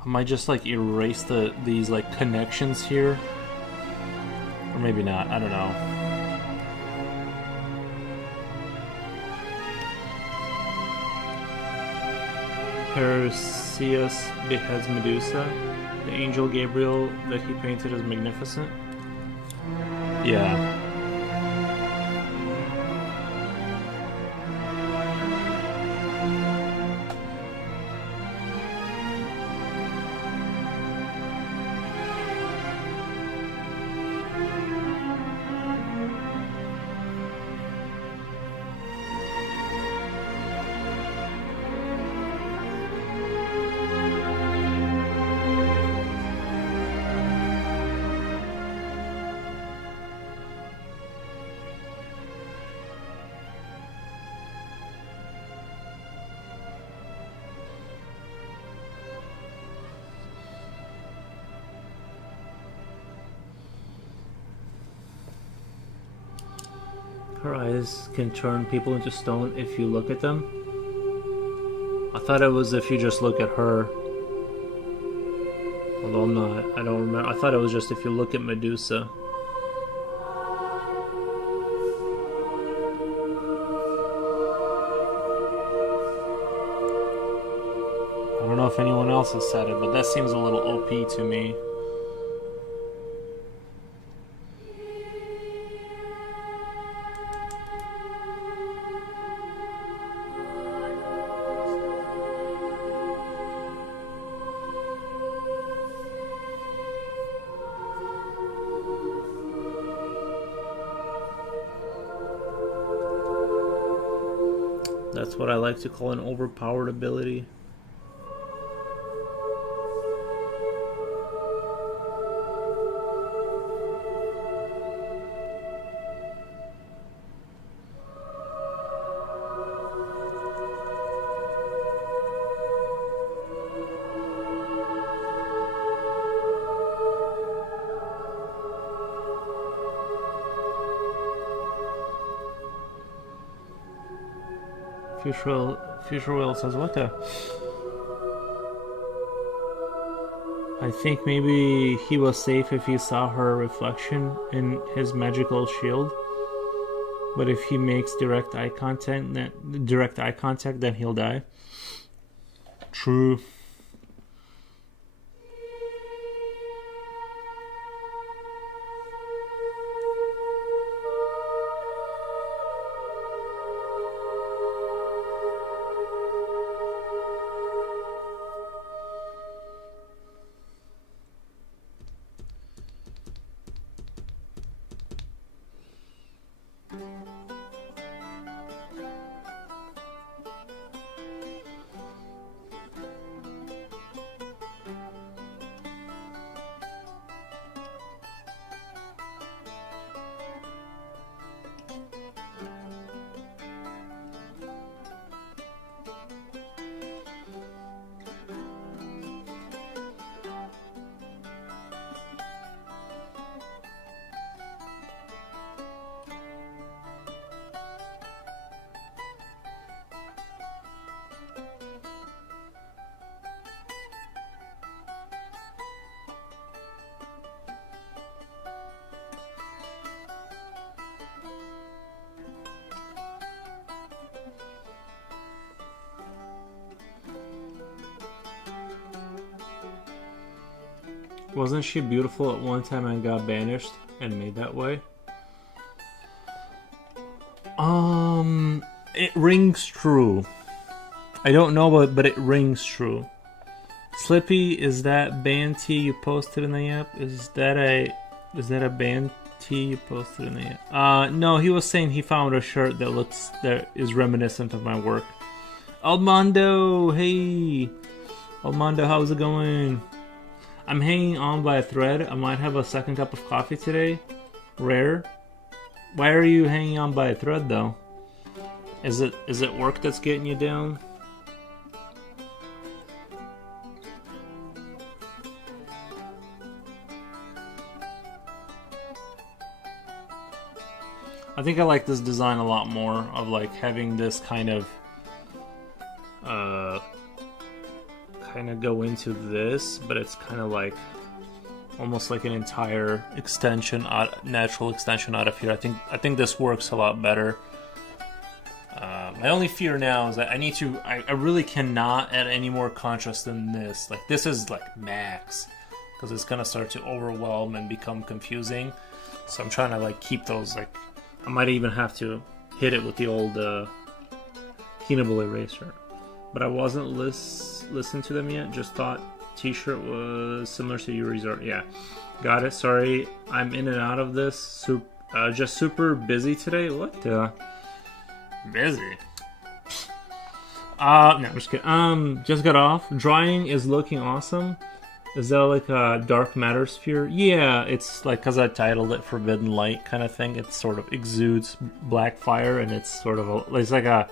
I might just like erase these like connections here, or maybe not. I don't know. Perseus beheads Medusa. The angel Gabriel that he painted as magnificent. Yeah. Her eyes can turn people into stone if you look at them. I thought it was if you just look at her. Although I'm not. I don't remember. I thought it was just if you look at Medusa. I don't know if anyone else has said it, but that seems a little OP to me. That's what I like to call an overpowered ability. Future Will says, what the? I think maybe he was safe if he saw her reflection in his magical shield. But if he makes direct eye contact, then he'll die. True. Wasn't she beautiful at one time and got banished and made that way? It rings true. I don't know, but it rings true. Slippy, is that band tee you posted in the app? Is that a band tee you posted in the app? No, he was saying he found a shirt that is reminiscent of my work. Almondo, hey, Almondo, how's it going? I'm hanging on by a thread. I might have a second cup of coffee today. Rare. Why are you hanging on by a thread though? Is it work that's getting you down? I think I like this design a lot more, of like having this kind of go into this, but it's kind of like almost like an entire extension, natural extension out of here. I think this works a lot better. My only fear now is that I really cannot add any more contrast than this. Like, this is like max, because it's gonna start to overwhelm and become confusing. So I'm trying to like keep those, like, I might even have to hit it with the old Keenable eraser. But I wasn't listening to them yet, just thought t-shirt was similar to Yuri's art. Yeah, got it. Sorry, I'm in and out of this. Just super busy today. What? Busy? No, I'm just kidding. Just got off. Drawing is looking awesome. Is that like a dark matter sphere? Yeah, it's like, because I titled it Forbidden Light kind of thing. It sort of exudes black fire, and it's sort of it's like a,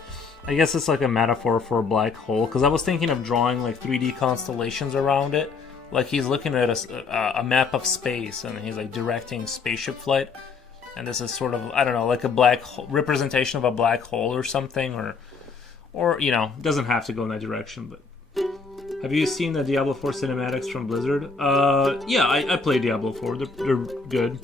I guess it's like a metaphor for a black hole. Because I was thinking of drawing like 3D constellations around it. Like, he's looking at a map of space, and he's like directing spaceship flight. And this is sort of, I don't know, like a black hole, representation of a black hole or something, or you know, doesn't have to go in that direction. But have you seen the Diablo 4 cinematics from Blizzard? Yeah, I played Diablo 4. They're good.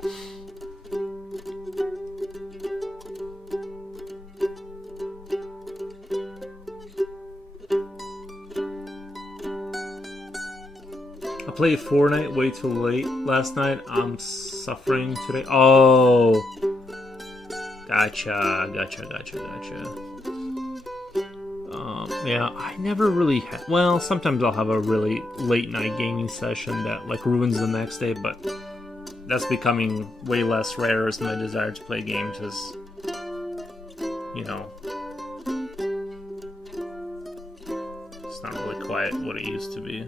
I played Fortnite way too late last night. I'm suffering today. Oh, gotcha. Yeah, I never really had. Well, sometimes I'll have a really late night gaming session that like ruins the next day, but that's becoming way less rare as my desire to play games is, you know, it's not really quite what it used to be.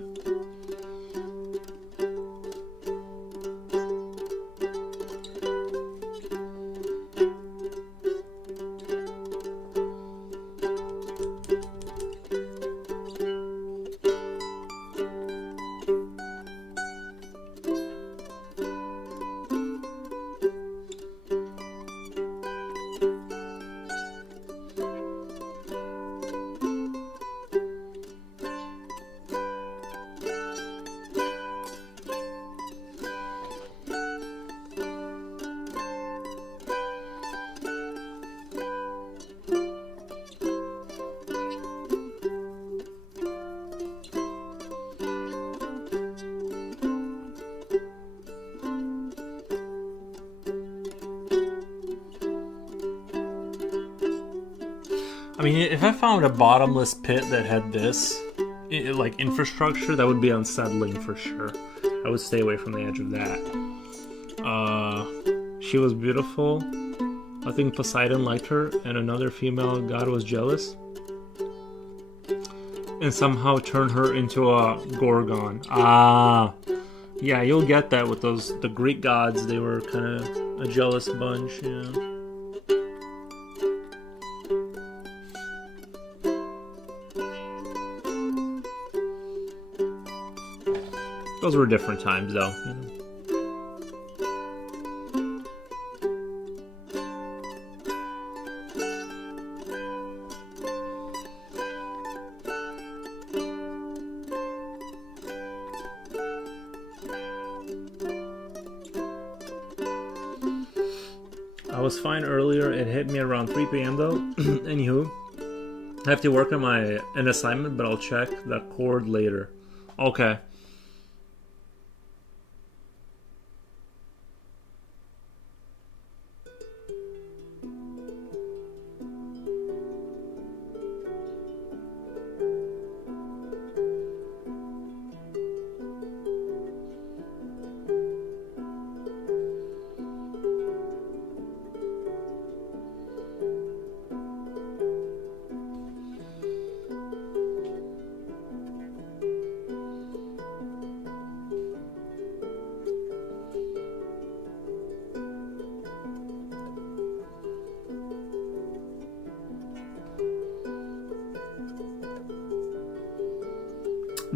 I mean, if I found a bottomless pit that had this, like, infrastructure, that would be unsettling for sure. I would stay away from the edge of that. She was beautiful. I think Poseidon liked her, and another female god was jealous. And somehow turned her into a Gorgon. Ah, yeah, you'll get that with the Greek gods. They were kind of a jealous bunch, yeah. Those were different times, though. You know. I was fine earlier. It hit me around 3 p.m. though. Anywho, I have to work on an assignment, but I'll check the chord later. Okay.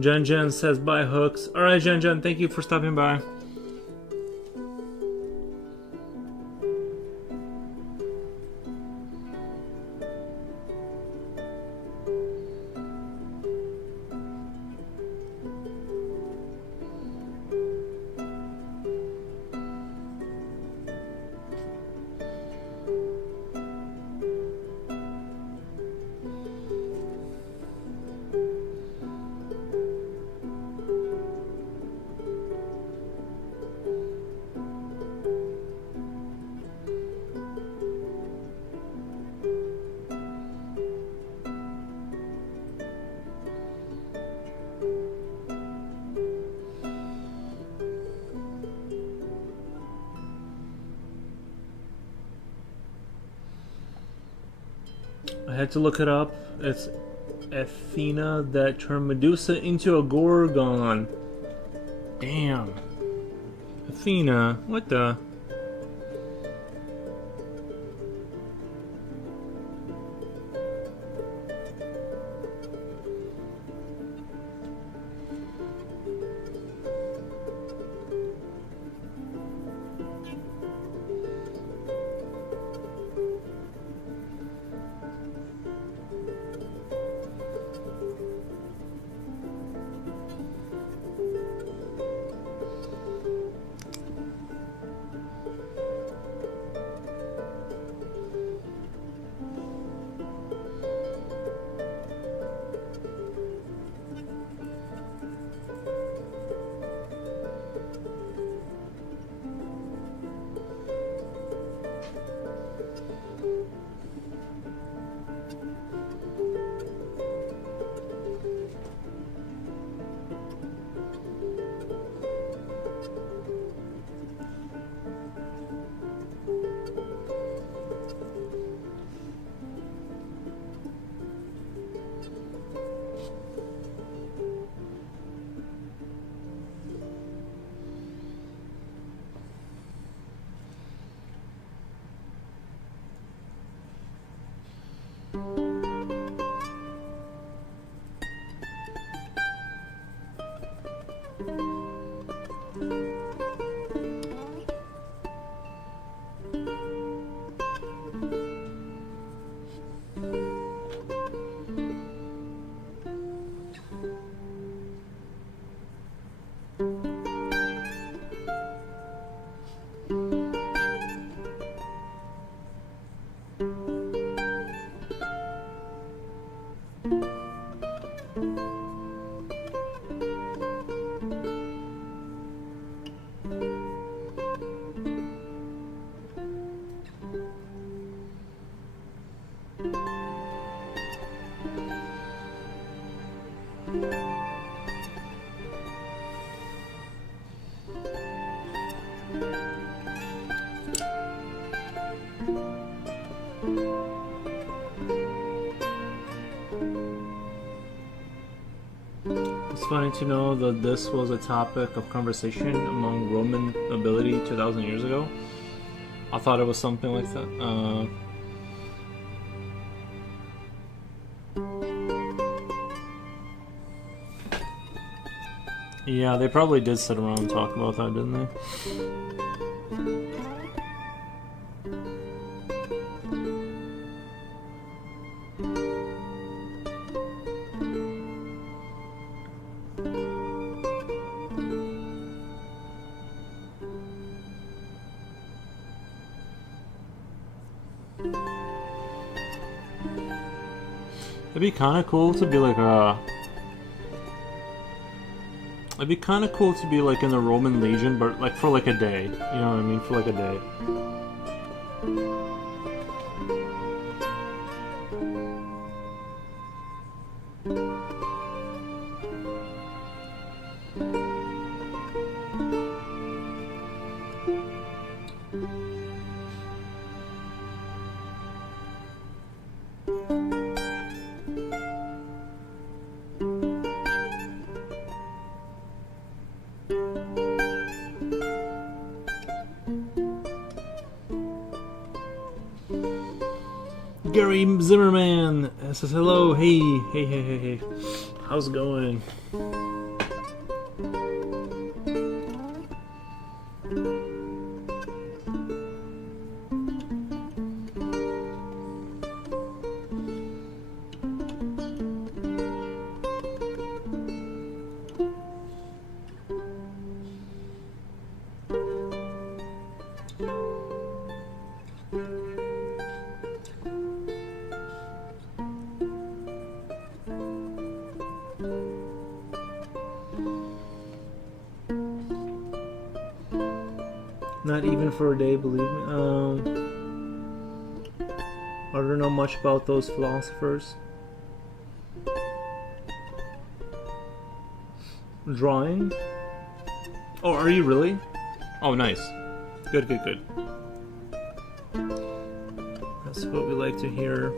Jen says bye, Hooks. Alright, Jen, thank you for stopping by. I had to look it up. It's Athena that turned Medusa into a Gorgon. Damn. Athena, what the? It's funny to know that this was a topic of conversation among Roman nobility 2,000 years ago. I thought it was something like that. Yeah, they probably did sit around and talk about that, didn't they? It'd be kind of cool to be like it'd be kind of cool to be like in the Roman Legion, but like for like a day. You know what I mean? For like a day. Gary Zimmerman says hello. Hey. How's it going? Not even for a day, believe me. I don't know much about those philosophers. Drawing? Oh, are you really? Oh, nice. Good. That's what we like to hear.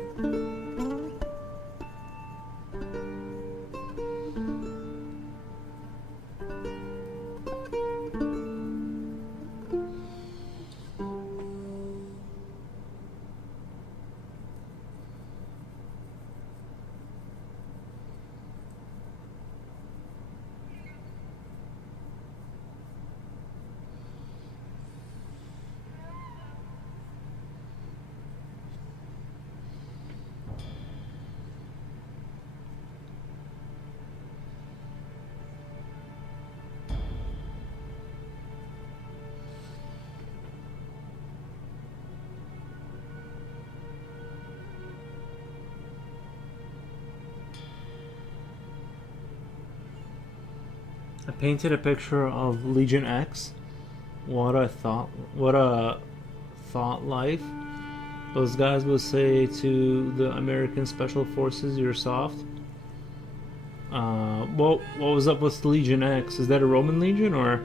I painted a picture of Legion X. What a thought! What a thought life. Those guys would say to the American Special Forces, "You're soft." What was up with Legion X? Is that a Roman legion or?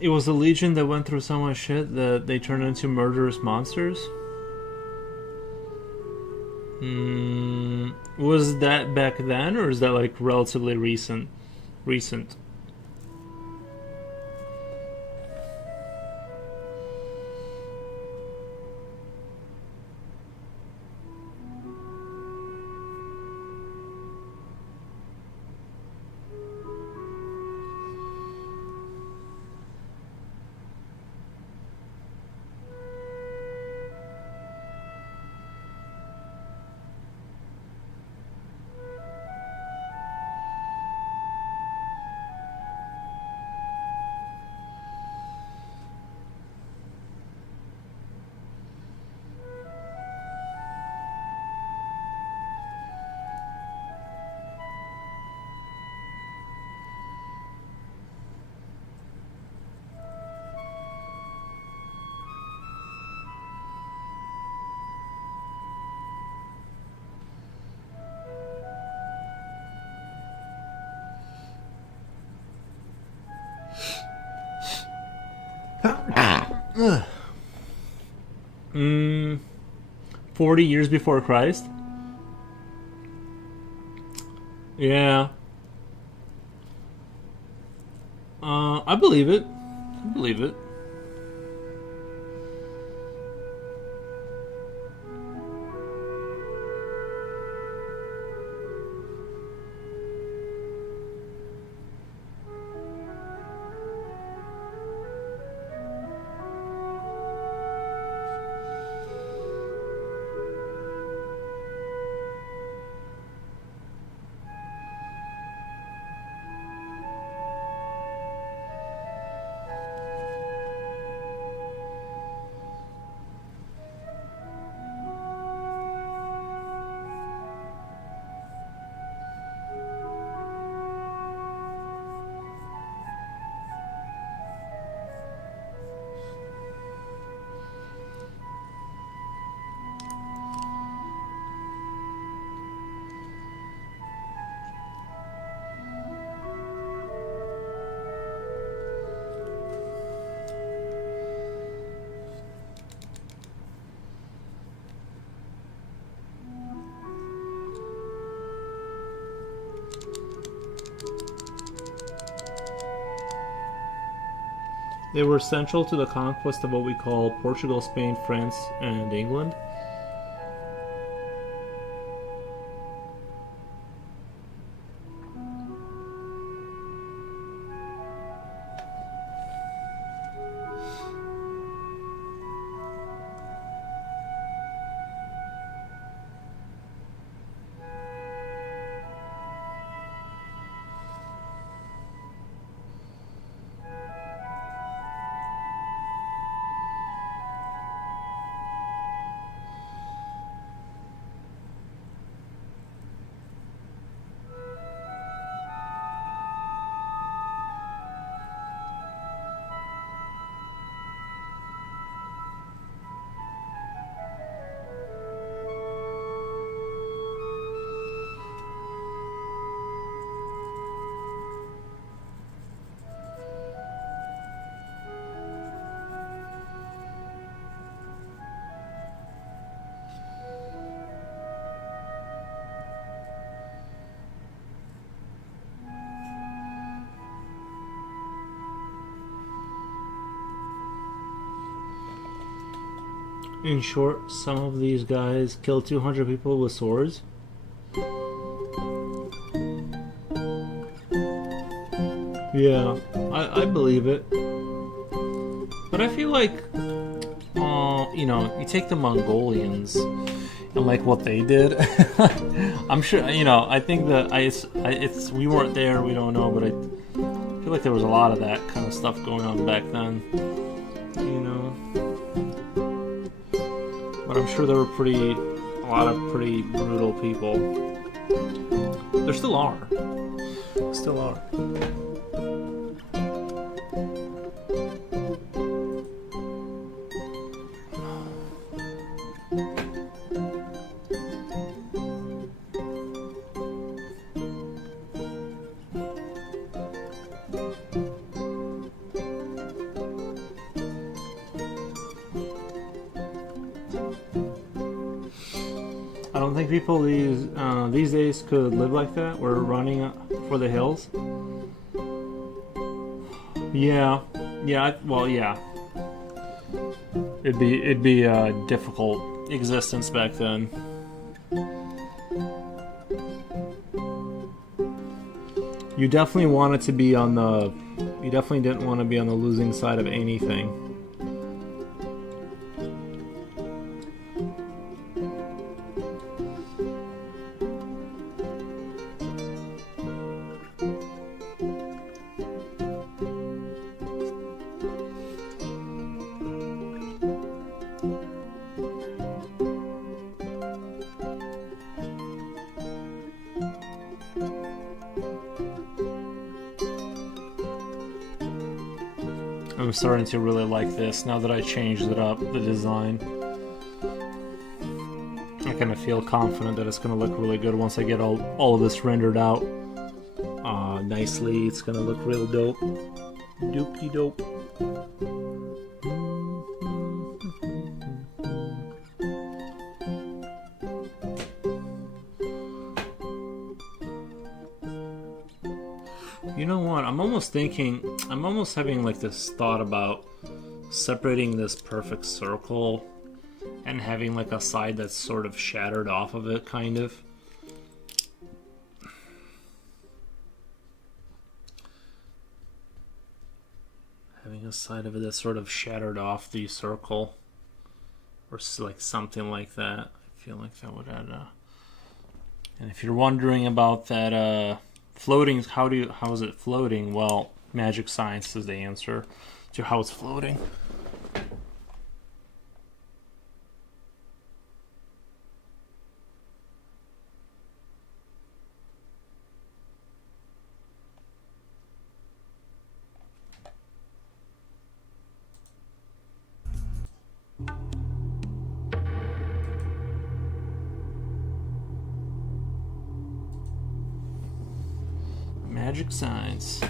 It was the Legion that went through so much shit that they turned into murderous monsters? Was that back then, or is that like relatively recent? Recent. Ugh. 40 years before Christ? Yeah. I believe it. I believe it. They were central to the conquest of what we call Portugal, Spain, France, and England. In short, some of these guys kill 200 people with swords. Yeah, I believe it. But I feel like, you know, you take the Mongolians and like what they did. I'm sure, you know, I think that it's we weren't there, we don't know, but I feel like there was a lot of that kind of stuff going on back then. You know, but I'm sure there were a lot of pretty brutal people. There still are. Still are. I don't think people these days could live like that. We're running for the hills. Yeah, well, yeah. It'd be a difficult existence back then. You definitely wanted to be on the. You definitely didn't want to be on the losing side of anything. I'm starting to really like this now that I changed it up, the design. I kind of feel confident that it's going to look really good once I get all of this rendered out nicely. It's going to look real dope. Doop-de-dope. You know what? I'm almost having like this thought about separating this perfect circle and having like a side that's sort of shattered off of it, kind of. Having a side of it that's sort of shattered off the circle, or like something like that. I feel like that would add a. And if you're wondering about that, floating, how is it floating? Well, magic science is the answer to how it's floating. Magic science.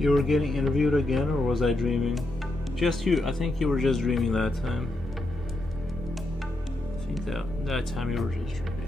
You were getting interviewed again, or was I dreaming? Just you. I think you were just dreaming that time. I think that time you were just dreaming.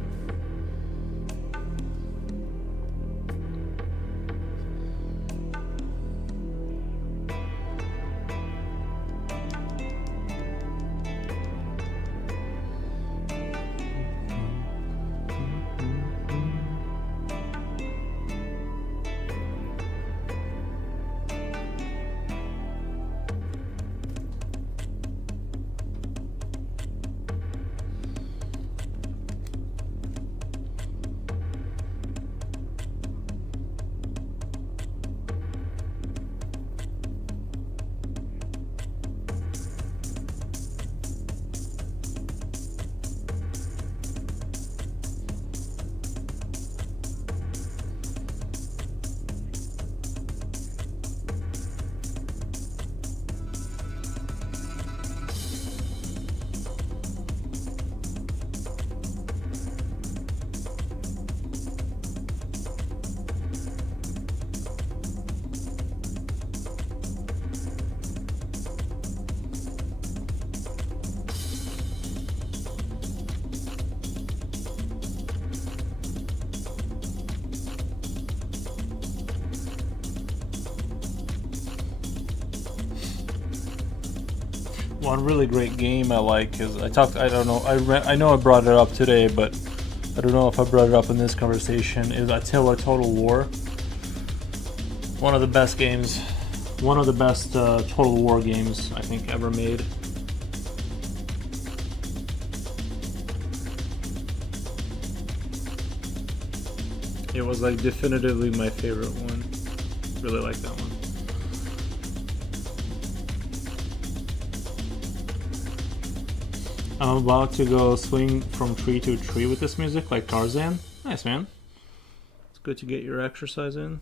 One really great game I like is I don't know, I know I brought it up today, but I don't know if I brought it up in this conversation, is Attila Total War. One of the best games, one of the best Total War games I think ever made. It was like definitively my favorite one. Really like that one. I'm about to go swing from tree to tree with this music like Tarzan. Nice, man. It's good to get your exercise in.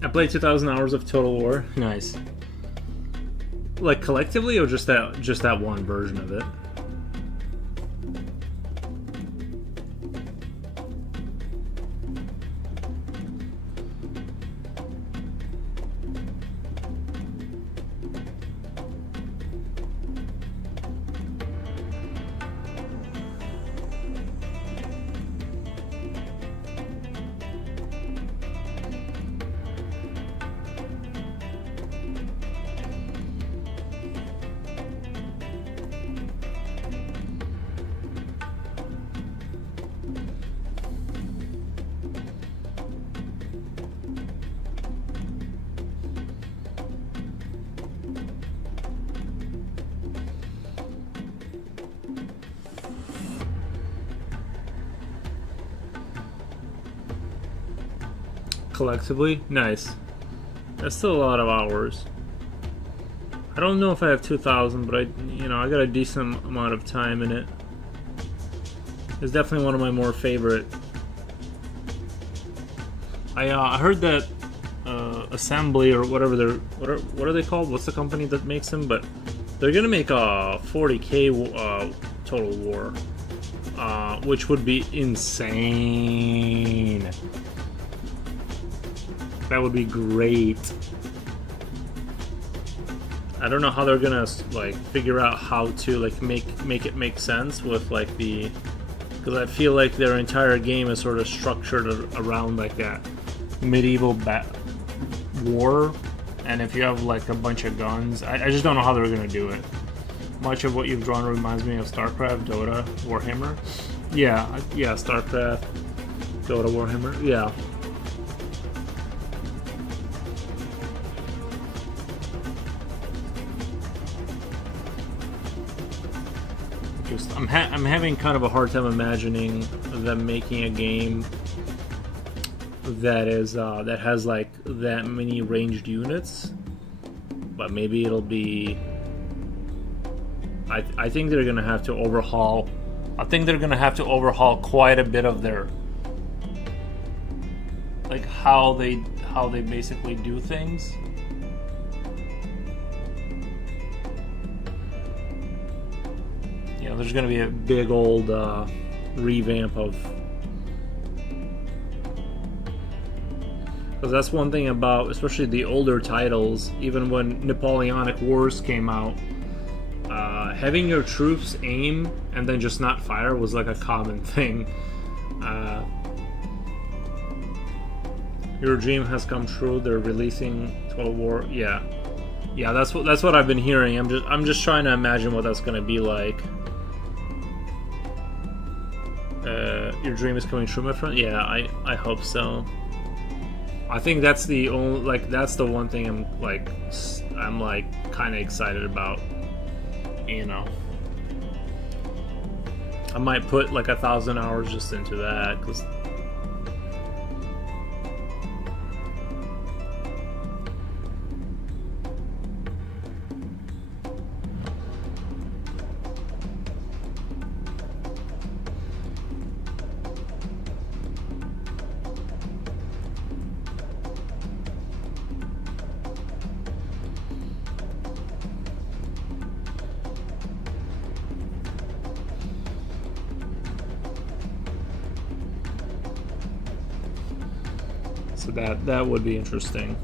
I played 2,000 hours of Total War. Nice. Like collectively, or just that one version of it? Collectively, nice. That's still a lot of hours. I don't know if I have 2,000, but I got a decent amount of time in it. It's definitely one of my more favorite. I heard that Assembly or whatever what are they called? What's the company that makes them? But they're gonna make a 40K Total War, which would be insane. That would be great. I don't know how they're gonna like figure out how to like make it make sense with like the, because I feel like their entire game is sort of structured around like that medieval war, and if you have like a bunch of guns, I just don't know how they're gonna do it. Much of what you've drawn reminds me of StarCraft, Dota, Warhammer. Yeah, StarCraft, Dota, Warhammer. Yeah. I'm having kind of a hard time imagining them making a game that has like that many ranged units, but maybe it'll be. I think they're gonna have to overhaul. I think they're gonna have to overhaul quite a bit of their like how they basically do things. You know, there's gonna be a big old revamp of. Because that's one thing about, especially the older titles, even when Napoleonic Wars came out, having your troops aim and then just not fire was like a common thing. Your dream has come true. They're releasing Total War. Yeah, that's what I've been hearing. I'm just trying to imagine what that's gonna be like. Your dream is coming true, my friend. Yeah, I hope so. I think that's the only that's the one thing I'm kind of excited about. You know, I might put like 1,000 hours just into that because. So that would be interesting.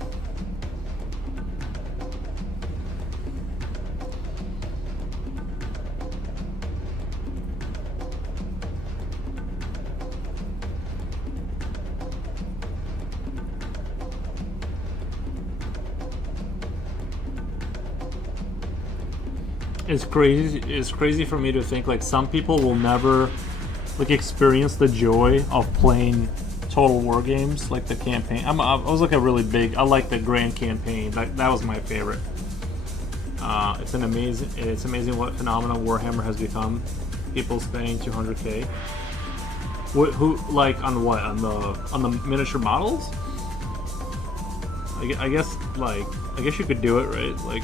It's crazy. It's crazy for me to think like some people will never like experience the joy of playing Total War games, like the campaign. I was like a really big. I like the grand campaign. That was my favorite. It's amazing what phenomenon Warhammer has become. People spending 200K. Who like on what on the miniature models? I guess you could do it, right? Like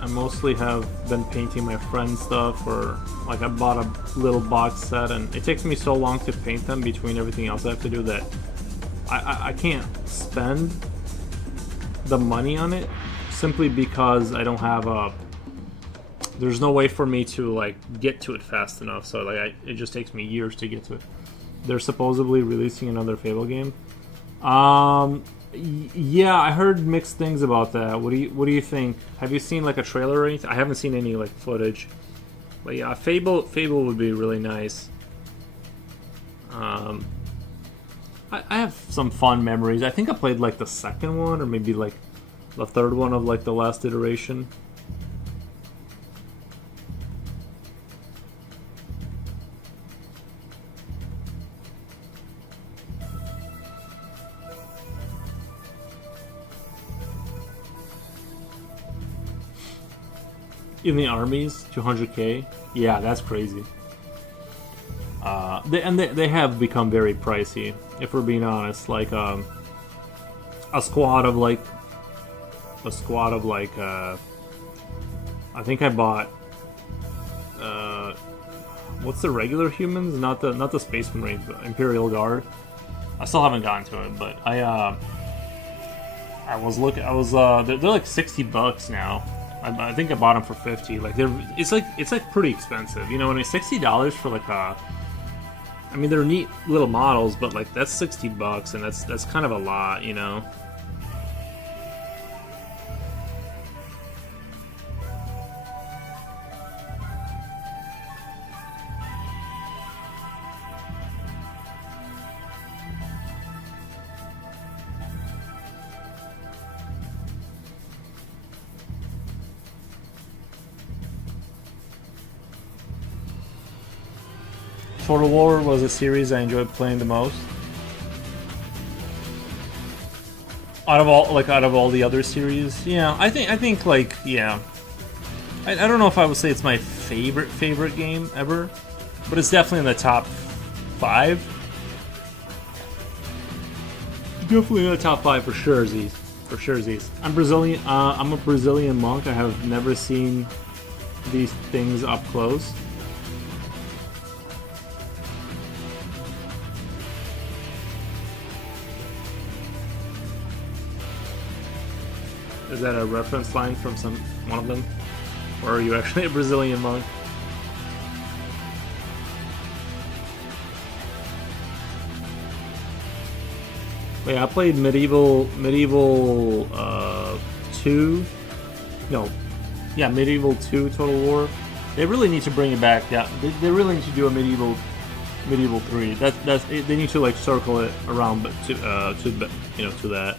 I mostly have been painting my friend's stuff, or like I bought a little box set, and it takes me so long to paint them between everything else I have to do that I can't spend the money on it simply because I don't have there's no way for me to like get to it fast enough. So like it just takes me years to get to it. They're supposedly releasing another Fable game. Yeah, I heard mixed things about that. What do you think? Have you seen like a trailer or anything? I haven't seen any like footage. But yeah, Fable would be really nice. I have some fun memories. I think I played like the second one or maybe like the third one of like the last iteration. In the armies, 200K. Yeah, that's crazy. They have become very pricey, if we're being honest. Like a squad of like I think I bought what's the regular humans? Not the Space Marines, but Imperial Guard. I still haven't gotten to it, but they're like $60 now. I think I bought them for 50. Like it's like pretty expensive, you know. When it's $60 for like I mean, they're neat little models, but like that's $60, and that's kind of a lot, you know. Total War was a series I enjoyed playing the most. Out of all the other series, yeah, I think like yeah. I don't know if I would say it's my favorite game ever, but it's definitely in the top 5. Definitely in the top 5 for sure, Z's. For sure, Z's. I'm Brazilian. I'm a Brazilian monk. I have never seen these things up close. Is that a reference line from one of them? Or are you actually a Brazilian monk? Wait, I played Medieval 2. No. Yeah, Medieval 2 Total War. They really need to bring it back. Yeah, they really need to do a Medieval 3. They need to like circle it around, but to that.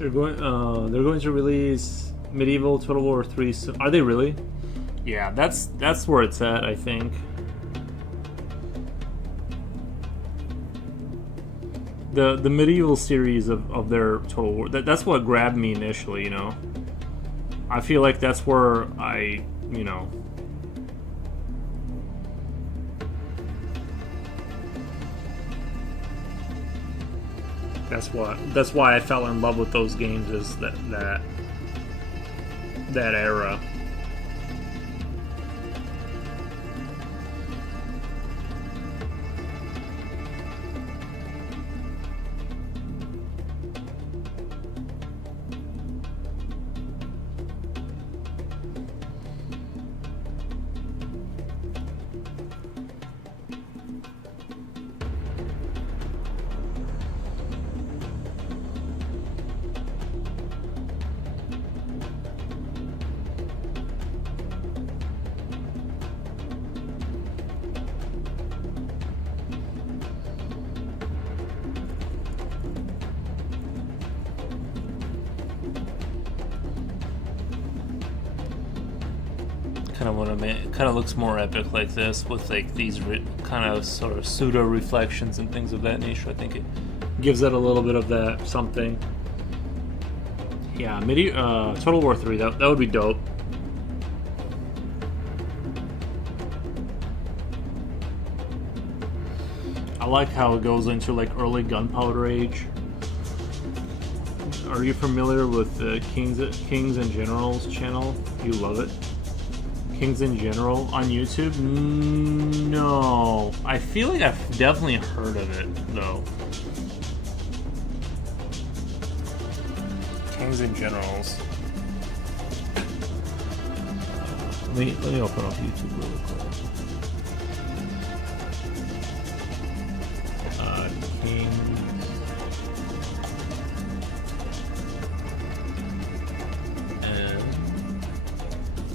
They're going to release Medieval Total War 3 soon. Are they really? Yeah, that's where it's at, I think. The Medieval series of their Total War, that's what grabbed me initially, you know. I feel like that's where I, you know, that's why I fell in love with those games, is that era. Kind of looks more epic like this, with like these kind of sort of pseudo reflections and things of that nature. I think it gives it a little bit of that something. Yeah, Total War 3, that would be dope. I like how it goes into like early Gunpowder Age. Are you familiar with the Kings and Generals channel? You love it. Kings in General on YouTube? No. I feel like I've definitely heard of it, though. Kings and Generals. Let me open up YouTube really quick. Kings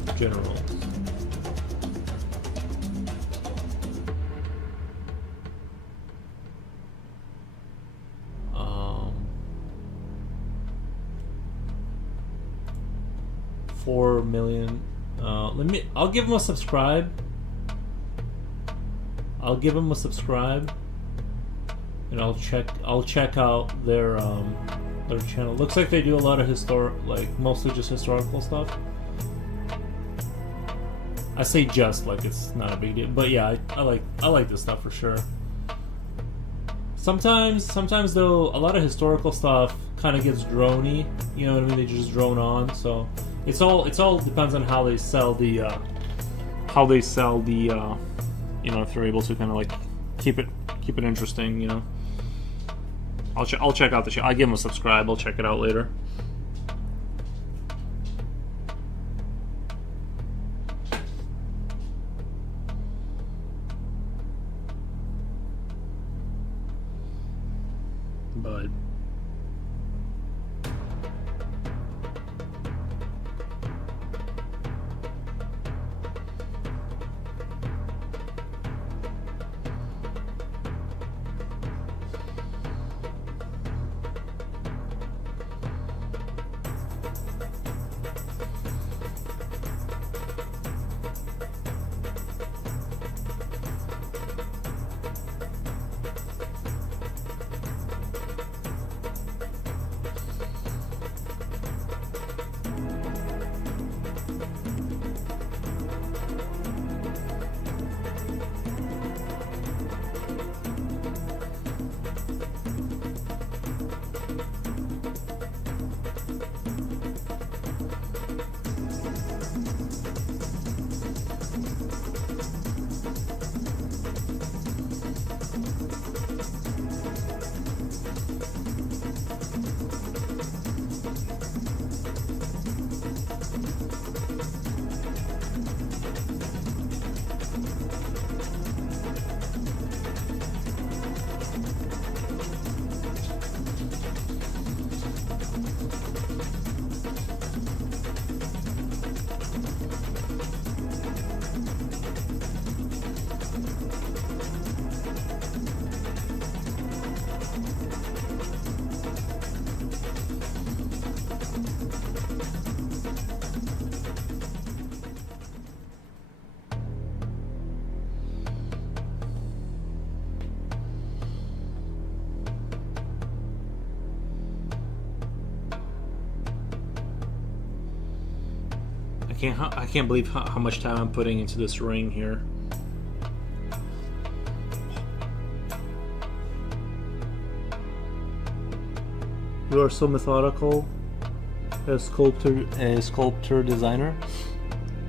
and Generals. 4 million. I'll give him a subscribe. And I'll check out their channel. Looks like they do a lot of mostly just historical stuff. I say just, like it's not a big deal, but yeah, I like this stuff for sure. Sometimes though, a lot of historical stuff kind of gets droney. You know what I mean? They just drone on. So it's all depends on how they sell the you know, if they're able to kind of like keep it interesting. You know, I'll check out the show. I'll give them a subscribe. I'll check it out later. but I can't believe how much time I'm putting into this ring here. You are so methodical, a sculptor designer.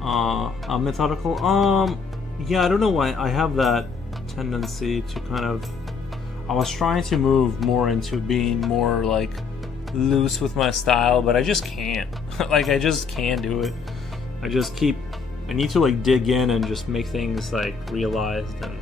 I'm methodical. Yeah, I don't know why I have that tendency to kind of. I was trying to move more into being more like loose with my style, but I just can't. Like I just can't do it. I need to like dig in and just make things like realized and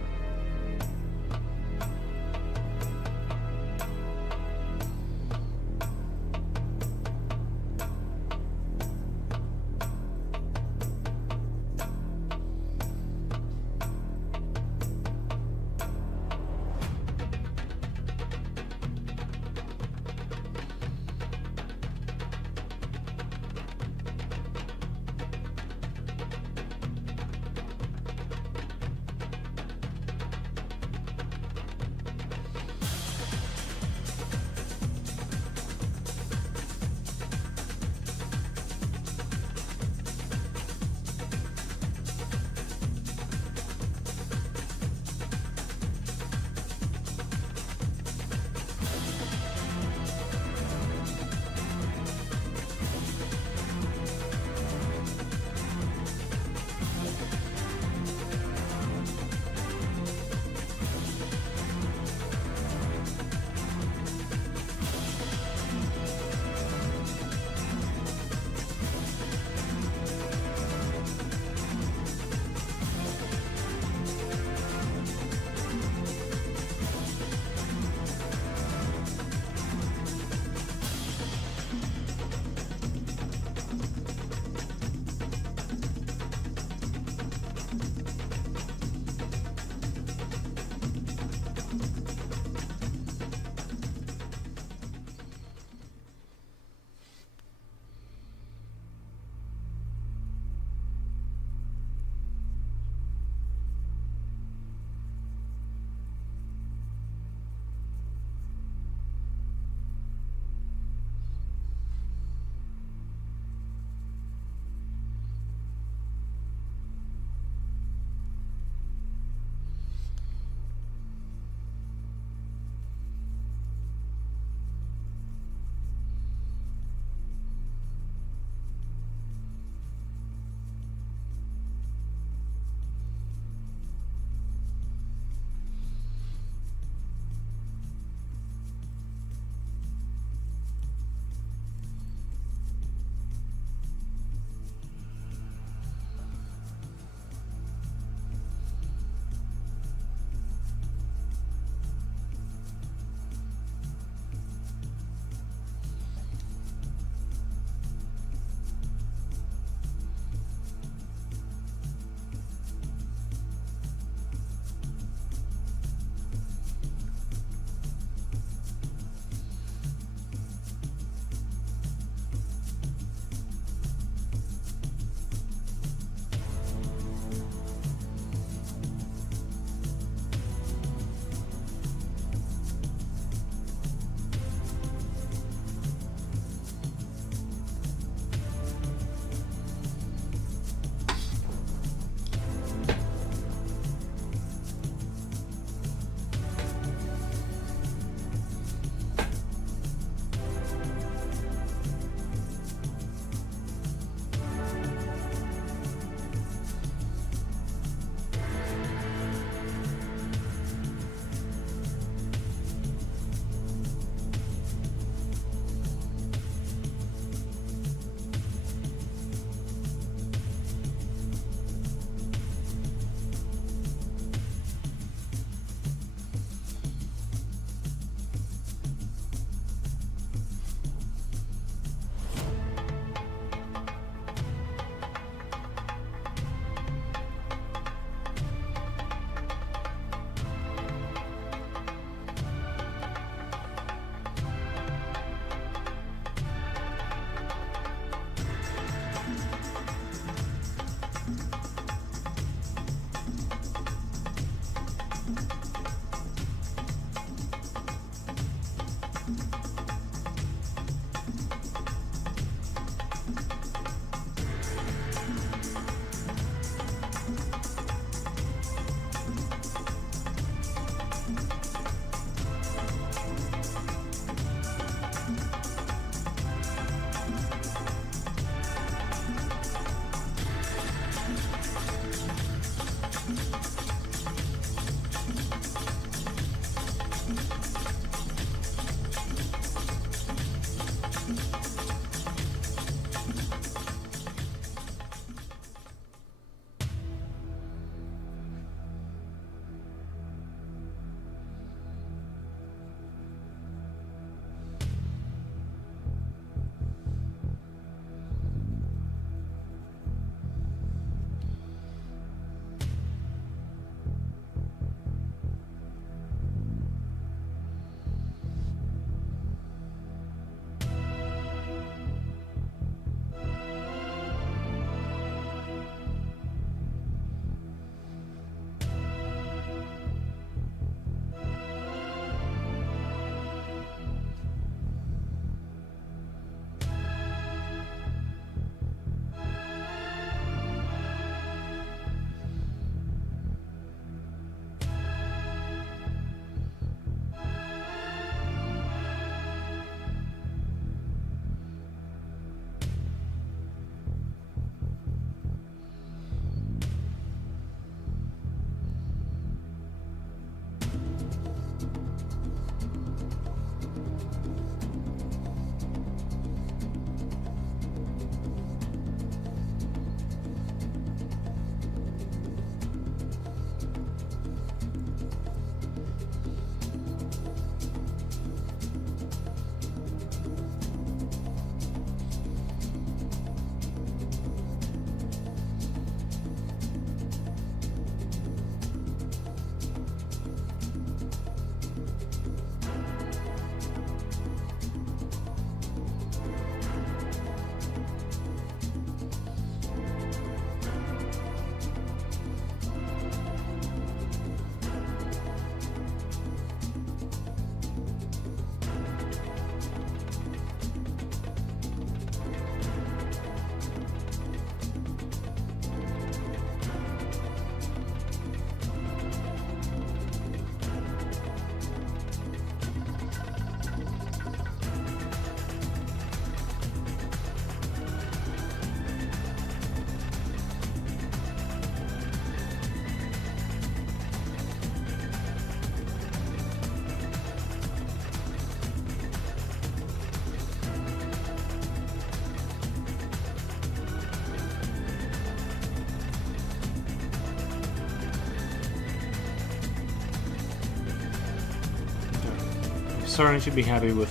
Starting to be happy with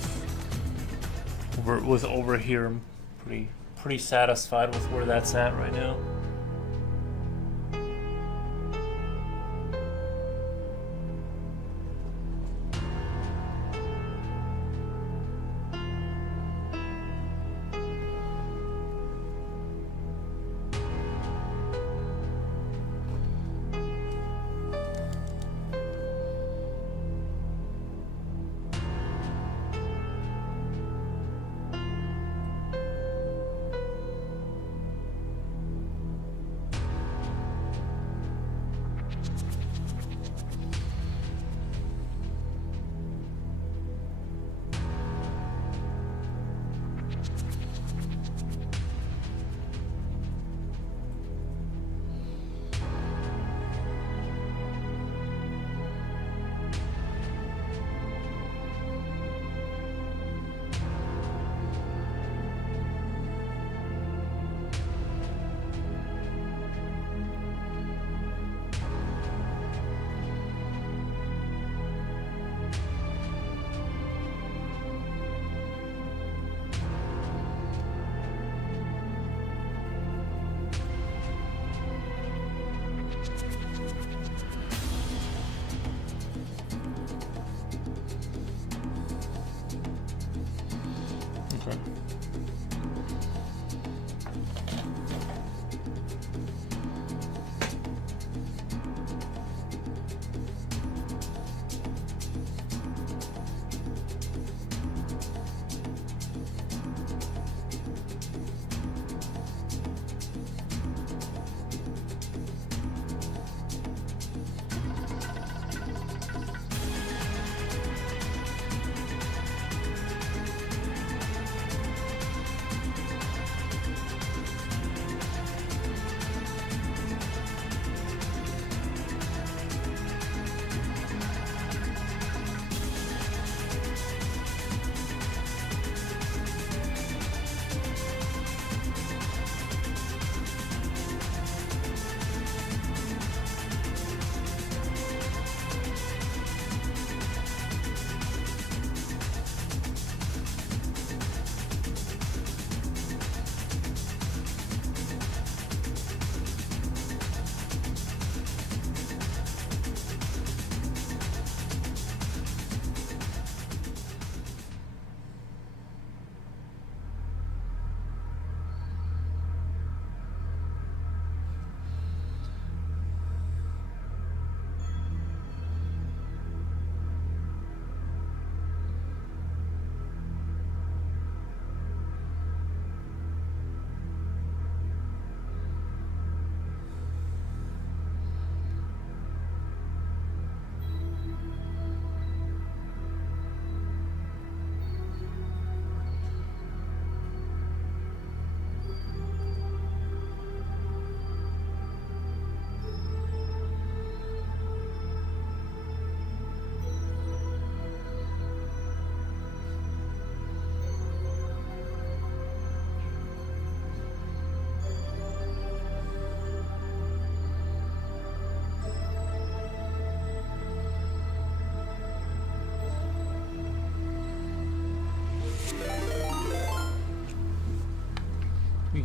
over here. I'm pretty satisfied with where that's at right now.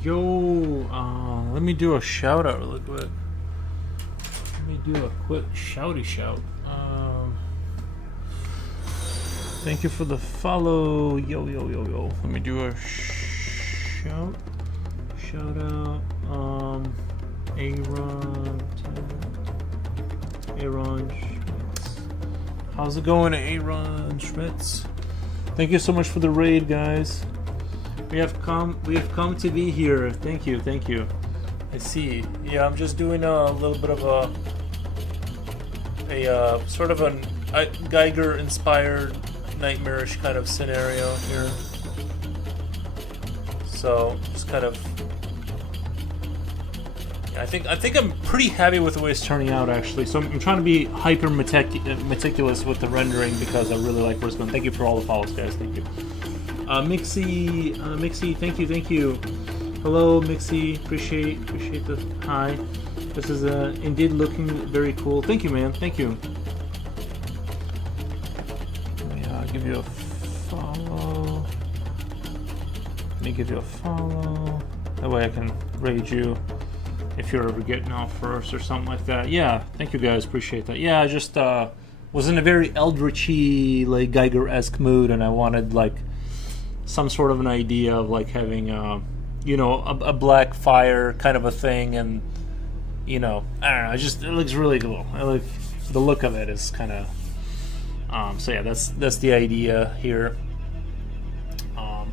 Yo, let me do a shout out really quick. Let me do a quick shouty shout. Thank you for the follow. Yo, yo, yo, yo. Let me do a shout out. Aaron Schmitz. How's it going, Aaron Schmitz? Thank you so much for the raid, guys. We have come to be here. Thank you. I see. Yeah, I'm just doing a little bit of a sort of a Geiger-inspired, nightmarish kind of scenario here. So just kind of. I think I'm pretty happy with the way it's turning out, actually. So I'm trying to be hyper meticulous with the rendering because I really like where it's going. Thank you for all the follows, guys. Thank you. Mixie, thank you. Hello, Mixie. Appreciate the hi. This is indeed looking very cool. Thank you, man. Thank you. Yeah, I'll give you a follow. Let me give you a follow. That way I can raid you if you're ever getting off first or something like that. Yeah, thank you guys. Appreciate that. Yeah, I just was in a very Eldritchy, like Geiger-esque mood, and I wanted like some sort of an idea of like having a black fire kind of a thing, and I don't know, it looks really cool. I like the look of it is kind of so yeah, that's the idea here. But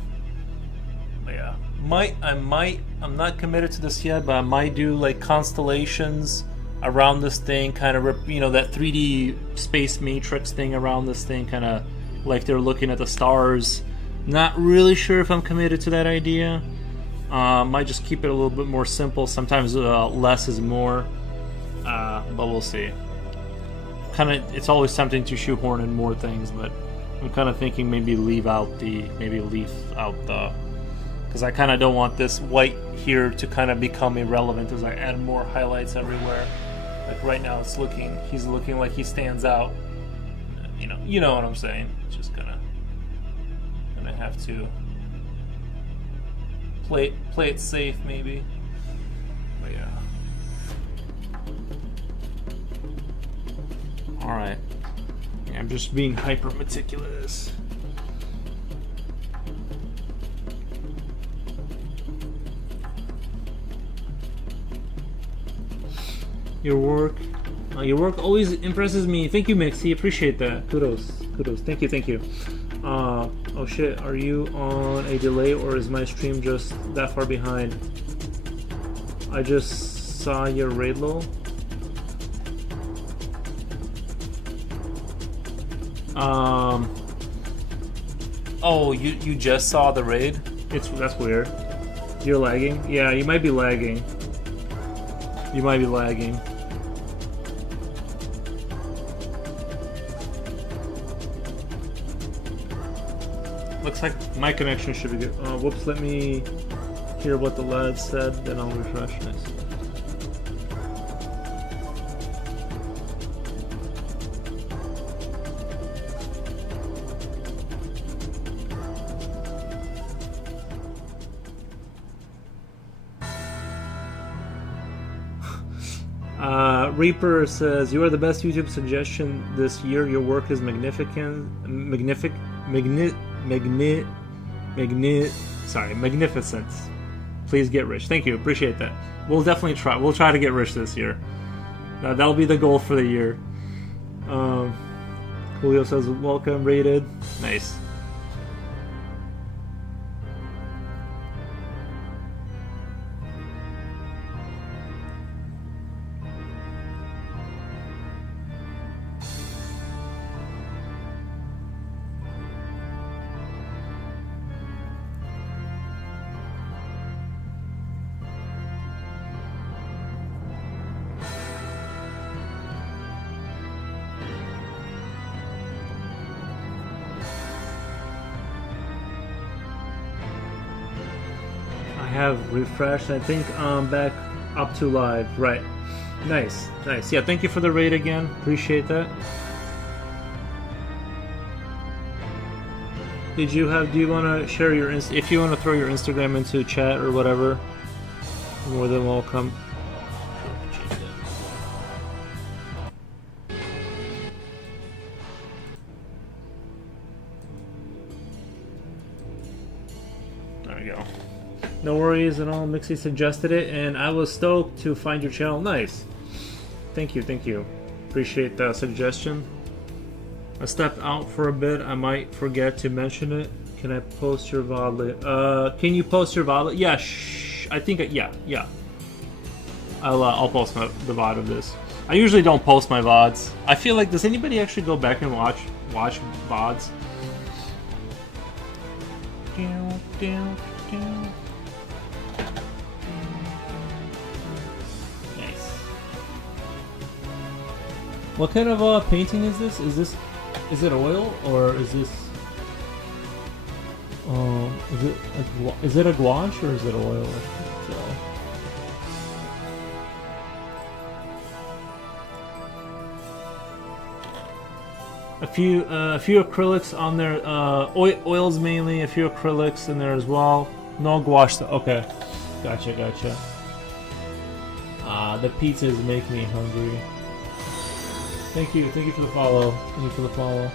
yeah, I'm not committed to this yet, but I might do like constellations around this thing, kind of that 3D space matrix thing around this thing, kind of like they're looking at the stars. Not really sure if I'm committed to that idea. Might just keep it a little bit more simple. Sometimes less is more, but we'll see. It's always tempting to shoehorn in more things, but I'm kind of thinking maybe leave out the, because I kind of don't want this white here to kind of become irrelevant as I add more highlights everywhere. Like right now, he's looking like he stands out. You know what I'm saying. It's just gonna have to play it safe, maybe. But yeah. All right. Yeah, I'm just being hyper meticulous. Your work always impresses me. Thank you, Mixie. Appreciate that. Kudos. Thank you. Oh shit, are you on a delay or is my stream just that far behind? I just saw your raid low. Oh, you just saw the raid? That's weird. You're lagging? Yeah, you might be lagging. Looks like my connection should be good. Whoops, let me hear what the lad said, then I'll refresh. Nice. Reaper says, you are the best YouTube suggestion this year. Your work is magnificent. Magnificent. Please get rich. Thank you. Appreciate that. We'll definitely try. We'll try to get rich this year. That'll be the goal for the year. Julio says, welcome, rated. Nice. Have refreshed. I think I'm back up to live. Right. Nice. Yeah, thank you for the raid again. Appreciate that. Do you want to share your if you want to throw your Instagram into chat or whatever, More than welcome. There we go. No worries at all. Mixie suggested it, and I was stoked to find your channel. Nice. Thank you, thank you. Appreciate the suggestion. I stepped out for a bit. I might forget to mention it. Can I post your VOD? Can you post your VOD? Yeah, I think, yeah. I'll post the VOD of this. I usually don't post my VODs. I feel like, does anybody actually go back and watch VODs? Nice. What kind of painting is this? Is it oil or is this? Is it a gouache or is it oil? A few acrylics on there. Oils mainly. A few acrylics in there as well. No gouache. Okay, gotcha. The pizzas make me hungry. Thank you for the follow.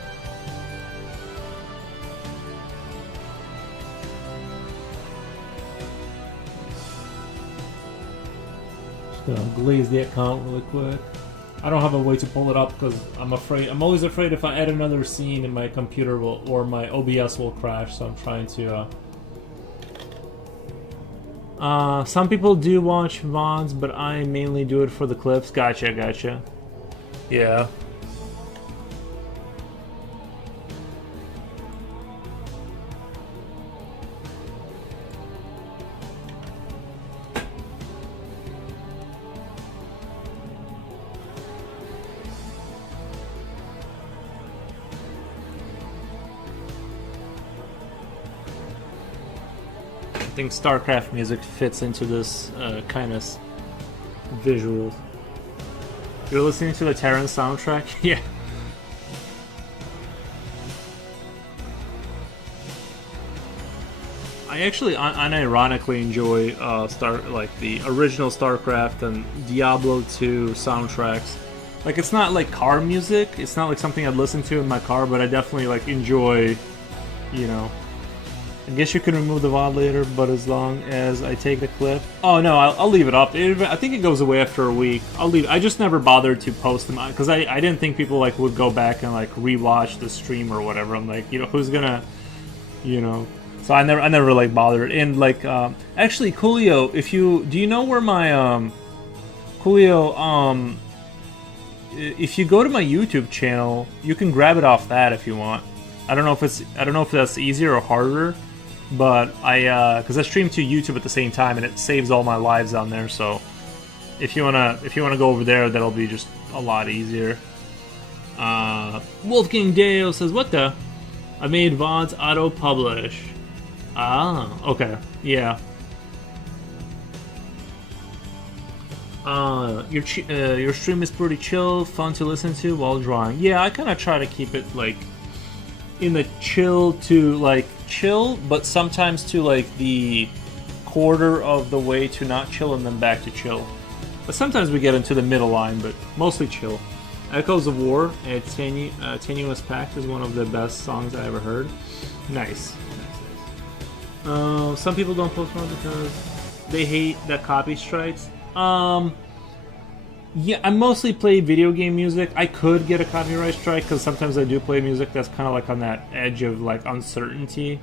Just gonna glaze the account really quick. I don't have a way to pull it up because I'm always afraid if I add another scene in my computer or my OBS will crash, so I'm trying to some people do watch VODs, but I mainly do it for the clips. Gotcha. Yeah. I think StarCraft music fits into this kind of visual. You're listening to the Terran soundtrack? Yeah. I actually unironically enjoy the original StarCraft and Diablo 2 soundtracks. Like, it's not like car music. It's not like something I'd listen to in my car, but I definitely like enjoy, you know. I guess you can remove the VOD later, but as long as I take the clip... Oh no, I'll leave it up. I think it goes away after a week. I'll leave. I just never bothered to post them because I didn't think people like would go back and like rewatch the stream or whatever. I'm like, you know, who's gonna, you know? So I never like bothered. And like, actually, Coolio, do you know where my Coolio, if you go to my YouTube channel, you can grab it off that if you want. I don't know if that's easier or harder. But because I stream to YouTube at the same time, and it saves all my lives on there. So if you wanna go over there, that'll be just a lot easier. Wolfgang Deo says, "What the? I made VODs auto publish." Ah, okay, yeah. Your stream is pretty chill, fun to listen to while drawing. Yeah, I kind of try to keep it like in the chill to like chill, but sometimes to like the quarter of the way to not chill and then back to chill. But sometimes we get into the middle line, but mostly chill. Echoes of War at Tenuous Pact is one of the best songs I ever heard. Nice. Some people don't post more because they hate that copy strikes. Yeah, I mostly play video game music. I could get a copyright strike because sometimes I do play music that's kind of like on that edge of like uncertainty.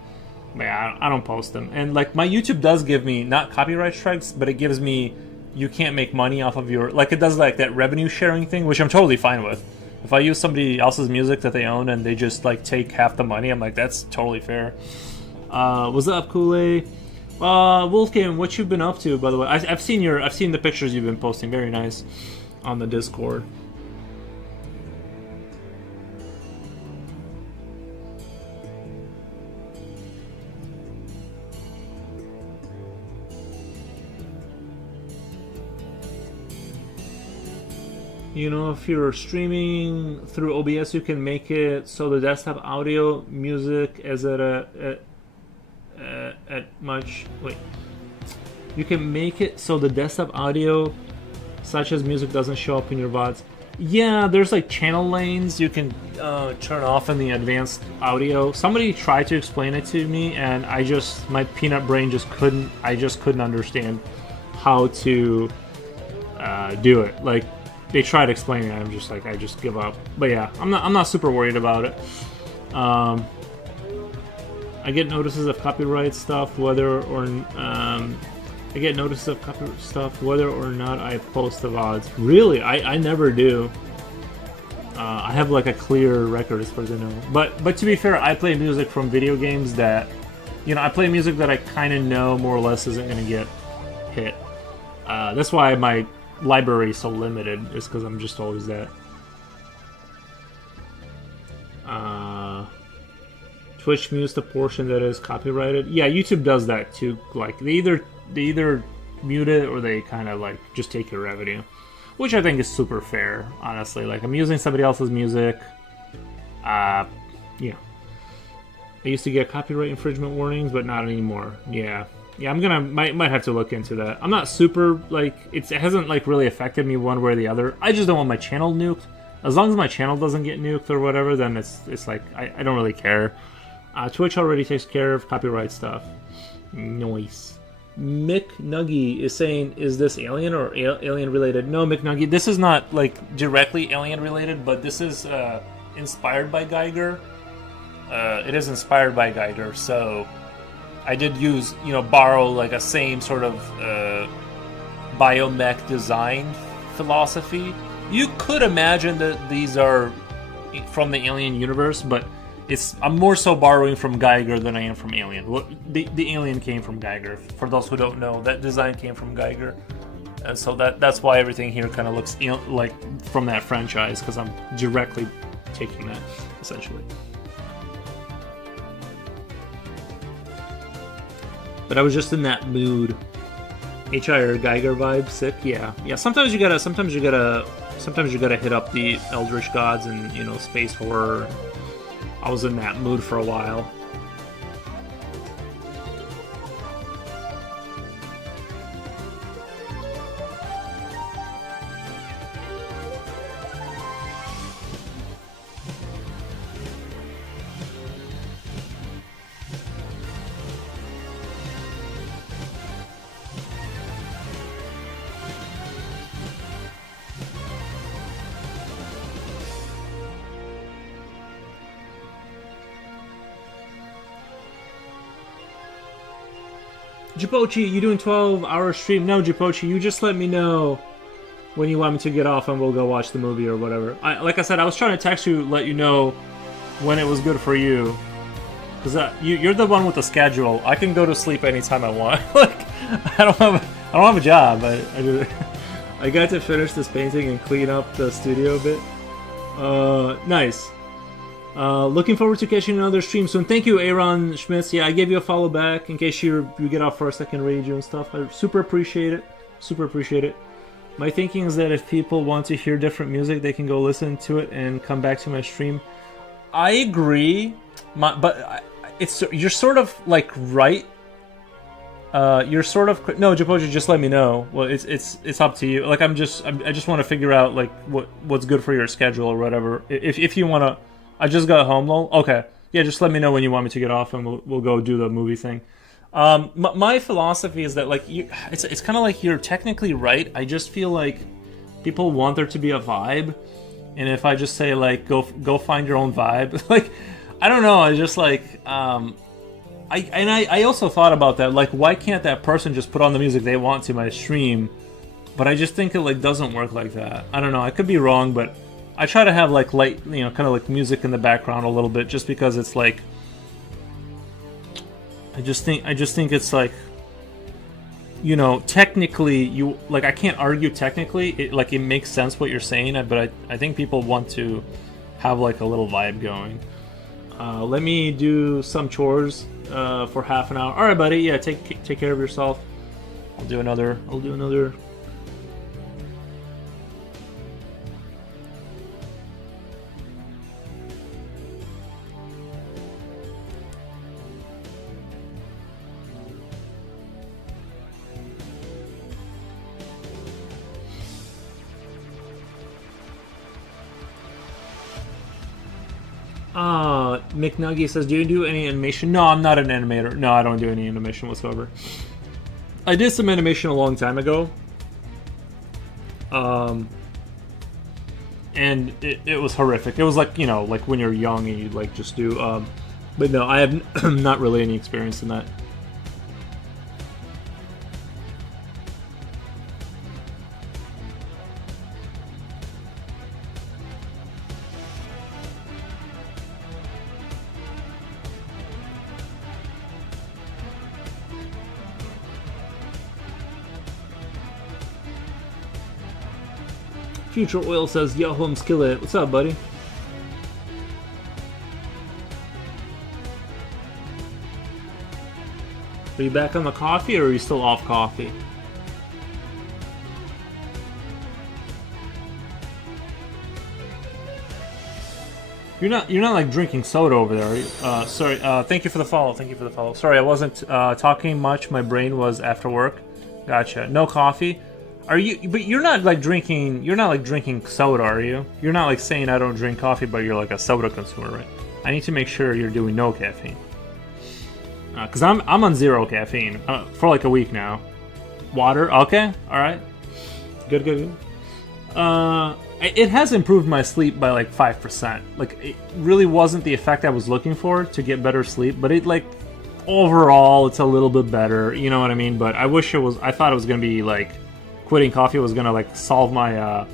But yeah, I don't post them. And like my YouTube does give me not copyright strikes, but it gives me you can't make money off of your, like it does like that revenue sharing thing, which I'm totally fine with. If I use somebody else's music that they own and they just like take half the money, I'm like, that's totally fair. What's up, Kool-Aid? Wolfgang, what you've been up to, by the way? I've seen the pictures you've been posting. Very nice on the Discord. You know, if you're streaming through OBS, you can make it so the desktop audio music is at much. Wait. You can make it so the desktop audio, such as music, doesn't show up in your VODs. Yeah, there's like channel lanes you can turn off in the advanced audio. Somebody tried to explain it to me, and my peanut brain just couldn't. I just couldn't understand how to do it. Like they tried explaining it, I'm just like, I just give up. But yeah, I'm not super worried about it. I get notices of copyright stuff whether or not I post the VODs. Really, I never do. I have like a clear record as far as I know. But to be fair, I play music from video games that, I play music that I kind of know more or less isn't going to get hit. That's why my library is so limited, is because I'm just always that. Twitch mutes the portion that is copyrighted. Yeah, YouTube does that too. Like they either mute it or they kind of like just take your revenue, which I think is super fair, honestly. Like I'm using somebody else's music. I used to get copyright infringement warnings, but not anymore. Yeah, I'm gonna might have to look into that. I'm not super like it hasn't like really affected me one way or the other. I just don't want my channel nuked. As long as my channel doesn't get nuked or whatever, then it's like I don't really care. Twitch already takes care of copyright stuff. Nice. Mick Nuggy is saying, is this alien or alien related? No, Mick Nuggy, this is not like directly alien related, but this is inspired by Geiger. It is inspired by Geiger, so I did borrow like a same sort of biomech design philosophy. You could imagine that these are from the Alien universe, but I'm more so borrowing from Geiger than I am from Alien. The Alien came from Geiger. For those who don't know, that design came from Geiger, and so that's why everything here kind of looks like from that franchise, because I'm directly taking that essentially. But I was just in that mood. HI or Geiger vibe, sick. Yeah. Sometimes you gotta hit up the Eldritch Gods and space horror. I was in that mood for a while. Jipochi, you doing 12-hour stream? No, Jipochi, you just let me know when you want me to get off and we'll go watch the movie or whatever. Like I said, I was trying to text you, let you know when it was good for you. Because you're the one with the schedule. I can go to sleep anytime I want. Like, I don't have a job. I got to finish this painting and clean up the studio a bit. Nice. Looking forward to catching another stream soon. Thank you, Aaron Schmitz. Yeah, I gave you a follow back in case you get off for a second read and stuff. I super appreciate it. Super appreciate it. My thinking is that if people want to hear different music, they can go listen to it and come back to my stream. I agree, but you're sort of like right. You're sort of no, Japoji. Just let me know. Well, it's up to you. Like I just want to figure out like what's good for your schedule or whatever. If you want to. I just got home, lol. Okay. Yeah, just let me know when you want me to get off and we'll go do the movie thing. My philosophy is that, like, it's kind of like you're technically right. I just feel like people want there to be a vibe. And if I just say, like, go find your own vibe, like, I don't know. I just, like, I also thought about that. Like, why can't that person just put on the music they want to my stream? But I just think it, like, doesn't work like that. I don't know. I could be wrong, but I try to have like light, kind of like music in the background a little bit, just because it's like, I just think it's like, technically I can't argue technically, it makes sense what you're saying, but I think people want to have like a little vibe going. Let me do some chores for half an hour. All right, buddy. Yeah, take care of yourself. I'll do another. McNuggy says, do you do any animation? No, I'm not an animator. No, I don't do any animation whatsoever. I did some animation a long time ago. And it was horrific. It was like, you know, like when you're young and you like just do, but no, I have not really any experience in that. Future Oil says, yo, home skillet. What's up, buddy? Are you back on the coffee, or are you still off coffee? You're not like drinking soda over there, are you? Sorry. Thank you for the follow. Thank you for the follow. Sorry, I wasn't talking much. My brain was after work. Gotcha. No coffee. Are you? But you're not like drinking. You're not like drinking soda, are you? You're not like saying I don't drink coffee, but you're like a soda consumer, right? I need to make sure you're doing no caffeine. Cause I'm on 0 caffeine for like a week now. Water, okay, all right, good. It has improved my sleep by like 5%. Like it really wasn't the effect I was looking for to get better sleep, but it like overall it's a little bit better. You know what I mean? But I wish it was. I thought it was gonna be like quitting coffee was gonna like solve my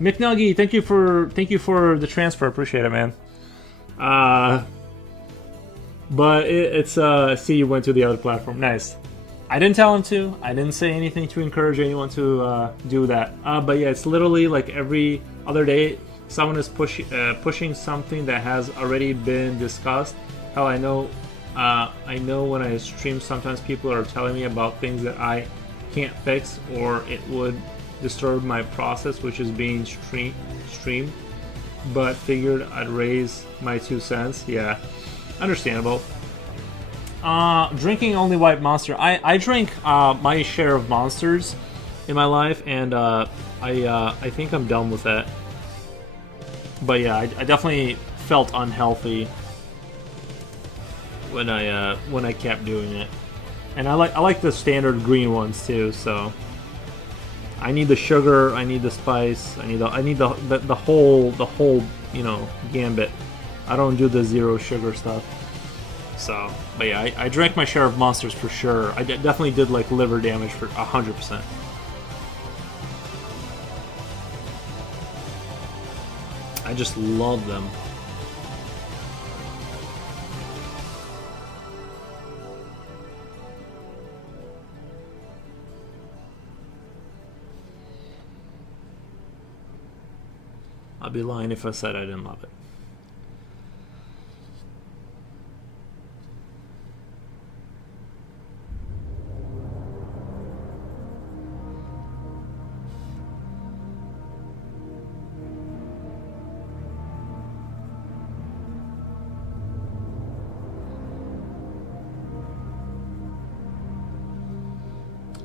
McNuggy. Thank you for the transfer. Appreciate it, man. But it's see, you went to the other platform. Nice. I didn't tell him to. I didn't say anything to encourage anyone to do that. But yeah, it's literally like every other day someone is pushing something that has already been discussed. How I know when I stream, sometimes people are telling me about things that I can't fix, or it would disturb my process, which is being streamed. But figured I'd raise my 2 cents. Yeah. Understandable. Drinking only white Monster. I drank my share of Monsters in my life, and I think I'm done with that. But yeah, I definitely felt unhealthy when I kept doing it. And I like the standard green ones too. So I need the sugar, I need the spice, I need the whole gambit. I don't do the 0 sugar stuff. So, but yeah, I drank my share of Monsters for sure. I definitely did like liver damage for 100%. I just love them. I'd be lying if I said I didn't love it.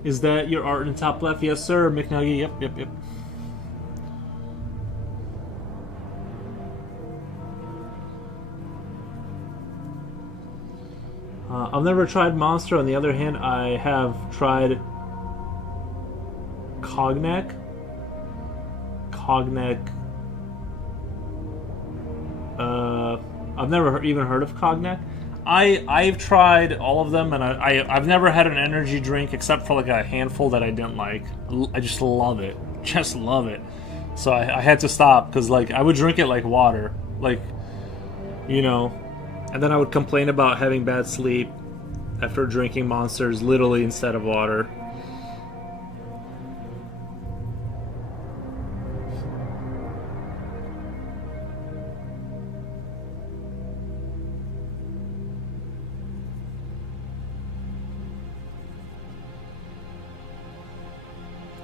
Is that your art in top left? Yes, sir, McNuggy. Yep. I've never tried Monster. On the other hand, I have tried Cognac. I've never even heard of Cognac. I've tried all of them, and I've never had an energy drink except for like a handful that I didn't like. I just love it. Just love it. So I had to stop because like I would drink it like water. Like, you know, and then I would complain about having bad sleep after drinking Monsters literally instead of water.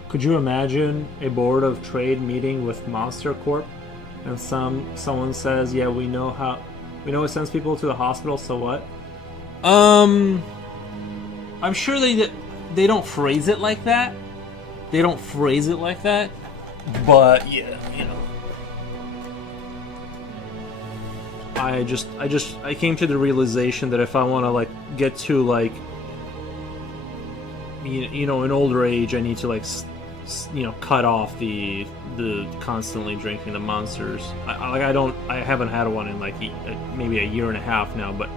Could you imagine a board of trade meeting with Monster Corp and someone says, "Yeah, we know it sends people to the hospital, so what?" I'm sure they don't phrase it like that. But yeah, you know. I came to the realization that if I want to like get to like you know an older age, I need to like cut off the constantly drinking the Monsters. I haven't had one in like maybe a year and a half now, but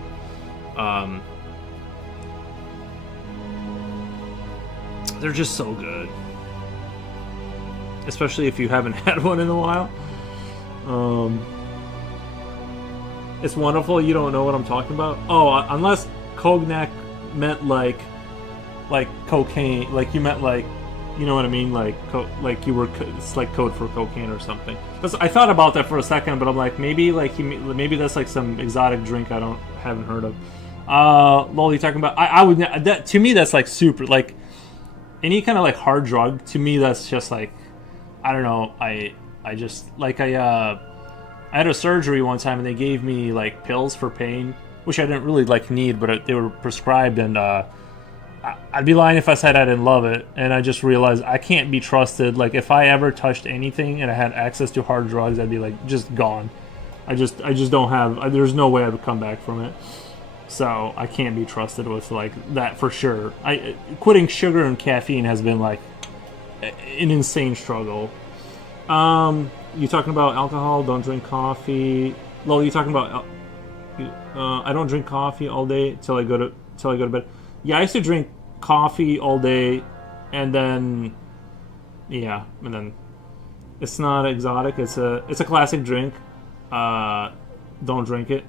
they're just so good, especially if you haven't had one in a while. It's wonderful. You don't know what I'm talking about. Oh, unless cognac meant like cocaine, like you meant like, you know what I mean, like you were, it's like code for cocaine or something. I thought about that for a second, but I'm like, maybe maybe that's like some exotic drink I haven't heard of. Lol, you talking about? I would, that to me that's like super, like any kind of like hard drug to me that's just like, I don't know, I just like I had a surgery one time and they gave me like pills for pain, which I didn't really like need, but they were prescribed, and I'd be lying if I said I didn't love it. And I just realized I can't be trusted. Like if I ever touched anything and I had access to hard drugs, I'd be like just gone. I just don't have. There's no way I would come back from it. So I can't be trusted with like that for sure. Quitting sugar and caffeine has been like an insane struggle. You talking about alcohol? Don't drink coffee. Lol, you talking about? I don't drink coffee all day till I go to bed. Yeah, I used to drink coffee all day, and then it's not exotic. It's a classic drink. Don't drink it.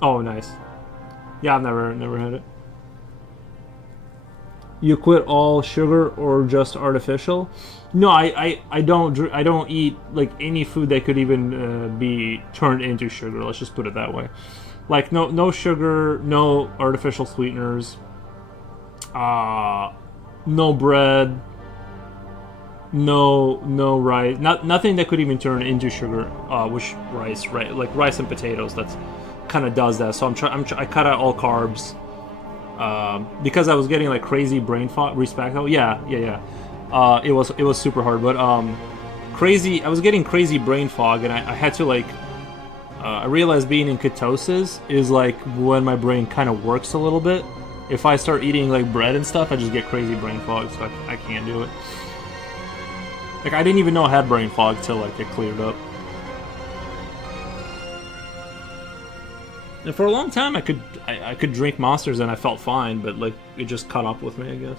Oh, nice. Yeah, I've never had it. You quit all sugar or just artificial? No, I don't eat like any food that could even be turned into sugar. Let's just put it that way. Like no sugar, no artificial sweeteners, no bread, no rice, nothing that could even turn into sugar. Which rice, right? Like rice and potatoes. That's kind of does that. So I cut out all carbs because I was getting like crazy brain fog. Yeah. It was super hard, but crazy. I was getting crazy brain fog, and I had to like. I realized being in ketosis is like when my brain kind of works a little bit. If I start eating like bread and stuff, I just get crazy brain fog, so I can't do it. Like I didn't even know I had brain fog till like it cleared up. And for a long time, I could drink Monsters and I felt fine, but like it just caught up with me, I guess.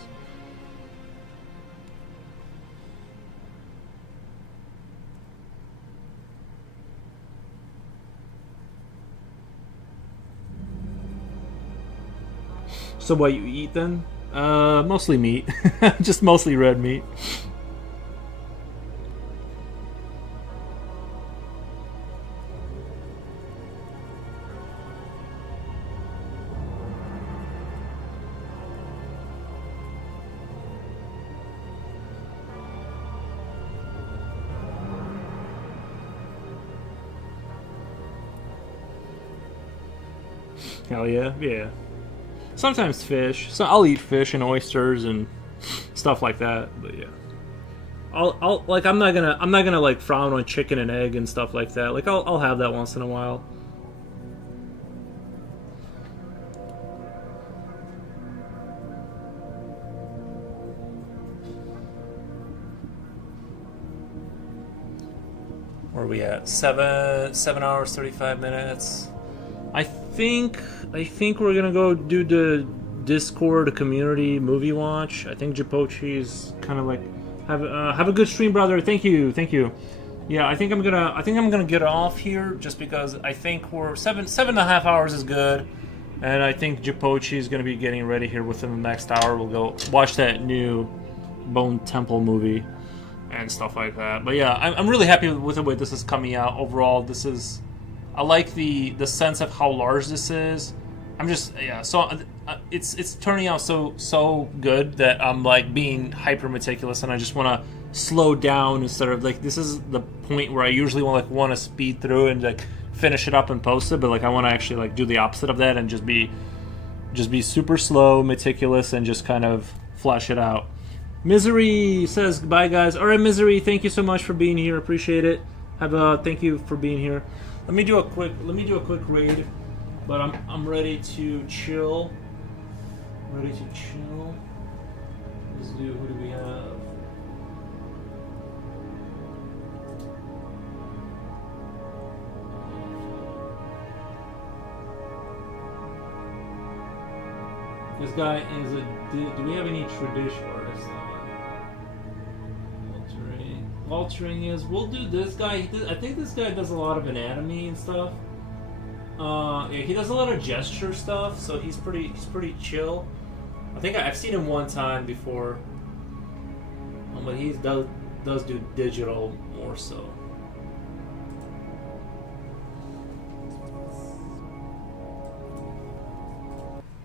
So what you eat then? Mostly meat. Just mostly red meat. Hell yeah, yeah. Sometimes fish. So I'll eat fish and oysters and stuff like that. But yeah, I'll like I'm not gonna like frown on chicken and egg and stuff like that. Like I'll have that once in a while. Where are we at? 7 hours 35 minutes. I think we're gonna go do the Discord community movie watch. I think Jipochi's kind of like have a good stream, brother. Thank you. Yeah, I think I'm gonna get off here just because I think we're 7.5 hours is good, and I think Jipochi is gonna be getting ready here within the next hour. We'll go watch that new Bone Temple movie and stuff like that. But yeah, I'm really happy with the way this is coming out overall. I like the sense of how large this is. So it's turning out so good that I'm like being hyper meticulous, and I just want to slow down instead of like, this is the point where I usually want to speed through and like finish it up and post it, but like I want to actually like do the opposite of that and just be super slow, meticulous, and just kind of flesh it out. Misery says bye guys. All right, Misery, thank you so much for being here. Appreciate it. Have a thank you for being here. Let me do a quick raid, but I'm ready to chill. Ready to chill. Let's do. Who do we have? This guy is a. Do we have any tradition artists? Altering is. We'll do this guy. I think this guy does a lot of anatomy and stuff. Yeah, he does a lot of gesture stuff, so he's pretty chill. I think I've seen him one time before, but he does do digital more so.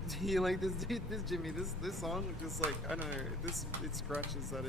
Do you like this, dude? This Jimmy, this song, just like I don't know, it scratches that